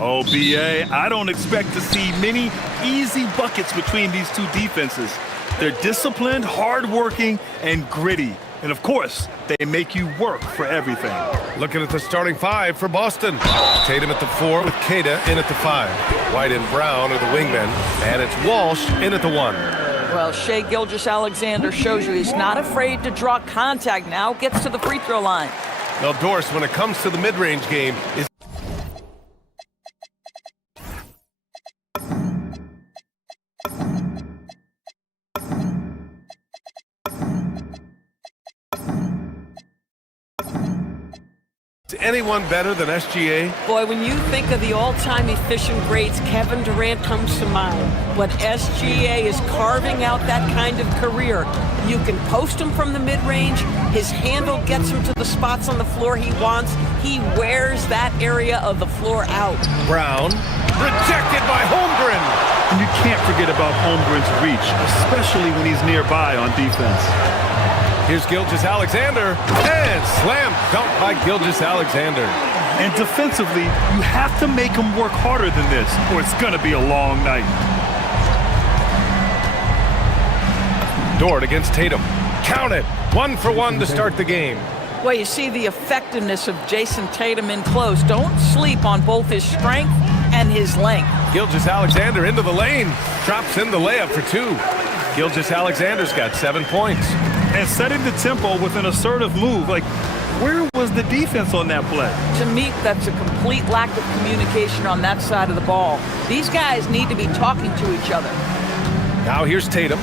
Oh, BA, I don't expect to see many easy buckets between these two defenses. They're disciplined, hardworking, and gritty. And of course, they make you work for everything. Looking at the starting five for Boston. Tatum at the 4 with Kada in at the 5. White and Brown are the wingmen. And it's Walsh in at the 1. Well, Shai Gilgeous-Alexander shows you he's not afraid to draw contact now, gets to the free throw line. Now, Doris, when it comes to the mid-range game, is anyone better than SGA? Boy, when you think of the all-time efficient greats, Kevin Durant comes to mind. But SGA is carving out that kind of career. You can post him from the mid-range. His handle gets him to the spots on the floor he wants. He wears that area of the floor out. Brown, rejected by Holmgren. And you can't forget about Holmgren's reach, especially when he's nearby on defense. Here's Gilgeous-Alexander, and slam dunk by Gilgeous-Alexander. And defensively, you have to make him work harder than this, or it's going to be a long night. Dort against Tatum. Count it. 1 for 1 to start the game. Well, you see the effectiveness of Jason Tatum in close. Don't sleep on both his strength and his length. Gilgeous-Alexander into the lane. Drops in the layup for 2. Gilgeous-Alexander's got 7 points. And setting the tempo with an assertive move. Like, where was the defense on that play? To me, that's a complete lack of communication on that side of the ball. These guys need to be talking to each other. Now here's Tatum.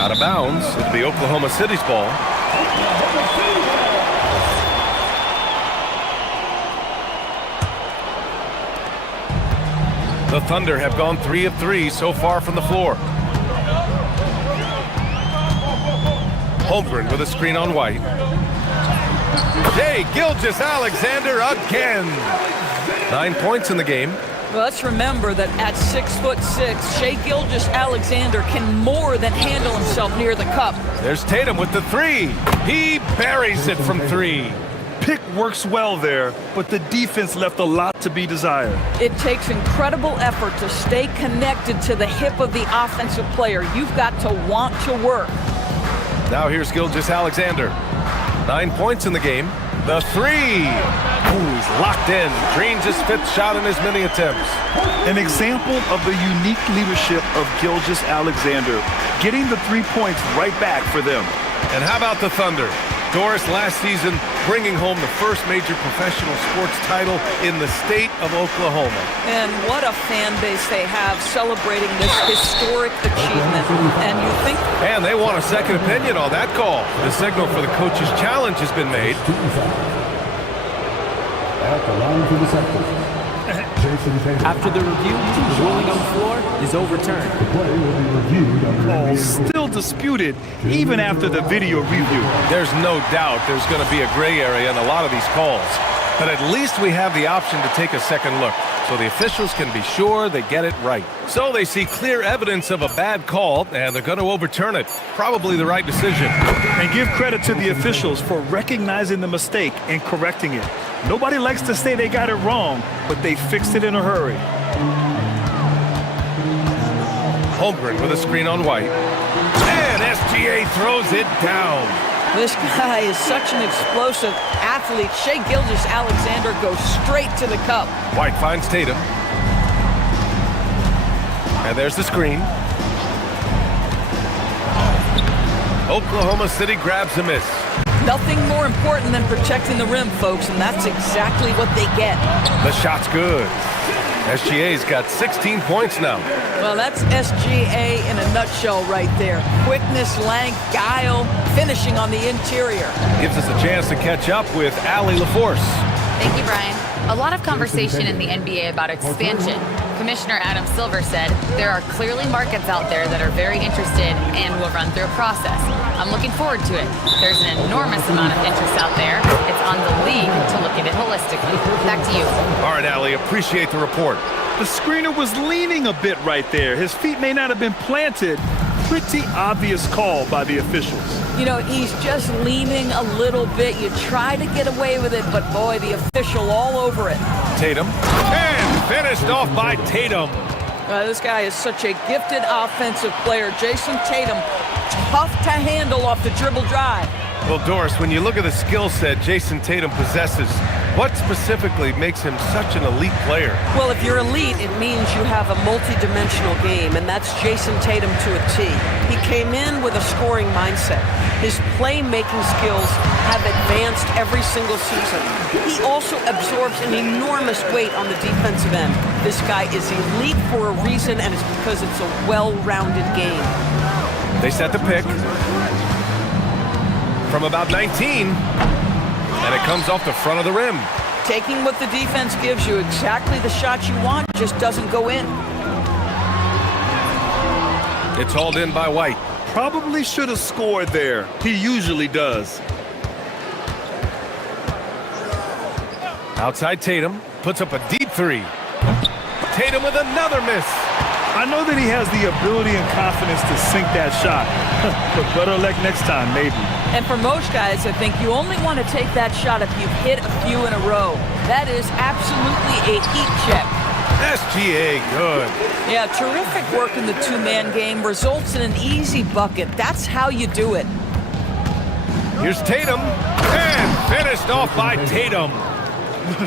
Out of bounds. It'll be Oklahoma City's ball. The Thunder have gone 3 of 3 so far from the floor. Holmgren with a screen on White. Shai Gilgeous-Alexander again. 9 points in the game. Well, let's remember that at 6'6", Shai Gilgeous-Alexander can more than handle himself near the cup. There's Tatum with the 3. He buries it from 3. Pick works well there, but the defense left a lot to be desired. It takes incredible effort to stay connected to the hip of the offensive player. You've got to want to work. Now here's Gilgeous-Alexander. 9 points in the game. The 3. Ooh, he's locked in. Drains his 5th shot in as many attempts. An example of the unique leadership of Gilgeous-Alexander, getting the 3 points right back for them. And how about the Thunder? Doris, last season, bringing home the first major professional sports title in the state of Oklahoma. And what a fan base they have celebrating this historic achievement. And you think... And they want a second opinion on that call. The signal for the coach's challenge has been made. At the line for the sector. After the review, the ruling on the floor is overturned. The play will be reviewed under Still disputed even after the video review. There's no doubt there's going to be a gray area in a lot of these calls. But at least we have the option to take a second look, so the officials can be sure they get it right. So they see clear evidence of a bad call, and they're going to overturn it. Probably the right decision. And give credit to the officials for recognizing the mistake and correcting it. Nobody likes to say they got it wrong, but they fixed it in a hurry. Holmgren with a screen on White. And SGA throws it down. This guy is such an explosive athlete. Shai Gilgeous-Alexander goes straight to the cup. White finds Tatum. And there's the screen. Oklahoma City grabs a miss. Nothing more important than protecting the rim, folks, and that's exactly what they get. The shot's good. SGA's got 16 points now. Well, that's SGA in a nutshell right there. Quickness, length, guile, finishing on the interior. Gives us a chance to catch up with Allie LaForce. Thank you, Brian. A lot of conversation in the NBA about expansion. Commissioner Adam Silver said there are clearly markets out there that are very interested and will run through a process. I'm looking forward to it. There's an enormous amount of interest out there. It's on the league to look at it holistically. Back to you. All right, Allie, appreciate the report. The screener was leaning a bit right there. His feet may not have been planted. Pretty obvious call by the officials. You know, he's just leaning a little bit. You try to get away with it, but boy, the official all over it. Tatum. And finished off by Tatum. This guy is such a gifted offensive player. Jason Tatum, tough to handle off the dribble drive. Well, Doris, when you look at the skill set Jason Tatum possesses, what specifically makes him such an elite player? Well, if you're elite, it means you have a multi-dimensional game, and that's Jason Tatum to a T. He came in with a scoring mindset. His playmaking skills have advanced every single season. He also absorbs an enormous weight on the defensive end. This guy is elite for a reason, and it's because it's a well-rounded game. They set the pick from about 19, and it comes off the front of the rim. Taking what the defense gives you, exactly the shot you want, just doesn't go in. It's hauled in by White. Probably should have scored there. He usually does. Outside Tatum, puts up a deep three. Tatum with another miss. I know that he has the ability and confidence to sink that shot, but better luck next time, maybe. And for most guys, I think you only want to take that shot if you've hit a few in a row. That is absolutely a heat check. SGA, good. Yeah, terrific work in the two-man game results in an easy bucket. That's how you do it. Here's Tatum, and finished off by Tatum.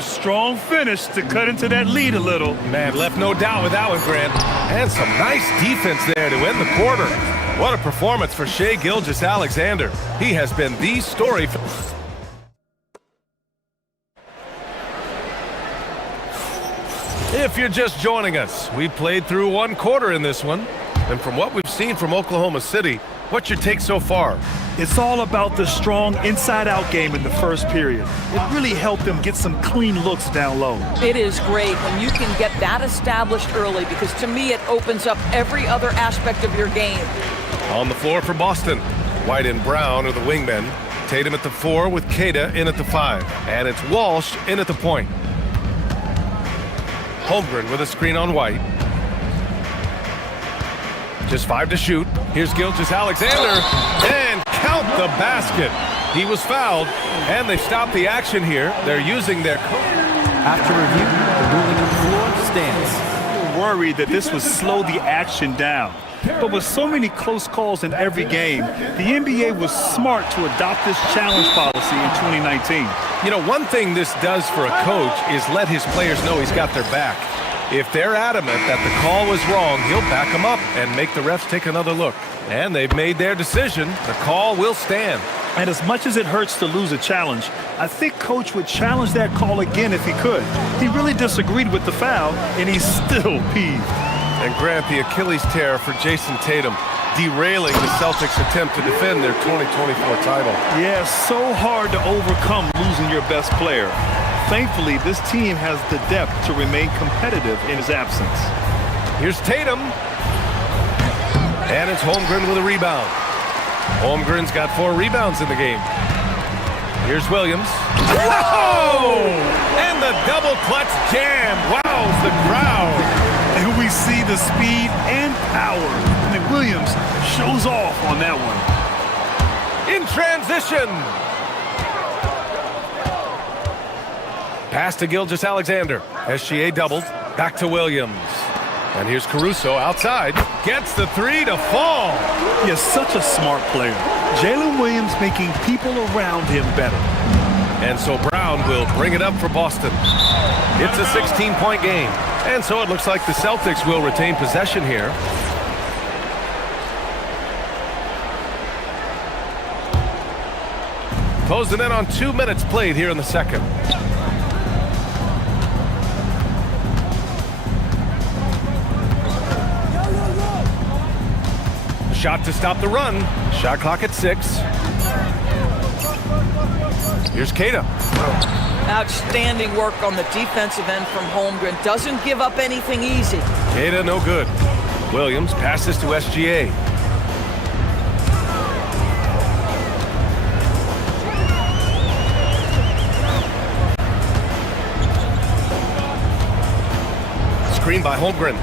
Strong finish to cut into that lead a little. Man, left no doubt with that one, Grant. And some nice defense there to end the quarter. What a performance for Shai Gilgeous-Alexander. He has been the story. If you're just joining us, we played through one quarter in this one. And from what we've seen from Oklahoma City, what's your take so far? It's all about the strong inside-out game in the first period. It really helped them get some clean looks down low. It is great when you can get that established early because to me it opens up every other aspect of your game. On the floor for Boston, White and Brown are the wingmen. Tatum at the 4 with Queta in at the 5. And it's Walsh in at the point. Holmgren with a screen on White. Just 5 to shoot. Here's Gilgeous-Alexander. And count the basket. He was fouled, and they stopped the action here. They're using their code. After review, the ruling on the floor stands. We're worried that this would slow the action down. But with so many close calls in every game, the NBA was smart to adopt this challenge policy in 2019. You know, one thing this does for a coach is let his players know he's got their back. If they're adamant that the call was wrong, he'll back them up and make the refs take another look. And they've made their decision. The call will stand. And as much as it hurts to lose a challenge, I think Coach would challenge that call again if he could. He really disagreed with the foul, and he's still peeved. And Grant, the Achilles tear for Jason Tatum, derailing the Celtics' attempt to defend their 2024 title. Yeah, so hard to overcome losing your best player. Thankfully, this team has the depth to remain competitive in his absence. Here's Tatum. And it's Holmgren with a rebound. Holmgren's got 4 rebounds in the game. Here's Williams. Whoa! And the double clutch jam wows the crowd. And we see the speed and power. And Williams shows off on that one. In transition. Pass to Gilgeous-Alexander. SGA doubled. Back to Williams. And here's Caruso outside. Gets the 3 to fall. He's such a smart player. Jalen Williams making people around him better. And so Brown will bring it up for Boston. It's a 16-point game. And so it looks like the Celtics will retain possession here. Closing in on 2 minutes played here in the second. Shot to stop the run. Shot clock at 6. Here's Queta. Outstanding work on the defensive end from Holmgren. Doesn't give up anything easy. Queta no good. Williams passes to SGA. Screen by Holmgren.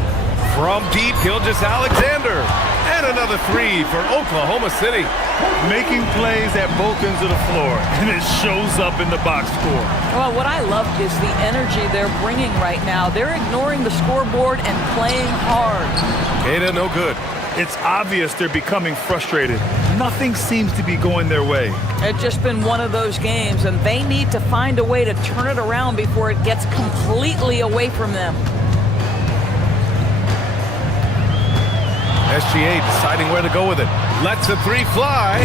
From deep, Gilgeous-Alexander. And another three for Oklahoma City. Making plays at both ends of the floor, and it shows up in the box score. Well, what I love is the energy they're bringing right now. They're ignoring the scoreboard and playing hard. Ada, no good. It's obvious they're becoming frustrated. Nothing seems to be going their way. It's just been one of those games, and they need to find a way to turn it around before it gets completely away from them. SGA deciding where to go with it. Lets a three fly.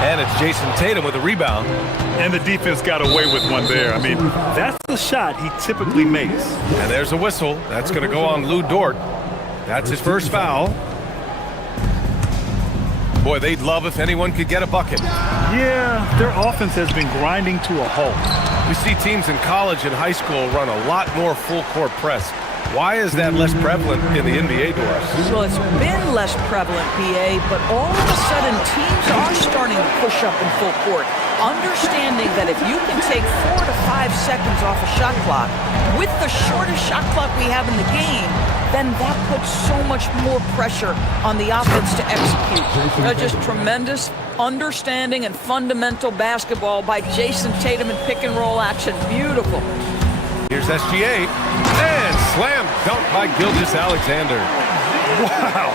And it's Jason Tatum with a rebound. And the defense got away with one there. I mean, that's the shot he typically makes. And there's a whistle. That's going to go on Lou Dort. That's his first foul. Boy, they'd love if anyone could get a bucket. Yeah, their offense has been grinding to a halt. We see teams in college and high school run a lot more full-court press. Why is that less prevalent in the NBA, Doris? Well, it's been less prevalent, BA, but all of a sudden teams are starting to push up in full court, understanding that if you can take 4 to 5 seconds off a shot clock, with the shortest shot clock we have in the game, then that puts so much more pressure on the offense to execute. Just tremendous understanding and fundamental basketball by Jason Tatum in pick and roll action. Beautiful. Here's SGA, and slam dunk by Gilgeous-Alexander. Wow.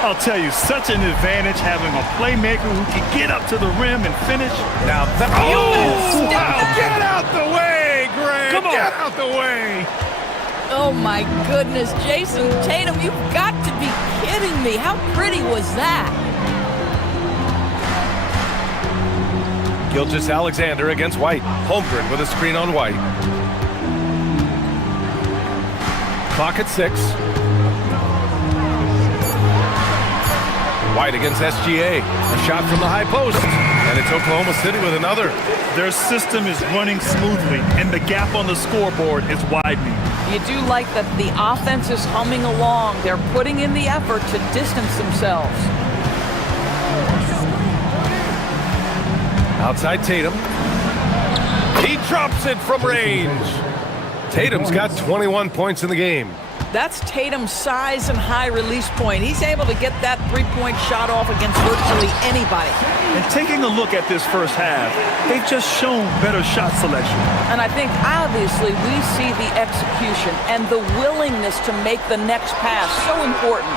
I'll tell you, such an advantage having a playmaker who can get up to the rim and finish. Now that, wow, get out the way, Greg. Come on. Get out the way. Oh my goodness, Jason Tatum, you've got to be kidding me. How pretty was that? Gilgeous-Alexander against White. Holmgren with a screen on White. Clock at 6. White against SGA. A shot from the high post. And it's Oklahoma City with another. Their system is running smoothly, and the gap on the scoreboard is widening. You do like that the offense is humming along. They're putting in the effort to distance themselves. Outside Tatum. He drops it from range. Tatum's got 21 points in the game. That's Tatum's size and high release point. He's able to get that three-point shot off against virtually anybody. And taking a look at this first half, they've just shown better shot selection. And I think obviously we see the execution and the willingness to make the next pass so important.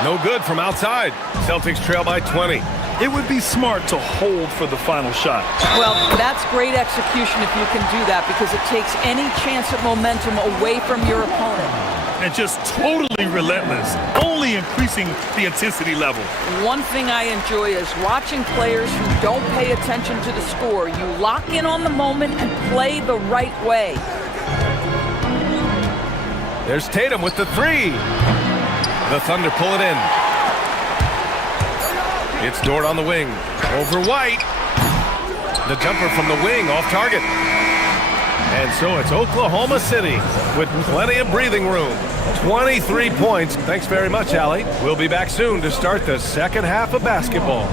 No good from outside. Celtics trail by 20. It would be smart to hold for the final shot. Well, that's great execution if you can do that, because it takes any chance at momentum away from your opponent. And just totally relentless, only increasing the intensity level. One thing I enjoy is watching players who don't pay attention to the score. You lock in on the moment and play the right way. There's Tatum with the three. The Thunder pull it in. It's Dort on the wing. Over White. The jumper from the wing off target. And so it's Oklahoma City with plenty of breathing room. 23 points. Thanks very much, Allie. We'll be back soon to start the second half of basketball.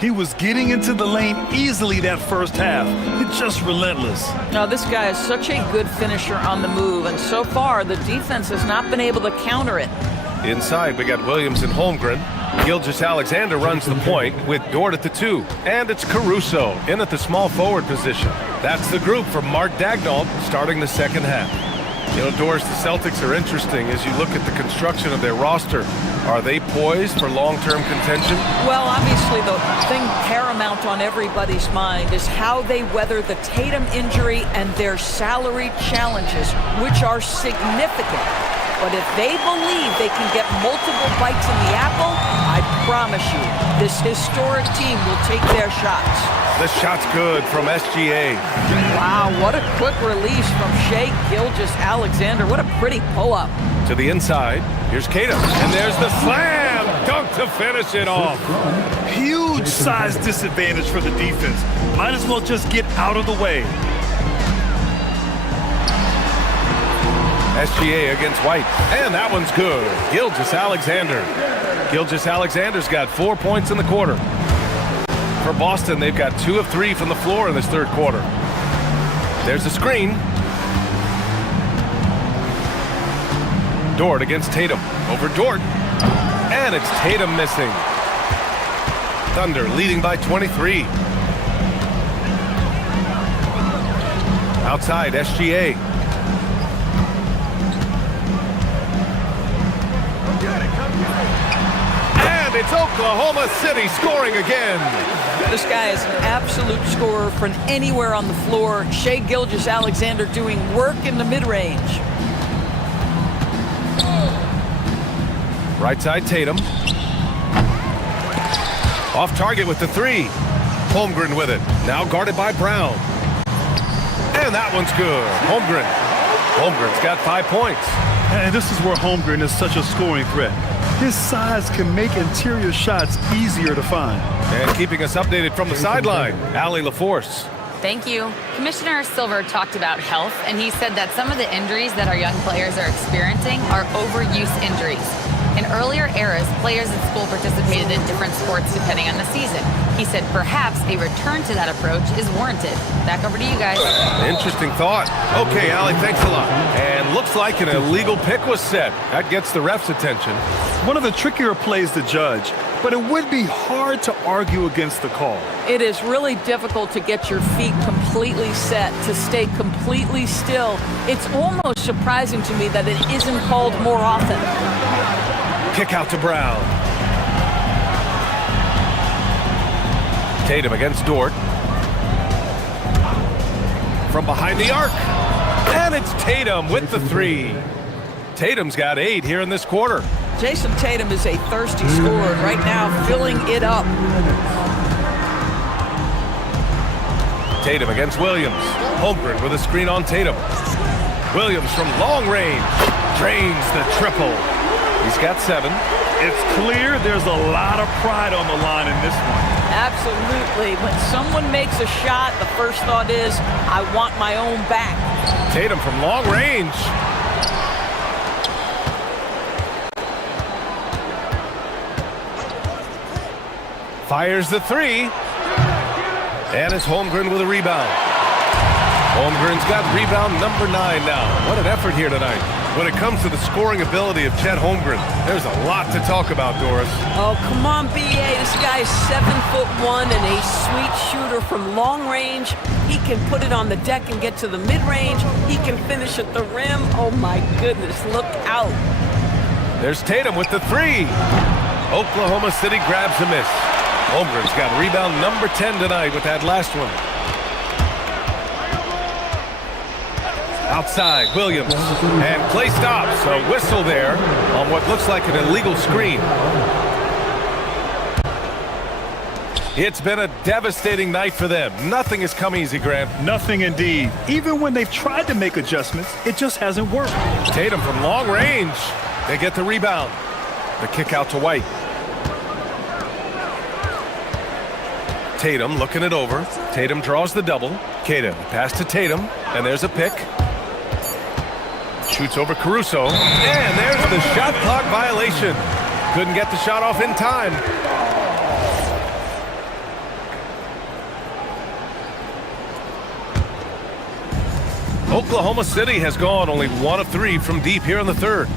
He was getting into the lane easily that first half. It's just relentless. Now, this guy is such a good finisher on the move, and so far, the defense has not been able to counter it. Inside, we got Williams and Holmgren. Gilgeous-Alexander runs the point with Dort at the 2. And it's Caruso in at the small forward position. That's the group from Mark Daignault starting the second half. You know, Doris, the Celtics are interesting as you look at the construction of their roster. Are they poised for long-term contention? Well, obviously, the thing paramount on everybody's mind is how they weather the Tatum injury and their salary challenges, which are significant. But if they believe they can get multiple bites in the apple, I promise you, this historic team will take their shots. The shot's good from SGA. Wow, what a quick release from Shai Gilgeous-Alexander. What a pretty pull-up. To the inside, here's Tatum. And there's the slam! Dunk to finish it off. Huge size disadvantage for the defense. Might as well just get out of the way. SGA against White. And that one's good. Gilgeous-Alexander. Gilgeous-Alexander's got 4 points in the quarter. For Boston, they've got 2 of 3 from the floor in this third quarter. There's a screen. Dort against Tatum. Over Dort. And it's Tatum missing. Thunder leading by 23. Outside, SGA. And it's Oklahoma City scoring again. This guy is an absolute scorer from anywhere on the floor. Shai Gilgeous-Alexander doing work in the mid-range. Right side, Tatum. Off target with the 3. Holmgren with it. Now guarded by Brown. And that one's good. Holmgren. Holmgren's got 5 points. And this is where Holmgren is such a scoring threat. His size can make interior shots easier to find. And keeping us updated from the sideline, Allie LaForce. Thank you. Commissioner Silver talked about health, and he said that some of the injuries that our young players are experiencing are overuse injuries. In earlier eras, players at school participated in different sports depending on the season. He said perhaps a return to that approach is warranted. Back over to you guys. Interesting thought. Okay, Allie, thanks a lot. And looks like an illegal pick was set. That gets the ref's attention. One of the trickier plays to judge, but it would be hard to argue against the call. It is really difficult to get your feet completely set, to stay completely still. It's almost surprising to me that it isn't called more often. Kick out to Brown. Tatum against Dort. From behind the arc. And it's Tatum with the 3. Tatum's got 8 here in this quarter. Jason Tatum is a thirsty scorer right now, filling it up. Tatum against Williams. Holmgren with a screen on Tatum. Williams from long range. Drains the triple. He's got 7. It's clear there's a lot of pride on the line in this one. Absolutely. When someone makes a shot, the first thought is, I want my own back. Tatum from long range. Fires the 3. And it's Holmgren with a rebound. Holmgren's got rebound number 9 now. What an effort here tonight. When it comes to the scoring ability of Chet Holmgren, there's a lot to talk about, Doris. Oh, come on, B.A. This guy is 7'1" and a sweet shooter from long range. He can put it on the deck and get to the mid-range. He can finish at the rim. Oh, my goodness, look out. There's Tatum with the 3. Oklahoma City grabs a miss. Holmgren's got rebound number 10 tonight with that last one. Outside, Williams. And play stops. A whistle there on what looks like an illegal screen. It's been a devastating night for them. Nothing has come easy, Grant. Nothing indeed. Even when they've tried to make adjustments, it just hasn't worked. Tatum from long range. They get the rebound. The kick out to White. Tatum looking it over. Tatum draws the double. Tatum pass to Tatum, and there's a pick. Shoots over Caruso, and there's the shot clock violation. Couldn't get the shot off in time. Oklahoma City has gone only 1 of 3 from deep here in the third.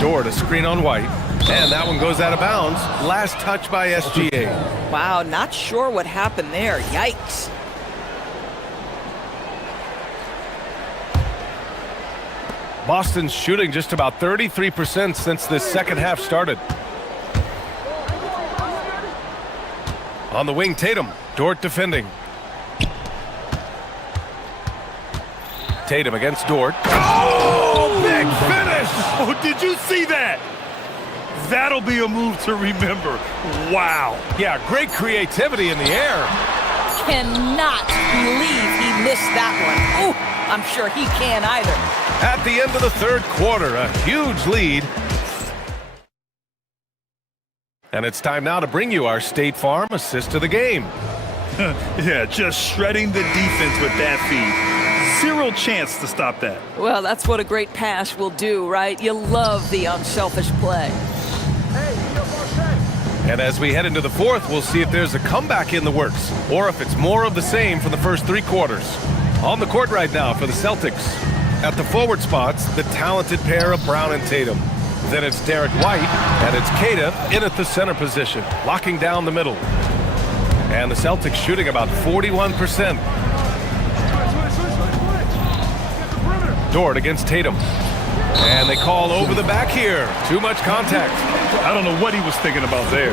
Dort a screen on White, and that one goes out of bounds. Last touch by SGA. Wow, not sure what happened there. Yikes. Boston's shooting just about 33% since this second half started. On the wing, Tatum. Dort defending. Tatum against Dort. Oh, big finish! Oh, did you see that? That'll be a move to remember. Wow. Yeah, great creativity in the air. Cannot believe he missed that one. Ooh, I'm sure he can't either. At the end of the third quarter, a huge lead. And it's time now to bring you our State Farm assist of the game. Yeah, just shredding the defense with that feed. Zero chance to stop that. Well, that's what a great pass will do, right? You love the unselfish play. And as we head into the fourth, we'll see if there's a comeback in the works, or if it's more of the same from the first 3 quarters. On the court right now for the Celtics. At the forward spots, the talented pair of Brown and Tatum. Then it's Derek White, and it's Keita in at the center position, locking down the middle. And the Celtics shooting about 41%. Dort against Tatum. And they call over the back here. Too much contact. I don't know what he was thinking about there.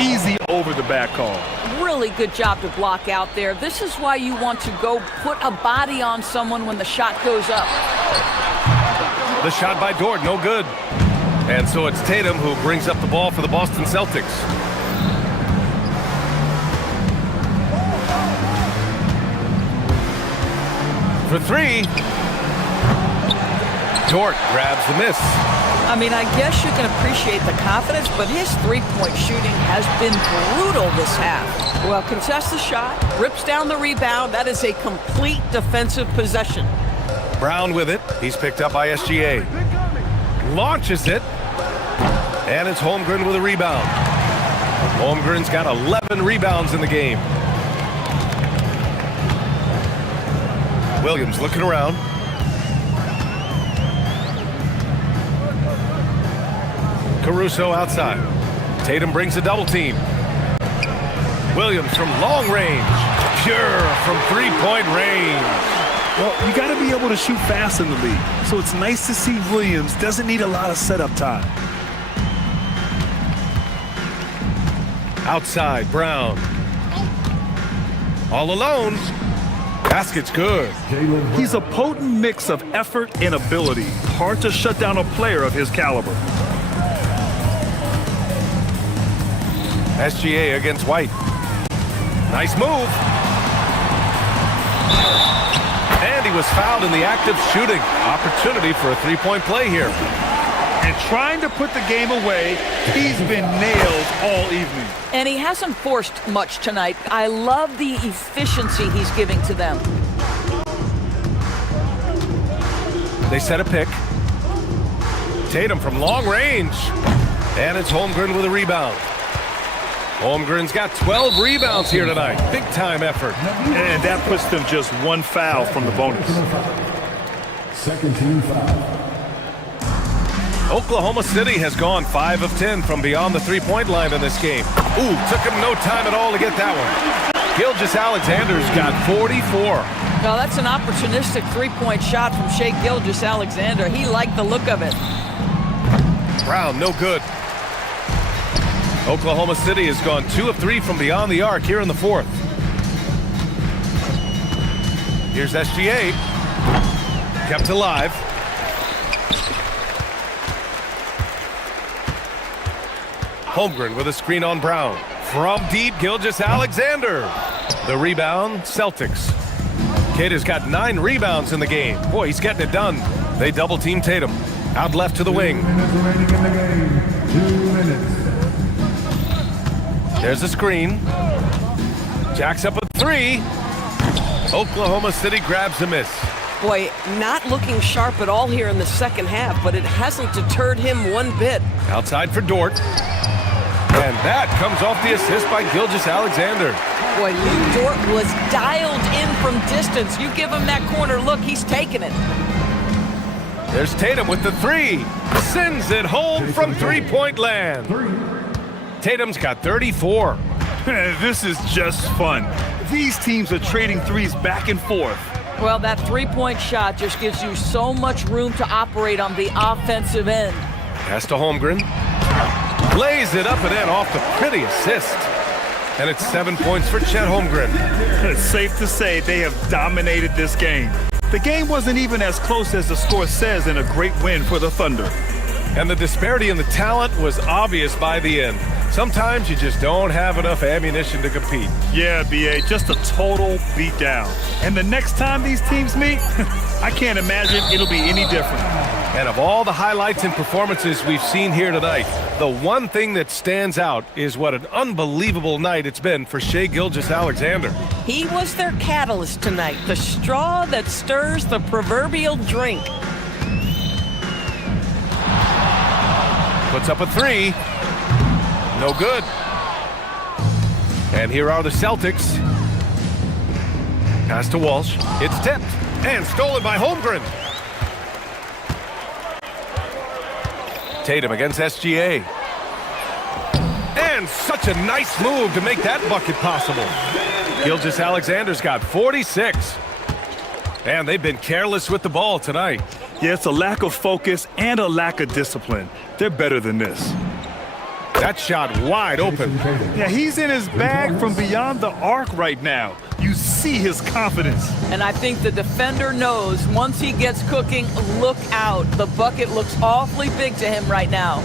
Easy over the back call. Really good job to block out there. This is why you want to go put a body on someone when the shot goes up. The shot by Dort, no good. And so it's Tatum who brings up the ball for the Boston Celtics. For 3. Dort grabs the miss. I mean, I guess you can appreciate the confidence, but his three-point shooting has been brutal this half. Well, contests the shot, rips down the rebound. That is a complete defensive possession. Brown with it. He's picked up by SGA. Launches it. And it's Holmgren with a rebound. Holmgren's got 11 rebounds in the game. Williams looking around. Caruso outside. Tatum brings a double team. Williams from long range. Pure from three-point range. Well, you got to be able to shoot fast in the league. So it's nice to see Williams doesn't need a lot of setup time. Outside, Brown. All alone. Basket's good. He's a potent mix of effort and ability. Hard to shut down a player of his caliber. SGA against White. Nice move. And he was fouled in the act of shooting. Opportunity for a three-point play here. And trying to put the game away, he's been nailed all evening. And he hasn't forced much tonight. I love the efficiency he's giving to them. They set a pick. Tatum from long range. And it's Holmgren with a rebound. Holmgren's got 12 rebounds here tonight. Big-time effort. And that puts them just one foul from the bonus. Second team foul. Oklahoma City has gone 5 of 10 from beyond the three-point line in this game. Ooh, took him no time at all to get that one. Gilgeous-Alexander's got 44. Well, that's an opportunistic three-point shot from Shai Gilgeous-Alexander. He liked the look of it. Brown, no good. Oklahoma City has gone 2 of 3 from beyond the arc here in the fourth. Here's SGA. Kept alive. Holmgren with a screen on Brown. From deep, Gilgeous-Alexander. The rebound, Celtics. Kid has got 9 rebounds in the game. Boy, he's getting it done. They double-team Tatum. Out left to the wing. 2 minutes remaining in the game. 2 minutes. There's a screen. Jacks up a 3. Oklahoma City grabs a miss. Boy, not looking sharp at all here in the second half, but it hasn't deterred him one bit. Outside for Dort. And that comes off the assist by Gilgeous-Alexander. Boy, Lou Dort was dialed in from distance. You give him that corner look, he's taking it. There's Tatum with the three. Sends it home from three-point land. Tatum's got 34. This is just fun. These teams are trading threes back and forth. Well, that three-point shot just gives you so much room to operate on the offensive end. Pass to Holmgren. Lays it up and in off the pretty assist. And it's 7 points for Chet Holmgren. It's safe to say they have dominated this game. The game wasn't even as close as the score says in a great win for the Thunder. And the disparity in the talent was obvious by the end. Sometimes you just don't have enough ammunition to compete. Yeah, BA, just a total beatdown. And the next time these teams meet, I can't imagine it'll be any different. And of all the highlights and performances we've seen here tonight, the one thing that stands out is what an unbelievable night it's been for Shai Gilgeous-Alexander. He was their catalyst tonight, the straw that stirs the proverbial drink. Puts up a three. No good. And here are the Celtics. Pass to Walsh. It's tipped and stolen by Holmgren. Tatum against SGA. And such a nice move to make that bucket possible. Gilgeous-Alexander's got 46. And they've been careless with the ball tonight. Yeah, it's a lack of focus and a lack of discipline. They're better than this. That shot wide open. Yeah, he's in his bag from beyond the arc right now. You see his confidence. And I think the defender knows once he gets cooking, look out. The bucket looks awfully big to him right now.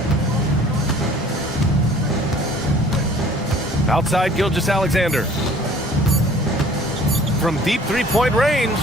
Outside Gilgeous-Alexander. From deep three-point range.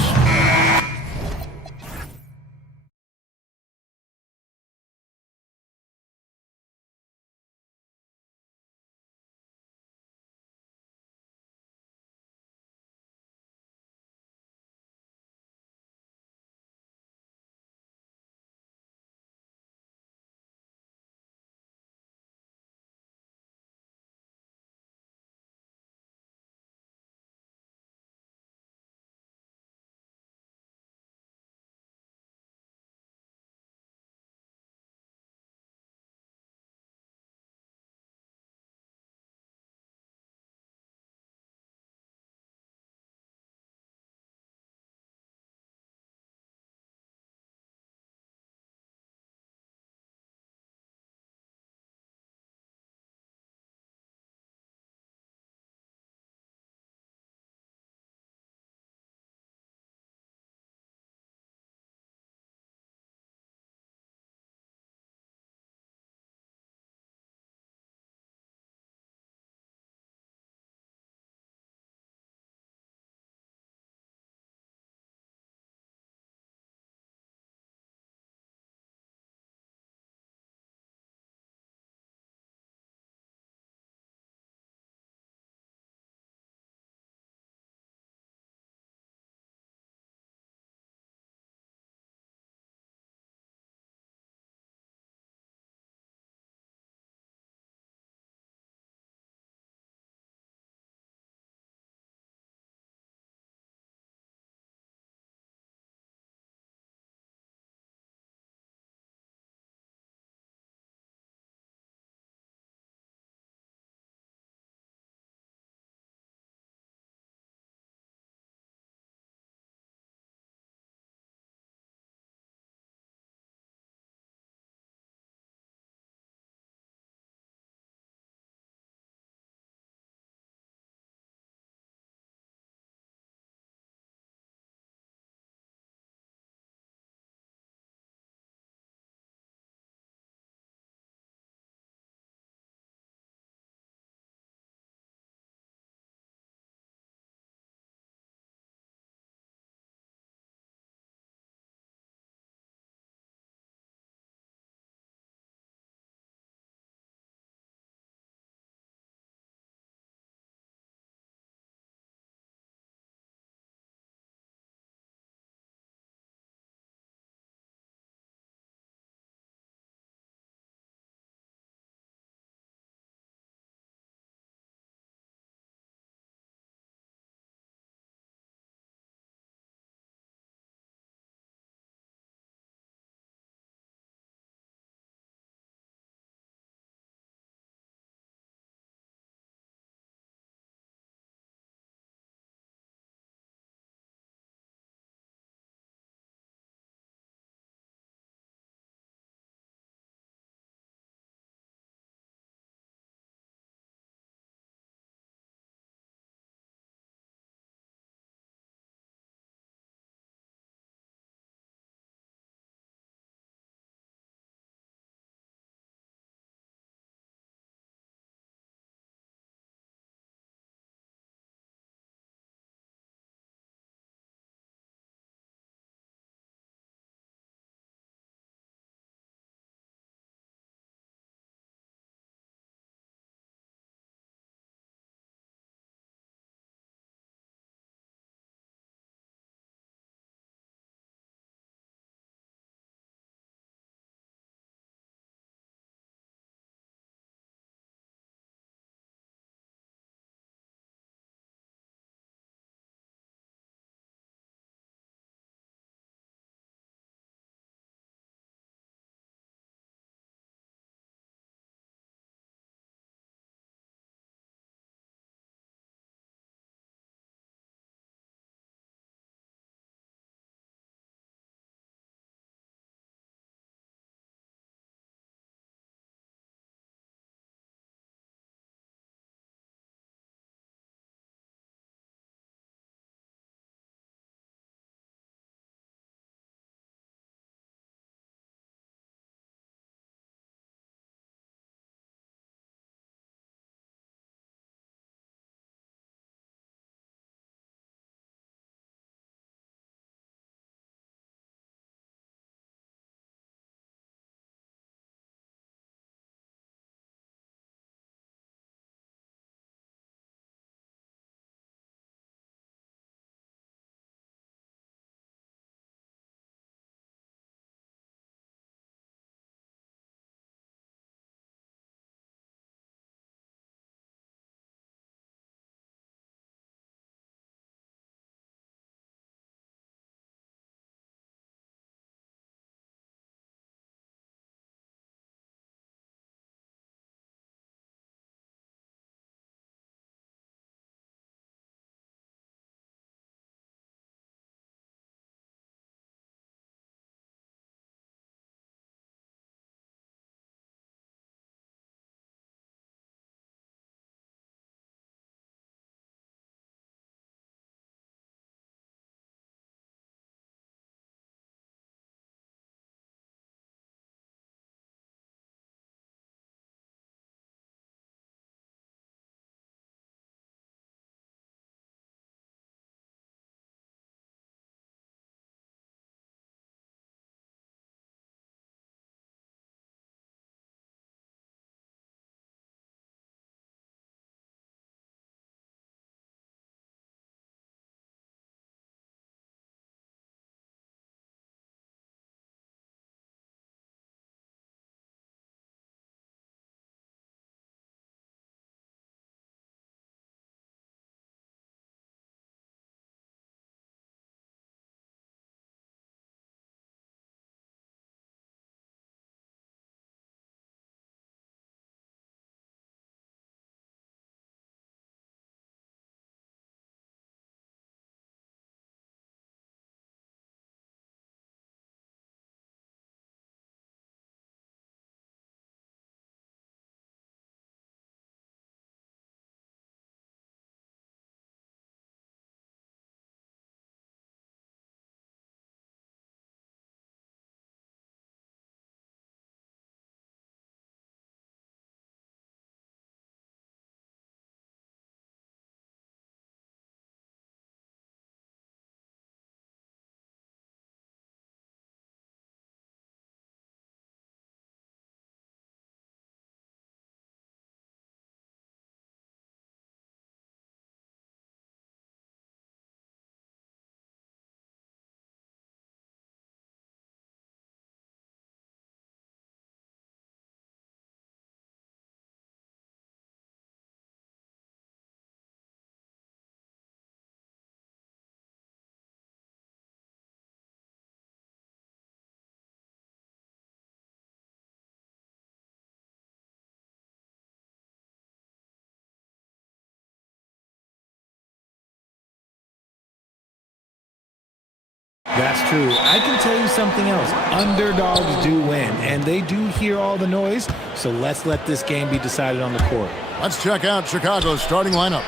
That's true. I can tell you something else. Underdogs do win, and they do hear all the noise, so let's let this game be decided on the court. Let's check out Chicago's starting lineup.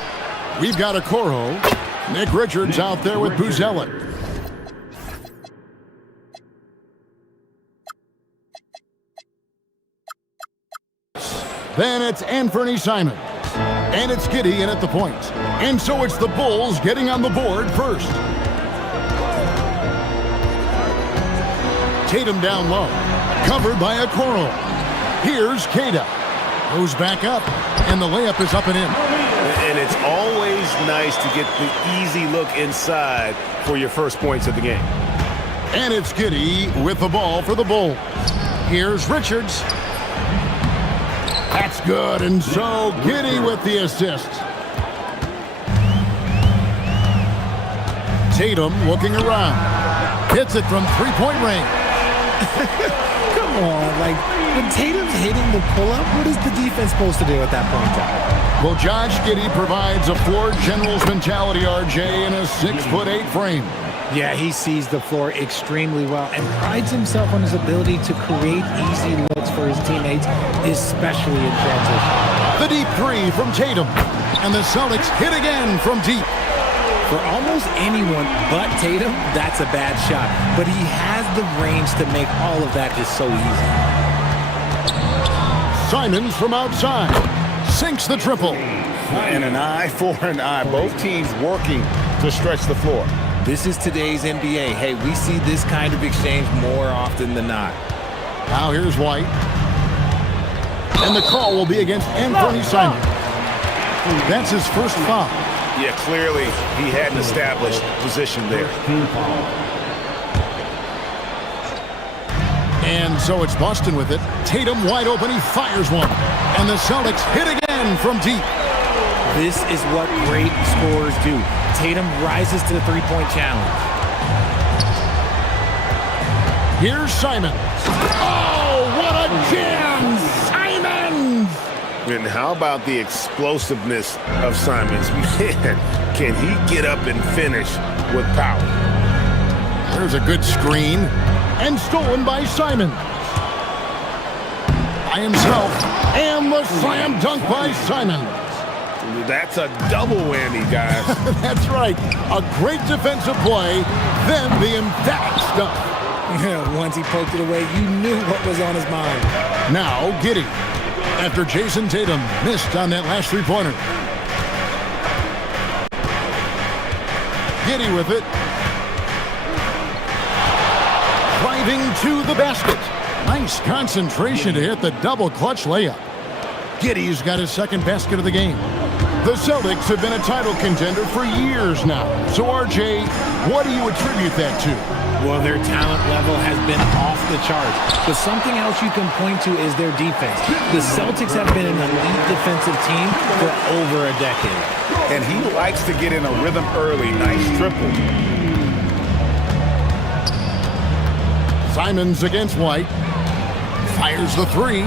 We've got a Coro, Nick Richards out there with Buzella. Then it's Anthony Simon. And it's Giddy in at the point. And so it's the Bulls getting on the board first. Tatum down low, covered by Okoro. Here's Kata. Goes back up, and the layup is up and in. And it's always nice to get the easy look inside for your first points of the game. And it's Giddy with the ball for the Bulls. Here's Richards. That's good, and so Giddy with the assist. Tatum looking around. Hits it from three-point range. Come on, like, when Tatum's hitting the pull-up, what is the defense supposed to do at that point in time? Well, Josh Giddey provides a floor general's mentality, RJ, in a 6'8" frame. Yeah, he sees the floor extremely well and prides himself on his ability to create easy looks for his teammates, especially in transition. The deep three from Tatum, and the Celtics hit again from deep. For almost anyone but Tatum, that's a bad shot. But he has the range to make all of that just so easy. Simons from outside. Sinks the triple. And an eye for an eye. Both teams working to stretch the floor. This is today's NBA. Hey, we see this kind of exchange more often than not. Now here's White. And the call will be against Anthony Simons. That's his first foul. Yeah, clearly he had an established position there. And so it's Boston with it. Tatum wide open, he fires one. And the Celtics hit again from deep. This is what great scorers do. Tatum rises to the three-point challenge. Here's Simons. Oh, what a jam! Simons! And how about the explosiveness of Simons? Man, can he get up and finish with power? There's a good screen. And stolen by Simons. By himself. And the slam dunk by Simons. That's a double whammy, guys. That's right. A great defensive play, then the emphatic stuff. Yeah, once he poked it away, you knew what was on his mind. Now, Giddey. After Jason Tatum missed on that last three-pointer. Giddey with it. Driving to the basket. Nice concentration to hit the double clutch layup. Giddey's got his second basket of the game. The Celtics have been a title contender for years now. So, RJ, what do you attribute that to? Well, their talent level has been off the charts. But something else you can point to is their defense. The Celtics have been an elite defensive team for over a decade. And he likes to get in a rhythm early. Nice triple. Simons against White. Fires the three.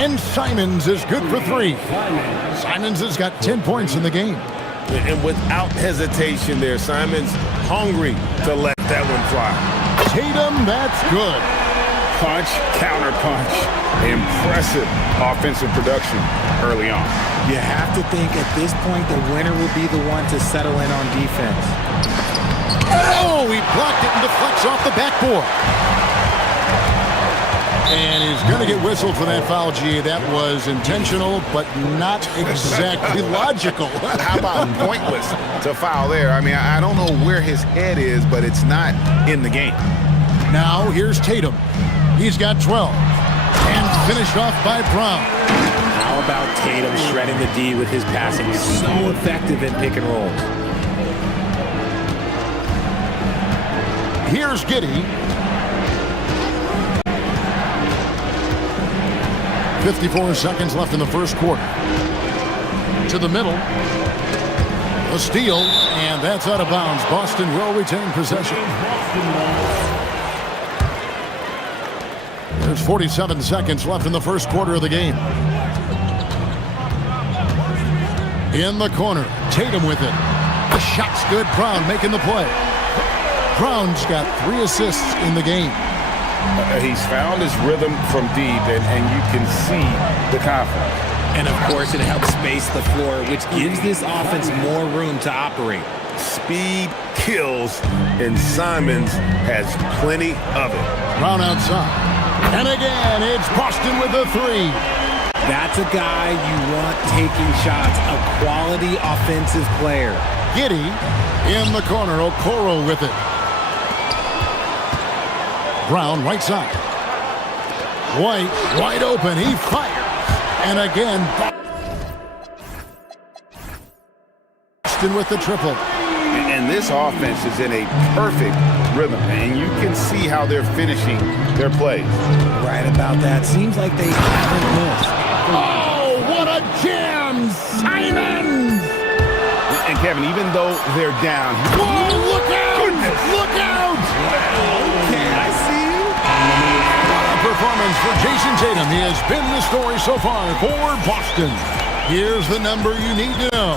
And Simons is good for three. Simons has got 10 points in the game. And without hesitation there, Simons hungry to let that one fly. Tatum, that's good. Punch, counter punch. Impressive offensive production early on. You have to think at this point the winner will be the one to settle in on defense. Oh, he blocked it and deflects off the backboard. And he's going to get whistled for that foul, G. That was intentional, but not exactly logical. How about pointless to foul there? I mean, I don't know where his head is, but it's not in the game. Now, here's Tatum. He's got 12. And finished off by Brown. How about Tatum shredding the D with his passing? So effective in pick and rolls. Here's Giddey. 54 seconds left in the first quarter. To the middle. A steal, and that's out of bounds. Boston will retain possession. There's 47 seconds left in the first quarter of the game. In the corner, Tatum with it. The shot's good. Brown making the play. Brown's got 3 assists in the game. He's found his rhythm from deep, and you can see the confidence. And of course, it helps space the floor, which gives this offense more room to operate. Speed kills, and Simons has plenty of it. Brown outside. And again, it's Boston with the 3. That's a guy you want taking shots, a quality offensive player. Giddy in the corner, Okoro with it. Brown right side. White wide open, he fires. And again, Boston with the triple. And this offense is in a perfect rhythm, and you can see how they're finishing their plays. Right about that. Seems like they haven't missed. Oh, what a jam! Simons! And Kevin, even though they're down, Whoa, look out! Goodness. Look out! Okay, I see you. What a performance for Jason Tatum. He has been the story so far for Boston. Here's the number you need to know.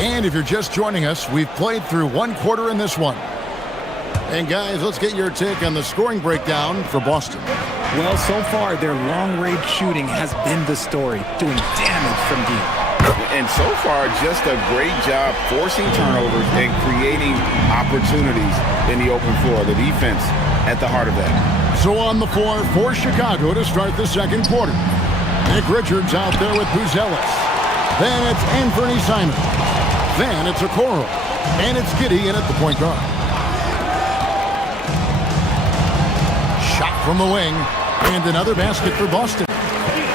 And if you're just joining us, we've played through 1 quarter in this one. And guys, let's get your take on the scoring breakdown for Boston. Well, so far, their long-range shooting has been the story, doing damage from deep. and so far, just a great job forcing turnovers and creating opportunities in the open floor. The defense at the heart of that. So on the floor for Chicago to start the second quarter. Nick Richards out there with Buzelis. Then it's Anthony Simon. Then it's Okoro. And it's Giddy in at the point guard. Shot from the wing. And another basket for Boston.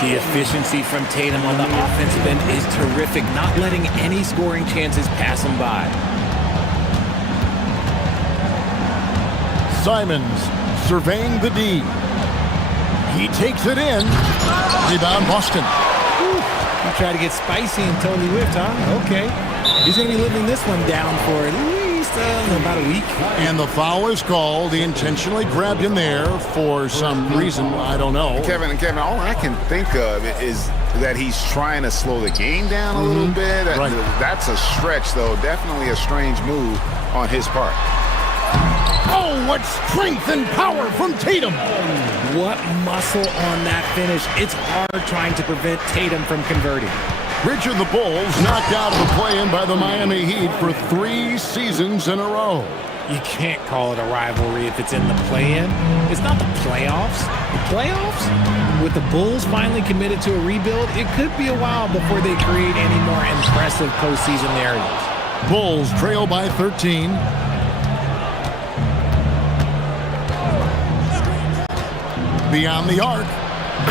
The efficiency from Tatum on the offensive end is terrific, not letting any scoring chances pass him by. Simons surveying the D. He takes it in. Rebound Boston. He tried to get spicy and totally whipped, huh? Okay. He's going to be living this one down for at least about a week. And the foul is called. He intentionally grabbed him there for some reason. I don't know. Kevin, all I can think of is that he's trying to slow the game down a little bit. Right. That's a stretch, though. Definitely a strange move on his part. Oh, what strength and power from Tatum. What muscle on that finish. It's hard trying to prevent Tatum from converting. Richard, the Bulls knocked out of the play-in by the Miami Heat for 3 seasons in a row. You can't call it a rivalry if it's in the play-in. It's not the playoffs. The playoffs? With the Bulls finally committed to a rebuild, it could be a while before they create any more impressive postseason narratives. Bulls trail by 13. Beyond the arc.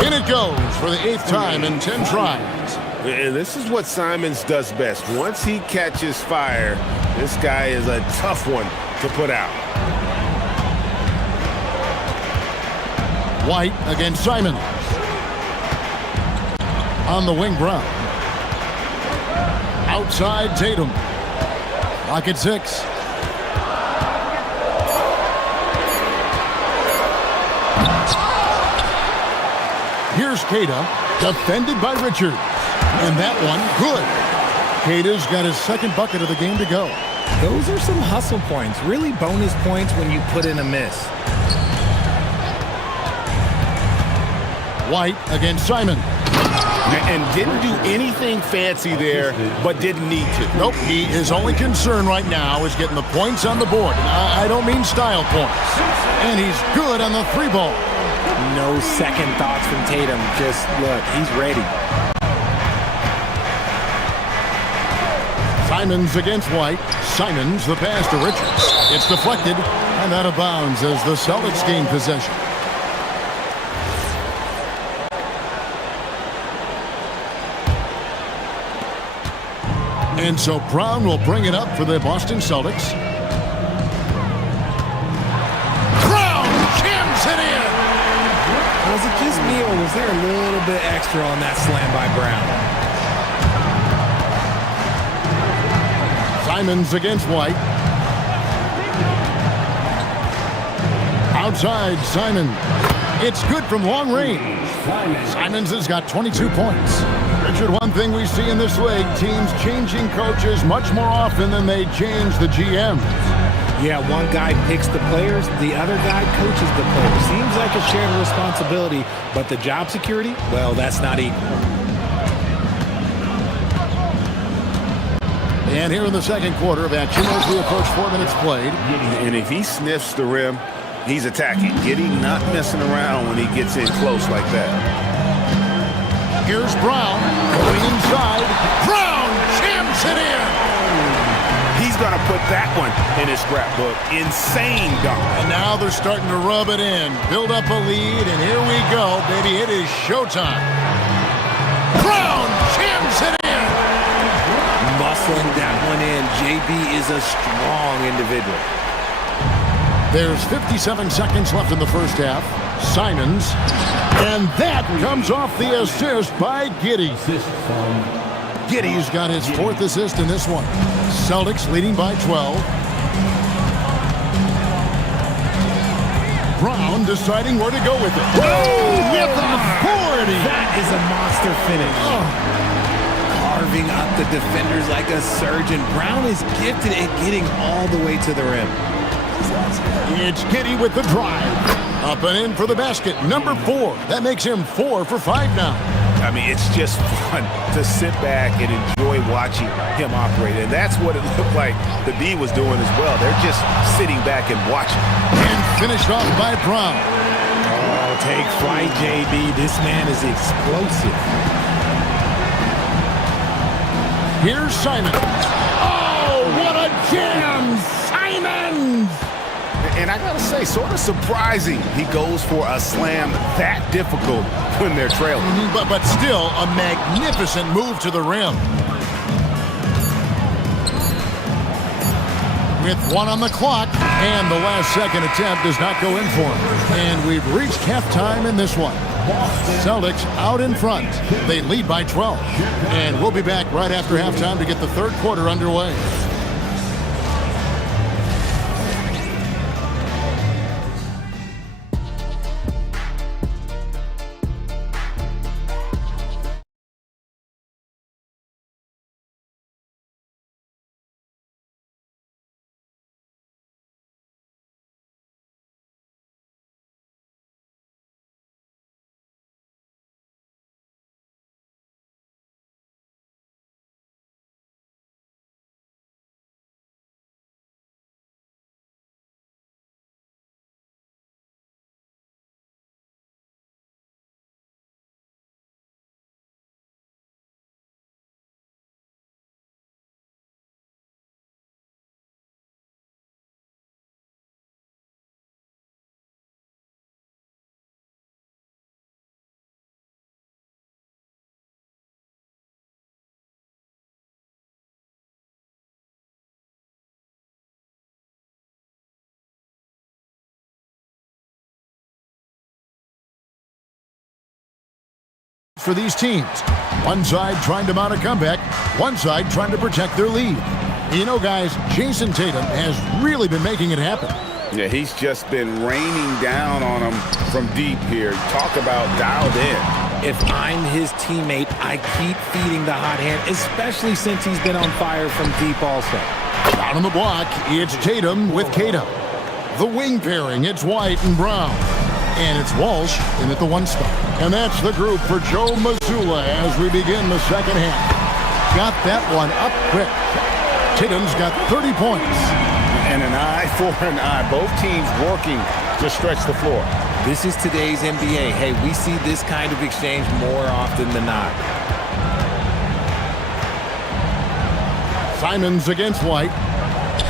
In it goes for the 8th time in 10 tries. And this is what Simons does best. Once he catches fire, this guy is a tough one to put out. White against Simons. On the wing, Brown. Outside, Tatum. Lock at 6. Here's Kata, defended by Richards. And that one, good. Kata's got his 2nd bucket of the game to go. Those are some hustle points, really bonus points when you put in a miss. White against Simon. And didn't do anything fancy there, but didn't need to. Nope, his only concern right now is getting the points on the board. I don't mean style points. And he's good on the 3-ball. No second thoughts from Tatum. Just look, he's ready. Simons against White. Simons the pass to Richards. It's deflected and out of bounds as the Celtics gain possession. And so Brown will bring it up for the Boston Celtics. Brown jams it in. Was it just me, or was there a little bit extra on that slam by Brown? Simons against White. Outside, Simon. It's good from long range. Simons has got 22 points. Richard, one thing we see in this league, teams changing coaches much more often than they change the GM. Yeah, one guy picks the players, the other guy coaches the players. Seems like a shared responsibility, but the job security, well, that's not equal. And here in the second quarter of action, as we approach 4 minutes played. And if he sniffs the rim, he's attacking. Giddy not messing around when he gets in close like that. Here's Brown going inside. Brown jams it in. He's going to put that one in his scrapbook. Insane dunk. And now they're starting to rub it in, build up a lead, and here we go, baby. It is showtime. Brown jams it in. Muscling that one in. JB is a strong individual. There's 57 seconds left in the first half. Simons. And that comes off the assist by Giddy. Giddy's got his 4th assist in this one. Celtics leading by 12. Brown deciding where to go with it. Oh, with authority. That is a monster finish. Carving up the defenders like a surgeon. Brown is gifted at getting all the way to the rim. It's Giddy with the drive. Up and in for the basket, number 4. That makes him 4 for 5 now. I mean, it's just fun to sit back and enjoy watching him operate. And that's what it looked like the D was doing as well. They're just sitting back and watching. And finished off by Brown. Oh, take flight, JB. This man is explosive. Here's Simon. Oh, what a jam! Simons! And I gotta say, sort of surprising he goes for a slam that difficult when they're trailing. But still a magnificent move to the rim. With 1 on the clock, and the last second attempt does not go in for him. And we've reached halftime in this one. Celtics out in front. They lead by 12. And we'll be back right after halftime to get the third quarter underway. For these teams, one side trying to mount a comeback, one side trying to protect their lead. You know, guys, Jason Tatum has really been making it happen. Yeah, he's just been raining down on them from deep here. Talk about dialed in. If I'm his teammate, I keep feeding the hot hand, especially since he's been on fire from deep also. Down on the block, it's Tatum with Cato. The wing pairing, it's White and Brown. And it's Walsh in at the 1 spot. And that's the group for Joe Mazzulla as we begin the second half. Got that one up quick. Tatum's got 30 points. And an eye for an eye. Both teams working to stretch the floor. This is today's NBA. Hey, we see this kind of exchange more often than not. Simons against White.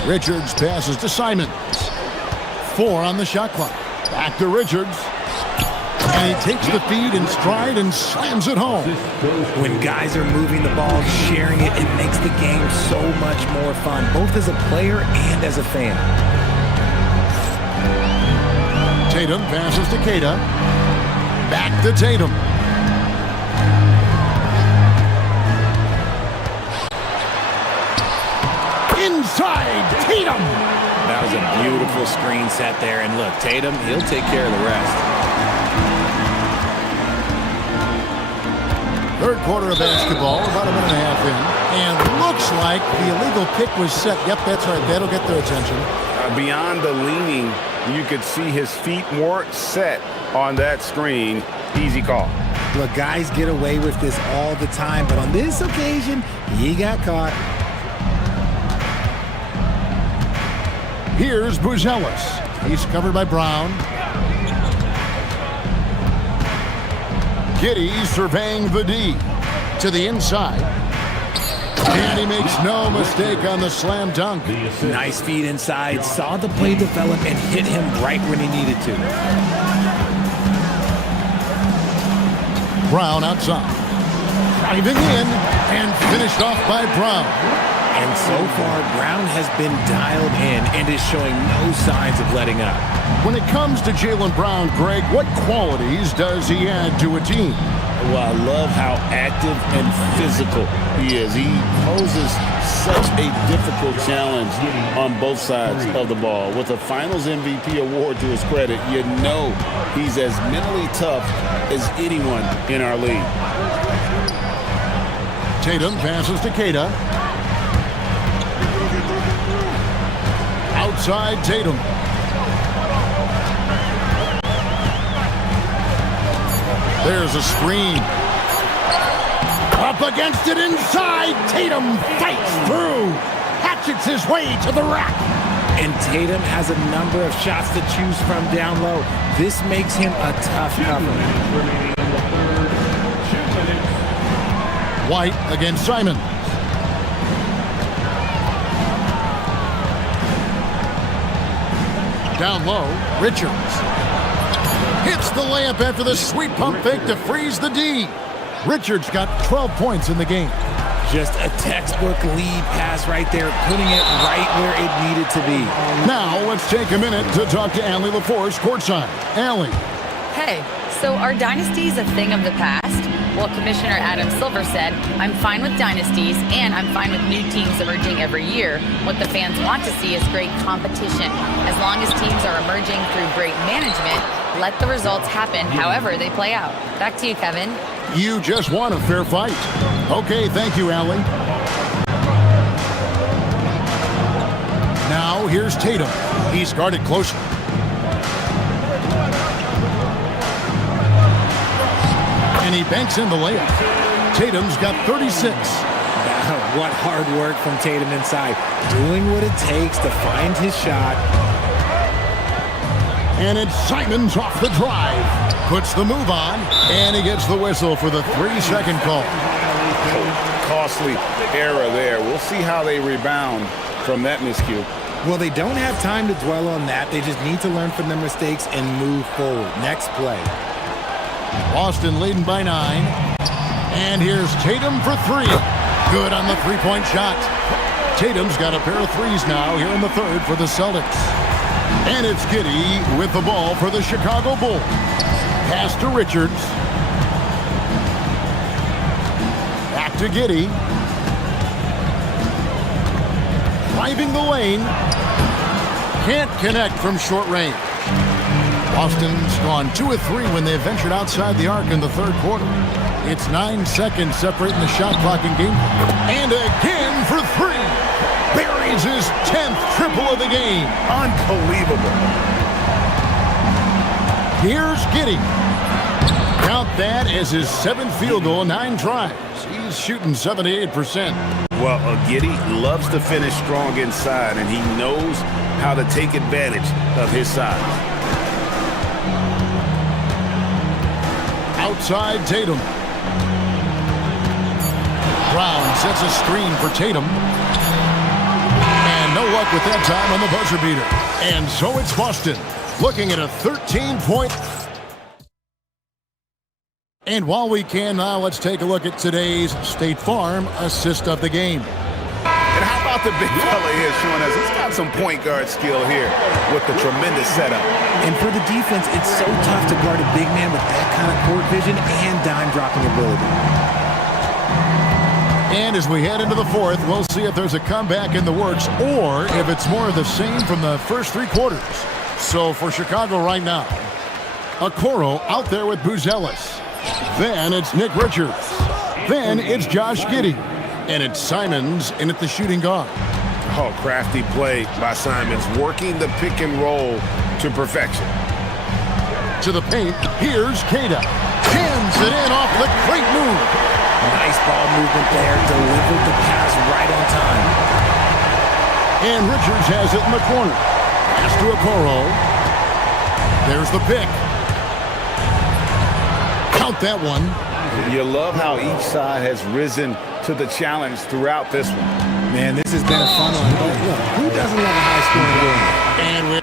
Richards passes to Simons. 4 on the shot clock. Back to Richards. And he takes the feed in stride and slams it home. When guys are moving the ball, sharing it, it makes the game so much more fun, both as a player and as a fan. Tatum passes to Cato. Back to Tatum. Inside Tatum. That was a beautiful screen set there. And look, Tatum, he'll take care of the rest. Third quarter of basketball, about a minute and a half in. And looks like the illegal pick was set. Yep, that's right. That'll get their attention. Beyond the leaning, you could see his feet weren't set on that screen. Easy call. Look, guys get away with this all the time, but on this occasion, he got caught. Here's Buzelis. He's covered by Brown. Giddy surveying the D to the inside. And he makes no mistake on the slam dunk. Nice feed inside, saw the play develop and hit him right when he needed to. Brown outside. Driving in and finished off by Brown. And so far, Brown has been dialed in and is showing no signs of letting up. When it comes to Jaylen Brown, Greg, what qualities does he add to a team? Well, I love how active and physical he is. He poses such a difficult challenge on both sides of the ball. With a Finals MVP award to his credit, you know he's as mentally tough as anyone in our league. Tatum passes to Keita. Outside Tatum. There's a screen. Up against it inside. Tatum fights through. Hatchets his way to the rack. And Tatum has a number of shots to choose from down low. This makes him a tough cover. White against Simon. Down low, Richards. Hits the layup after the sweep pump fake to freeze the D. Richards got 12 points in the game. Just a textbook lead pass right there, putting it right where it needed to be. Now let's take a minute to talk to Allie LaForce courtside. Allie. Hey, so are dynasties a thing of the past? Well, Commissioner Adam Silver said, I'm fine with dynasties and I'm fine with new teams emerging every year. What the fans want to see is great competition. As long as teams are emerging through great management, let the results happen however they play out. Back to you, Kevin. You just want a fair fight. Okay, thank you, Allie. Now here's Tatum. He's guarded closely. And he banks in the layup. Tatum's got 36. What hard work from Tatum inside. Doing what it takes to find his shot. And it's Simons off the drive. Puts the move on. And he gets the whistle for the 3-second call. Costly error there. We'll see how they rebound from that miscue. Well, they don't have time to dwell on that. They just need to learn from their mistakes and move forward. Next play. Boston leading by 9. And here's Tatum for 3. Good on the three-point shot. Tatum's got a pair of threes now here in the third for the Celtics. And it's Giddy with the ball for the Chicago Bulls. Pass to Richards. Back to Giddy. Driving the lane. Can't connect from short range. Boston's gone 2 of 3 when they ventured outside the arc in the third quarter. It's 9 seconds separating the shot clock and game. And again for 3. Buries his 10th triple of the game. Unbelievable. Here's Giddy. Count that as his 7th field goal in 9 tries. He's shooting 78%. Well, Giddy loves to finish strong inside, and he knows how to take advantage of his size. Outside Tatum. Brown sets a screen for Tatum. And no luck with that time on the buzzer beater. And so it's Boston looking at a 13-point. And while we can now, let's take a look at today's State Farm assist of the game. And how about the big fella here showing us he's got some point guard skill here with the tremendous setup. And for the defense, it's so tough to guard a big man with that kind of court vision and dime-dropping ability. And as we head into the fourth, we'll see if there's a comeback in the works or if it's more of the same from the first 3 quarters. So for Chicago right now, Okoro out there with Buzelis. Then it's Nick Richards. Then it's Josh Giddey. And it's Simons in at the shooting guard. Oh, crafty play by Simons, working the pick and roll to perfection. To the paint, here's Cada. Jams it in off the great move. Nice ball movement there. Delivered the pass right on time. And Richards has it in the corner. Pass to Okoro. There's the pick. Count that one. You love how each side has risen to the challenge throughout this one. Man, this has been a fun one. Look, who doesn't love a high-scoring game? And we're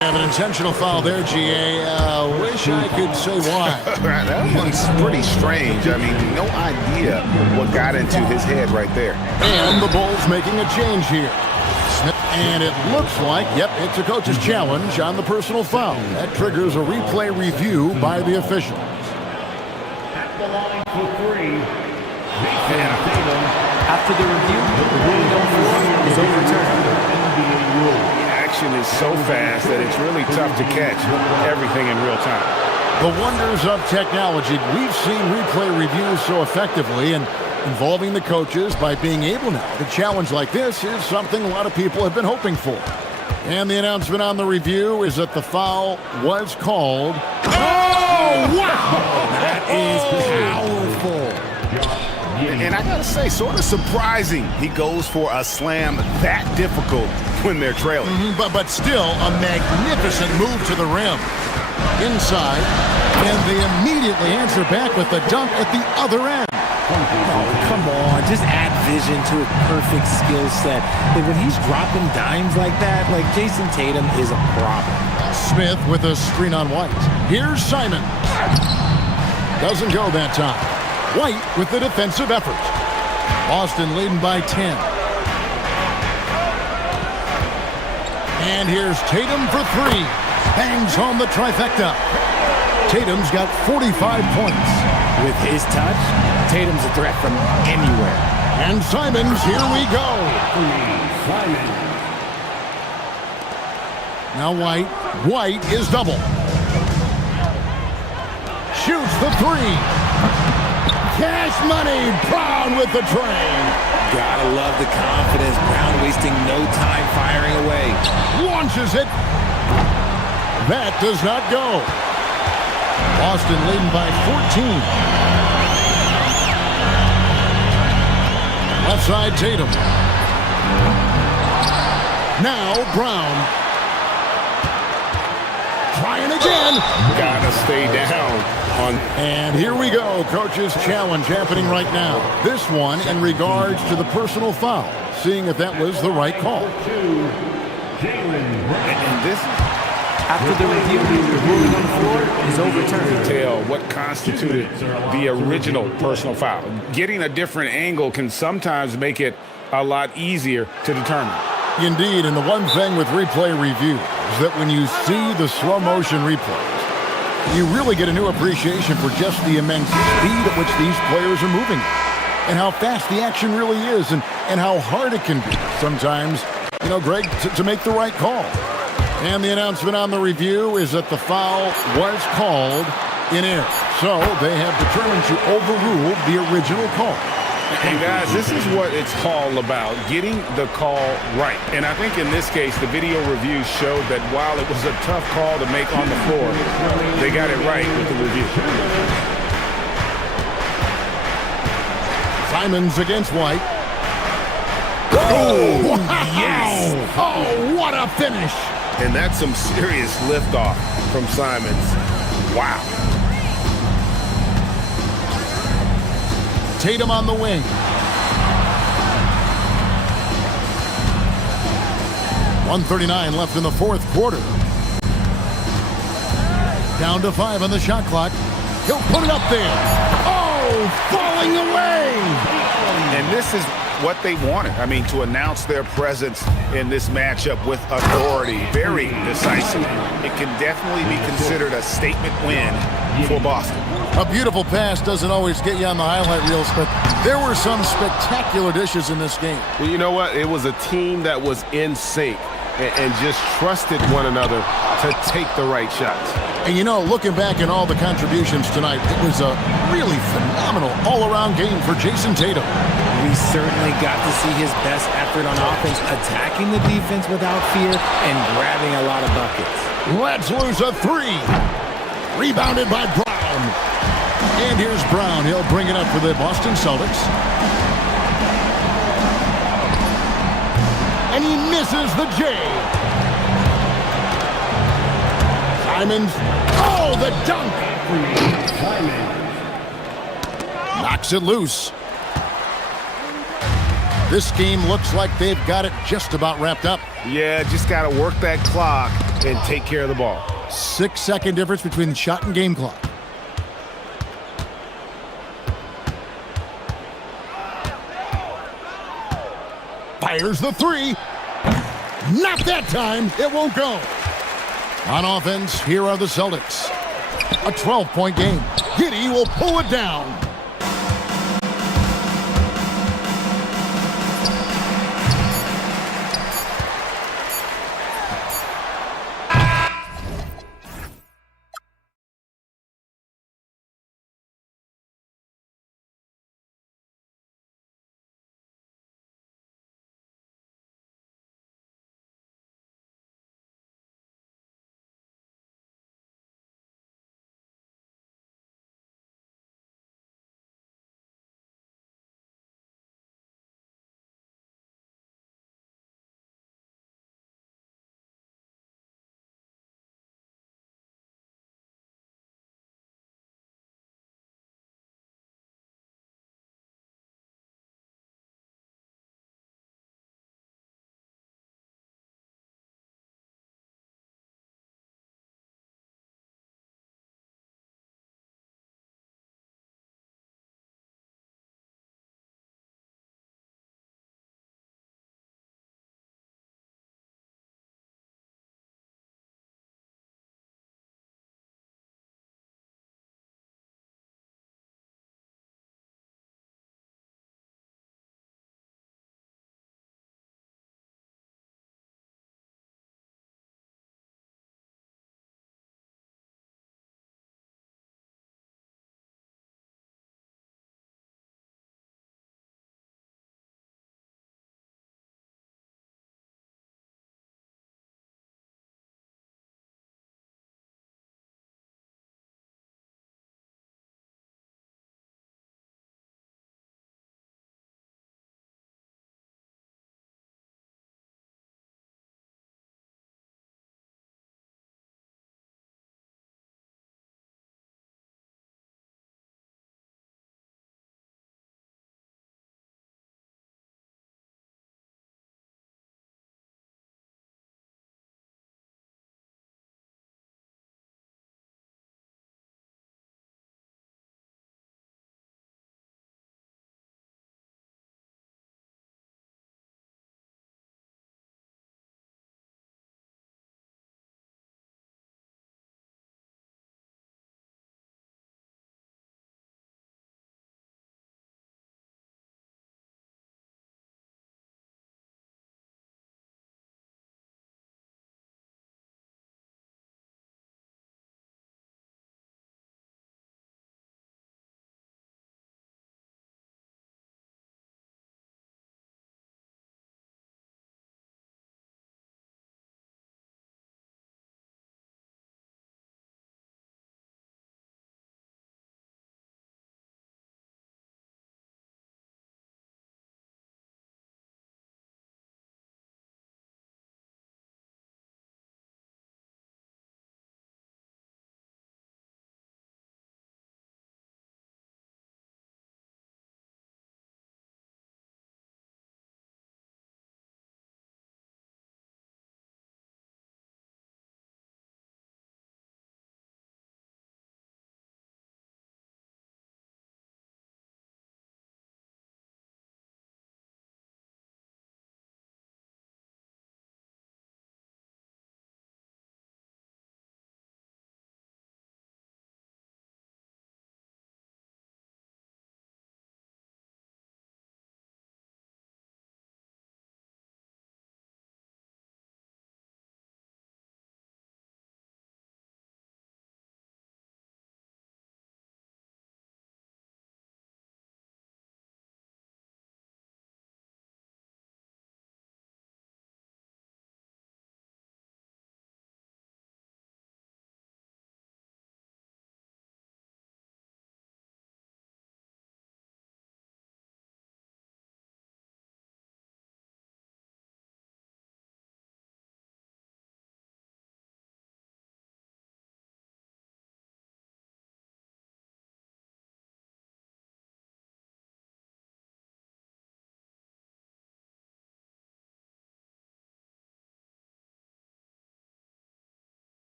have an intentional foul there, GA. Wish I could say why. That one's pretty strange. I mean, no idea what got into his head right there. And the Bulls making a change here. And it looks like, yep, it's a coach's challenge on the personal foul. That triggers a replay review by the official. At the line for three. After the review, the ruling on the floor is overturned. Action is so fast that it's really tough to catch everything in real time. The wonders of technology. We've seen replay reviews so effectively, and involving the coaches by being able now to challenge like this is something a lot of people have been hoping for. And the announcement on the review is that the foul was called. Oh, wow! That is powerful. And I gotta say, sort of surprising he goes for a slam that difficult when they're trailing. But still a magnificent move to the rim. Inside, and they immediately answer back with the dunk at the other end. Oh, come on. Just add vision to a perfect skill set. But when he's dropping dimes like that, like Jason Tatum is a problem. Smith with a screen on White. Here's Simon. Doesn't go that time. White with the defensive effort. Boston leading by 10. And here's Tatum for three. Hangs home the trifecta. Tatum's got 45 points. With his touch, Tatum's a threat from anywhere. And Simons, here we go. Simon. Now White. White is double. Shoots the three. Cash money. Brown with the train. Gotta love the confidence. Brown wasting no time firing away. Launches it. That does not go. Boston leading by 14. Left side Tatum. Now Brown. Trying again. Gotta stay down. And here we go. Coach's challenge happening right now. This one in regards to the personal foul. Seeing if that was the right call. And this, After the review, the ruling on the floor is overturned. tell what constituted the original personal foul. Getting a different angle can sometimes make it a lot easier to determine. Indeed, and the one thing with replay review is that when you see the slow motion replays, you really get a new appreciation for just the immense speed at which these players are moving and how fast the action really is and how hard it can be sometimes, you know, Greg, to make the right call. And the announcement on the review is that the foul was called in error. So they have determined to overrule the original call. And guys, this is what it's all about, getting the call right. And I think in this case, the video review showed that while it was a tough call to make on the floor, they got it right with the review. Simons against White. Oh, Yes! Oh, what a finish! And that's some serious liftoff from Simons. Wow. Tatum on the wing. .139 left in the fourth quarter. Down to 5 on the shot clock. He'll put it up there. Oh, falling away! And this is what they wanted. I mean, to announce their presence in this matchup with authority, very decisive. It can definitely be considered a statement win for Boston. A beautiful pass doesn't always get you on the highlight reels, but there were some spectacular dishes in this game. Well, you know what? It was a team that was in sync and just trusted one another to take the right shots. And you know, looking back at all the contributions tonight, it was a really phenomenal all-around game for Jason Tatum. We certainly got to see his best effort on offense, attacking the defense without fear and grabbing a lot of buckets. Let's lose a three. Rebounded by Brown. And here's Brown. He'll bring it up for the Boston Celtics. And he misses the J. Simons. Oh, the dunk. Knocks it loose. This game looks like they've got it just about wrapped up. Yeah, just got to work that clock and take care of the ball. 6-second difference between the shot and game clock. Fires the three. Not that time. It won't go. On offense, here are the Celtics. A 12-point game. Giddey will pull it down.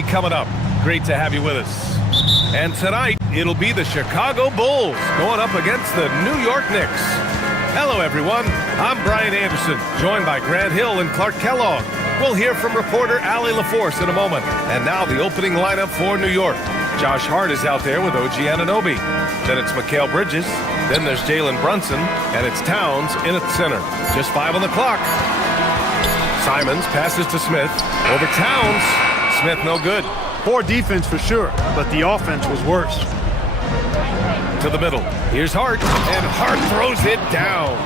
NBA coming up. Great to have you with us. And tonight, it'll be the Chicago Bulls going up against the New York Knicks. Hello, everyone. I'm Brian Anderson, joined by Grant Hill and Clark Kellogg. We'll hear from reporter Allie LaForce in a moment. And now the opening lineup for New York. Josh Hart is out there with OG Anunoby. Then it's Mikal Bridges. Then there's Jalen Brunson. And it's Towns in at center. Just 5 on the clock. Simons passes to Smith. Over Towns. Smith no good. Poor defense for sure, but the offense was worse. To the middle. Here's Hart. And Hart throws it down.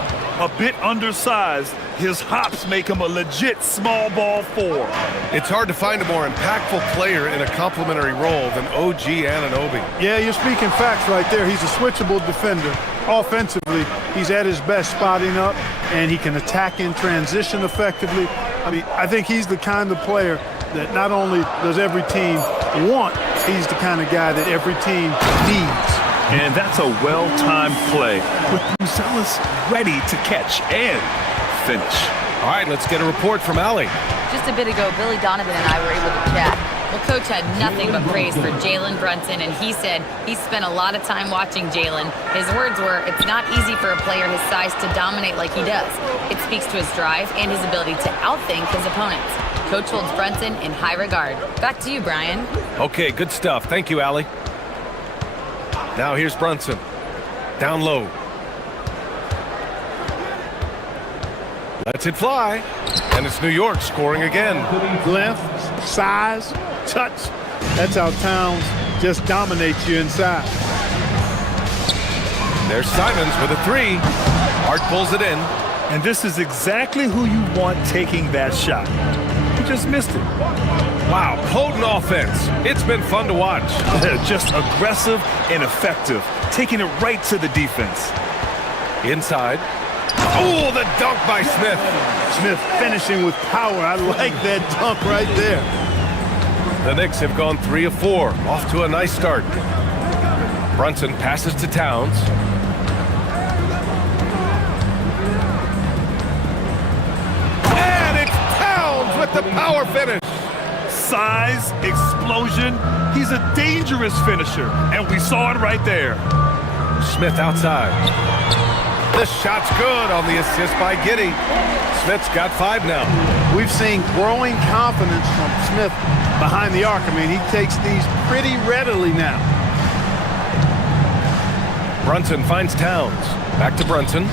A bit undersized, his hops make him a legit small ball 4. It's hard to find a more impactful player in a complementary role than OG Anunoby. Yeah, you're speaking facts right there. He's a switchable defender. Offensively, he's at his best spotting up, and he can attack in transition effectively. I mean, I think he's the kind of player that not only does every team want, he's the kind of guy that every team needs. And that's a well-timed play with Buzelis ready to catch and finish. All right, let's get a report from Allie. Just a bit ago, Billy Donovan and I were able to chat. Well, Coach had nothing but praise for Jalen Brunson, and he said he spent a lot of time watching Jalen. His words were, it's not easy for a player his size to dominate like he does. It speaks to his drive and his ability to outthink his opponents. Coach holds Brunson in high regard. Back to you, Brian. Okay, good stuff. Thank you, Allie. Now here's Brunson. Down low. Lets it fly. And it's New York scoring again. Length, size, touch. That's how Towns just dominates you inside. There's Simons with a 3. Hart pulls it in. And this is exactly who you want taking that shot. He just missed it. Wow, potent offense. It's been fun to watch. Just aggressive and effective, taking it right to the defense. Inside. Oh, the dunk by Smith. Smith finishing with power. I like that dunk right there. The Knicks have gone 3 of 4. Off to a nice start. Brunson passes to Towns. And it's Towns with the power finish. Size, explosion. He's a dangerous finisher, and we saw it right there. Smith outside. The shot's good on the assist by Giddey. Smith's got 5 now. We've seen growing confidence from Smith behind the arc. I mean, he takes these pretty readily now. Brunson finds Towns. Back to Brunson.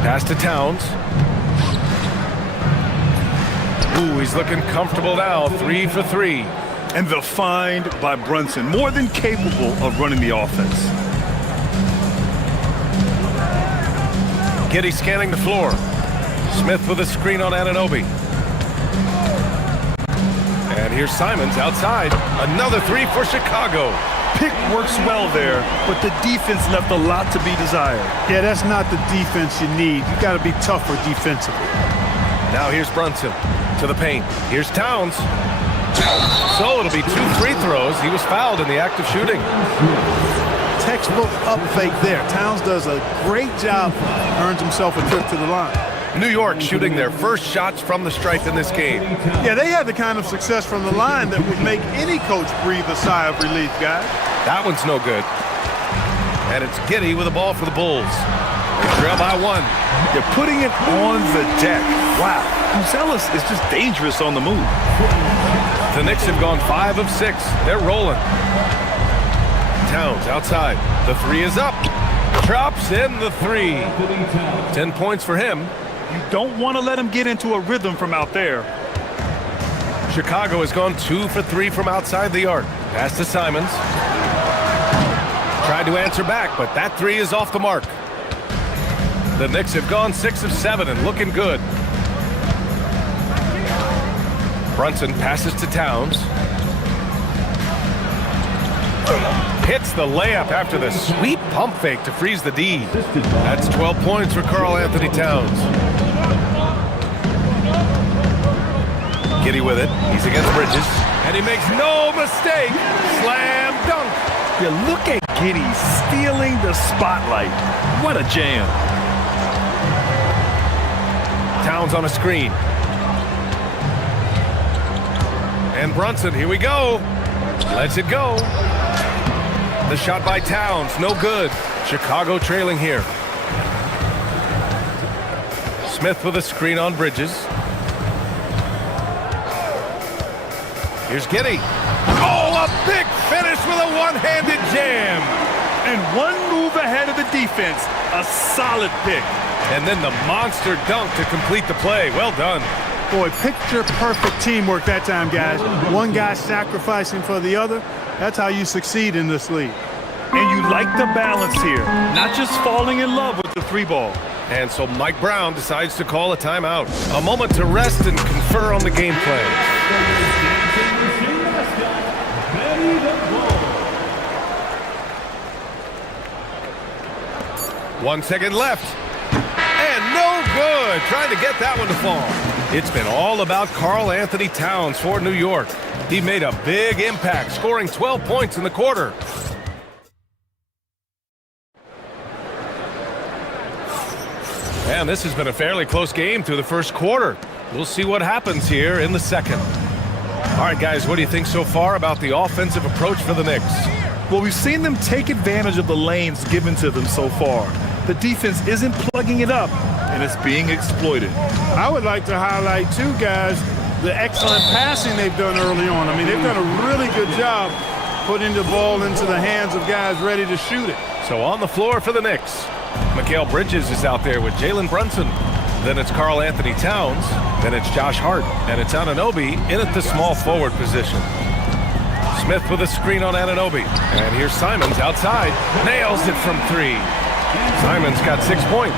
Pass to Towns. Ooh, he's looking comfortable now. 3 for 3. And the find by Brunson, more than capable of running the offense. Giddey scanning the floor. Smith with a screen on Anunoby. And here's Simons outside. Another 3 for Chicago. Pick works well there, but the defense left a lot to be desired. Yeah, that's not the defense you need. You got to be tougher defensively. Now here's Brunson to the paint. Here's Towns. So it'll be 2 free throws. He was fouled in the act of shooting. Textbook up fake there. Towns does a great job, earns himself a trip to the line. New York shooting their first shots from the stripe in this game. Yeah, they had the kind of success from the line that would make any coach breathe a sigh of relief, guys. That one's no good. And it's Giddey with the ball for the Bulls. They trail by 1. They're putting it on the deck. Wow, Buzelis is just dangerous on the move. The Knicks have gone 5 of 6. They're rolling. Towns outside. The 3 is up. Drops in the 3. 10 points for him. You don't want to let him get into a rhythm from out there. Chicago has gone 2 for 3 from outside the arc. Pass to Simons. Tried to answer back, but that 3 is off the mark. The Knicks have gone 6 of 7 and looking good. Brunson passes to Towns. Hits the layup after the sweet pump fake to freeze the D. That's 12 points for Karl Anthony Towns. Giddey with it. He's against Bridges. And he makes no mistake. Slam dunk. Yeah, look at Giddey stealing the spotlight. What a jam. Towns on a screen. And Brunson, here we go. Lets it go. The shot by Towns, no good. Chicago trailing here. Smith with a screen on Bridges. Here's Giddey. Oh, a big finish with a one-handed jam. And one move ahead of the defense. A solid pick. And then the monster dunk to complete the play. Well done. Boy, picture perfect teamwork that time, guys. One guy sacrificing for the other. That's how you succeed in this league. And you like the balance here. Not just falling in love with the three ball. And so Mike Brown decides to call a timeout. A moment to rest and confer on the game plan. 1 second left. And no good. Trying to get that one to fall. It's been all about Karl Anthony Towns for New York. He made a big impact, scoring 12 points in the quarter. And this has been a fairly close game through the first quarter. We'll see what happens here in the second. All right, guys, what do you think so far about the offensive approach for the Knicks? Well, we've seen them take advantage of the lanes given to them so far. The defense isn't plugging it up, and it's being exploited. I would like to highlight, too, guys, the excellent passing they've done early on. I mean, they've done a really good job putting the ball into the hands of guys ready to shoot it. So on the floor for the Knicks, Mikal Bridges is out there with Jalen Brunson. Then it's Karl Anthony Towns. Then it's Josh Hart. And it's Anunoby in at the small forward position. Smith with a screen on Anunoby. And here's Simons outside. Nails it from three. Simons got 6 points.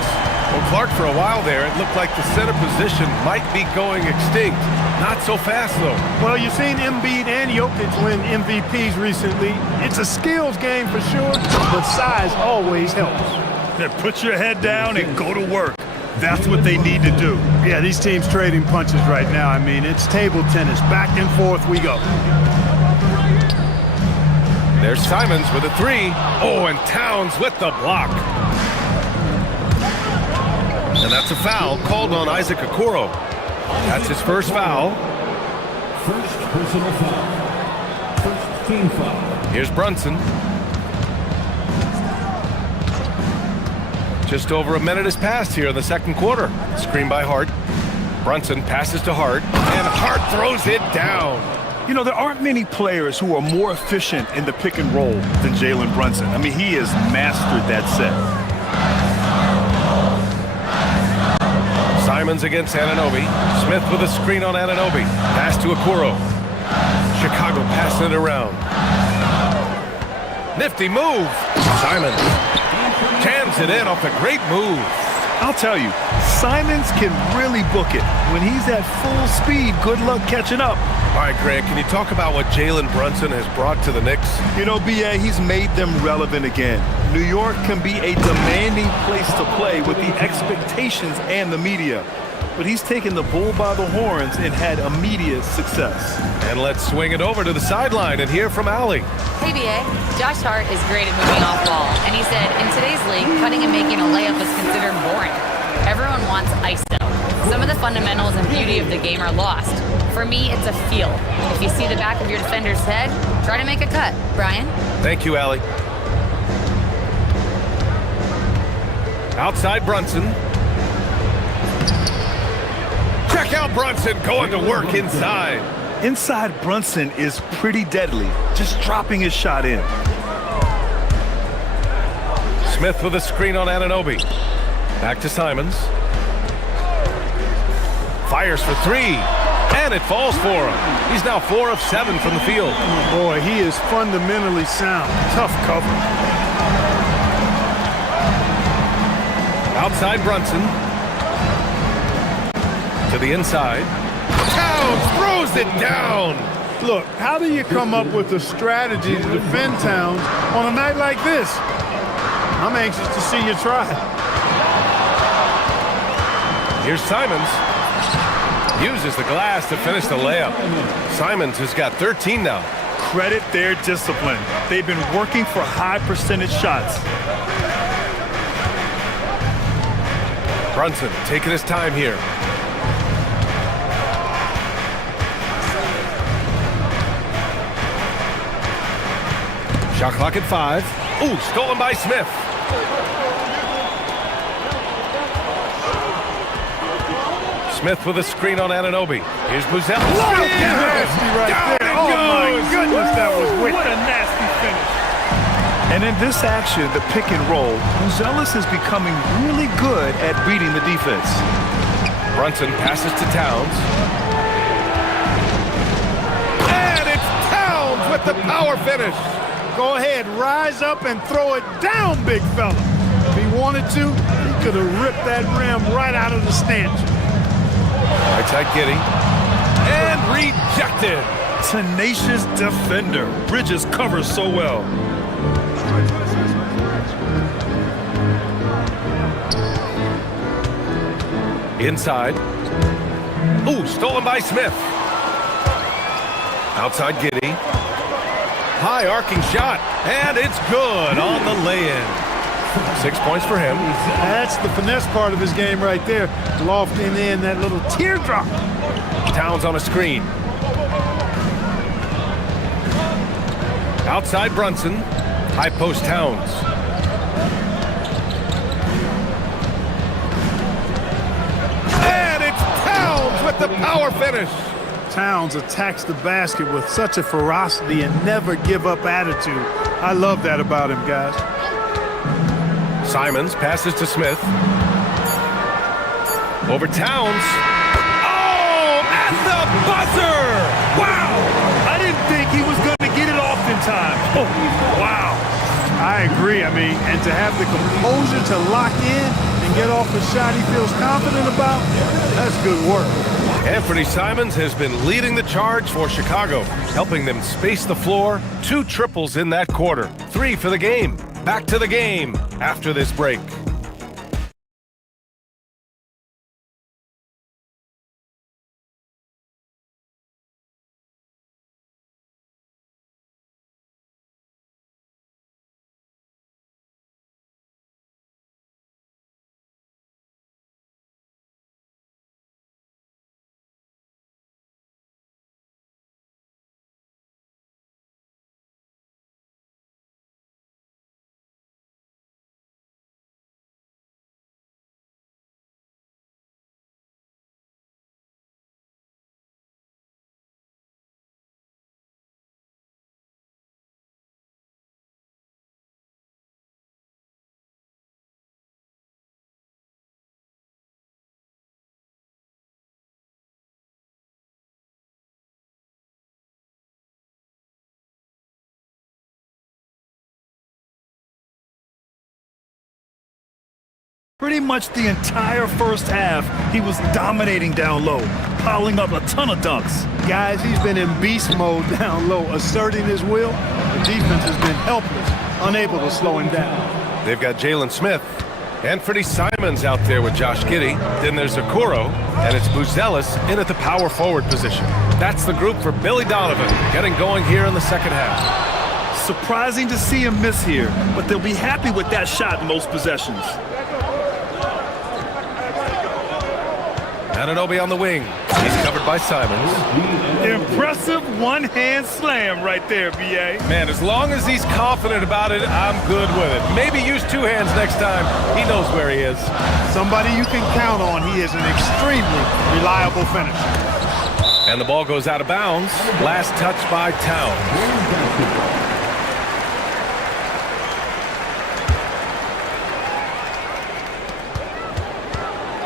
Well, Clark, for a while there, it looked like the center position might be going extinct. Not so fast, though. Well, you've seen Embiid and Jokic win MVPs recently. It's a skills game for sure, but size always helps. Then put your head down and go to work. That's what they need to do. Yeah, these teams trading punches right now. I mean, it's table tennis. Back and forth we go. There's Simons with a three. Oh, and Towns with the block. And that's a foul called on Isaac Okoro. That's his first foul. First personal foul. First team foul. Here's Brunson. Just over a minute has passed here in the second quarter. Screen by Hart. Brunson passes to Hart, and Hart throws it down. You know, there aren't many players who are more efficient in the pick and roll than Jalen Brunson. I mean, he has mastered that set. Simons against Anunoby. Smith with a screen on Anunoby. Pass to Okoro. Chicago passing it around. Nifty move. Simons jams it in off a great move. I'll tell you, Simons can really book it. When he's at full speed, good luck catching up. All right, Grant, can you talk about what Jalen Brunson has brought to the Knicks? You know, B.A., he's made them relevant again. New York can be a demanding place to play with the expectations and the media. But he's taken the bull by the horns and had immediate success. And let's swing it over to the sideline and hear from Allie. Hey, BA. Josh Hart is great at moving off ball. And he said, in today's league, cutting and making a layup is considered boring. Everyone wants ISO. Some of the fundamentals and beauty of the game are lost. For me, it's a feel. If you see the back of your defender's head, try to make a cut. Brian? Thank you, Allie. Outside Brunson. Check out Brunson going to work inside. Inside Brunson is pretty deadly, just dropping his shot in. Smith with a screen on Anunoby. Back to Simons. Fires for three, and it falls for him. He's now 4 of 7 from the field. Boy, he is fundamentally sound. Tough cover. Outside Brunson. To the inside. Towns throws it down. Look, how do you come up with a strategy to defend Towns on a night like this? I'm anxious to see you try. Here's Simons. Uses the glass to finish the layup. Simons has got 13 now. Credit their discipline. They've been working for high percentage shots. Brunson taking his time here. Shot clock at 5. Ooh, stolen by Smith. Smith with a screen on Anunoby. Here's Buzel. Nasty right there. Oh, my goodness, that was wicked. What a nasty finish. And in this action, the pick and roll, Buzelis is becoming really good at reading the defense. Brunson passes to Towns. And it's Towns with the power finish. Go ahead, rise up and throw it down, big fella. If he wanted to, he could have ripped that rim right out of the stanchion. Right side Giddy. And rejected. Tenacious defender. Bridges covers so well. Inside. Ooh, stolen by Smith. Outside Giddy. High arcing shot. And it's good on the lay-in. 6 points for him. That's the finesse part of his game right there. Lofting in that little teardrop. Towns on a screen. Outside Brunson. High post Towns. And it's Towns with the power finish. Towns attacks the basket with such a ferocity and never give up attitude. I love that about him, guys. Simons passes to Smith. Over Towns. Oh, at the buzzer! Wow! I didn't think he was going to get it off in time. Oh, wow. I agree. I mean, and to have the composure to lock in and get off a shot he feels confident about, that's good work. Anthony Simons has been leading the charge for Chicago, helping them space the floor. 2 triples in that quarter. 3 for the game. Back to the game after this break. Pretty much the entire first half, he was dominating down low, piling up a ton of dunks. Guys, he's been in beast mode down low, asserting his will. The defense has been helpless, unable to slow him down. They've got Jalen Smith. Anthony Simons out there with Josh Giddey. Then there's Okoro, and it's Buzelis in at the power forward position. That's the group for Billy Donovan, getting going here in the second half. Surprising to see him miss here, but they'll be happy with that shot in most possessions. Anunoby on the wing. He's covered by Simons. Impressive one-hand slam right there, B.A. Man, as long as he's confident about it, I'm good with it. Maybe use 2 hands next time. He knows where he is. Somebody you can count on. He is an extremely reliable finisher. And the ball goes out of bounds. Last touch by Towns.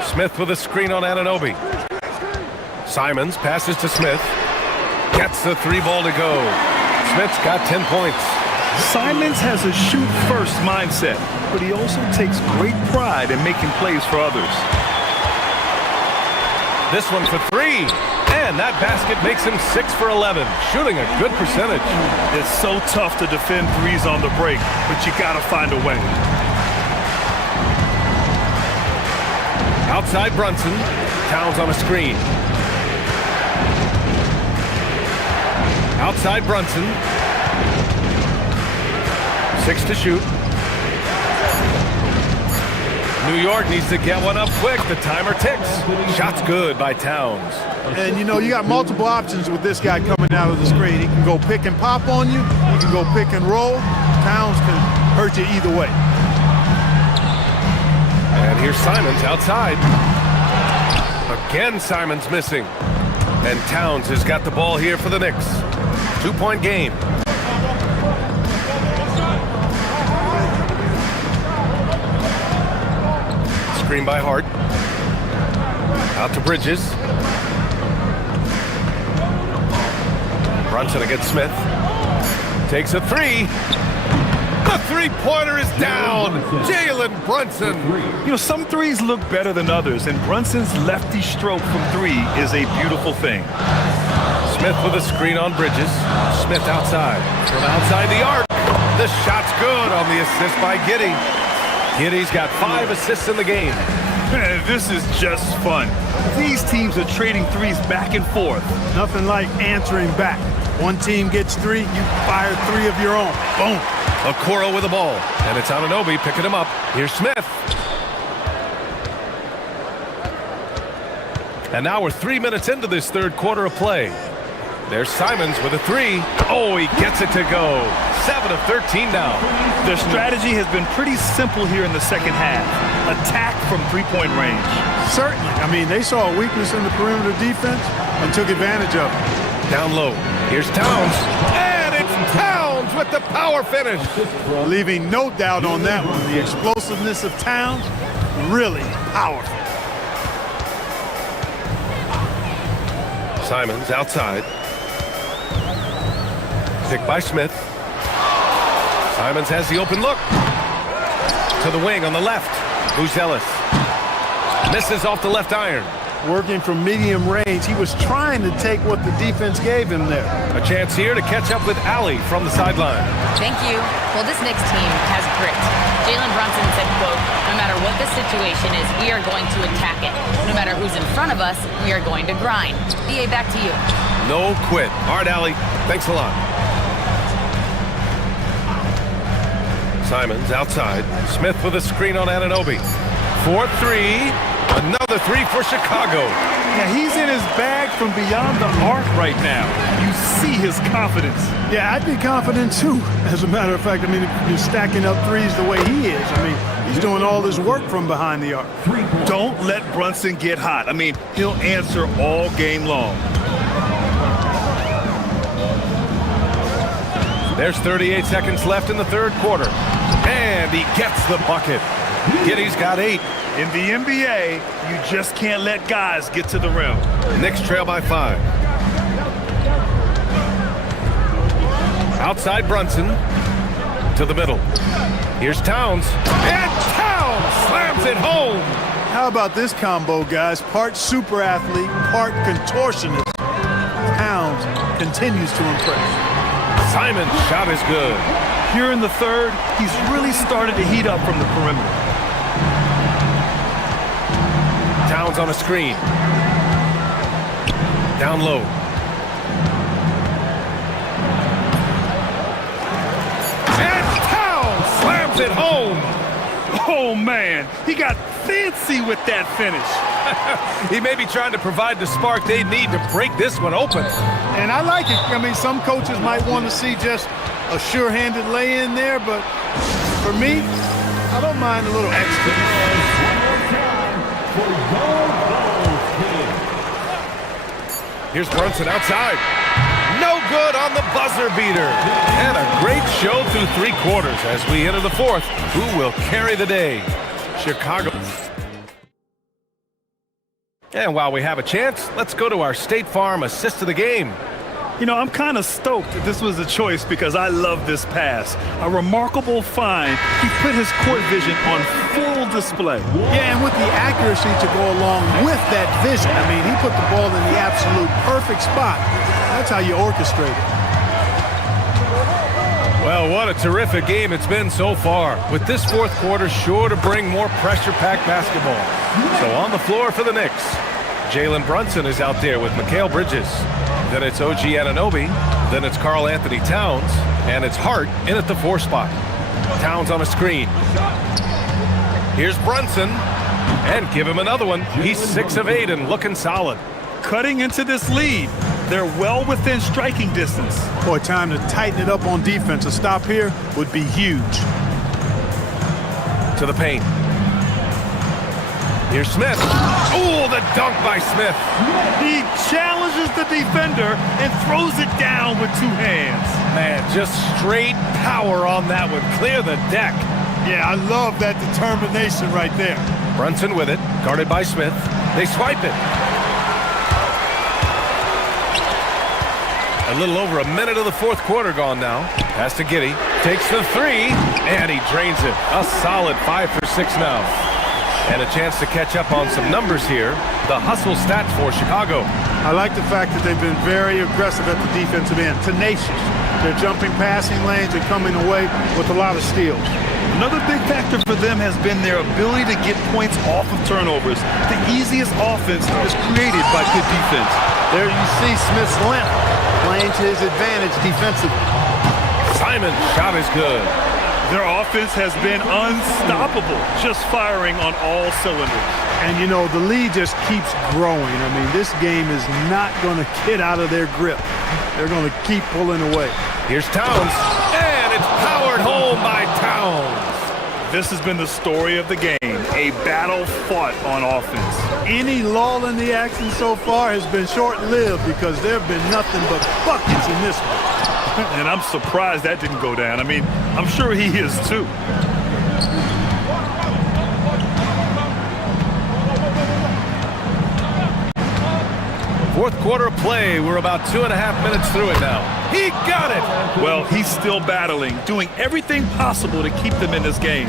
Smith with a screen on Anunoby. Simons passes to Smith. Gets the 3 ball to go. Smith's got 10 points. Simons has a shoot-first mindset, but he also takes great pride in making plays for others. This one for 3. And that basket makes him 6 for 11, shooting a good percentage. It's so tough to defend threes on the break, but you gotta find a way. Outside Brunson. Towns on a screen. Outside Brunson. 6 to shoot. New York needs to get one up quick. The timer ticks. Shot's good by Towns. And, you know, you got multiple options with this guy coming out of the screen. He can go pick and pop on you. He can go pick and roll. Towns can hurt you either way. And here's Simons outside. Again, Simons missing. And Towns has got the ball here for the Knicks. 2-point game. Screen by Hart. Out to Bridges. Brunson against Smith. Takes a three. The three-pointer is down. Jalen Brunson. You know, some threes look better than others, and Brunson's lefty stroke from three is a beautiful thing. Smith with a screen on Bridges. Smith outside. From outside the arc. The shot's good on the assist by Giddey. Giddey's got 5 assists in the game. Man, this is just fun. These teams are trading threes back and forth. Nothing like answering back. One team gets 3, you fire 3 of your own. Boom. Okoro with the ball. And it's Anunoby picking him up. Here's Smith. And now we're 3 minutes into this third quarter of play. There's Simons with a 3. Oh, he gets it to go. 7 of 13 now. Their strategy has been pretty simple here in the second half. Attack from three-point range. Certainly. I mean, they saw a weakness in the perimeter defense and took advantage of it. Down low. Here's Towns. And it's Towns with the power finish. Leaving no doubt on that one. The explosiveness of Towns, really powerful. Simons outside. Picked by Smith. Simons has the open look. To the wing on the left. Buzelis. Misses off the left iron. Working from medium range. He was trying to take what the defense gave him there. A chance here to catch up with Ali from the sideline. Thank you. Well, this Knicks team has grit. Jalen Brunson said, quote, no matter what the situation is, we are going to attack it. No matter who's in front of us, we are going to grind. BA, back to you. No quit. All right, Ali. Thanks a lot. Simons outside. Smith with a screen on Anunoby. 4-3. Another 3 for Chicago. Yeah, he's in his bag from beyond the arc right now. You see his confidence. Yeah, I'd be confident too. As a matter of fact, I mean, if you're stacking up threes the way he is, I mean, he's doing all this work from behind the arc. Don't let Brunson get hot. I mean, he'll answer all game long. There's 38 seconds left in the third quarter. And he gets the bucket. Giddey's got 8. In the NBA, you just can't let guys get to the rim. Knicks trail by 5. Outside Brunson. To the middle. Here's Towns. And Towns slams it home. How about this combo, guys? Part super athlete, part contortionist. Towns continues to impress. Simon's shot is good. Here in the third, he's really started to heat up from the perimeter. Towns on a screen. Down low. And Towns slams it home. Oh, man. He got fancy with that finish. He may be trying to provide the spark they need to break this one open. And I like it. I mean, some coaches might want to see just a sure-handed lay-in there, but for me, I don't mind a little extra. Here's Brunson outside. No good on the buzzer beater. And a great show through 3 quarters as we enter the fourth. Who will carry the day? Chicago. And while we have a chance, let's go to our State Farm assist of the game. You know, I'm kind of stoked that this was a choice because I love this pass. A remarkable find. He put his court vision on full display. Yeah, and with the accuracy to go along with that vision. I mean, he put the ball in the absolute perfect spot. That's how you orchestrate it. Well, what a terrific game it's been so far. With this fourth quarter sure to bring more pressure-packed basketball. So on the floor for the Knicks, Jalen Brunson is out there with Mikal Bridges. Then it's OG Anunoby. Then it's Karl Anthony Towns. And it's Hart in at the 4 spot. Towns on a screen. Here's Brunson. And give him another one. He's 6 of 8 and looking solid. Cutting into this lead. They're well within striking distance. Boy, time to tighten it up on defense. A stop here would be huge. To the paint. Here's Smith. Oh, the dunk by Smith. He challenges the defender and throws it down with 2 hands. Man, just straight power on that one. Clear the deck. Yeah, I love that determination right there. Brunson with it, guarded by Smith. They swipe it. A little over a minute of the fourth quarter gone now. Pass to Giddey. Takes the 3, and he drains it. A solid 5 for 6 now. And a chance to catch up on some numbers here. The hustle stats for Chicago. I like the fact that they've been very aggressive at the defensive end. Tenacious. They're jumping passing lanes and coming away with a lot of steals. Another big factor for them has been their ability to get points off of turnovers. The easiest offense is created by good defense. There you see Smith's length playing to his advantage defensively. Simon's shot is good. Their offense has been unstoppable, just firing on all cylinders. And, you know, the lead just keeps growing. I mean, this game is not going to get out of their grip. They're going to keep pulling away. Here's Towns, and it's powered home by Towns. This has been the story of the game, a battle fought on offense. Any lull in the action so far has been short-lived because there have been nothing but buckets in this one. And I'm surprised that didn't go down. I mean, I'm sure he is too. Fourth quarter play. We're about 2.5 minutes through it now. He got it! Well, he's still battling, doing everything possible to keep them in this game.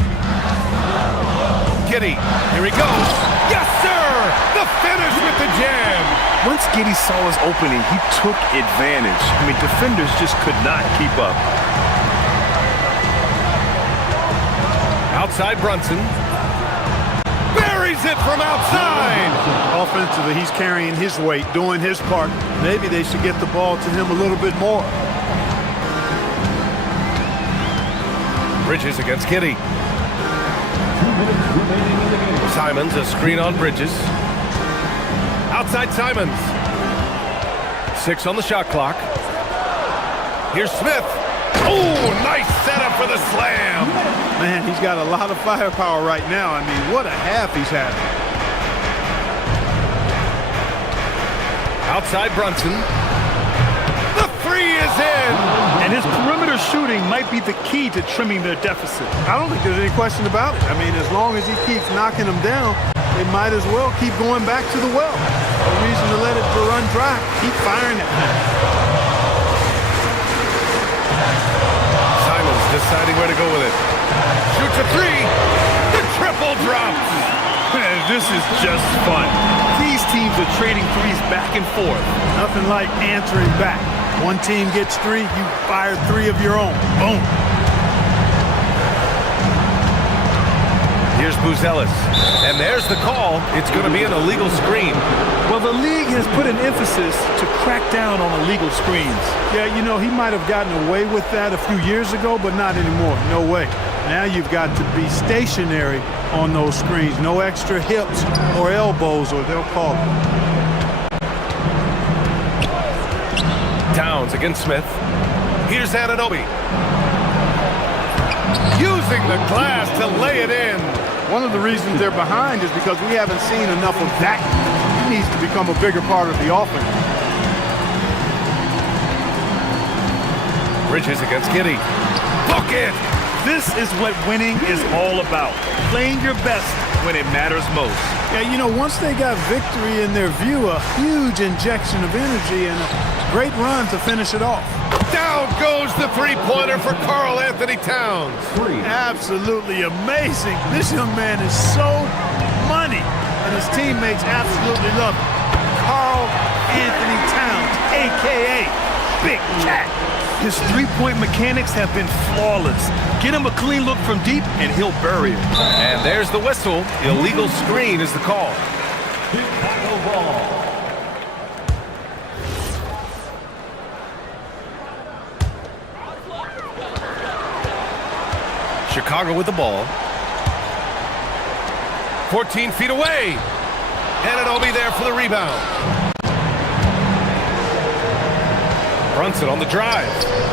Giddey, here he goes. Yes, sir! The finish with the jam. Once Giddey saw his opening, he took advantage. I mean, defenders just could not keep up. Outside Brunson. Buries it from outside. Offensively, he's carrying his weight, doing his part. Maybe they should get the ball to him a little bit more. Bridges against Giddey. Simons, a screen on Bridges. Outside Simons. 6 on the shot clock. Here's Smith. Oh, nice setup for the slam. Man, he's got a lot of firepower right now. I mean, what a half he's had. Outside Brunson. The 3 is in. And his perimeter shooting might be the key to trimming their deficit. I don't think there's any question about it. I mean, as long as he keeps knocking them down, they might as well keep going back to the well. No reason to let it run dry. Keep firing it. Simons deciding where to go with it. Shoots a 3. The triple drops. This is just fun. These teams are trading threes back and forth. Nothing like answering back. One team gets 3, you fire 3 of your own. Boom. Here's Buzelis. And there's the call. It's going to be an illegal screen. Well, the league has put an emphasis to crack down on illegal screens. Yeah, you know, he might have gotten away with that a few years ago, but not anymore. No way. Now you've got to be stationary on those screens. No extra hips or elbows, or they'll call it. Towns against Smith. Here's Anunoby. Using the glass to lay it in. One of the reasons they're behind is because we haven't seen enough of that. He needs to become a bigger part of the offense. Bridges against Giddey. Book it! This is what winning is all about. Playing your best when it matters most. Yeah, you know, once they got victory in their view, a huge injection of energy and a great run to finish it off. Down goes the three-pointer for Karl Anthony Towns. Absolutely amazing. This young man is so money, and his teammates absolutely love him. Karl Anthony Towns, a.k.a. Big Cat. His three-point mechanics have been flawless. Get him a clean look from deep, and he'll bury it. And there's the whistle. Illegal screen is the call. Chicago with the ball. 14 feet away. And it'll be there for the rebound. Brunson on the drive.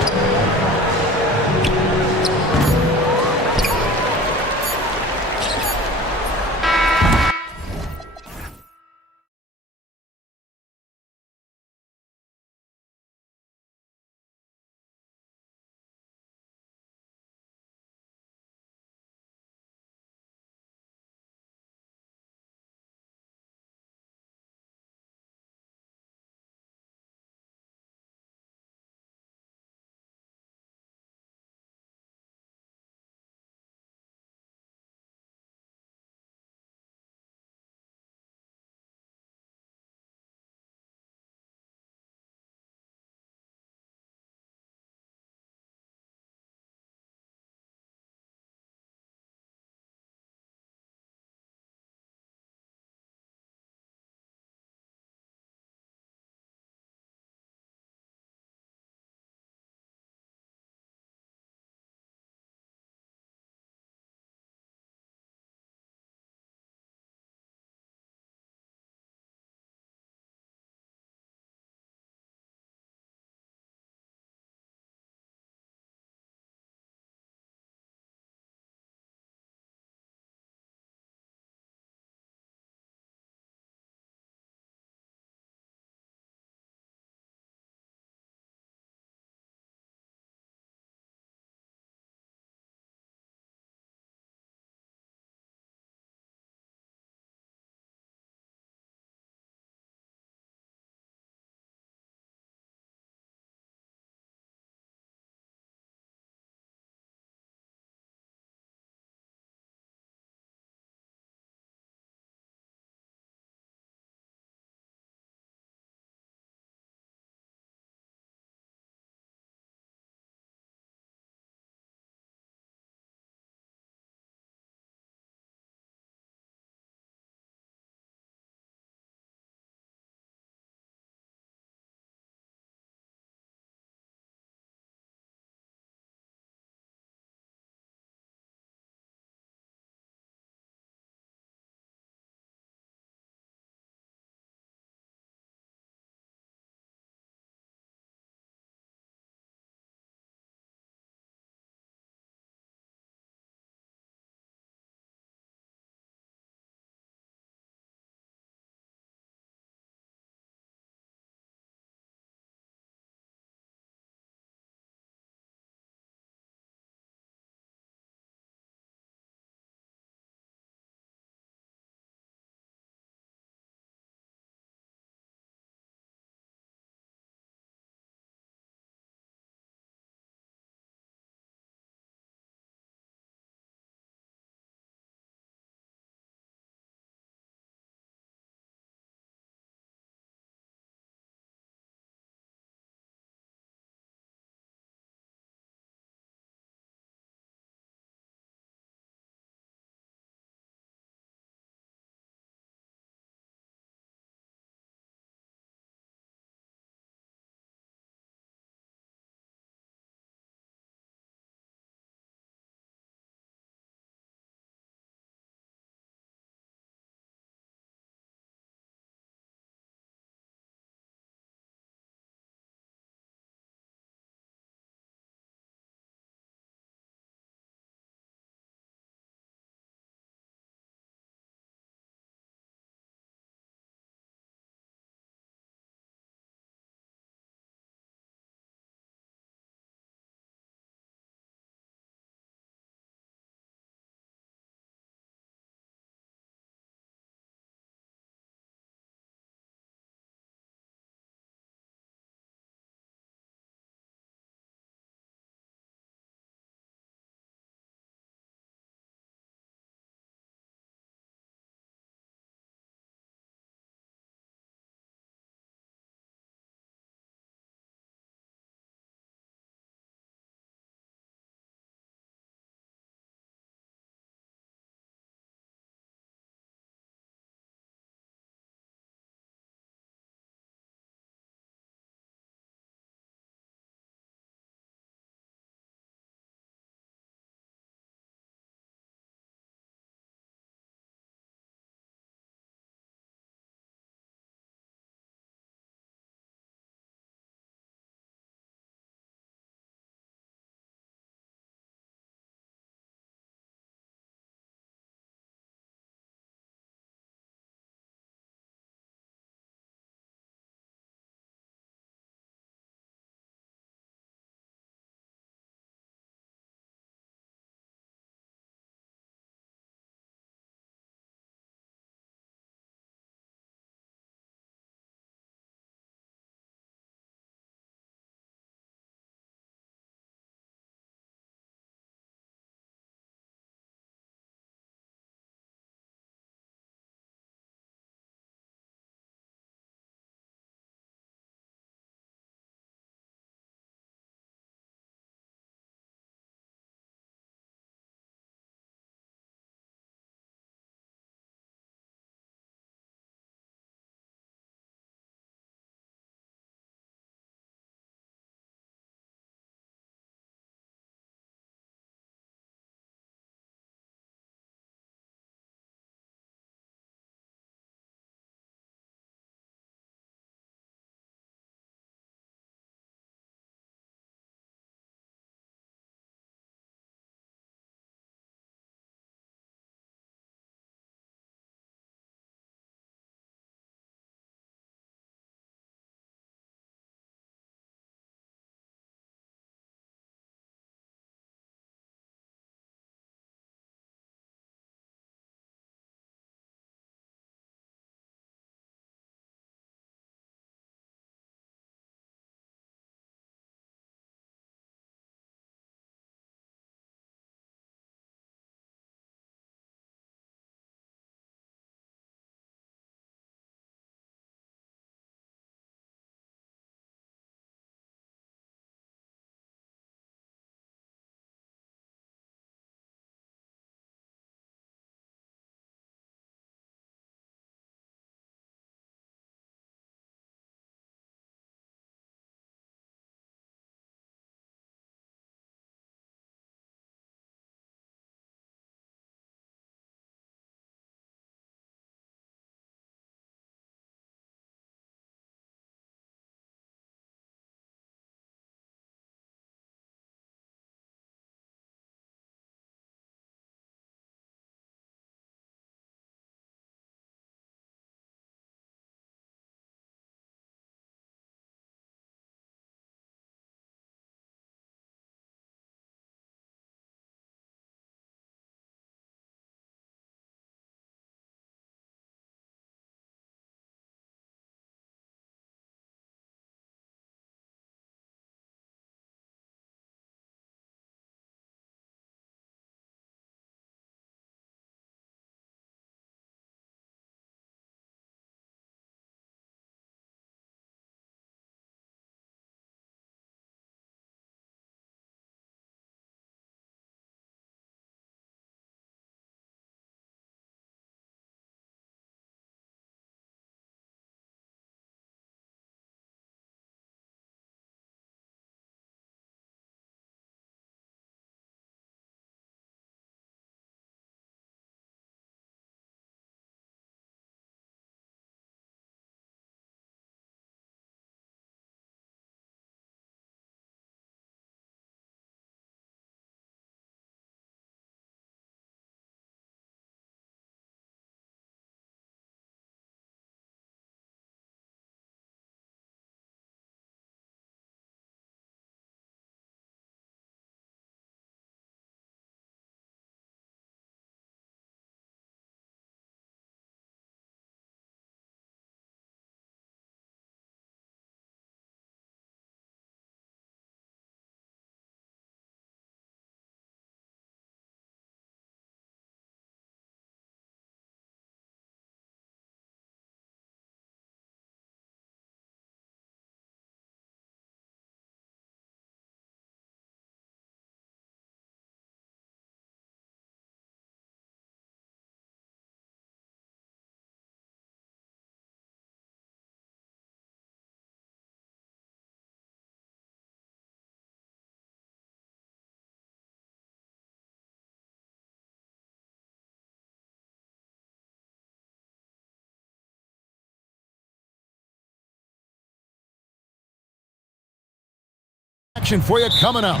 action for you coming up.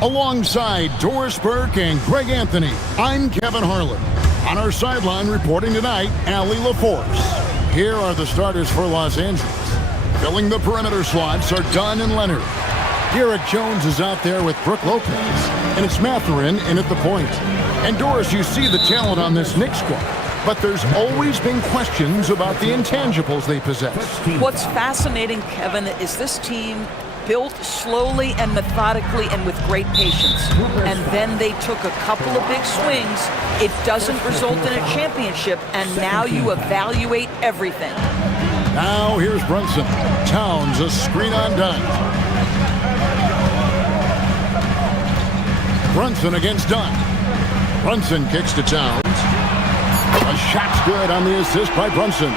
Alongside Doris Burke and Greg Anthony, I'm Kevin Harlan. On our sideline reporting tonight, Allie LaForce. Here are the starters for Los Angeles. Filling the perimeter slots are Dunn and Leonard. Garrett Jones is out there with Brooke Lopez, and it's Mathurin in at the point. And Doris, you see the talent on this Knicks squad, but there's always been questions about the intangibles they possess. What's fascinating, Kevin, is this team built slowly and methodically and with great patience. And then they took a couple of big swings. It doesn't result in a championship, and now you evaluate everything. Now here's Brunson. Towns, a screen on Dunn. Brunson against Dunn. Brunson kicks to Towns. A shot's good on the assist by Brunson.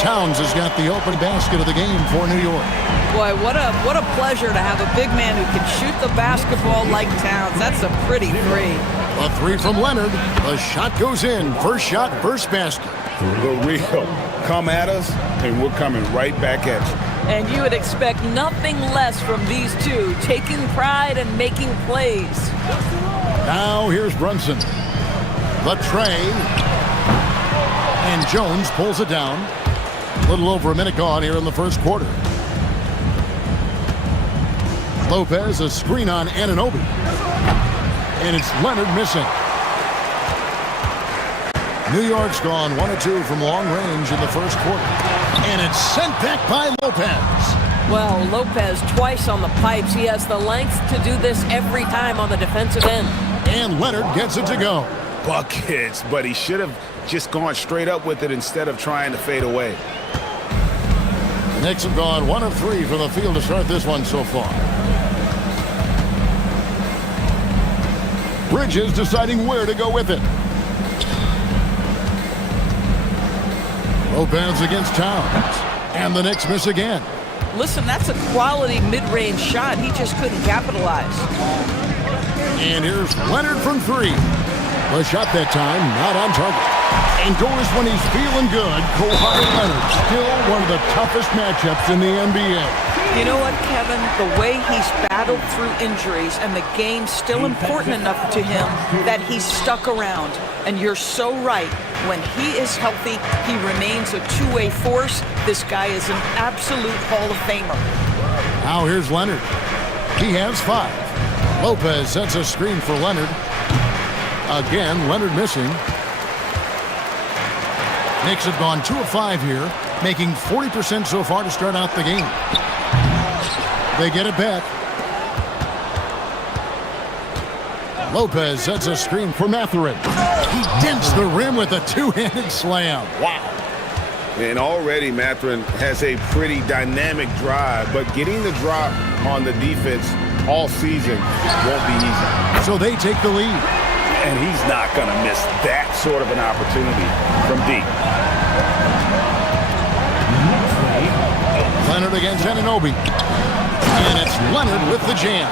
Towns has got the open basket of the game for New York. Boy, what a pleasure to have a big man who can shoot the basketball like Towns. That's a pretty three. A three from Leonard. The shot goes in. First shot, first basket. The real. Come at us, and we're coming right back at you. And you would expect nothing less from these two, taking pride and making plays. Now here's Brunson. The tray. And Jones pulls it down. A little over a minute gone here in the first quarter. Lopez, a screen on Anunoby. And it's Leonard missing. New York's gone 1 of 2 from long range in the first quarter. And it's sent back by Lopez. Well, Lopez twice on the pipes. He has the length to do this every time on the defensive end. And Leonard gets it to go. Buckets, but he should have just gone straight up with it instead of trying to fade away. The Knicks have gone 1 of 3 from the field to start this one so far. Bridges deciding where to go with it. Lopez against Towns. And the Knicks miss again. Listen, that's a quality mid-range shot. He just couldn't capitalize. And here's Leonard from 3. The shot that time, not on target. And Doris, when he's feeling good, Kawhi Leonard, still one of the toughest matchups in the NBA. You know what, Kevin? The way he's battled through injuries and the game's still important enough to him that he's stuck around. And you're so right. When he is healthy, he remains a two-way force. This guy is an absolute Hall of Famer. Now here's Leonard. He has 5. Lopez sets a screen for Leonard. Again, Leonard missing. Knicks have gone 2 of 5 here, making 40% so far to start out the game. They get it back. Lopez sets a screen for Mathurin. He dents the rim with a two-handed slam. Wow. And already Mathurin has a pretty dynamic drive, but getting the drop on the defense all season won't be easy. So they take the lead. And he's not going to miss that sort of an opportunity from deep. Leonard against Anunoby. And it's Leonard with the jam.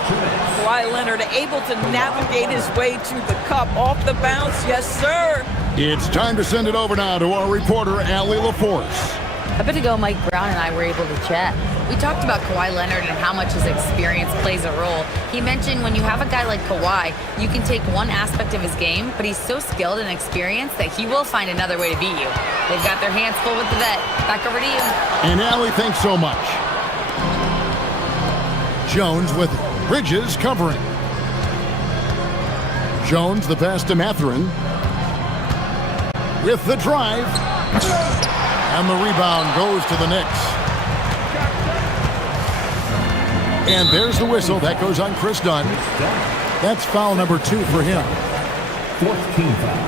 Kawhi Leonard able to navigate his way to the cup off the bounce. Yes, sir. It's time to send it over now to our reporter, Allie LaForce. A bit ago, Mike Brown and I were able to chat. We talked about Kawhi Leonard and how much his experience plays a role. He mentioned when you have a guy like Kawhi, you can take one aspect of his game, but he's so skilled and experienced that he will find another way to beat you. They've got their hands full with the vet. Back over to you. And Allie, thanks so much. Jones with Bridges covering. Jones, the pass to Mathurin. With the drive. And the rebound goes to the Knicks. And there's the whistle. That goes on Chris Dunn. That's foul number 2 for him. 4th team foul.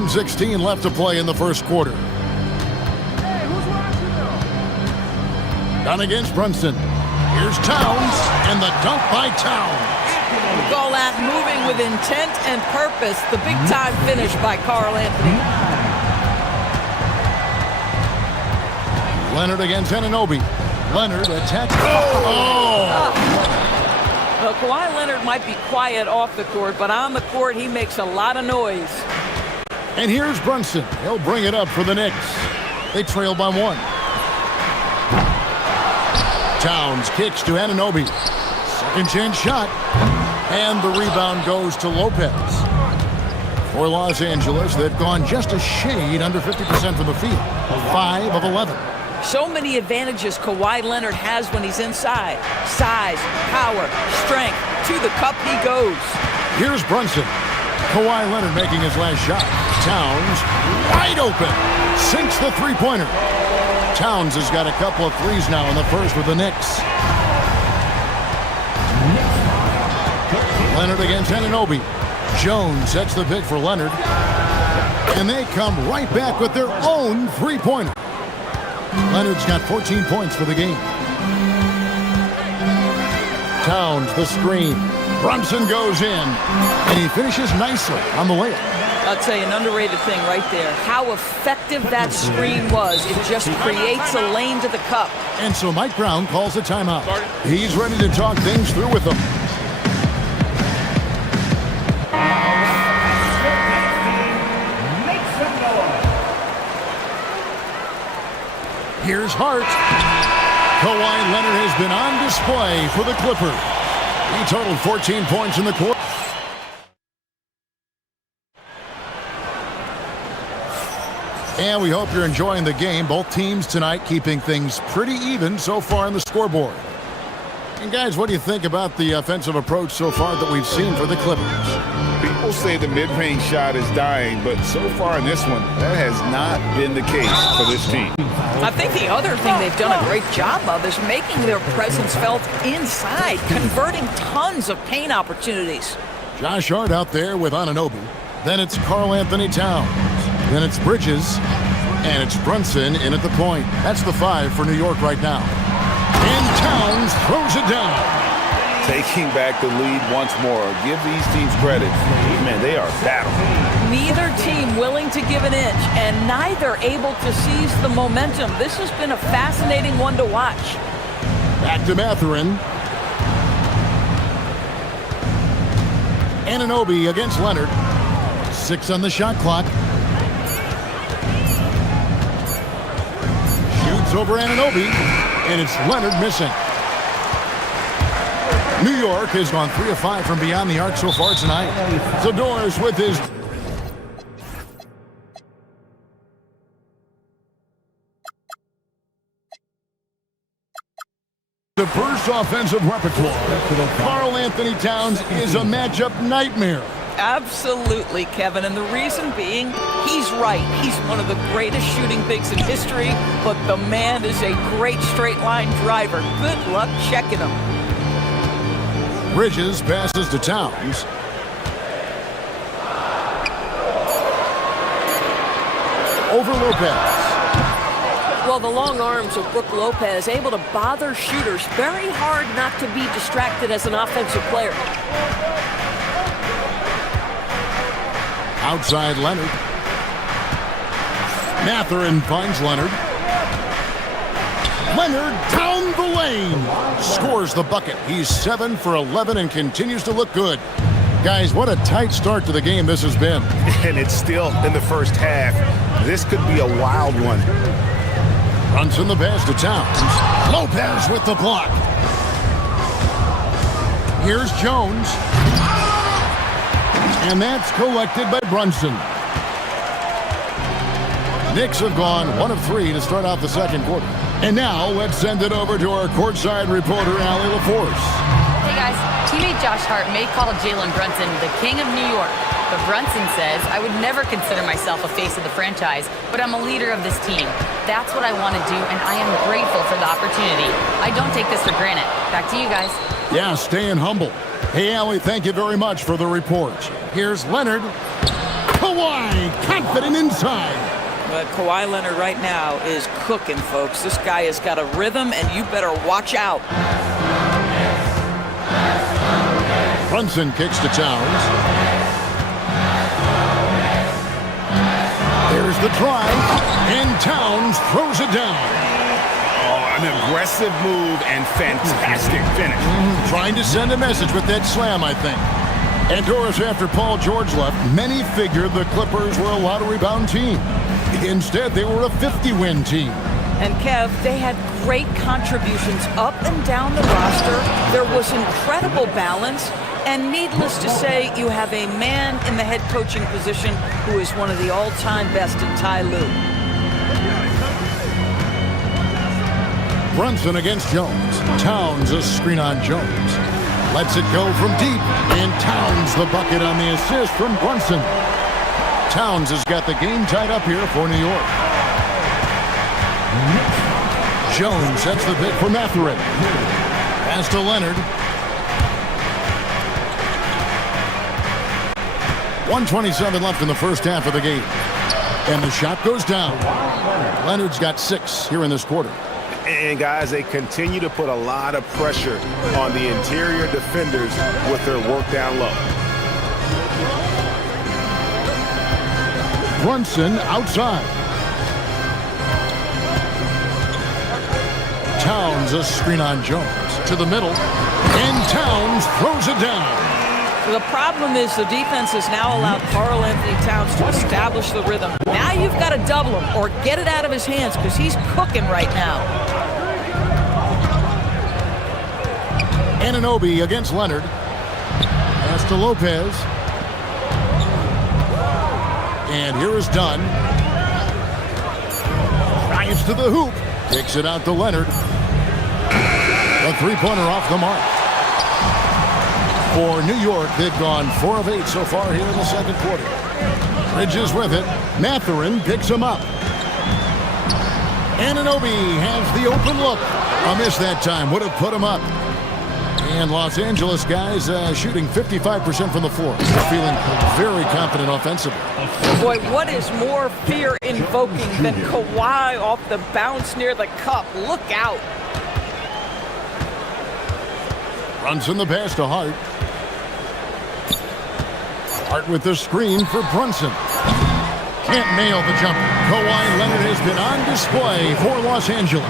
1:16 left to play in the first quarter. Dunn against Brunson. Here's Towns, and the dunk by Towns. We call that moving with intent and purpose. The big-time finish by Karl Anthony. Leonard against Anunoby. Leonard attacks. Well, Kawhi Leonard might be quiet off the court, but on the court, he makes a lot of noise. And here's Brunson. He'll bring it up for the Knicks. They trail by 1. Towns kicks to Anunoby. Second chance shot. And the rebound goes to Lopez. For Los Angeles, they've gone just a shade under 50% from the field. 5 of 11. So many advantages Kawhi Leonard has when he's inside. Size, power, strength. To the cup he goes. Here's Brunson. Kawhi Leonard making his last shot. Towns wide open. Sinks the three-pointer. Towns has got a couple of threes now in the first with the Knicks. Leonard against Anunoby. Jones sets the pick for Leonard. And they come right back with their own three-pointer. Leonard's got 14 points for the game. Towns, the screen. Brunson goes in. And he finishes nicely on the layup. I'll tell you, an underrated thing right there. How effective that screen was. It just creates a lane to the cup. And so Mike Brown calls a timeout. He's ready to talk things through with them. Here's Hart. Kawhi Leonard has been on display for the Clippers. He totaled 14 points in the quarter. And we hope you're enjoying the game. Both teams tonight keeping things pretty even so far on the scoreboard. And guys, what do you think about the offensive approach so far that we've seen for the Clippers? People say the mid-range shot is dying, but so far in this one, that has not been the case for this team. I think the other thing they've done a great job of is making their presence felt inside, converting tons of paint opportunities. Josh Hart out there with Anunoby. Then it's Karl Anthony Towns. Then it's Bridges. And it's Brunson in at the point. That's the 5 for New York right now. And Towns throws it down. Taking back the lead once more. Give these teams credit. Man, they are battling. Neither team willing to give an inch, and neither able to seize the momentum. This has been a fascinating one to watch. Back to Mathurin. Anunoby against Leonard. 6 on the shot clock. Shoots over Anunoby, and it's Leonard missing. New York has gone 3 of 5 from beyond the arc so far tonight. Zador's with his... diverse offensive repertoire. Karl Anthony Towns is a matchup nightmare. Absolutely, Kevin, and the reason being, he's right. He's one of the greatest shooting bigs in history, but the man is a great straight-line driver. Good luck checking him. Bridges passes to Towns. Over Lopez. Well, the long arms of Brook Lopez able to bother shooters. Very hard not to be distracted as an offensive player. Outside Leonard. Mathurin finds Leonard. Leonard down the lane. Scores the bucket. He's 7 for 11 and continues to look good. Guys, what a tight start to the game this has been. And it's still in the first half. This could be a wild one. Brunson the pass to Towns. Lopez with the block. Here's Jones. And that's collected by Brunson. Knicks have gone 1 of 3 to start out the second quarter. And now let's send it over to our courtside reporter, Allie LaForce. Hey guys, teammate Josh Hart may call Jalen Brunson the king of New York, but Brunson says, I would never consider myself a face of the franchise, but I'm a leader of this team. That's what I want to do, and I am grateful for the opportunity. I don't take this for granted. Back to you guys. Yeah, staying humble. Hey, Allie, thank you very much for the report. Here's Leonard. Kawhi, confident inside. But Kawhi Leonard right now is cooking, folks. This guy has got a rhythm, and you better watch out. Brunson kicks to Towns. There's the drive, and Towns throws it down. Oh, an aggressive move and fantastic finish. Trying to send a message with that slam, I think. And Doris, after Paul George left, many figured the Clippers were a lottery-bound team. Instead, they were a 50-win team. And Kev, they had great contributions up and down the roster. There was incredible balance. And needless to say, you have a man in the head coaching position who is one of the all-time best in Ty Lue. Brunson against Jones. Towns a screen on Jones. Lets it go from deep. And Towns the bucket on the assist from Brunson. Towns has got the game tied up here for New York. Jones sets the pick for Mathurin. Pass to Leonard. 1:27 left in the first half of the game. And the shot goes down. Leonard's got 6 here in this quarter. And guys, they continue to put a lot of pressure on the interior defenders with their work down low. Brunson outside. Towns a screen on Jones to the middle. And Towns throws it down. The problem is the defense has now allowed Karl Anthony Towns to establish the rhythm. Now you've got to double him or get it out of his hands because he's cooking right now. Anunoby against Leonard. Pass to Lopez. And here is Dunn. Drives to the hoop. Kicks it out to Leonard. A three-pointer off the mark. For New York, they've gone 4 of 8 so far here in the second quarter. Bridges with it. Mathurin picks him up. Anunoby has the open look. A miss that time. Would have put him up. And Los Angeles guys shooting 55% from the floor. They're feeling very confident offensively. Boy, what is more fear-invoking than Kawhi off the bounce near the cup? Look out. Runs in the pass to Hart. Hart with the screen for Brunson. Can't nail the jumper. Kawhi Leonard has been on display for Los Angeles.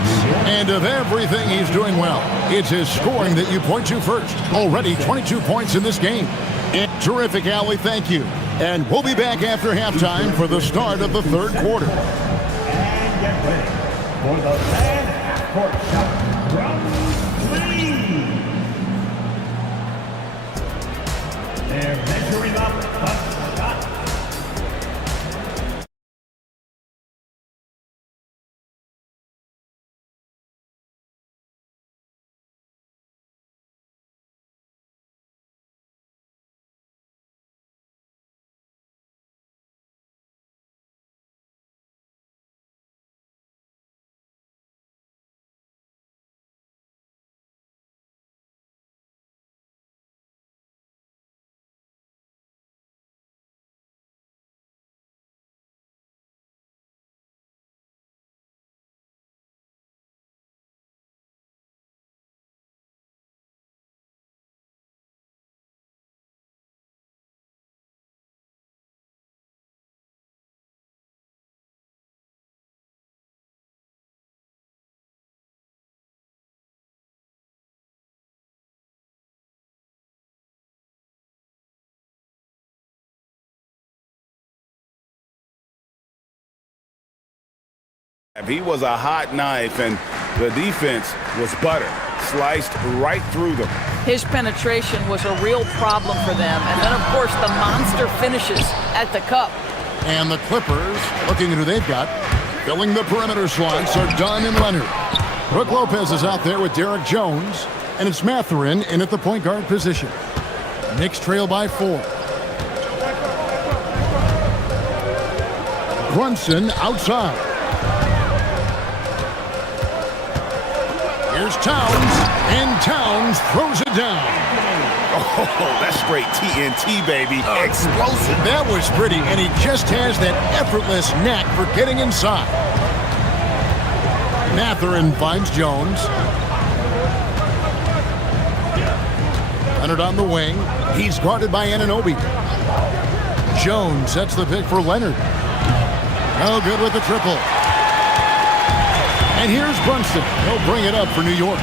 And of everything he's doing well, it's his scoring that you point to first. Already 22 points in this game. And terrific, Allie. Thank you. And we'll be back after halftime for the start of the third quarter. And get ready for the last half-court shot from 3. They're measuring up the shot. He was a hot knife, and the defense was butter. Sliced right through them. His penetration was a real problem for them. And then, of course, the monster finishes at the cup. And the Clippers, looking at who they've got, filling the perimeter slots are Dunn and Leonard. Brook Lopez is out there with Derek Jones, and it's Mathurin in at the point guard position. Knicks trail by 4. Brunson outside. Here's Towns, and Towns throws it down. Oh, that's straight TNT, baby. Explosive. That was pretty, and he just has that effortless knack for getting inside. Mathurin finds Jones. Leonard on the wing. He's guarded by Anunoby. Jones sets the pick for Leonard. No good with the triple. And here's Brunson. He'll bring it up for New York.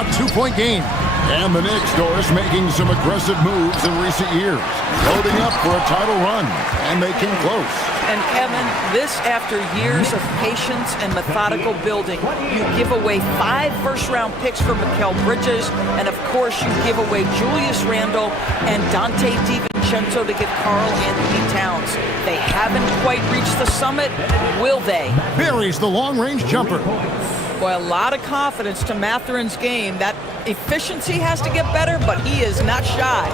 A 2-point game. And the Knicks, Doris, making some aggressive moves in recent years, loading up for a title run, and they came close. And Kevin, this after years of patience and methodical building. You give away 5 first-round picks for Mikal Bridges, and of course you give away Julius Randle and Dante DiVincenzo to get Karl Anthony Towns. They haven't quite reached the summit, will they? Buries the long-range jumper. Boy, a lot of confidence to Matherin's game. That efficiency has to get better, but he is not shy.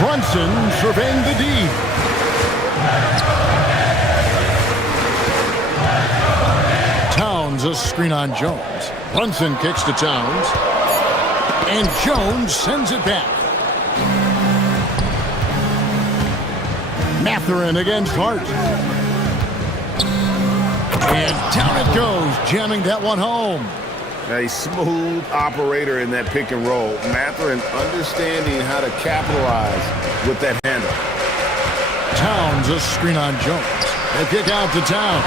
Brunson surveying the D. Towns a screen on Jones. Brunson kicks to Towns. And Jones sends it back. Matherin against Hart. And down it goes, jamming that one home. A smooth operator in that pick and roll. Matherin understanding how to capitalize with that handle. Towns a screen on Jones. A kick out to Towns.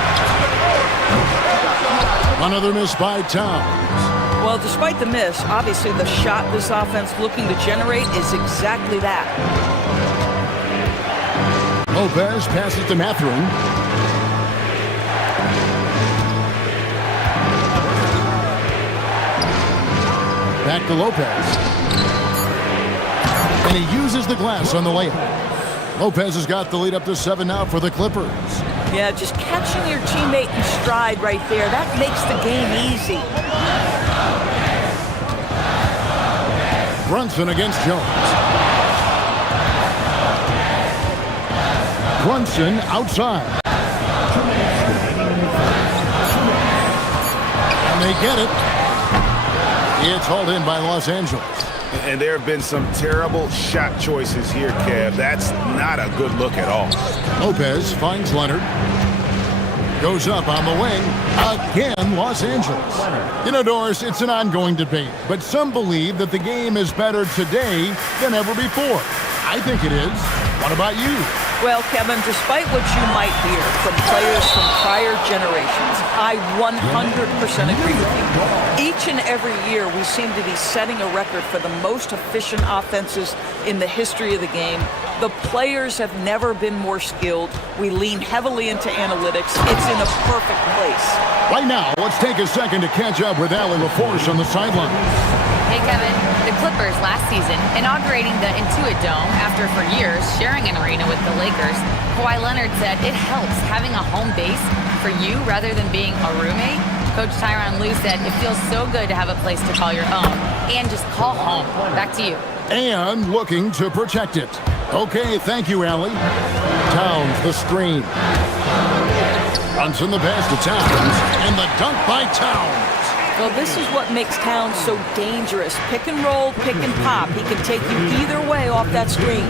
Another miss by Towns. Well, despite the miss, obviously the shot this offense looking to generate is exactly that. Lopez passes to Matherin. Back to Lopez. And he uses the glass on the layup. Lopez has got the lead up to 7 now for the Clippers. Yeah, just catching your teammate in stride right there, that makes the game easy. Brunson against Jones. Brunson outside. And they get it. It's hauled in by Los Angeles. And there have been some terrible shot choices here, Kev. That's not a good look at all. Lopez finds Leonard. Goes up on the wing. Again, Los Angeles. You know, Doris, it's an ongoing debate, but some believe that the game is better today than ever before. I think it is. What about you? Well, Kevin, despite what you might hear from players from prior generations, I 100% agree with you. Each and every year, we seem to be setting a record for the most efficient offenses in the history of the game. The players have never been more skilled. We lean heavily into analytics. It's in a perfect place. Right now, let's take a second to catch up with Allie LaForce on the sideline. Hey, Kevin. The Clippers last season inaugurating the Intuit Dome after for years sharing an arena with the Lakers. Kawhi Leonard said it helps having a home base for you rather than being a roommate. Coach Tyronn Lue said it feels so good to have a place to call your own and just call home. Back to you. And looking to protect it. Okay, thank you, Allie. Towns the screen. Brunson the pass to Towns. And the dunk by Towns. Well, this is what makes Towns so dangerous. Pick and roll, pick and pop. He can take you either way off that screen.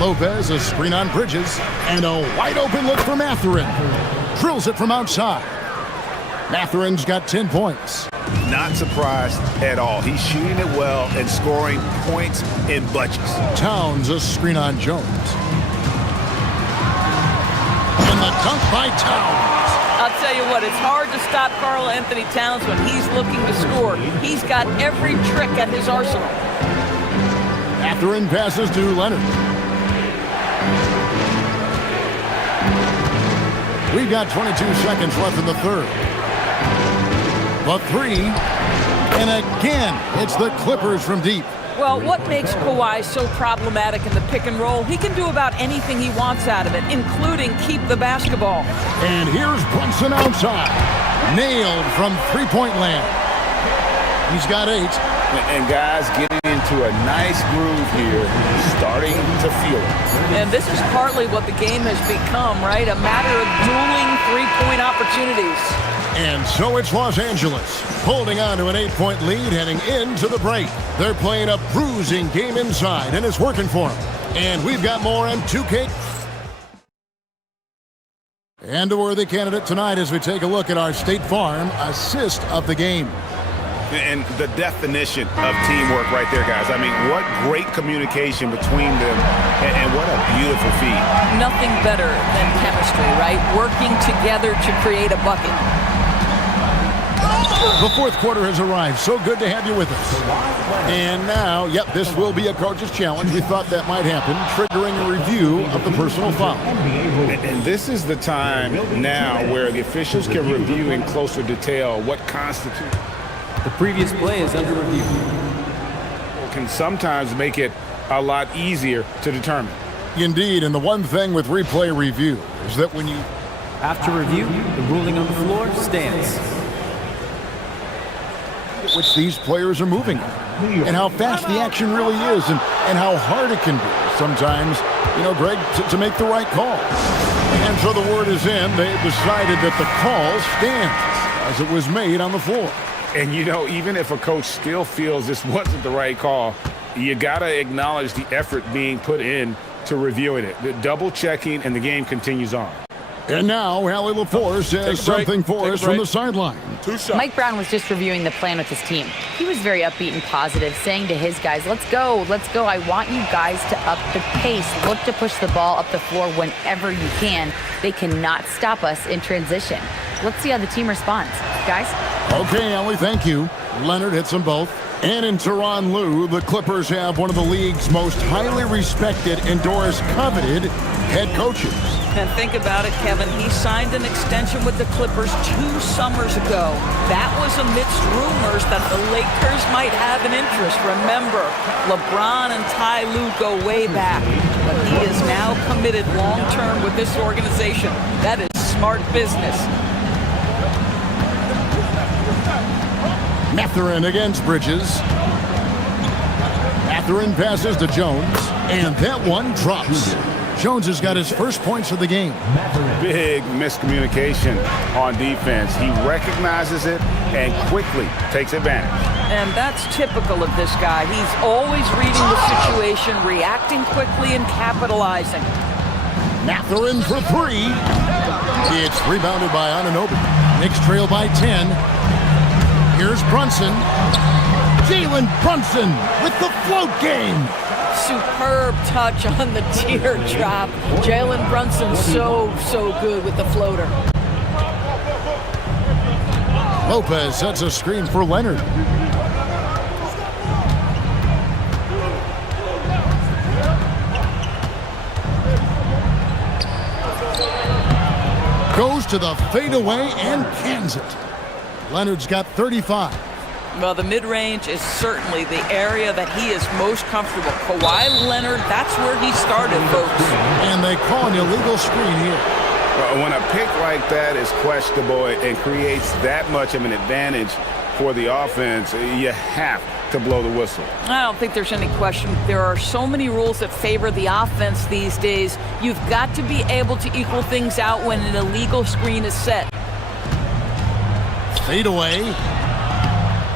Lopez, a screen on Bridges. And a wide open look for Matherin. Drills it from outside. Matherin's got 10 points. Not surprised at all. He's shooting it well and scoring points in bunches. Towns, a screen on Jones. And the dunk by Towns. I'll tell you what, it's hard to stop Karl Anthony Towns when he's looking to score. He's got every trick at his arsenal. Matherin passes to Leonard. We've got 22 seconds left in the third. The three, and again, it's the Clippers from deep. Well, what makes Kawhi so problematic in the pick and roll? He can do about anything he wants out of it, including keep the basketball. And here's Brunson outside. Nailed from three-point land. He's got 8. And guys getting into a nice groove here, starting to feel it. And this is partly what the game has become, right? A matter of dueling three-point opportunities. And so it's Los Angeles, holding on to an 8-point lead heading into the break. They're playing a bruising game inside, and it's working for them. And we've got more on 2K. And a worthy candidate tonight as we take a look at our State Farm assist of the game. And the definition of teamwork right there, guys. I mean, what great communication between them, and what a beautiful feed. Nothing better than chemistry, right? Working together to create a bucket. The fourth quarter has arrived. So good to have you with us. And now, yep, this will be a coach's challenge. We thought that might happen, triggering a review of the personal foul. And this is the time now where the officials can review in closer detail what constitutes. The previous play is under review. Can sometimes make it a lot easier to determine. Indeed, and the one thing with replay review is that when you... After review, the ruling on the floor stands. Which these players are moving and how fast the action really is and how hard it can be sometimes, you know, Greg, to make the right call. And so the word is in. They've decided that the call stands as it was made on the floor. And, you know, even if a coach still feels this wasn't the right call, you got to acknowledge the effort being put in to reviewing it. The double checking, and the game continues on. And now, Allie LaForce has something for us from the sideline. Mike Brown was just reviewing the plan with his team. He was very upbeat and positive, saying to his guys, let's go. I want you guys to up the pace. Look to push the ball up the floor whenever you can. They cannot stop us in transition. Let's see how the team responds. Guys? Okay, Allie, thank you. Leonard hits them both. And in Tyronn Lue, the Clippers have one of the league's most highly respected and Doris coveted head coaches. And think about it, Kevin. He signed an extension with the Clippers 2 summers ago. That was amidst rumors that the Lakers might have an interest. Remember, LeBron and Ty Lue go way back. But he is now committed long-term with this organization. That is smart business. Mathurin against Bridges. Mathurin passes to Jones, and that one drops. Jones has got his first points of the game. Big miscommunication on defense. He recognizes it and quickly takes advantage. And that's typical of this guy. He's always reading the situation, reacting quickly, and capitalizing. Mathurin for 3. It's rebounded by Anunoby. Knicks trail by 10. Here's Brunson. Jalen Brunson with the float game. Superb touch on the teardrop. Jalen Brunson so good with the floater. Lopez sets a screen for Leonard. Goes to the fadeaway and cans it. Leonard's got 35. Well, the mid-range is certainly the area that he is most comfortable. Kawhi Leonard, that's where he started, folks. And they call an illegal screen here. When a pick like that is questionable and creates that much of an advantage for the offense, you have to blow the whistle. I don't think there's any question. There are so many rules that favor the offense these days. You've got to be able to equal things out when an illegal screen is set. Fade away.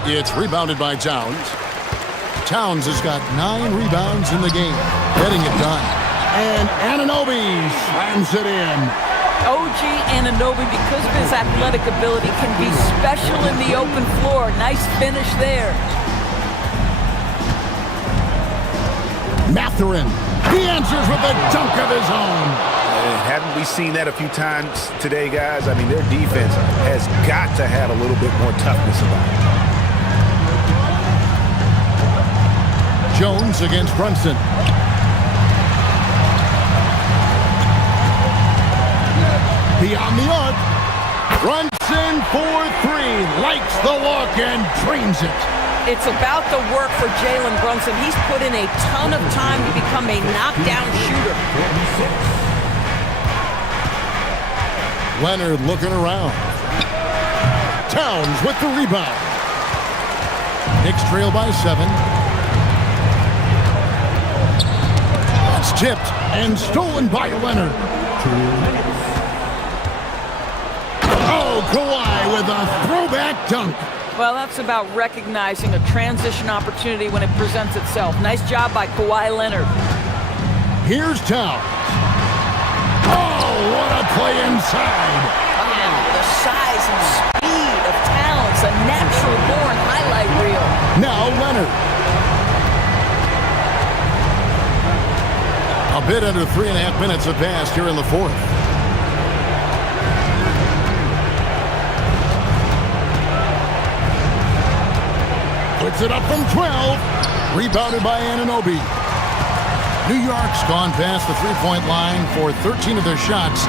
It's rebounded by Towns. Towns has got 9 rebounds in the game, getting it done. And Anunoby slams it in. OG Anunoby, because of his athletic ability, can be special in the open floor. Nice finish there. Mathurin, he answers with a dunk of his own. Haven't we seen that a few times today, guys? I mean, their defense has got to have a little bit more toughness about it. Jones against Brunson. Beyond the arc. Brunson for 3. Likes the look and drains it. It's about the work for Jalen Brunson. He's put in a ton of time to become a knockdown shooter. Leonard looking around. Towns with the rebound. Knicks trail by 7. It's tipped and stolen by Leonard. Oh, Kawhi with a throwback dunk. Well, that's about recognizing a transition opportunity when it presents itself. Nice job by Kawhi Leonard. Here's Towns. Oh, what a play inside. Wow, the size and speed of Towns, a natural-born highlight reel. Now Leonard. A bit under 3.5 minutes have passed here in the fourth. Puts it up from 12. Rebounded by Anunoby. New York's gone past the three-point line for 13 of their shots.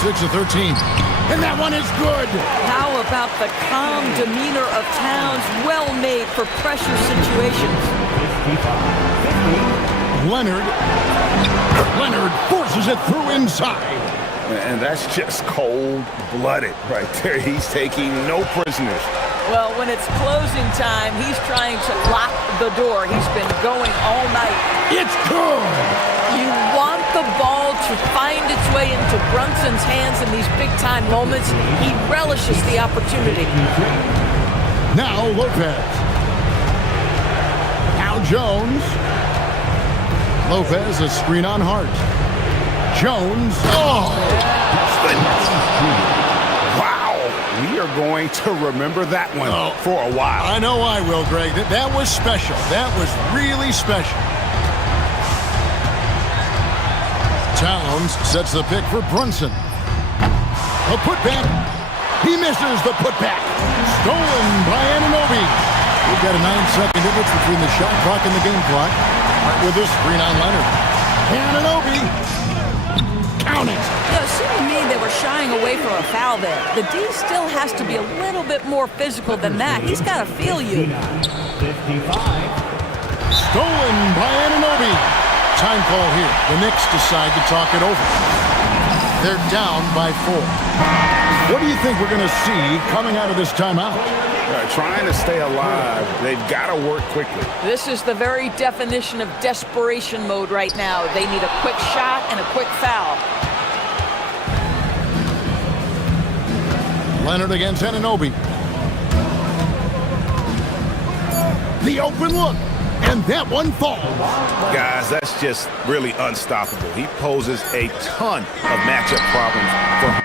6 of 13. And that one is good. How about the calm demeanor of Towns? Well made for pressure situations. Leonard forces it through inside. And that's just cold-blooded right there. He's taking no prisoners. Well, when it's closing time, he's trying to lock the door. He's been going all night. It's good. You want the ball to find its way into Brunson's hands in these big-time moments. He relishes the opportunity. Now Lopez. Now Jones. Lopez, a screen on Hart. Jones. Oh! Wow. We are going to remember that one for a while. I know I will, Greg. That was special. That was really special. Towns sets the pick for Brunson. A putback. He misses the putback. Stolen by Anunoby. We've got a 9-second difference between the shot clock and the game clock. Hart with this screen on Leonard. Anunoby. Count it. Yeah, it seemed to me they were shying away from a foul there. The D still has to be a little bit more physical than that. He's got to feel you. 55. Stolen by Anunoby. Time call here. The Knicks decide to talk it over. They're down by 4. What do you think we're going to see coming out of this timeout? Trying to stay alive. They've got to work quickly. This is the very definition of desperation mode right now. They need a quick shot and a quick foul. Leonard against Anunoby. The open look. And that one falls. Guys, that's just really unstoppable. He poses a ton of matchup problems for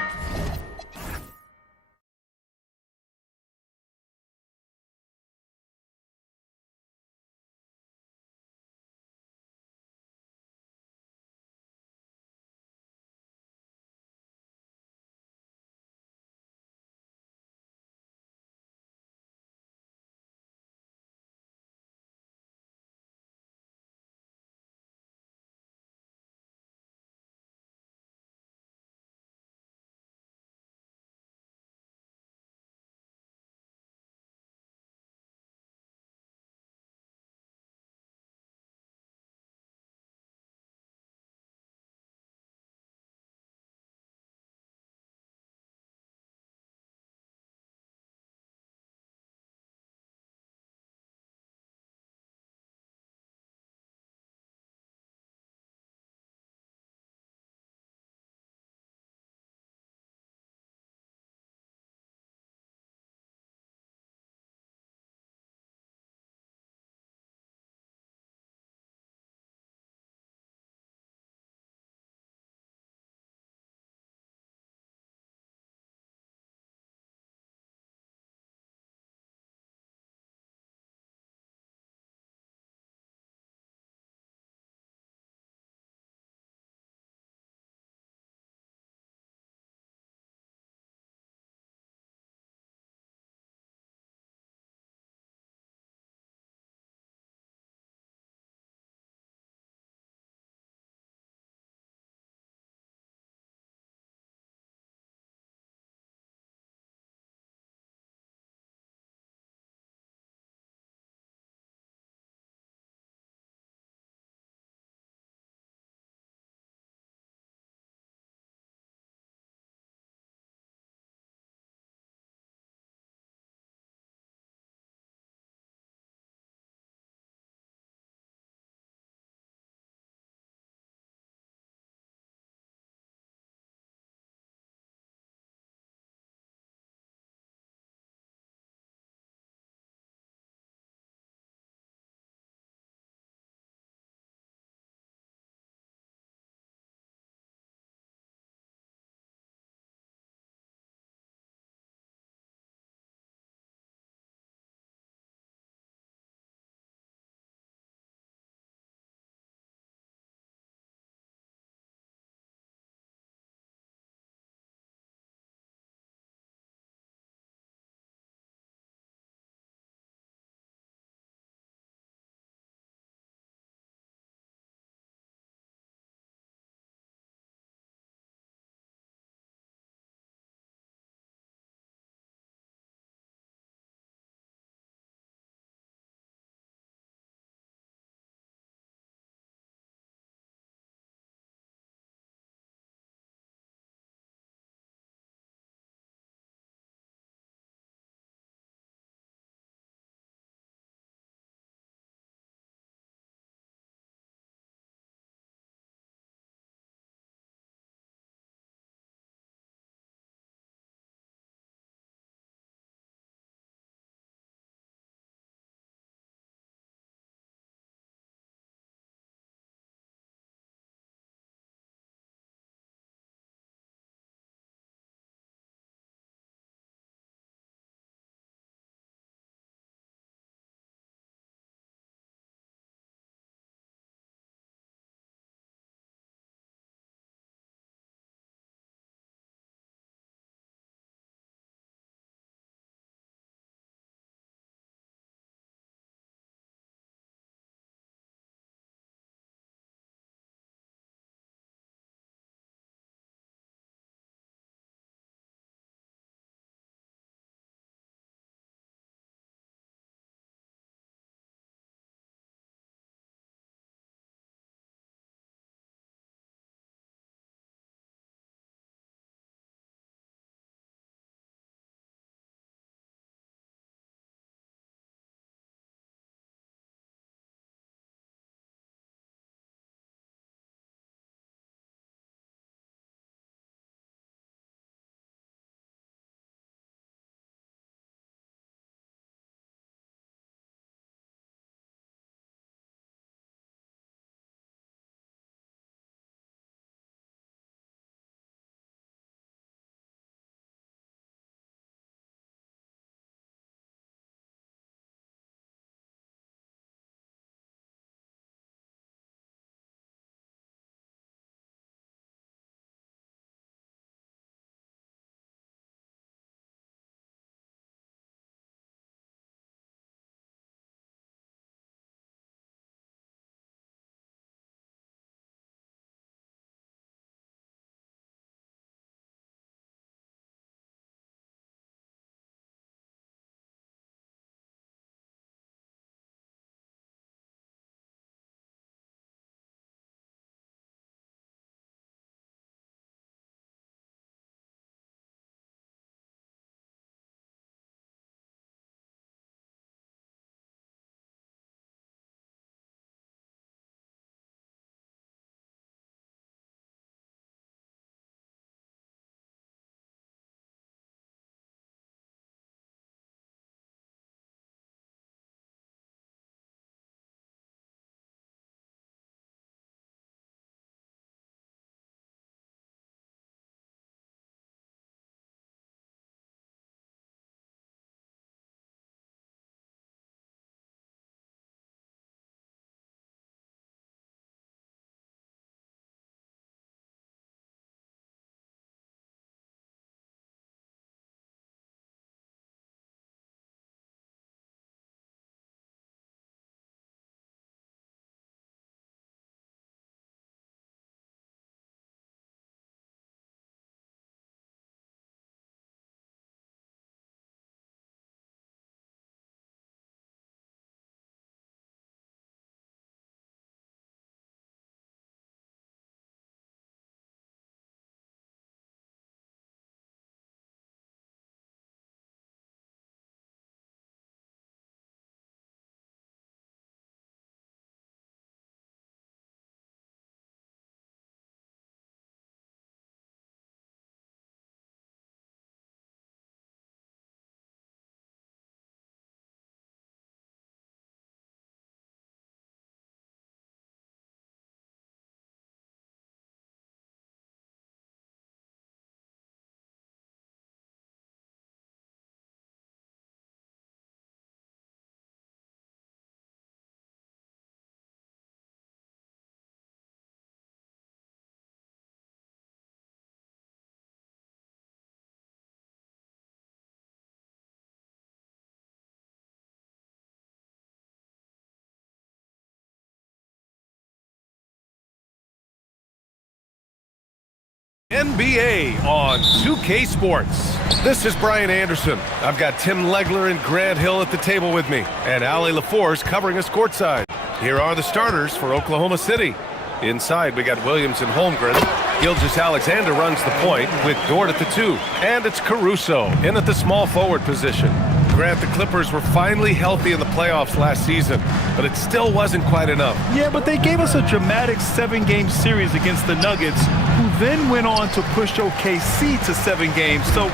NBA on 2K Sports. This is Brian Anderson. I've got Tim Legler and Grant Hill at the table with me, and Ali LaForce covering us courtside. Here are the starters for Oklahoma City. Inside, we got Williams and Holmgren. Gilgeous-Alexander runs the point with Dort at the 2. And it's Caruso in at the small forward position. Grant, the Clippers were finally healthy in the playoffs last season, but it still wasn't quite enough. Yeah, but they gave us a dramatic 7-game series against the Nuggets, who then went on to push OKC to 7 games. So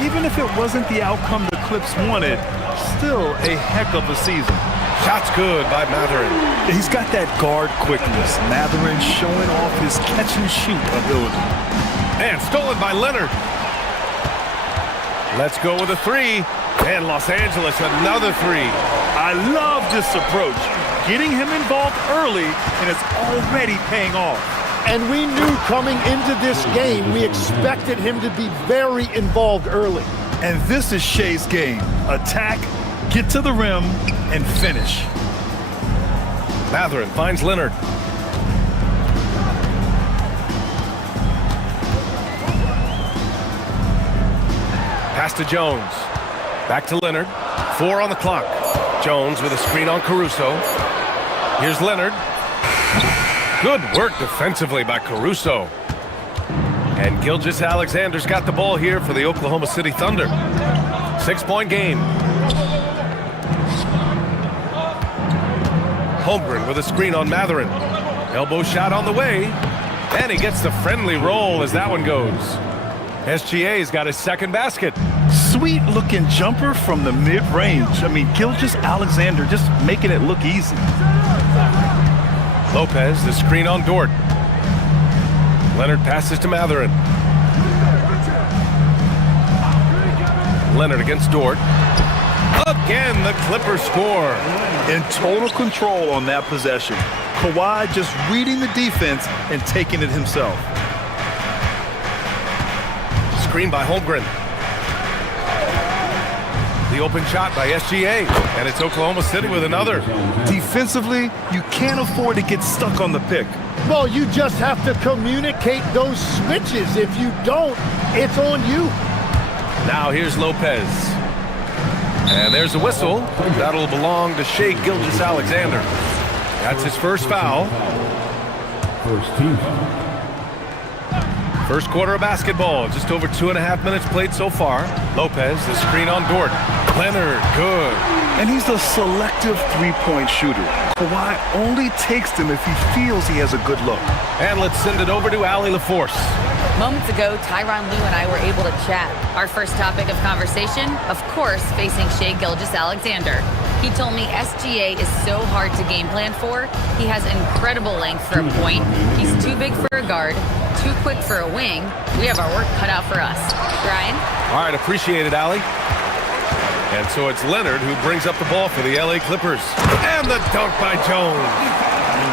even if it wasn't the outcome the Clips wanted, still a heck of a season. Shot's good by Mathurin. He's got that guard quickness. Mathurin showing off his catch-and-shoot ability. And stolen by Leonard. Let's go with a 3. And Los Angeles, another 3. I love this approach. Getting him involved early, and it's already paying off. And we knew coming into this game, we expected him to be very involved early. And this is Shea's game. Attack, get to the rim, and finish. Mathurin finds Leonard. Pass to Jones. Back to Leonard. 4 on the clock. Jones with a screen on Caruso. Here's Leonard. Good work defensively by Caruso. And Gilgeous-Alexander's got the ball here for the Oklahoma City Thunder. 6-point game. Holmgren with a screen on Mathurin. Elbow shot on the way. And he gets the friendly roll as that one goes. SGA's got his second basket. Sweet looking jumper from the mid-range. I mean, Gilgeous-Alexander just making it look easy. Lopez, the screen on Dort. Leonard passes to Mathurin. Leonard against Dort. Again, the Clippers score. In total control on that possession. Kawhi just reading the defense and taking it himself. Screen by Holmgren. The open shot by SGA. And it's Oklahoma City with another. Defensively, you can't afford to get stuck on the pick. Well, you just have to communicate those switches. If you don't, it's on you. Now here's Lopez. And there's a whistle. That'll belong to Shai Gilgeous-Alexander. That's his first foul. First team. First quarter of basketball. Just over 2.5 minutes played so far. Lopez, the screen on Dort. Leonard, good. And he's a selective three-point shooter. Kawhi only takes them if he feels he has a good look. And let's send it over to Ali LaForce. Moments ago, Tyronn Lue and I were able to chat. Our first topic of conversation, of course, facing Shai Gilgeous-Alexander. He told me SGA is so hard to game plan for. He has incredible length for a point. He's too big for a guard, too quick for a wing. We have our work cut out for us. Brian? All right, appreciate it, Ali. And so it's Leonard who brings up the ball for the LA Clippers. And the dunk by Jones.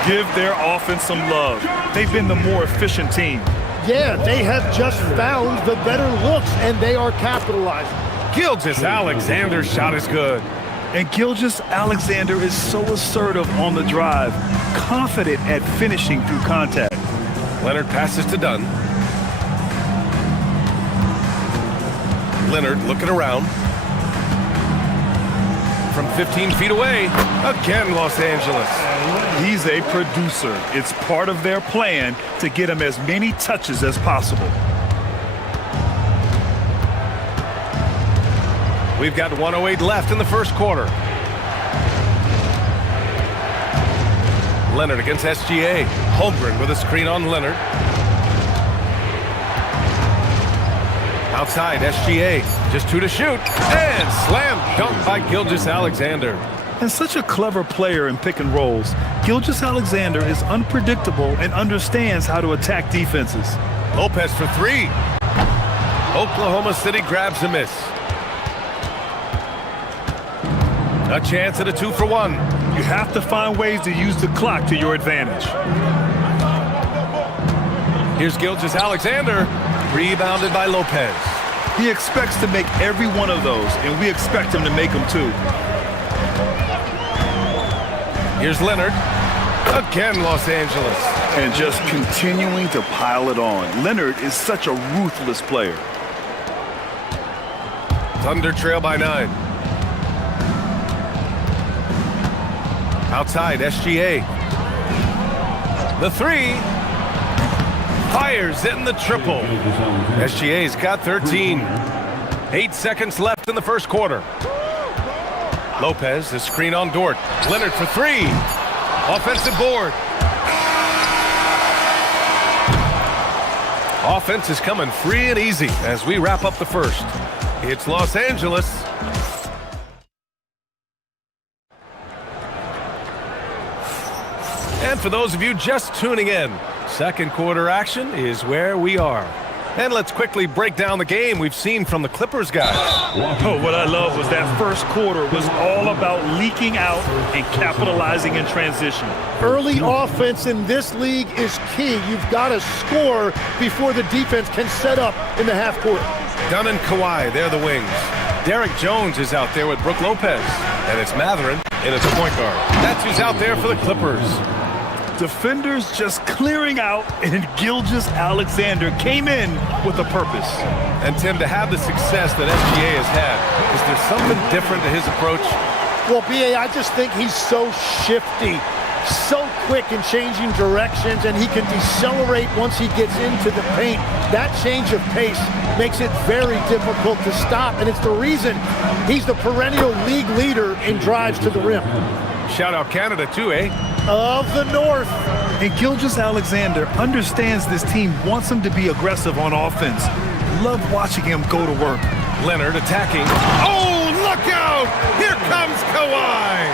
Give their offense some love. They've been the more efficient team. Yeah, they have just found the better looks, and they are capitalizing. Gilgeous-Alexander's shot is good. And Gilgeous-Alexander is so assertive on the drive, confident at finishing through contact. Leonard passes to Dunn. Leonard looking around. From 15 feet away, again Los Angeles. He's a producer. It's part of their plan to get him as many touches as possible. We've got 1:08 left in the first quarter. Leonard against SGA. Holmgren with a screen on Leonard. Outside, SGA. Just 2 to shoot. And slam dunk by Gilgeous-Alexander. And such a clever player in pick and rolls, Gilgeous-Alexander is unpredictable and understands how to attack defenses. Lopez for 3. Oklahoma City grabs a miss. A chance at a 2-for-1. You have to find ways to use the clock to your advantage. Here's Gilgeous-Alexander, rebounded by Lopez. He expects to make every one of those, and we expect him to make them too. Here's Leonard. Again, Los Angeles. And just continuing to pile it on. Leonard is such a ruthless player. Thunder trail by 9. Outside, SGA. The 3. Fires in the triple. SGA's got 13. 8 seconds left in the first quarter. Lopez, the screen on Dort. Leonard for 3. Offensive board. Offense is coming free and easy as we wrap up the first. It's Los Angeles. And for those of you just tuning in, second quarter action is where we are. And let's quickly break down the game we've seen from the Clippers guys. Oh, what I love was that first quarter was all about leaking out and capitalizing in transition. Early offense in this league is key. You've got to score before the defense can set up in the half court. Dunn and Kawhi, they're the wings. Derek Jones is out there with Brook Lopez. And it's Matherin in as a point guard. That's who's out there for the Clippers. Defenders just clearing out, and Gilgeous-Alexander came in with a purpose. And Tim, to have the success that SGA has had, is there something different to his approach? Well, B.A., I just think he's so shifty, so quick in changing directions, and he can decelerate once he gets into the paint. That change of pace makes it very difficult to stop, and it's the reason he's the perennial league leader in drives to the rim. Shout out Canada too, eh? Of the North. And Gilgeous-Alexander understands this team wants him to be aggressive on offense. Love watching him go to work. Leonard attacking. Oh, look out! Here comes Kawhi!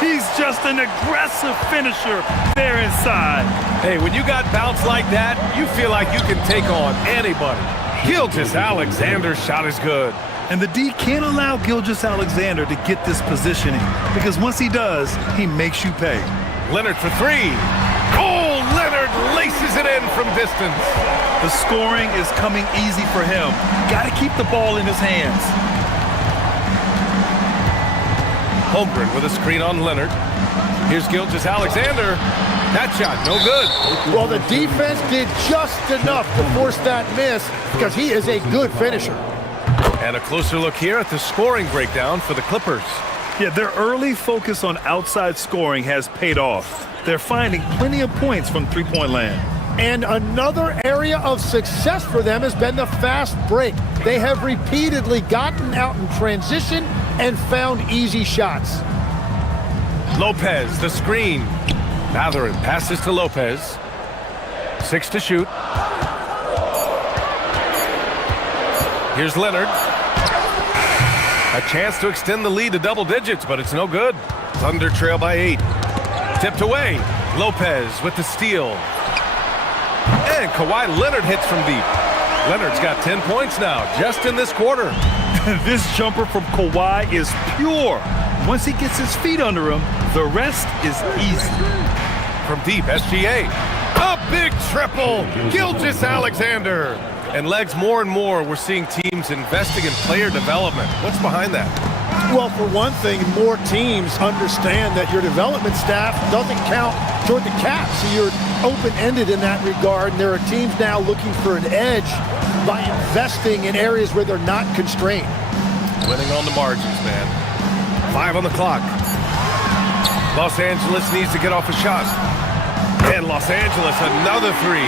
He's just an aggressive finisher there inside. Hey, when you got bounce like that, you feel like you can take on anybody. Gilgeous-Alexander's shot is good. And the D can't allow Gilgeous-Alexander to get this positioning, because once he does, he makes you pay. Leonard for 3. Oh, Leonard laces it in from distance. The scoring is coming easy for him. Got to keep the ball in his hands. Holmgren with a screen on Leonard. Here's Gilgeous-Alexander. That shot, no good. Well, the defense did just enough to force that miss because he is a good finisher. And a closer look here at the scoring breakdown for the Clippers. Yeah, their early focus on outside scoring has paid off. They're finding plenty of points from three-point land. And another area of success for them has been the fast break. They have repeatedly gotten out in transition and found easy shots. Lopez, the screen. Matherin passes to Lopez. 6 to shoot. Here's Leonard. A chance to extend the lead to double digits, but it's no good. Thunder trail by 8. Tipped away. Lopez with the steal. And Kawhi Leonard hits from deep. Leonard's got 10 points now, just in this quarter. This jumper from Kawhi is pure. Once he gets his feet under him, the rest is easy. From deep, SGA. A big triple. Gilgeous-Alexander. And legs, more and more, we're seeing teams investing in player development. What's behind that? Well, for one thing, more teams understand that your development staff doesn't count toward the cap. So you're open-ended in that regard. And there are teams now looking for an edge by investing in areas where they're not constrained. Winning on the margins, man. 5 on the clock. Los Angeles needs to get off a shot. And Los Angeles, another 3.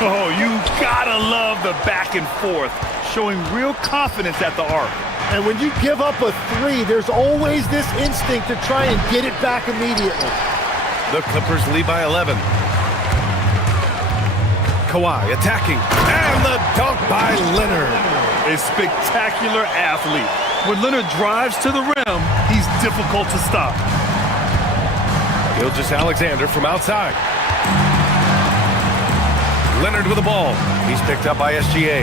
Oh, you gotta love the back and forth, showing real confidence at the arc. And when you give up a 3, there's always this instinct to try and get it back immediately. The Clippers lead by 11. Kawhi attacking, and the dunk by Leonard. A spectacular athlete. When Leonard drives to the rim, he's difficult to stop. Gilgeous-Alexander from outside. Leonard with the ball. He's picked up by SGA.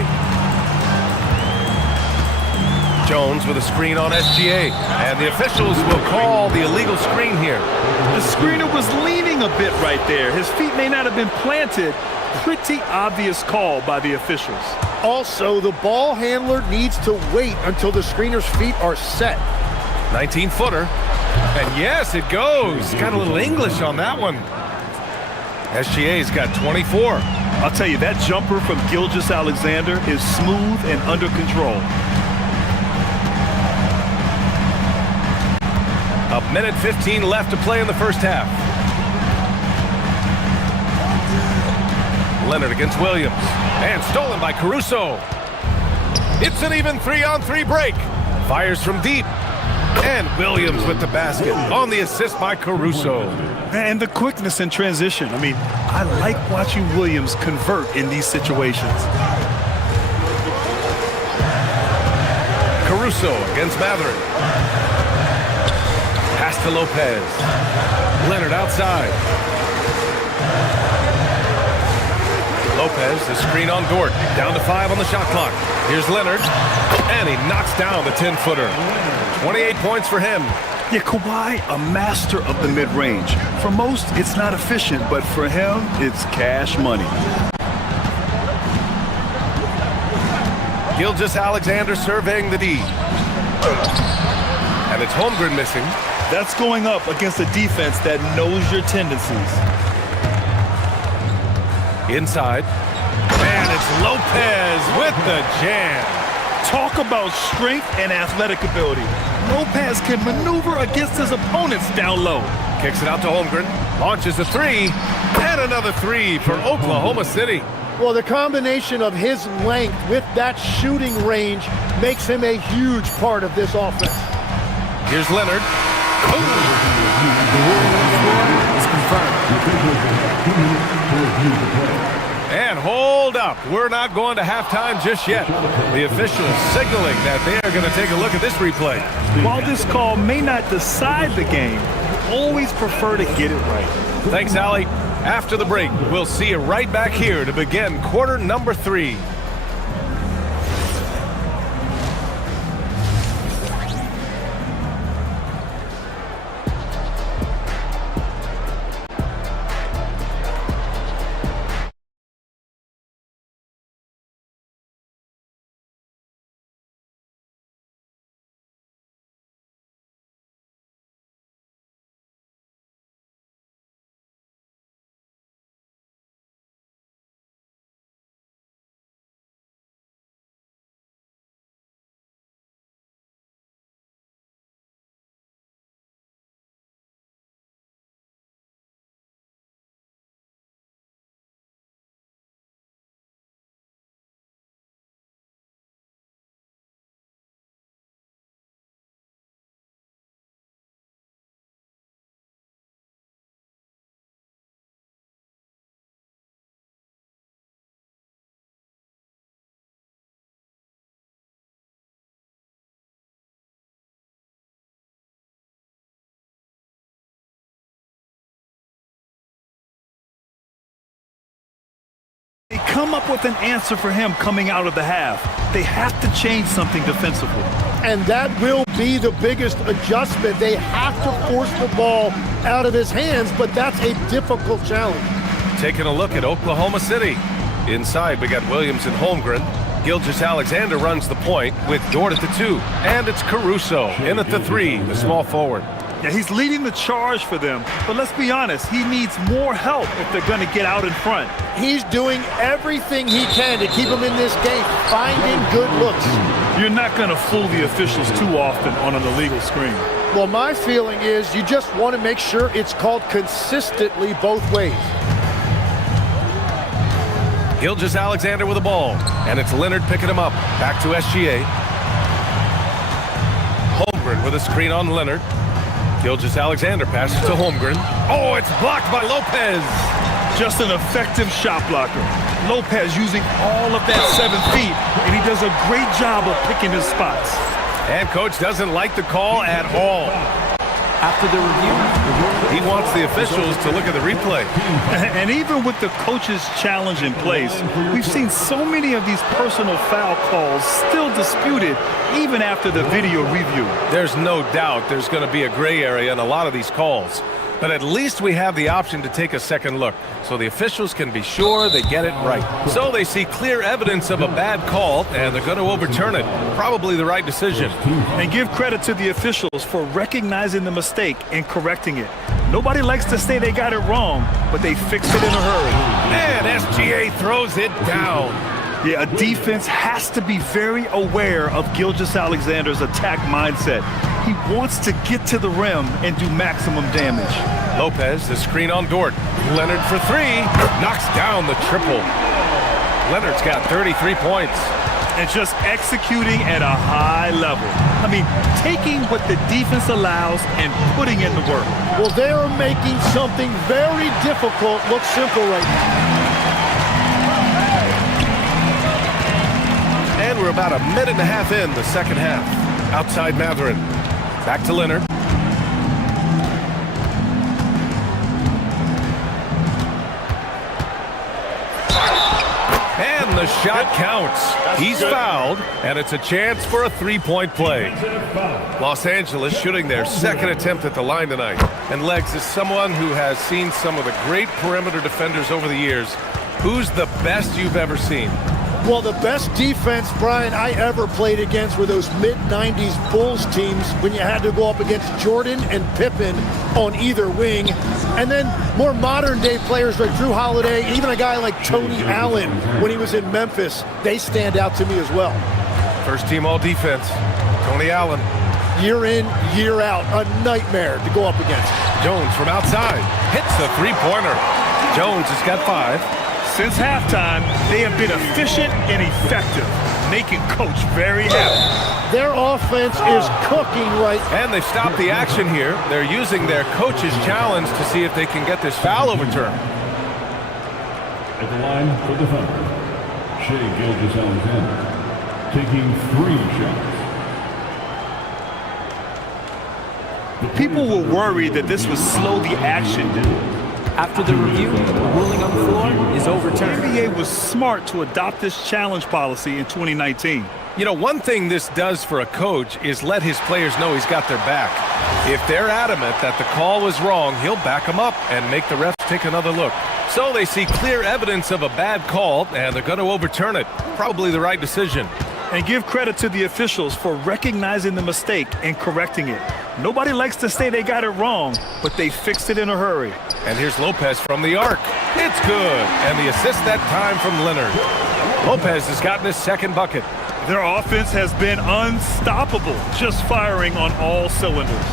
Jones with a screen on SGA. And the officials will call the illegal screen here. The screener was leaning a bit right there. His feet may not have been planted. Pretty obvious call by the officials. Also, the ball handler needs to wait until the screener's feet are set. 19-footer. And yes, it goes. Got a little English on that one. SGA's got 24. I'll tell you, that jumper from Gilgeous-Alexander is smooth and under control. A minute 15 left to play in the first half. Leonard against Williams. And stolen by Caruso. It's an even 3-on-3 break. Fires from deep. And Williams with the basket on the assist by Caruso. And the quickness in transition. I mean, I like watching Williams convert in these situations. Caruso against Matherin. Pass to Lopez. Leonard outside. Lopez, the screen on Dort. Down to 5 on the shot clock. Here's Leonard. And he knocks down the 10-footer. 28 points for him. Yeah, Kawhi, a master of the mid-range. For most, it's not efficient, but for him, it's cash money. Gilgeous-Alexander surveying the D. And it's Holmgren missing. That's going up against a defense that knows your tendencies. Inside. And it's Lopez with the jam. Talk about strength and athletic ability. Lopez can maneuver against his opponents down low. Kicks it out to Holmgren. Launches a 3. And another 3 for Oklahoma City. Well, the combination of his length with that shooting range makes him a huge part of this offense. Here's Leonard. It's confirmed. And hold up. We're not going to halftime just yet. The officials signaling that they are going to take a look at this replay. While this call may not decide the game, always prefer to get it right. Thanks, Allie. After the break, we'll see you right back here to begin quarter number 3. They come up with an answer for him coming out of the half. They have to change something defensively. And that will be the biggest adjustment. They have to force the ball out of his hands, but that's a difficult challenge. Taking a look at Oklahoma City. Inside, we got Williams and Holmgren. Gilgeous-Alexander runs the point with Dort at the 2. And it's Caruso in at the 3, the small forward. Yeah, he's leading the charge for them. But let's be honest, he needs more help if they're going to get out in front. He's doing everything he can to keep him in this game, finding good looks. You're not going to fool the officials too often on an illegal screen. Well, my feeling is you just want to make sure it's called consistently both ways. Gilgeous-Alexander with the ball. And it's Leonard picking him up. Back to SGA. Holmgren with a screen on Leonard. Gilgeous-Alexander passes to Holmgren. Oh, it's blocked by Lopez. Just an effective shot blocker. Lopez using all of that 7 feet, and he does a great job of picking his spots. And coach doesn't like the call at all. After the review, he wants the officials to look at the replay. And even with the coach's challenge in place, we've seen so many of these personal foul calls still disputed even after the video review. There's no doubt there's going to be a gray area in a lot of these calls. But at least we have the option to take a second look, so the officials can be sure they get it right. So they see clear evidence of a bad call, and they're going to overturn it. Probably the right decision. And give credit to the officials for recognizing the mistake and correcting it. Nobody likes to say they got it wrong, but they fixed it in a hurry. And SGA throws it down. Yeah, a defense has to be very aware of Gilgeous-Alexander's attack mindset. He wants to get to the rim and do maximum damage. Lopez, the screen on Dort. Leonard for three, knocks down the triple. Leonard's got 33 points. And just executing at a high level. I mean, taking what the defense allows and putting in the work. Well, they are making something very difficult look simple right now. And we're about a minute and a half in the second half. Outside Matherin. Back to Leonard. And the shot counts. He's fouled, and it's a chance for a three-point play. Los Angeles shooting their second attempt at the line tonight. And Legs, is someone who has seen some of the great perimeter defenders over the years. Who's the best you've ever seen? Well, the best defense, Brian, I ever played against were those mid-90s Bulls teams when you had to go up against Jordan and Pippen on either wing. And then more modern-day players like Drew Holiday, even a guy like Tony Allen when he was in Memphis, they stand out to me as well. First team all-defense, Tony Allen. Year in, year out, a nightmare to go up against. Jones from outside, hits the three-pointer. Jones has got 5. Since halftime, they have been efficient and effective, making Coach very happy. Their offense is cooking right now. And they've stopped the action here. They're using their coach's challenge to see if they can get this foul overturned. At the line for the Thunder, Shai Gilgeous-Alexander, taking 3 shots. People were worried that this would slow the action down. After the review, the ruling on the floor is overturned. The NBA was smart to adopt this challenge policy in 2019. You know, one thing this does for a coach is let his players know he's got their back. If they're adamant that the call was wrong, he'll back them up and make the refs take another look. So they see clear evidence of a bad call, and they're going to overturn it. Probably the right decision. And give credit to the officials for recognizing the mistake and correcting it. Nobody likes to say they got it wrong, but they fixed it in a hurry. And here's Lopez from the arc. It's good. And the assist that time from Leonard. Lopez has gotten his second bucket. Their offense has been unstoppable, just firing on all cylinders.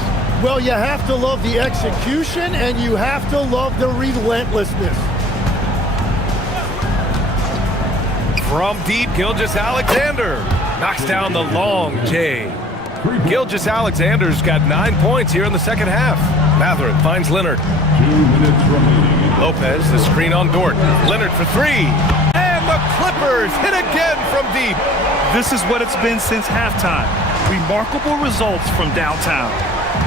Well, you have to love the execution, and you have to love the relentlessness. From deep, Gilgeous-Alexander knocks down the long J. Gilgeous-Alexander's got 9 points here in the second half. Matherin finds Leonard. 2 minutes remaining. Lopez, the screen on Dort. Leonard for 3. And the Clippers hit again from deep. This is what it's been since halftime. Remarkable results from downtown.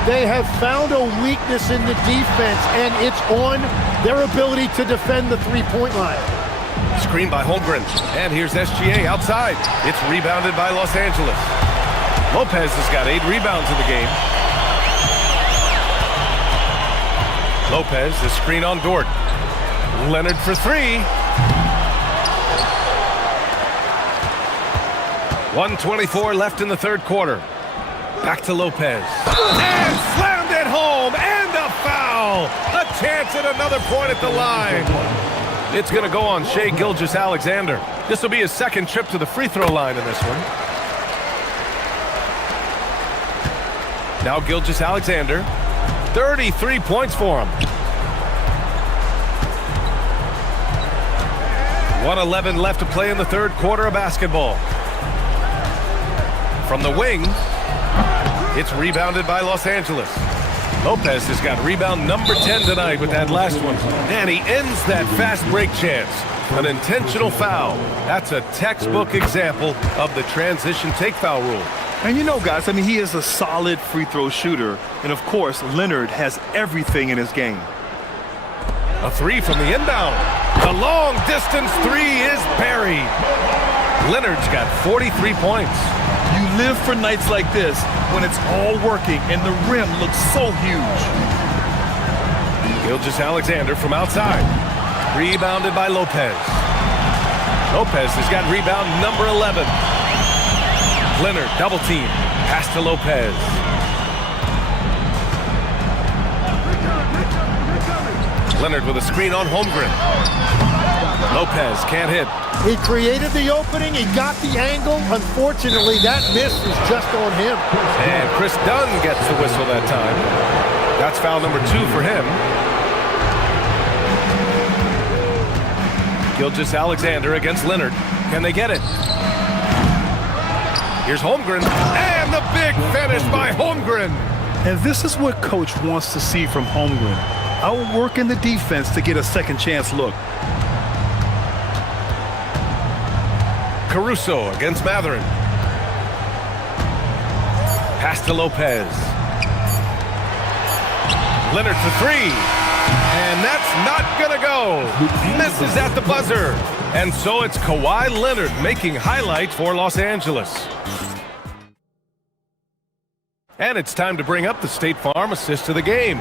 They have found a weakness in the defense, and it's on their ability to defend the three-point line. Screen by Holmgren. And here's SGA outside. It's rebounded by Los Angeles. Lopez has got 8 rebounds in the game. Lopez, the screen on Dort. Leonard for 3. 1:24 left in the third quarter. Back to Lopez. And slammed it home. And a foul. A chance at another point at the line. It's going to go on Shai Gilgeous-Alexander. This will be his second trip to the free throw line in this one. Now Gilgeous-Alexander. 33 points for him. 1:11 left to play in the third quarter of basketball. From the wing, it's rebounded by Los Angeles. Lopez has got rebound number 10 tonight with that last one. And he ends that fast break chance. An intentional foul. That's a textbook example of the transition take foul rule. And you know, guys, I mean, he is a solid free throw shooter. And of course, Leonard has everything in his game. A 3 from the inbound. The long distance 3 is buried. Leonard's got 43 points. You live for nights like this when it's all working and the rim looks so huge. Gilgeous-Alexander from outside. Rebounded by Lopez. Lopez has got rebound number 11. Leonard double team. Pass to Lopez. Leonard with a screen on Holmgren. Lopez can't hit. He created the opening. He got the angle. Unfortunately, that miss is just on him. And Chris Dunn gets the whistle that time. That's foul number 2 for him. Gilgeous-Alexander against Leonard. Can they get it? Here's Holmgren. And the big finish by Holmgren. And this is what coach wants to see from Holmgren. Outworking the defense to get a second chance look. Caruso against Matherin. Pass to Lopez. Leonard for 3. And that's not gonna go. Misses at the buzzer. And so it's Kawhi Leonard making highlights for Los Angeles. And it's time to bring up the State Farm assist to the game.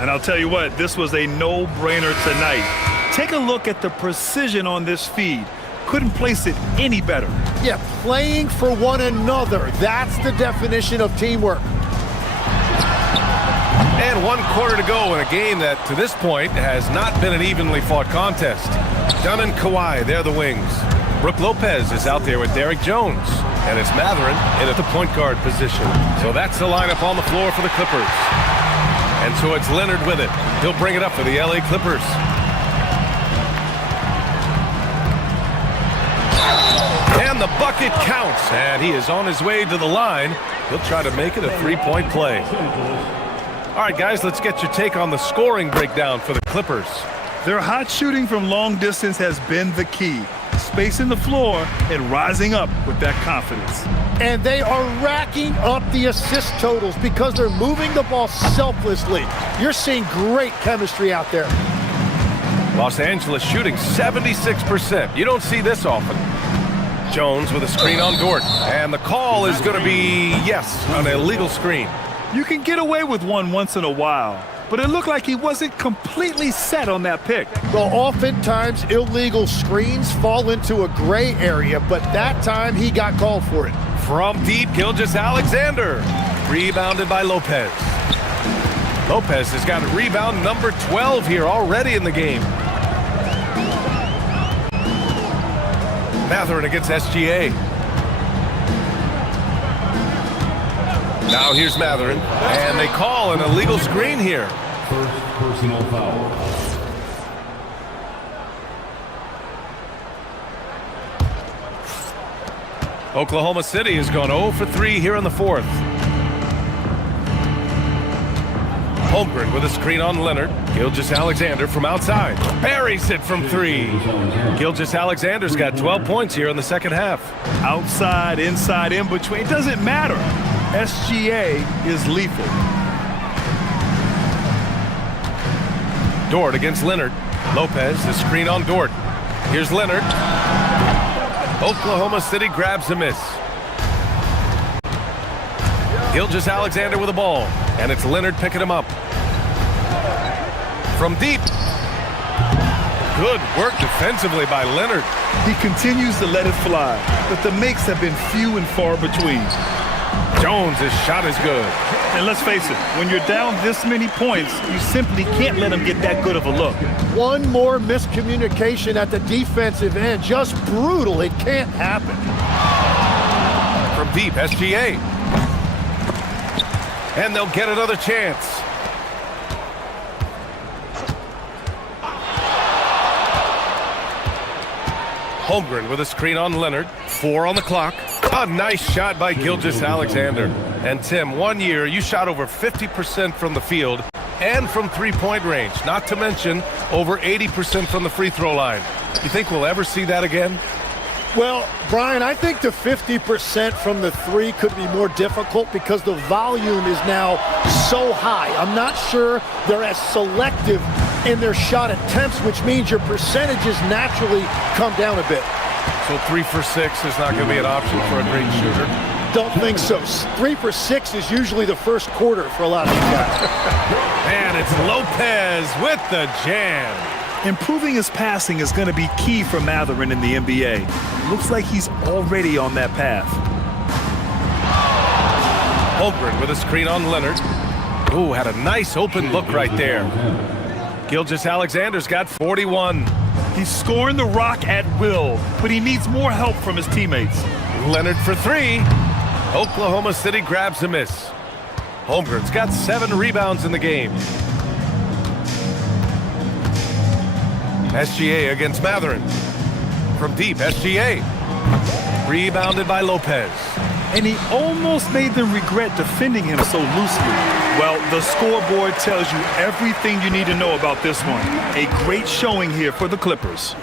And I'll tell you what, this was a no-brainer tonight. Take a look at the precision on this feed. Couldn't place it any better. Yeah, playing for one another. That's the definition of teamwork. And 1 quarter to go in a game that, to this point, has not been an evenly fought contest. Dunn and Kawhi, they're the wings. Brooke Lopez is out there with Derek Jones. And it's Matherin in at the point guard position. So that's the lineup on the floor for the Clippers. And so it's Leonard with it. He'll bring it up for the LA Clippers. And the bucket counts. And he is on his way to the line. He'll try to make it a 3-point play. All right, guys, let's get your take on the scoring breakdown for the Clippers. Their hot shooting from long distance has been the key. Spacing the floor and rising up with that confidence. And they are racking up the assist totals because they're moving the ball selflessly. You're seeing great chemistry out there. Los Angeles shooting 76%. You don't see this often. Jones with a screen on Dort. And the call is going to be, yes, an illegal screen. You can get away with one once in a while, but it looked like he wasn't completely set on that pick. Well, oftentimes illegal screens fall into a gray area, but that time he got called for it. From deep, Gilgeous-Alexander. Rebounded by Lopez. Lopez has got rebound number 12 here already in the game. Matherin against SGA. Now here's Matherin, and they call an illegal screen here. First personal foul. Oklahoma City has gone 0 for 3 here in the 4th. Holmgren with a screen on Leonard. Gilgeous-Alexander from outside. Buries it from 3. Gilgeous-Alexander's got 12 points here in the second half. Outside, inside, in between, it doesn't matter. SGA is lethal. Dort against Leonard. Lopez, the screen on Dort. Here's Leonard. Oklahoma City grabs a miss. Gilgeous-Alexander with the ball. And it's Leonard picking him up. From deep. Good work defensively by Leonard. He continues to let it fly, but the makes have been few and far between. Jones' shot is good. And let's face it, when you're down this many points, you simply can't let him get that good of a look. One more miscommunication at the defensive end. Just brutal. It can't happen. From deep, SGA. And they'll get another chance. Holmgren with a screen on Leonard. 4 on the clock. A nice shot by Gilgeous-Alexander. And Tim, 1 year, you shot over 50% from the field and from three-point range. Not to mention over 80% from the free throw line. You think we'll ever see that again? Well, Brian, I think the 50% from the 3 could be more difficult because the volume is now so high. I'm not sure they're as selective in their shot attempts, which means your percentages naturally come down a bit. So 3 for 6 is not going to be an option for a great shooter. don't think so. 3 for 6 is usually the first quarter for a lot of these guys. And it's Lopez with the jam. Improving his passing is going to be key for Matherin in the NBA. Looks like he's already on that path. Holmgren with a screen on Leonard. Ooh, had a nice open look right there. Gilgeous-Alexander's got 41. He's scoring the rock at will, but he needs more help from his teammates. Leonard for 3. Oklahoma City grabs a miss. Holmgren's got 7 rebounds in the game. SGA against Matherin. From deep, SGA. Rebounded by Lopez. And he almost made them regret defending him so loosely. Well, the scoreboard tells you everything you need to know about this one. A great showing here for the Clippers.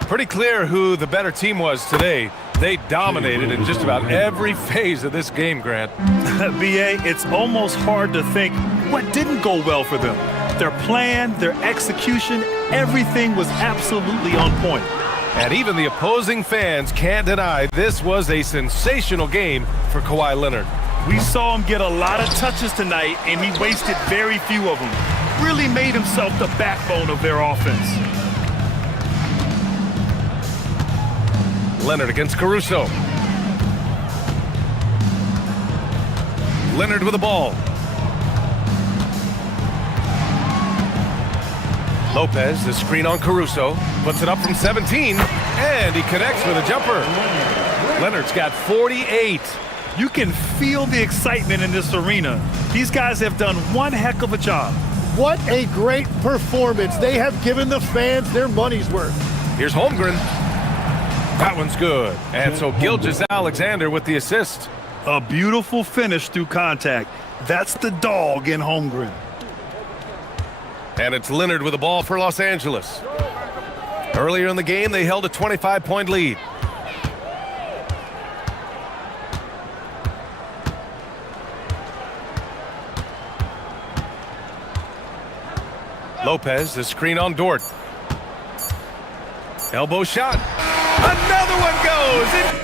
Pretty clear who the better team was today. They dominated in just about every phase of this game, Grant. B.A., it's almost hard to think what didn't go well for them. Their plan, their execution, everything was absolutely on point. And even the opposing fans can't deny this was a sensational game for Kawhi Leonard. We saw him get a lot of touches tonight, and he wasted very few of them. Really made himself the backbone of their offense. Leonard against Caruso. Leonard with the ball. Lopez, the screen on Caruso, puts it up from 17, and he connects with a jumper. Leonard's got 48. You can feel the excitement in this arena. These guys have done one heck of a job. What a great performance. They have given the fans their money's worth. Here's Holmgren. That one's good. And so Gilgeous-Alexander with the assist. A beautiful finish through contact. That's the dog in Holmgren. And it's Leonard with the ball for Los Angeles. Earlier in the game, they held a 25-point lead. Lopez, the screen on Dort. Elbow shot. Another one goes.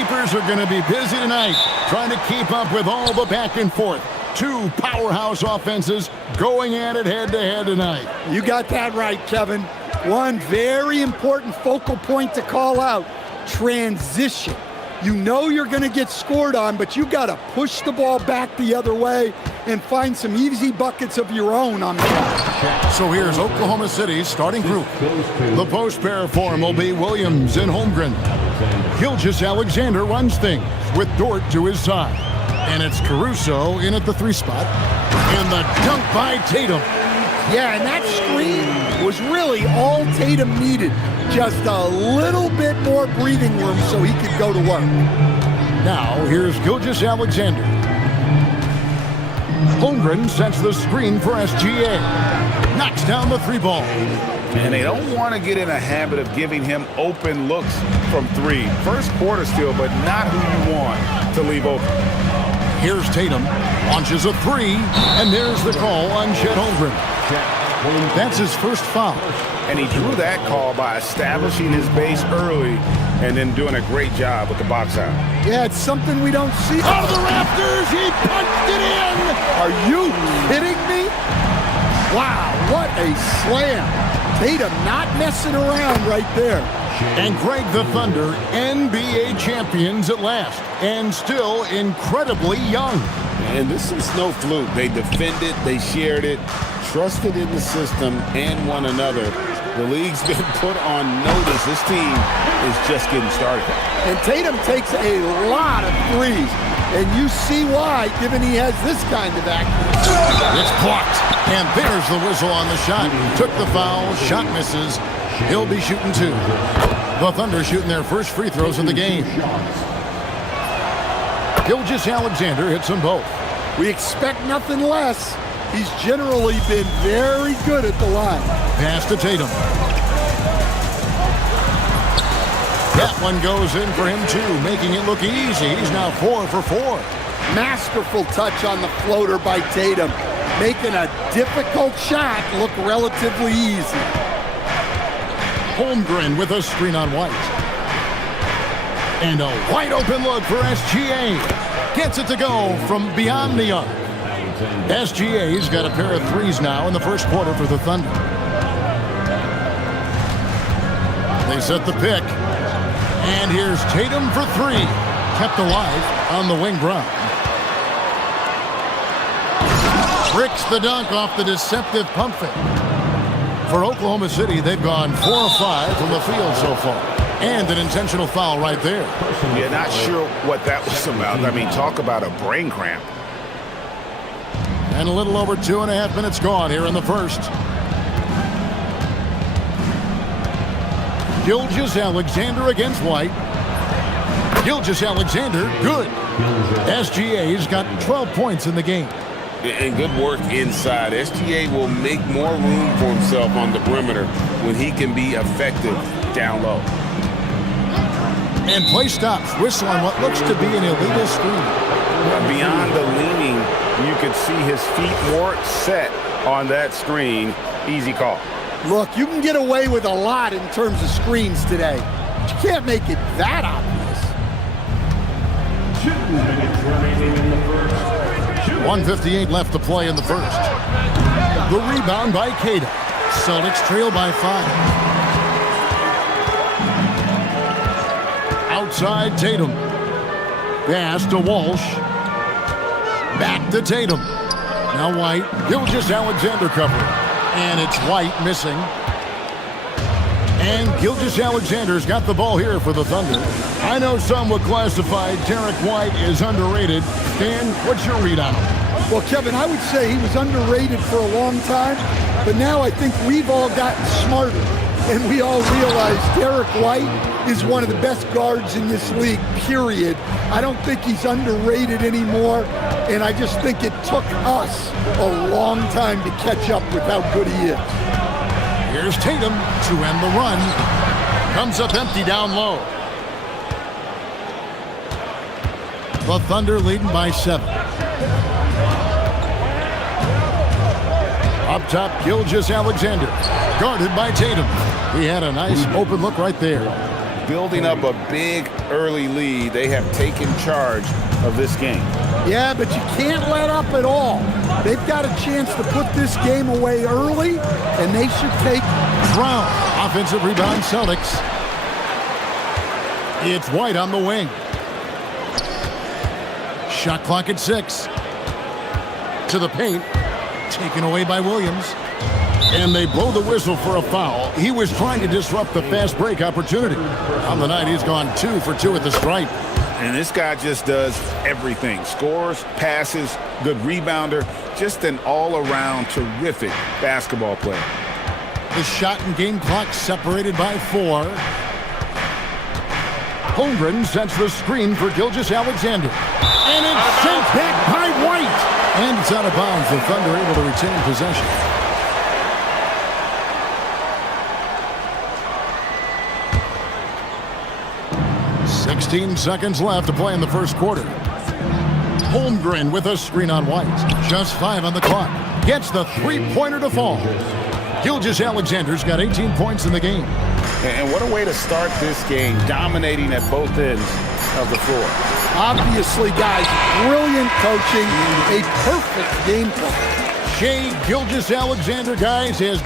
keepers are going to be busy tonight, trying to keep up with all the back and forth. Two powerhouse offenses going at it head-to-head tonight. You got that right, Kevin. One very important focal point to call out, transition. You know you're going to get scored on, but you got to push the ball back the other way and find some easy buckets of your own on the ball. So here's Oklahoma City's starting group. The post pair form will be Williams and Holmgren. Gilgeous Alexander runs things with Dort to his side. And it's Caruso in at the 3 spot. And the dunk by Tatum. Yeah, and that screen was really all Tatum needed. Just a little bit more breathing room so he could go to work. Now, here's Gilgeous Alexander. Holmgren sets the screen for SGA. Knocks down the 3 ball. And they don't want to get in a habit of giving him open looks from 3. First quarter still, but not who you want to leave open. Here's Tatum. Launches a 3. And there's the call on Chet Holmgren. That's his first foul. And he drew that call by establishing his base early and then doing a great job with the box out. Yeah, it's something we don't see. Out of the rafters, he punched it in! Are you kidding me? Wow, what a slam. Tatum not messing around right there. And Greg, the Thunder, NBA champions at last, and still incredibly young. And this is no fluke. They defended, they shared it, trusted in the system and one another. The league's been put on notice. This team is just getting started. And Tatum takes a lot of threes. And you see why, given he has this kind of accuracy. It's blocked. And there's the whistle on the shot. Took the foul, shot misses. He'll be shooting 2. The Thunder shooting their first free throws of the game. Gilgeous Alexander hits them both. We expect nothing less. He's generally been very good at the line. Pass to Tatum. That one goes in for him too, making it look easy. He's now 4 for 4. Masterful touch on the floater by Tatum, making a difficult shot look relatively easy. Holmgren with a screen on White. And a wide open look for SGA. Gets it to go from beyond the arc. SGA's got a pair of 3s now in the first quarter for the Thunder. They set the pick. And here's Tatum for 3. Kept alive on the wing Brown. Bricks the dunk off the deceptive pump fake. For Oklahoma City, they've gone 4 of 5 from the field so far. And an intentional foul right there. Yeah, not sure what that was about. I mean, talk about a brain cramp. And a little over 2.5 minutes gone here in the first. Gilgeous Alexander against White. Gilgeous Alexander, good. SGA's got 12 points in the game. And good work inside. SGA will make more room for himself on the perimeter when he can be effective down low. And play stops. Whistle on what looks to be an illegal screen. Beyond the leaning, you could see his feet more set on that screen. Easy call. Look, you can get away with a lot in terms of screens today, but you can't make it that obvious. 2 minutes remaining in the first. 1:58 left to play in the first. The rebound by Cada. Celtics trail by 5. Outside Tatum. Pass to Walsh. Back to Tatum. Now White. Gilgeous Alexander covering. And it's White missing. And Gilgeous Alexander's got the ball here for the Thunder. I know some would classify Derek White as underrated. Dan, what's your read on him? Well, Kevin, I would say he was underrated for a long time, but now I think we've all gotten smarter, and we all realize Derek White is one of the best guards in this league, period. I don't think he's underrated anymore, and I just think it took us a long time to catch up with how good he is. Here's Tatum to end the run. Comes up empty down low. The Thunder leading by 7. Up top, Gilgeous Alexander. Guarded by Tatum. He had a nice open look right there. Building up a big early lead. They have taken charge of this game. Yeah, but you can't let up at all. They've got a chance to put this game away early, and they should take Brown. Offensive rebound, Celtics. It's White on the wing. Shot clock at 6. To the paint. Taken away by Williams. And they blow the whistle for a foul. He was trying to disrupt the fast break opportunity. On the night, he's gone 2 for 2 at the stripe. And this guy just does everything. Scores, passes, good rebounder. Just an all-around terrific basketball player. The shot and game clock separated by 4. Holmgren sets the screen for Gilgeous-Alexander. And it's sent back by White. And it's out of bounds. The Thunder able to retain possession. "16 seconds left to play in the first quarter. Holmgren with a screen on White. Just 5 on the clock. Gets the three-pointer to fall. Gilgeous-Alexander's got 18 points in the game. And what a way to start this game, dominating at both ends of the floor. Obviously, guys, brilliant coaching, a perfect game plan. Shea Gilgeous-Alexander, guys, is...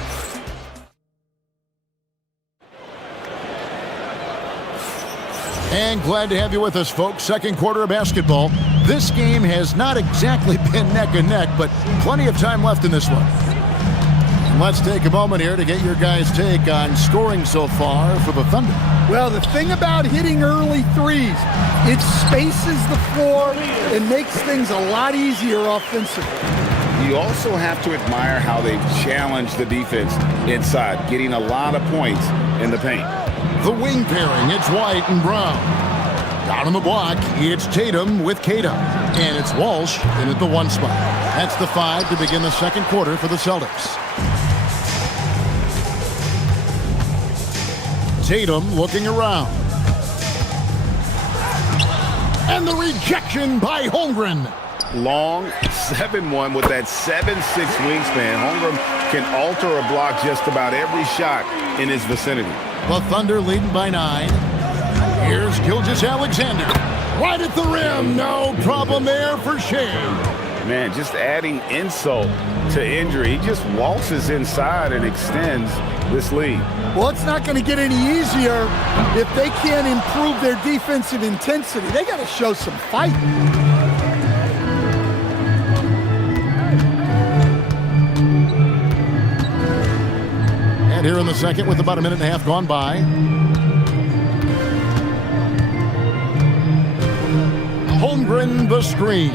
And glad to have you with us, folks. Second quarter of basketball. This game has not exactly been neck and neck, but plenty of time left in this one. Let's take a moment here to get your guys' take on scoring so far for the Thunder. Well, the thing about hitting early threes, it spaces the floor and makes things a lot easier offensively. You also have to admire how they've challenged the defense inside, getting a lot of points in the paint. The wing pairing, it's White and Brown. Down on the block, it's Tatum with Keita. And it's Walsh in at the 1 spot. That's the 5 to begin the second quarter for the Celtics. Tatum looking around. And the rejection by Holmgren. Long 7'1" with that 7'6" wingspan. Holmgren can alter a block just about every shot in his vicinity. The Thunder leading by 9. Here's Gilgeous-Alexander. Right at the rim. No problem there for Shea. Man, just adding insult to injury. He just waltzes inside and extends this lead. Well, it's not going to get any easier if they can't improve their defensive intensity. They got to show some fight. And here in the second with about a minute and a half gone by. Holmgren the screen.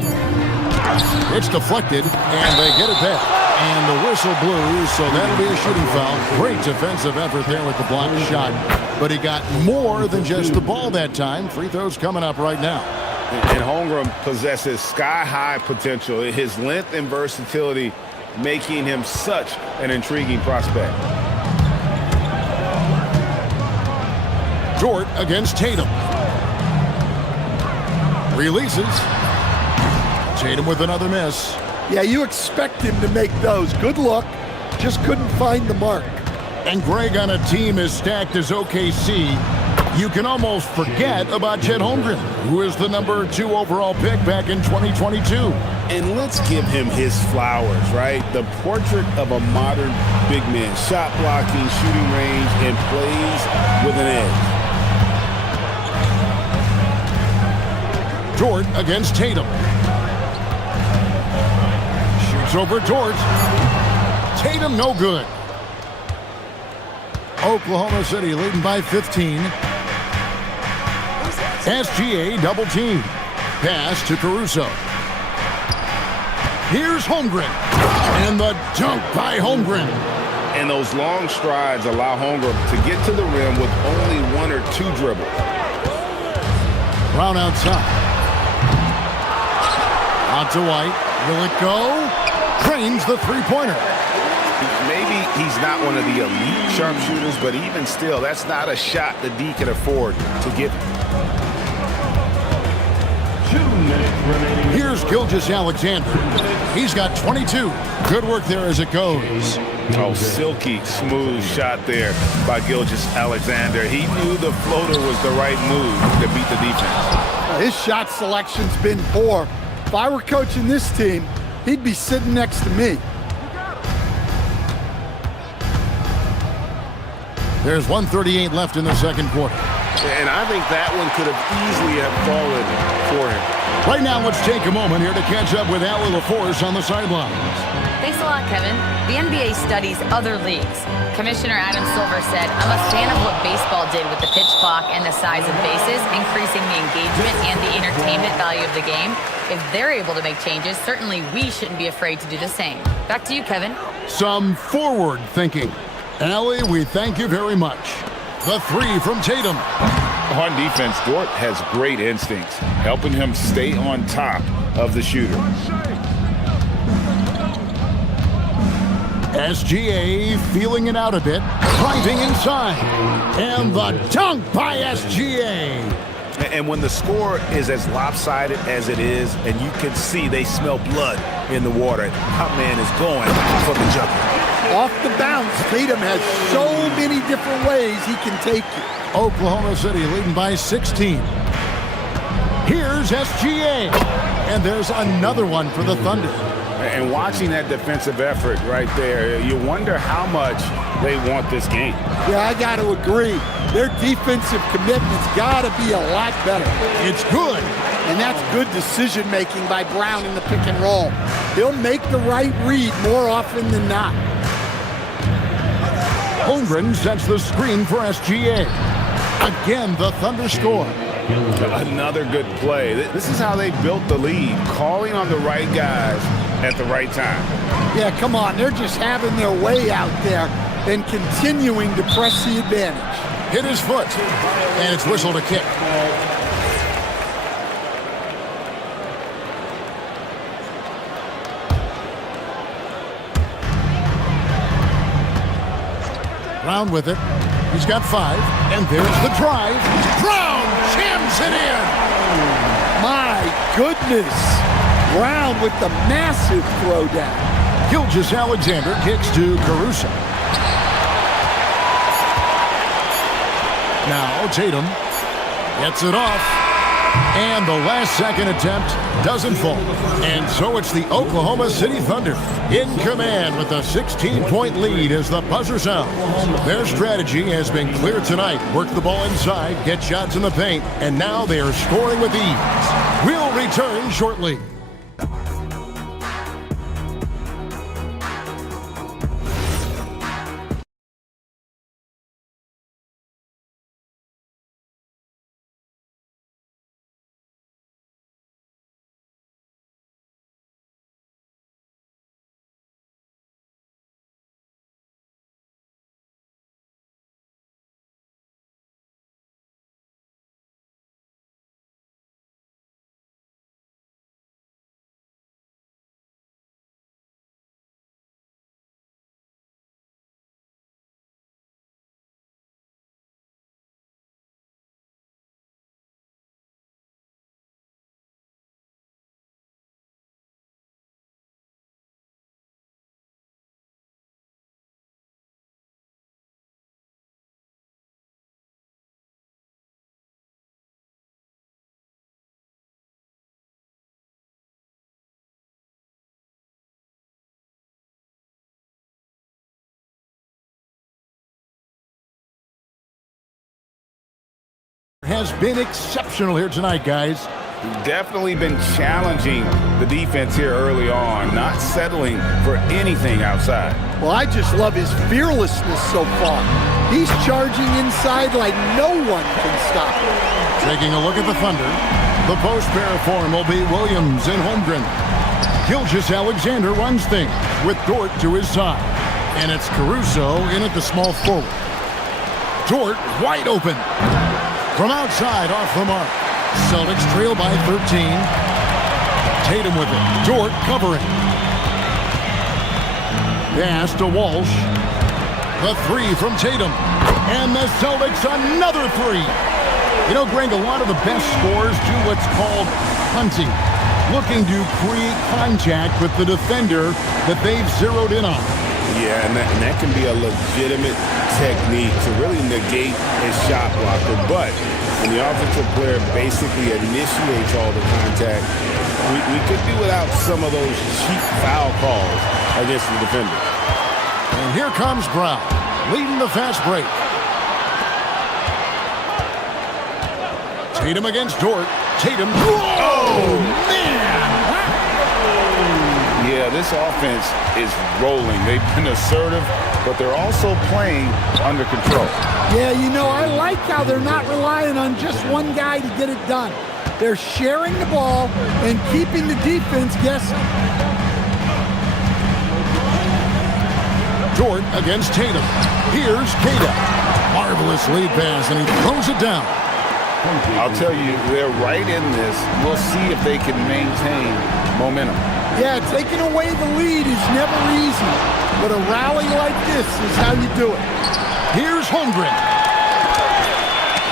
It's deflected, and they get it back. And the whistle blew, so that'll be a shooting foul. Great defensive effort there with the blocked shot. But he got more than just the ball that time. Free throws coming up right now. And Holmgren possesses sky-high potential. His length and versatility making him such an intriguing prospect. Dort against Tatum. Releases. Tatum with another miss. Yeah, you expect him to make those. Good luck. Just couldn't find the mark. And Greg, on a team as stacked as OKC, you can almost forget about Chet Holmgren, who is the number 2 overall pick back in 2022. And let's give him his flowers, right? The portrait of a modern big man. Shot blocking, shooting range, and plays with an edge. Dort against Tatum. Shoots over Dort. Tatum no good. Oklahoma City leading by 15. SGA double team. Pass to Caruso. Here's Holmgren. And the dunk by Holmgren. And those long strides allow Holmgren to get to the rim with only 1 or 2 dribbles. Brown outside. Out to White. Will it go? Drains the three-pointer. Maybe he's not one of the elite sharpshooters, but even still, that's not a shot the D can afford to get. 2 minutes remaining. Here's Gilgeous-Alexander. He's got 22. Good work there as it goes. Oh, silky smooth shot there by Gilgeous-Alexander. He knew the floater was the right move to beat the defense. His shot selection's been poor. If I were coaching this team, he'd be sitting next to me. There's 1:38 left in the second quarter. And I think that one could have easily have fallen for him. Right now, let's take a moment here to catch up with Allie LaForce on the sidelines. Thanks a lot, Kevin. The NBA studies other leagues. Commissioner Adam Silver said, I'm a fan of what baseball did with the pitch clock and the size of bases, increasing the engagement and the entertainment value of the game. If they're able to make changes, certainly we shouldn't be afraid to do the same. Back to you, Kevin. Some forward thinking. Allie, we thank you very much. The three from Tatum. On defense, Dort has great instincts, helping him stay on top of the shooter. SGA feeling it out a bit, driving inside. And the dunk by SGA. And when the score is as lopsided as it is, and you can see they smell blood in the water, that man is going for the jumper. Off the bounce, Tatum has so many different ways he can take you. Oklahoma City leading by 16. Here's SGA. And there's another one for the Thunder. And watching that defensive effort right there, you wonder how much they want this game. Yeah, I got to agree. Their defensive commitment's got to be a lot better. It's good. And that's good decision-making by Brown in the pick and roll. He'll make the right read more often than not. Holmgren sets the screen for SGA. Again, the Thunder score. Another good play. This is how they built the lead, calling on the right guys at the right time. Yeah, come on. They're just having their way out there and continuing to press the advantage. Hit his foot, and it's whistled a kick. Brown with it. He's got 5, and there's the drive. Brown jams it in. My goodness. Brown with the massive throwdown. Gilgeous-Alexander kicks to Caruso. Now Tatum gets it off. And the last second attempt doesn't fall. And so it's the Oklahoma City Thunder in command with a 16-point lead as the buzzer sounds. Their strategy has been clear tonight. Work the ball inside, get shots in the paint, and now they are scoring with ease. We'll return shortly. Has been exceptional here tonight, guys. Definitely been challenging the defense here early on, not settling for anything outside. Well, I just love his fearlessness so far. He's charging inside like no one can stop him. Taking a look at the Thunder. The post pair form will be Williams and Holmgren. Gilgeous-Alexander runs things with Dort to his side. And it's Caruso in at the small forward. Dort wide open. From outside, off the mark. Celtics trail by 13. Tatum with it. Dort covering. Pass to Walsh. The 3 from Tatum. And the Celtics another 3. You know, Greg, a lot of the best scorers do what's called hunting. Looking to create contact with the defender that they've zeroed in on. Yeah, and that can be a legitimate technique to really negate a shot blocker. But when the offensive player basically initiates all the contact, we could be without some of those cheap foul calls against the defender. And here comes Brown, leading the fast break. Tatum against Dort. Tatum. Oh, man! Yeah, this offense is rolling. They've been assertive, but they're also playing under control. Yeah, you know, I like how they're not relying on just one guy to get it done. They're sharing the ball and keeping the defense guessing. Dort against Tatum. Here's Kata. Marvelous lead pass, and he throws it down. I'll tell you, they're right in this. We'll see if they can maintain momentum. Yeah, taking away the lead is never easy, but a rally like this is how you do it. Here's Holmgren.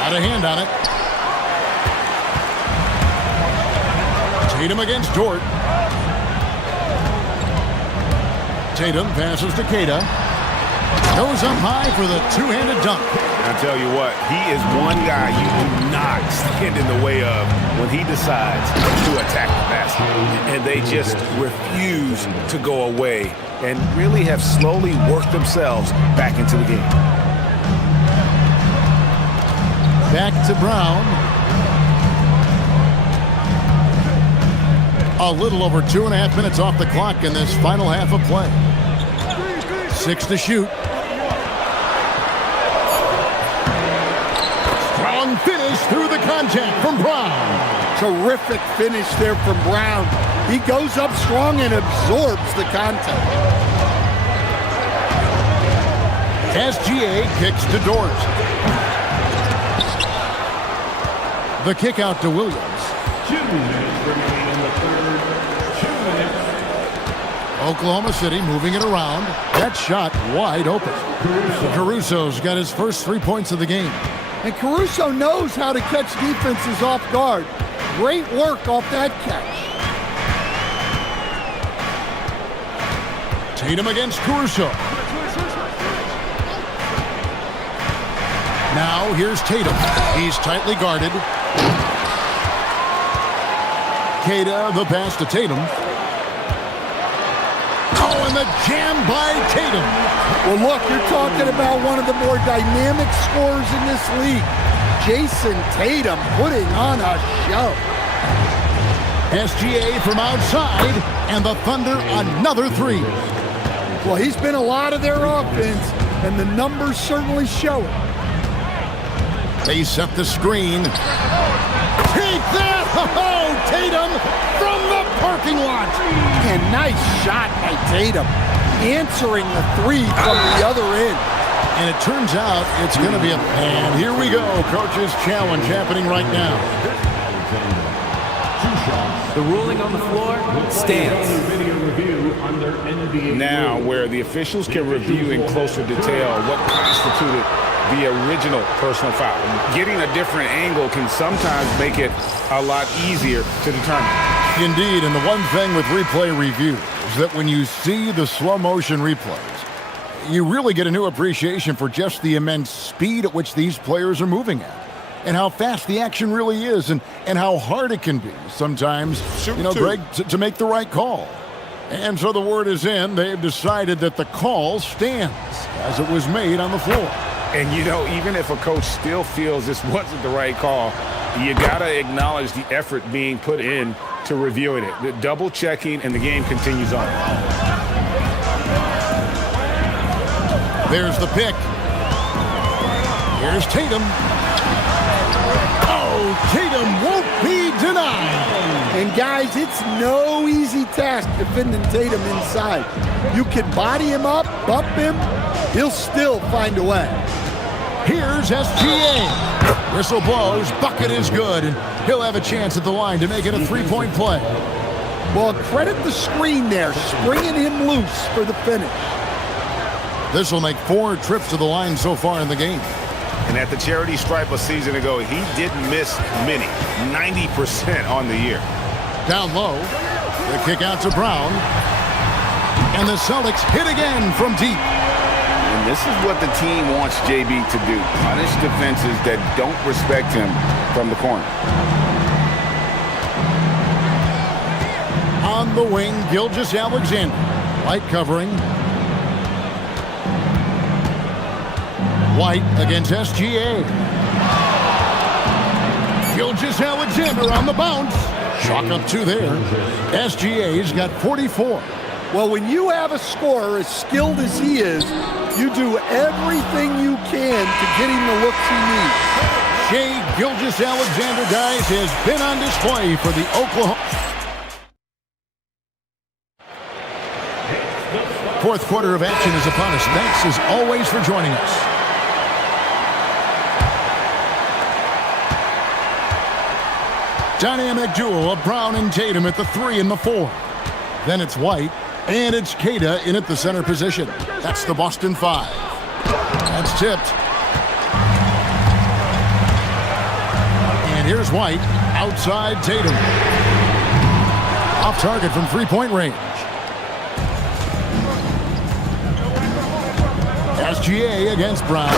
Got a hand on it. Tatum against Dort. Tatum passes to Kata. Goes up high for the two-handed dunk. I tell you what, he is one guy you do not stand in the way of when he decides to attack the basket. And they just refuse to go away and really have slowly worked themselves back into the game. Back to Brown. A little over 2.5 minutes off the clock in this final half of play. 6 to shoot. Strong finish through the contact from Brown. Terrific finish there from Brown. He goes up strong and absorbs the contact. SGA kicks to Dort. The kick out to Williams. 2 minutes remaining in the third. 2 minutes. Oklahoma City moving it around. That shot wide open. Caruso's got his first 3 points of the game. And Caruso knows how to catch defenses off guard. Great work off that catch. Tatum against Caruso. Now here's Tatum. He's tightly guarded. Kata, the pass to Tatum. Oh, and the jam by Tatum. Well, look, you're talking about one of the more dynamic scorers in this league. Jason Tatum putting on a show. SGA from outside, and the Thunder another 3. Well, he's been a lot of their offense, and the numbers certainly show it. They set the screen. Take that! Oh, Tatum from the parking lot. And nice shot by Tatum, answering the 3 from the other end. And it turns out it's going to be and here we go. Coach's challenge happening right now. The ruling on the floor stands. Now, where the officials can review in closer detail what constituted the original personal foul. Getting a different angle can sometimes make it a lot easier to determine. Indeed, and the one thing with replay review is that when you see the slow motion replays, you really get a new appreciation for just the immense speed at which these players are moving at, and how fast the action really is, and how hard it can be sometimes, Greg, to make the right call. And so the word is in. They've decided that the call stands as it was made on the floor. And, even if a coach still feels this wasn't the right call, you got to acknowledge the effort being put in to reviewing it. The double checking, and the game continues on. There's the pick. Here's Tatum. Oh, Tatum won't be denied. And guys, it's no easy task defending Tatum inside. You can body him up, bump him, he'll still find a way. Here's SGA. Whistle blows, bucket is good, and he'll have a chance at the line to make it a 3-point play. Well, credit the screen there, springing him loose for the finish. This will make 4 trips to the line so far in the game. And at the charity stripe a season ago, he didn't miss many, 90% on the year. Down low, the kick out to Brown. And the Celtics hit again from deep. And this is what the team wants JB to do. Punish defenses that don't respect him from the corner. On the wing, Gilgeous-Alexander. Light covering. White against SGA. Gilgeous-Alexander on the bounce. Chalk up 2 there. SGA's got 44. Well, when you have a scorer as skilled as he is, you do everything you can to get him the looks he needs. Shai Gilgeous-Alexander, guys, has been on display for the Oklahoma. Fourth quarter of action is upon us. Thanks as always for joining us. Dynamic duel of Brown and Tatum at the 3 and the 4. Then it's White, and it's Queta in at the center position. That's the Boston 5. That's tipped. And here's White, outside Tatum. Off target from three-point range. SGA against Brown,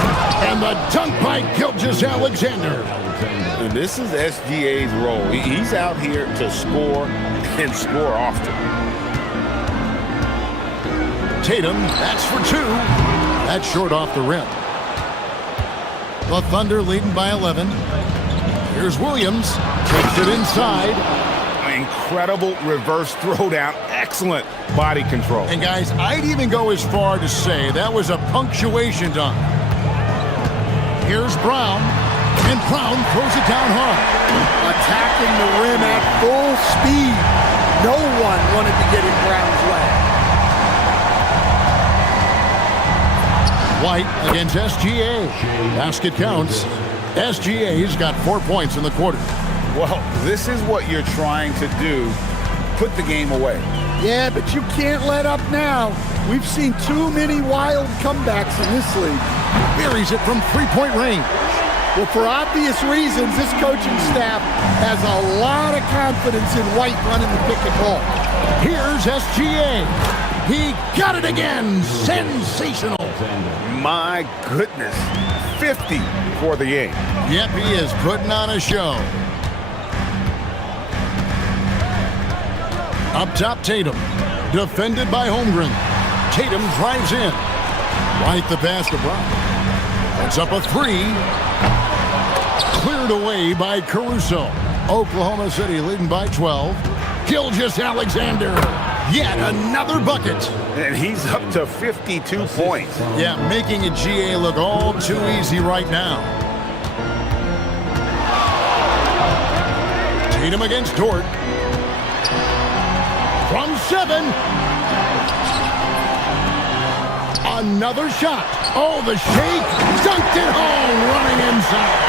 and the dunk by Gilgeous-Alexander. And this is SGA's role. He's out here to score and score often. Tatum, that's for 2. That's short off the rim. The Thunder leading by 11. Here's Williams, takes it inside. Incredible reverse throwdown. Excellent body control. And guys, I'd even go as far to say that was a punctuation dunk. Here's Brown, and Brown throws it down hard. Attacking the rim at full speed. No one wanted to get in Brown's way. White against SGA. Basket counts. SGA's got 4 points in the quarter. Well, this is what you're trying to do. Put the game away. Yeah, but you can't let up now. We've seen too many wild comebacks in this league. Buries it from three-point range. Well, for obvious reasons, this coaching staff has a lot of confidence in White running the pick and roll. Here's SGA. He got it again. Sensational. My goodness. 50 for the game. Yep, he is putting on a show. Up top, Tatum. Defended by Holmgren. Tatum drives in. Right the pass to Brown. That's up a 3. Cleared away by Caruso. Oklahoma City leading by 12. Gilgeous-Alexander. Yet another bucket. And he's up to 52 points. Yeah, making a GA look all too easy right now. Tatum against Dort. From 7. Another shot. Oh, the shake. Dunked it home, running inside.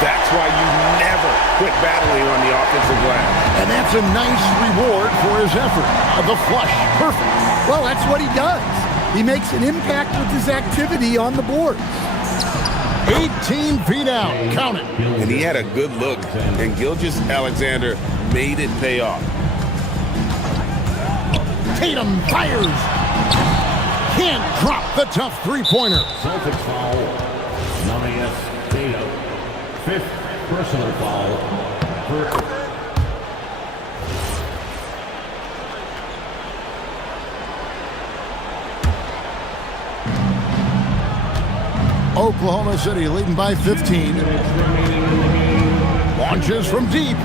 That's why you never quit battling on the offensive glass. And that's a nice reward for his effort. The flush. Perfect. Well, that's what he does. He makes an impact with his activity on the board. 18 feet out. Count it. And he had a good look. And Gilgeous-Alexander made it pay off. Tatum fires. Can't drop the tough three-pointer. Celtics foul. Namias Tatum. 5th personal foul. Oklahoma City leading by 15. Launches from deep.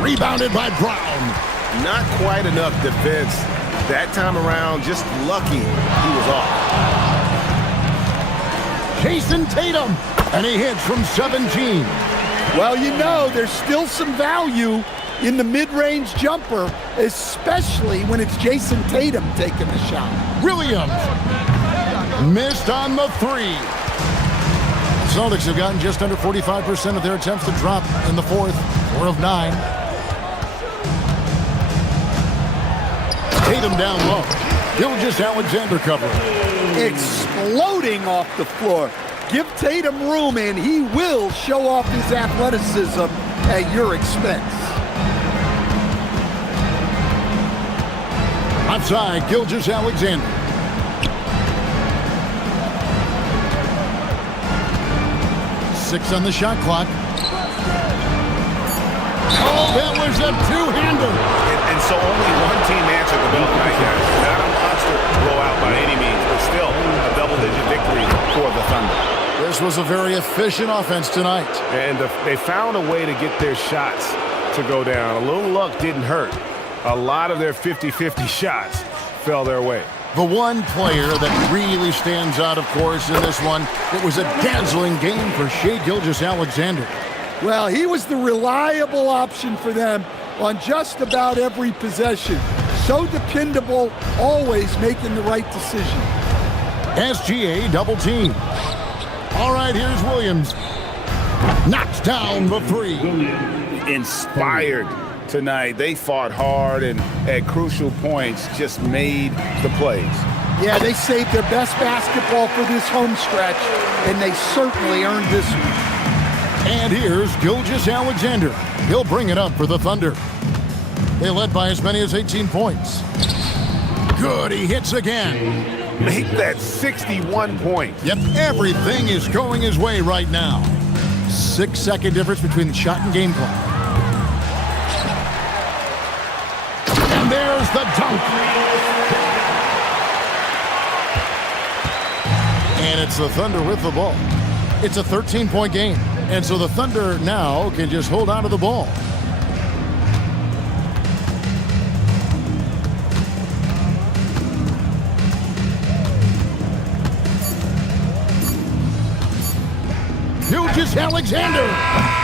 Rebounded by Brown. Not quite enough defense that time around. Just lucky he was off. Jason Tatum. And he hits from 17. Well, you know, there's still some value in the mid-range jumper, especially when it's Jason Tatum taking the shot. Williams missed on the 3. The Celtics have gotten just under 45% of their attempts to drop in the fourth. 4 of 9. Tatum down low. Gilgeous-Alexander covering. Exploding off the floor. Give Tatum room and he will show off his athleticism at your expense. Offside, Gilgeous-Alexander. Six on the shot clock. Oh, that was a two-hander. And so only one team answered the bell tonight, guys. Not a monster blowout by any means, but still a double-digit victory for the Thunder. This was a very efficient offense tonight. And they found a way to get their shots to go down. A little luck didn't hurt. A lot of their 50-50 shots fell their way. The one player that really stands out, of course, in this one, it was a dazzling game for Shai Gilgeous-Alexander. Well, he was the reliable option for them on just about every possession. So dependable, always making the right decision. SGA double team. All right, here's Williams. Knocks down the three. Inspired tonight. They fought hard and at crucial points just made the plays. Yeah, they saved their best basketball for this home stretch, and they certainly earned this one. And here's Gilgeous-Alexander. He'll bring it up for the Thunder. They led by as many as 18 points. Good, he hits again. Make that 61 points. Yep, everything is going his way right now. 6-second difference between the shot and game clock. And there's the dunk. And it's the Thunder with the ball. It's a 13-point game. And so the Thunder now can just hold on to the ball. Gilgeous-Alexander.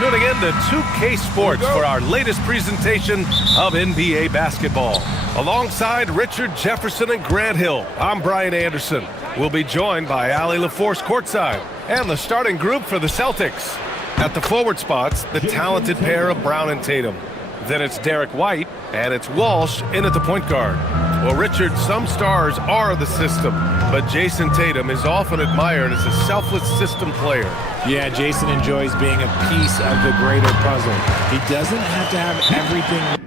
Tuning in to 2K Sports for our latest presentation of NBA basketball. Alongside Richard Jefferson and Grant Hill, I'm Brian Anderson. We'll be joined by Allie LaForce courtside and the starting group for the Celtics. At the forward spots, the talented pair of Brown and Tatum. Then it's Derek White, and it's Walsh in at the point guard. Well, Richard, some stars are the system, but Jason Tatum is often admired as a selfless system player. Yeah, Jason enjoys being a piece of the greater puzzle. He doesn't have to have everything.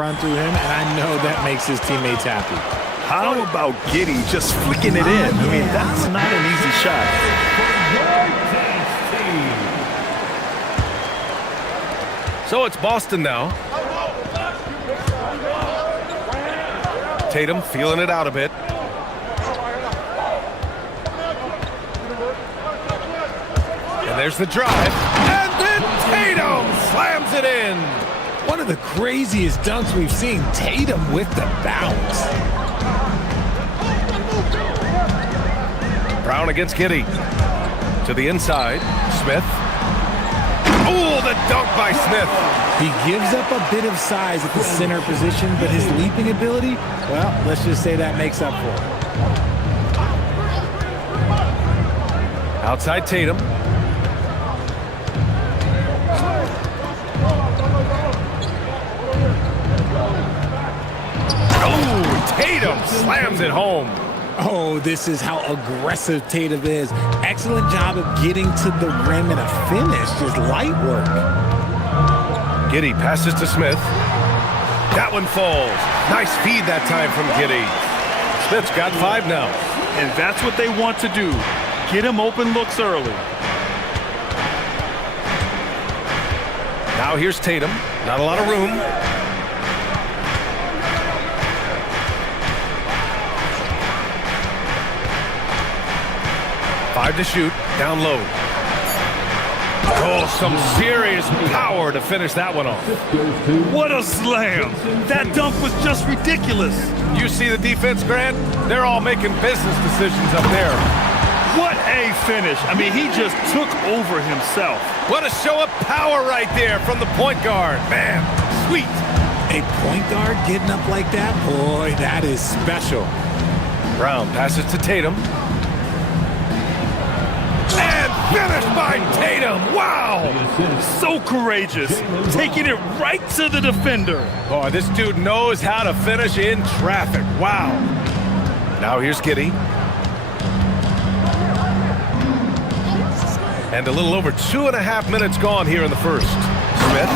Run through him, and I know that makes his teammates happy. How about Giddey just flicking it in? I mean, that's not an easy shot. So it's Boston now. Tatum feeling it out a bit. And there's the drive. And then Tatum slams it in. One of the craziest dunks we've seen. Tatum with the bounce. Brown against Giddey. To the inside. Smith. Oh, the dunk by Smith. He gives up a bit of size at the center position, but his leaping ability, well, let's just say that makes up for it. Outside Tatum. Oh, Tatum slams it home. Oh, this is how aggressive Tatum is. Excellent job of getting to the rim and a finish. Just light work. Giddey passes to Smith. That one falls. Nice feed that time from Giddey. Smith's got 5 now. And that's what they want to do. Get him open looks early. Now here's Tatum. Not a lot of room. Five to shoot. Down low. Oh, some serious power to finish that one off. What a slam! That dunk was just ridiculous. You see the defense, Grant? They're all making business decisions up there. What a finish. I mean, he just took over himself. What a show of power right there from the point guard. Man, sweet. A point guard getting up like that? Boy, that is special. Brown passes to Tatum. And finished by Tatum. Wow. So courageous. Taking it right to the defender. Boy, this dude knows how to finish in traffic. Wow. Now here's Giddey. And a little over 2.5 minutes gone here in the first. Smith.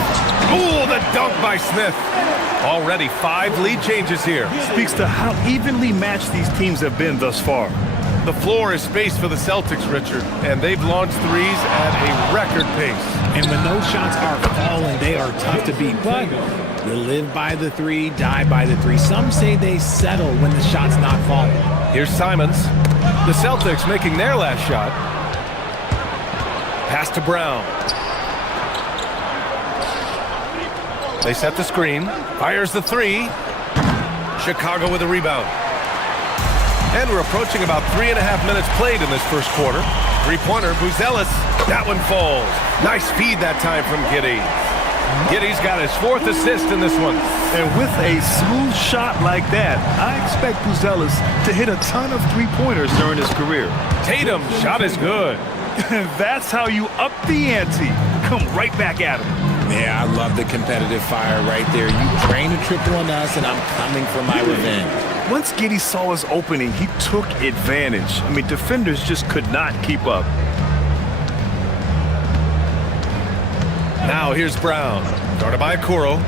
Ooh, the dunk by Smith. Already 5 lead changes here. Speaks to how evenly matched these teams have been thus far. The floor is spaced for the Celtics, Richard, and they've launched threes at a record pace. And when those shots are falling, they are tough to beat. But you live by the 3, die by the 3. Some say they settle when the shot's not falling. Here's Simons. The Celtics making their last shot. Pass to Brown. They set the screen. Fires the 3. Chicago with a rebound. And we're approaching about 3.5 minutes played in this first quarter. 3-pointer, Buzelis. That one falls. Nice feed that time from Giddey. Giddey's got his 4th assist in this one. And with a smooth shot like that, I expect Buzelis to hit a ton of 3-pointers during his career. Tatum's shot is good. That's how you up the ante. Come right back at him. Yeah, I love the competitive fire right there. You drain a triple on us, and I'm coming for my revenge. Once Giddey saw his opening, he took advantage. I mean, defenders just could not keep up. Now here's Brown. Guarded by Okoro.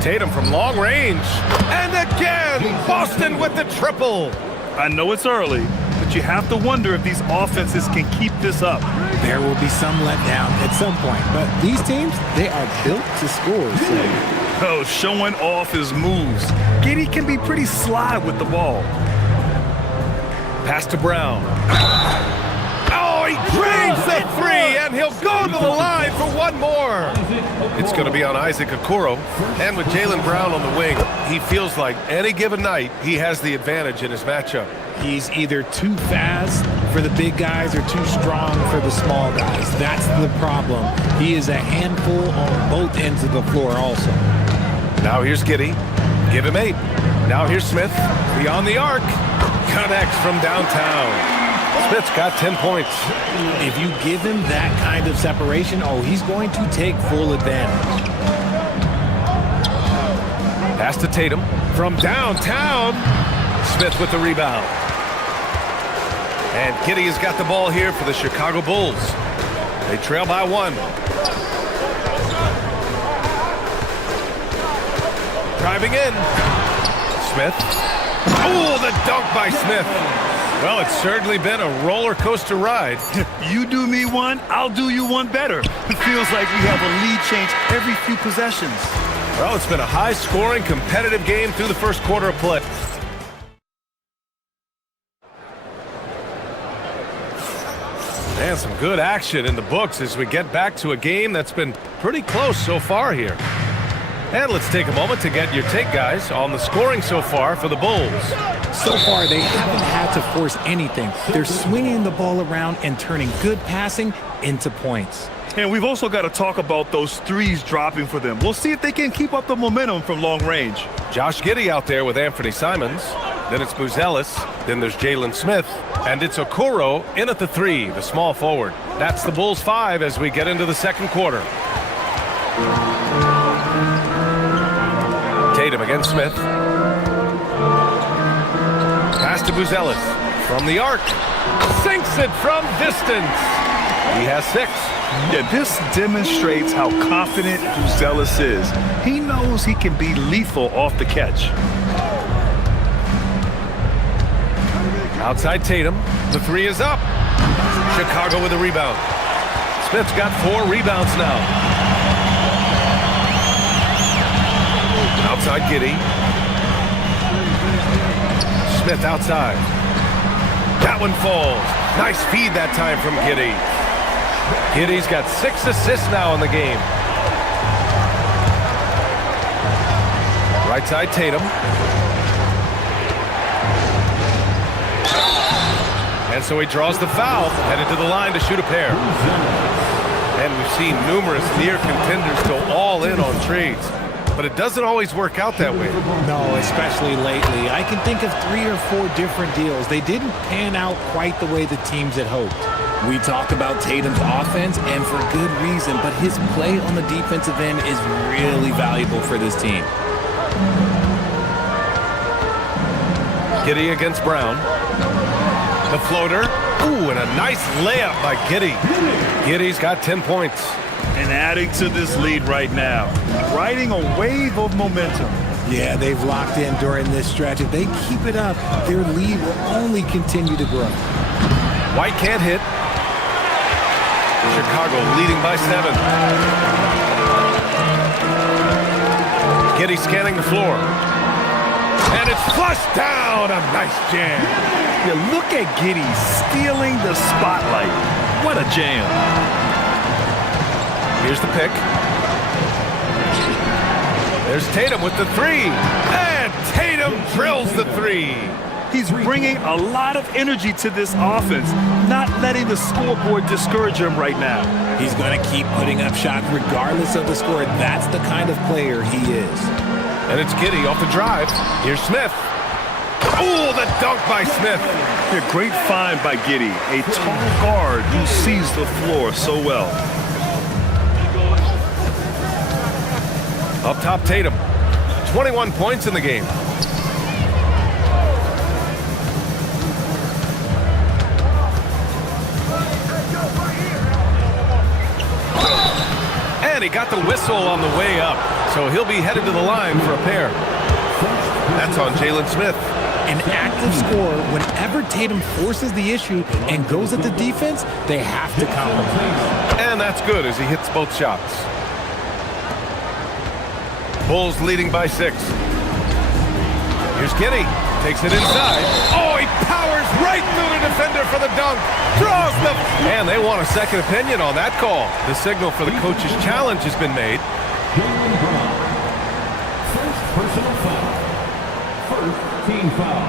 Tatum from long range. And again, Boston with the triple. I know it's early, but you have to wonder if these offenses can keep this up. There will be some letdown at some point, but these teams, they are built to score. So. Showing off his moves. Giddey can be pretty sly with the ball. Pass to Brown. Oh, he drains the three, and he'll go to the line for one more. It's going to be on Isaac Okoro. And with Jaylen Brown on the wing, he feels like any given night he has the advantage in his matchup. He's either too fast for the big guys or too strong for the small guys. That's the problem. He is a handful on both ends of the floor also. Now here's Giddey. Give him 8. Now here's Smith. Beyond the arc. Connects from downtown. Smith's got 10 points. If you give him that kind of separation, he's going to take full advantage. Pass to Tatum from downtown. Smith with the rebound. And Giddey has got the ball here for the Chicago Bulls. They trail by 1. Driving in. Smith. Oh, the dunk by Smith. Well, it's certainly been a roller coaster ride. You do me one, I'll do you one better. It feels like we have a lead change every few possessions. Well, it's been a high-scoring, competitive game through the first quarter of play. And some good action in the books as we get back to a game that's been pretty close so far here. And let's take a moment to get your take, guys, on the scoring so far for the Bulls. So far, they haven't had to force anything. They're swinging the ball around and turning good passing into points. And we've also got to talk about those threes dropping for them. We'll see if they can keep up the momentum from long range. Josh Giddey out there with Anthony Simons. Then it's Buzelis. Then there's Jalen Smith. And it's Okoro in at the 3, the small forward. That's the Bulls 5 as we get into the second quarter. Tatum against Smith. Pass to Buzelis. From the arc. Sinks it from distance. He has 6. Yeah, this demonstrates how confident Buzelis is. He knows he can be lethal off the catch. Outside Tatum. The 3 is up. Chicago with a rebound. Smith's got 4 rebounds now. Outside Giddey. Smith outside. That one falls. Nice feed that time from Giddey. Giddey's got 6 assists now in the game. Right side Tatum. And so he draws the foul, headed to the line to shoot a pair. And we've seen numerous near contenders go all in on trades. But it doesn't always work out that way. No, especially lately. I can think of 3 or 4 different deals. They didn't pan out quite the way the teams had hoped. We talk about Tatum's offense, and for good reason, but his play on the defensive end is really valuable for this team. Giddey against Brown. The floater. Ooh, and a nice layup by Giddey. Giddey's got 10 points. And adding to this lead right now. Riding a wave of momentum. Yeah, they've locked in during this stretch. If they keep it up, their lead will only continue to grow. White can't hit. Chicago leading by 7. Giddey scanning the floor. And it's flushed down. A nice jam. Yeah, look at Giddey stealing the spotlight. What a jam. Here's the pick. There's Tatum with the 3. And Tatum drills the 3. He's bringing a lot of energy to this offense, not letting the scoreboard discourage him right now. He's going to keep putting up shots regardless of the score. That's the kind of player he is. And it's Giddey off the drive. Here's Smith. Oh, the dunk by Smith. A great find by Giddey, a tall guard who sees the floor so well. Up top, Tatum. 21 points in the game. And he got the whistle on the way up. So he'll be headed to the line for a pair. That's on Jalen Smith. An active scorer, whenever Tatum forces the issue and goes at the defense, they have to compromise. And that's good as he hits both shots. Bulls leading by 6. Here's Giddy. Takes it inside. Oh, he powers right through the defender for the dunk. Draws them. And they want a second opinion on that call. The signal for the coach's challenge has been made. First personal foul. First team foul.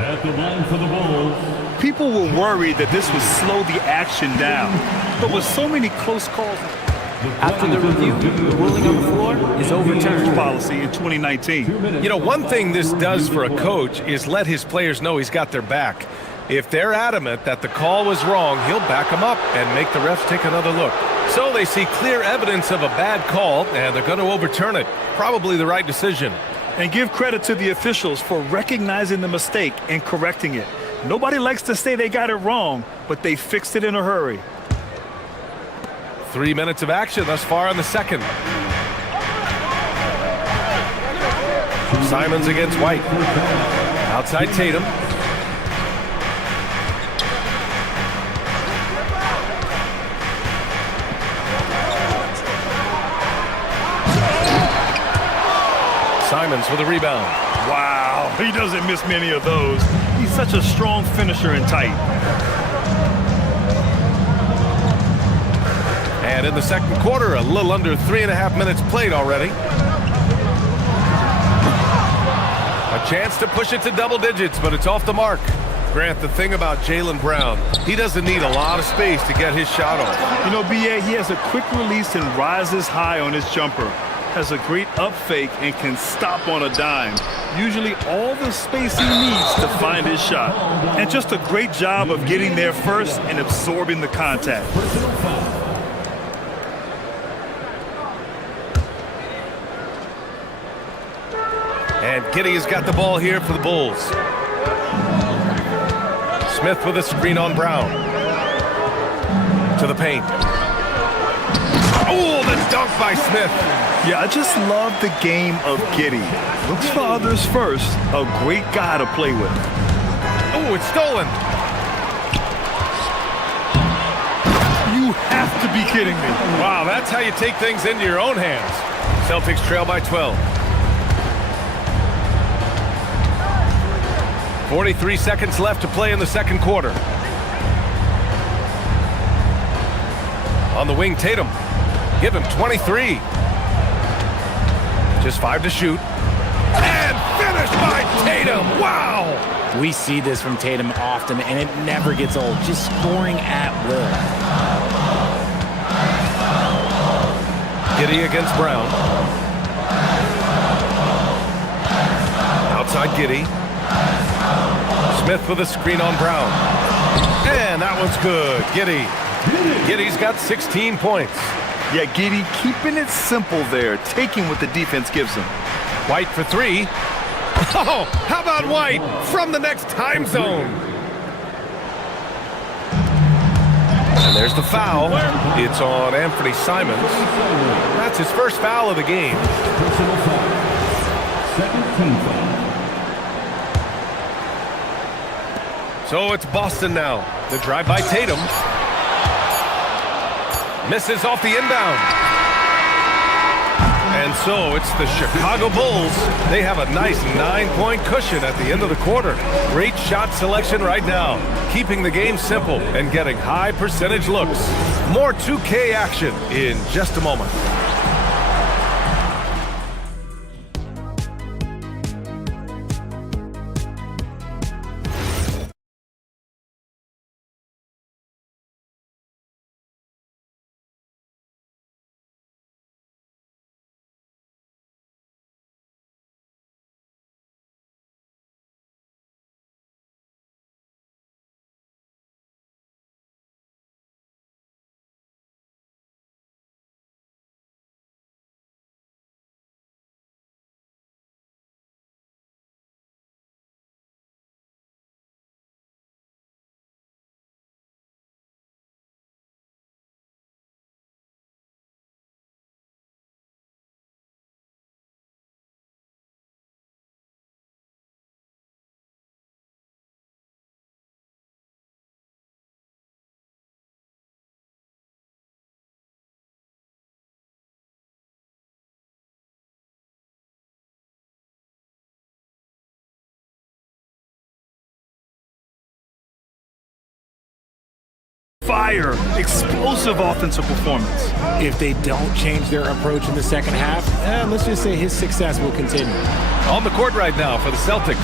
At the line for the Bulls. People were worried that this would slow the action down. But with so many close calls... After the review, the ruling on the floor is overturned. Policy in 2019. You know, one thing this does for a coach is let his players know he's got their back. If they're adamant that the call was wrong, he'll back them up and make the refs take another look. So they see clear evidence of a bad call, and they're going to overturn it. Probably the right decision. And give credit to the officials for recognizing the mistake and correcting it. Nobody likes to say they got it wrong, but they fixed it in a hurry. 3 minutes of action thus far in the second. Simons against White. Outside Tatum. Simons with a rebound. Wow, he doesn't miss many of those. He's such a strong finisher and tight. And in the second quarter, a little under 3.5 minutes played already. A chance to push it to double digits, but it's off the mark. Grant, the thing about Jaylen Brown, he doesn't need a lot of space to get his shot off. You know, B.A., he has a quick release and rises high on his jumper. Has a great up fake and can stop on a dime. Usually all the space he needs to find his shot. And just a great job of getting there first and absorbing the contact. And Giddy has got the ball here for the Bulls. Smith with a screen on Brown. To the paint. Oh, the dunk by Smith. Yeah, I just love the game of Giddy. Looks for others first. A great guy to play with. Oh, it's stolen. You have to be kidding me. Wow, that's how you take things into your own hands. Celtics trail by 12. 43 seconds left to play in the second quarter. On the wing, Tatum. Give him 23. Just 5 to shoot. And finished by Tatum. Wow! We see this from Tatum often, and it never gets old. Just scoring at will. Giddy against Brown. Outside Giddy. Smith with a screen on Brown. And that one's good. Giddy's got 16 points. Yeah, Giddy keeping it simple there, taking what the defense gives him. White for 3. Oh, how about White from the next time zone? And there's the foul. It's on Anthony Simons. That's his first foul of the game. Personal foul. Second team foul. So it's Boston now. The drive by Tatum. Misses off the inbound. And so it's the Chicago Bulls. They have a nice 9-point cushion at the end of the quarter. Great shot selection right now. Keeping the game simple and getting high percentage looks. More 2K action in just a moment. fire, explosive offensive performance. If they don't change their approach in the second half, let's just say his success will continue. On the court right now for the Celtics.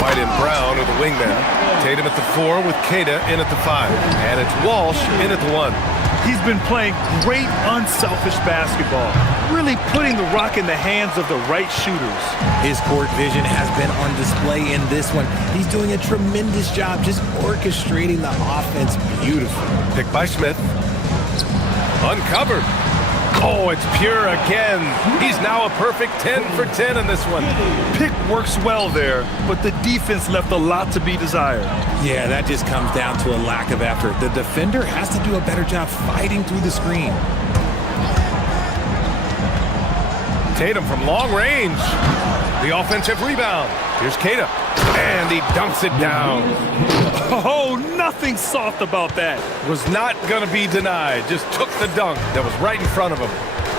White and Brown are the wingmen. Tatum at the 4 with Kata in at the 5. And it's Walsh in at the 1. He's been playing great, unselfish basketball, really putting the rock in the hands of the right shooters. His court vision has been on display in this one. He's doing a tremendous job just orchestrating the offense beautifully. Picked by Smith. Uncovered. Oh, it's pure again. He's now a perfect 10 for 10 in this one. Pick works well there, but the defense left a lot to be desired. Yeah, that just comes down to a lack of effort. The defender has to do a better job fighting through the screen. Tatum from long range. The offensive rebound. Here's Kata. And he dunks it down. Oh, nothing soft about that. Was not going to be denied. Just took the dunk that was right in front of him.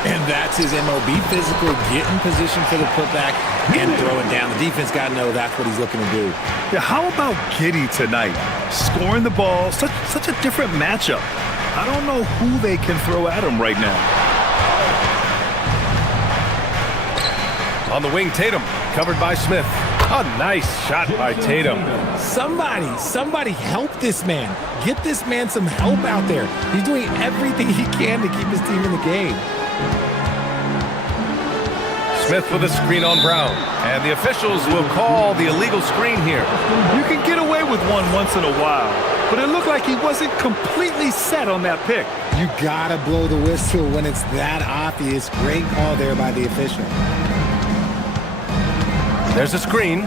And that's his MOB, physical, get in position for the putback and throw it down. The defense got to know that's what he's looking to do. Yeah, how about Giddey tonight? Scoring the ball, such a different matchup. I don't know who they can throw at him right now. On the wing, Tatum, covered by Smith. A nice shot by Tatum. Somebody help this man. Get this man some help out there. He's doing everything he can to keep his team in the game. Smith with a screen on Brown. And the officials will call the illegal screen here. You can get away with one once in a while, but it looked like he wasn't completely set on that pick. You gotta blow the whistle when it's that obvious. Great call there by the official. There's a screen.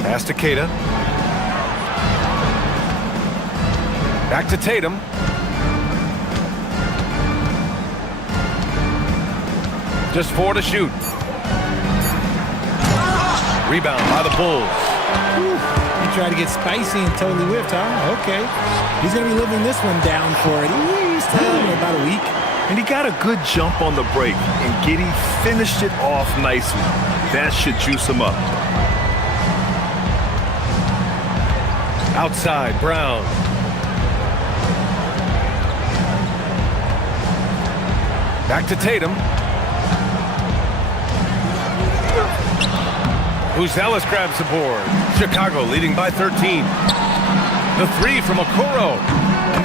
Pass to Kata. Back to Tatum. Just 4 to shoot. Rebound by the Bulls. He tried to get spicy and totally whiffed, huh? Okay. He's going to be living this one down for at least about a week. And he got a good jump on the break, and Giddey finished it off nicely. That should juice him up. Outside, Brown. Back to Tatum. Buzelis grabs the board. Chicago leading by 13. The 3 from Okoro.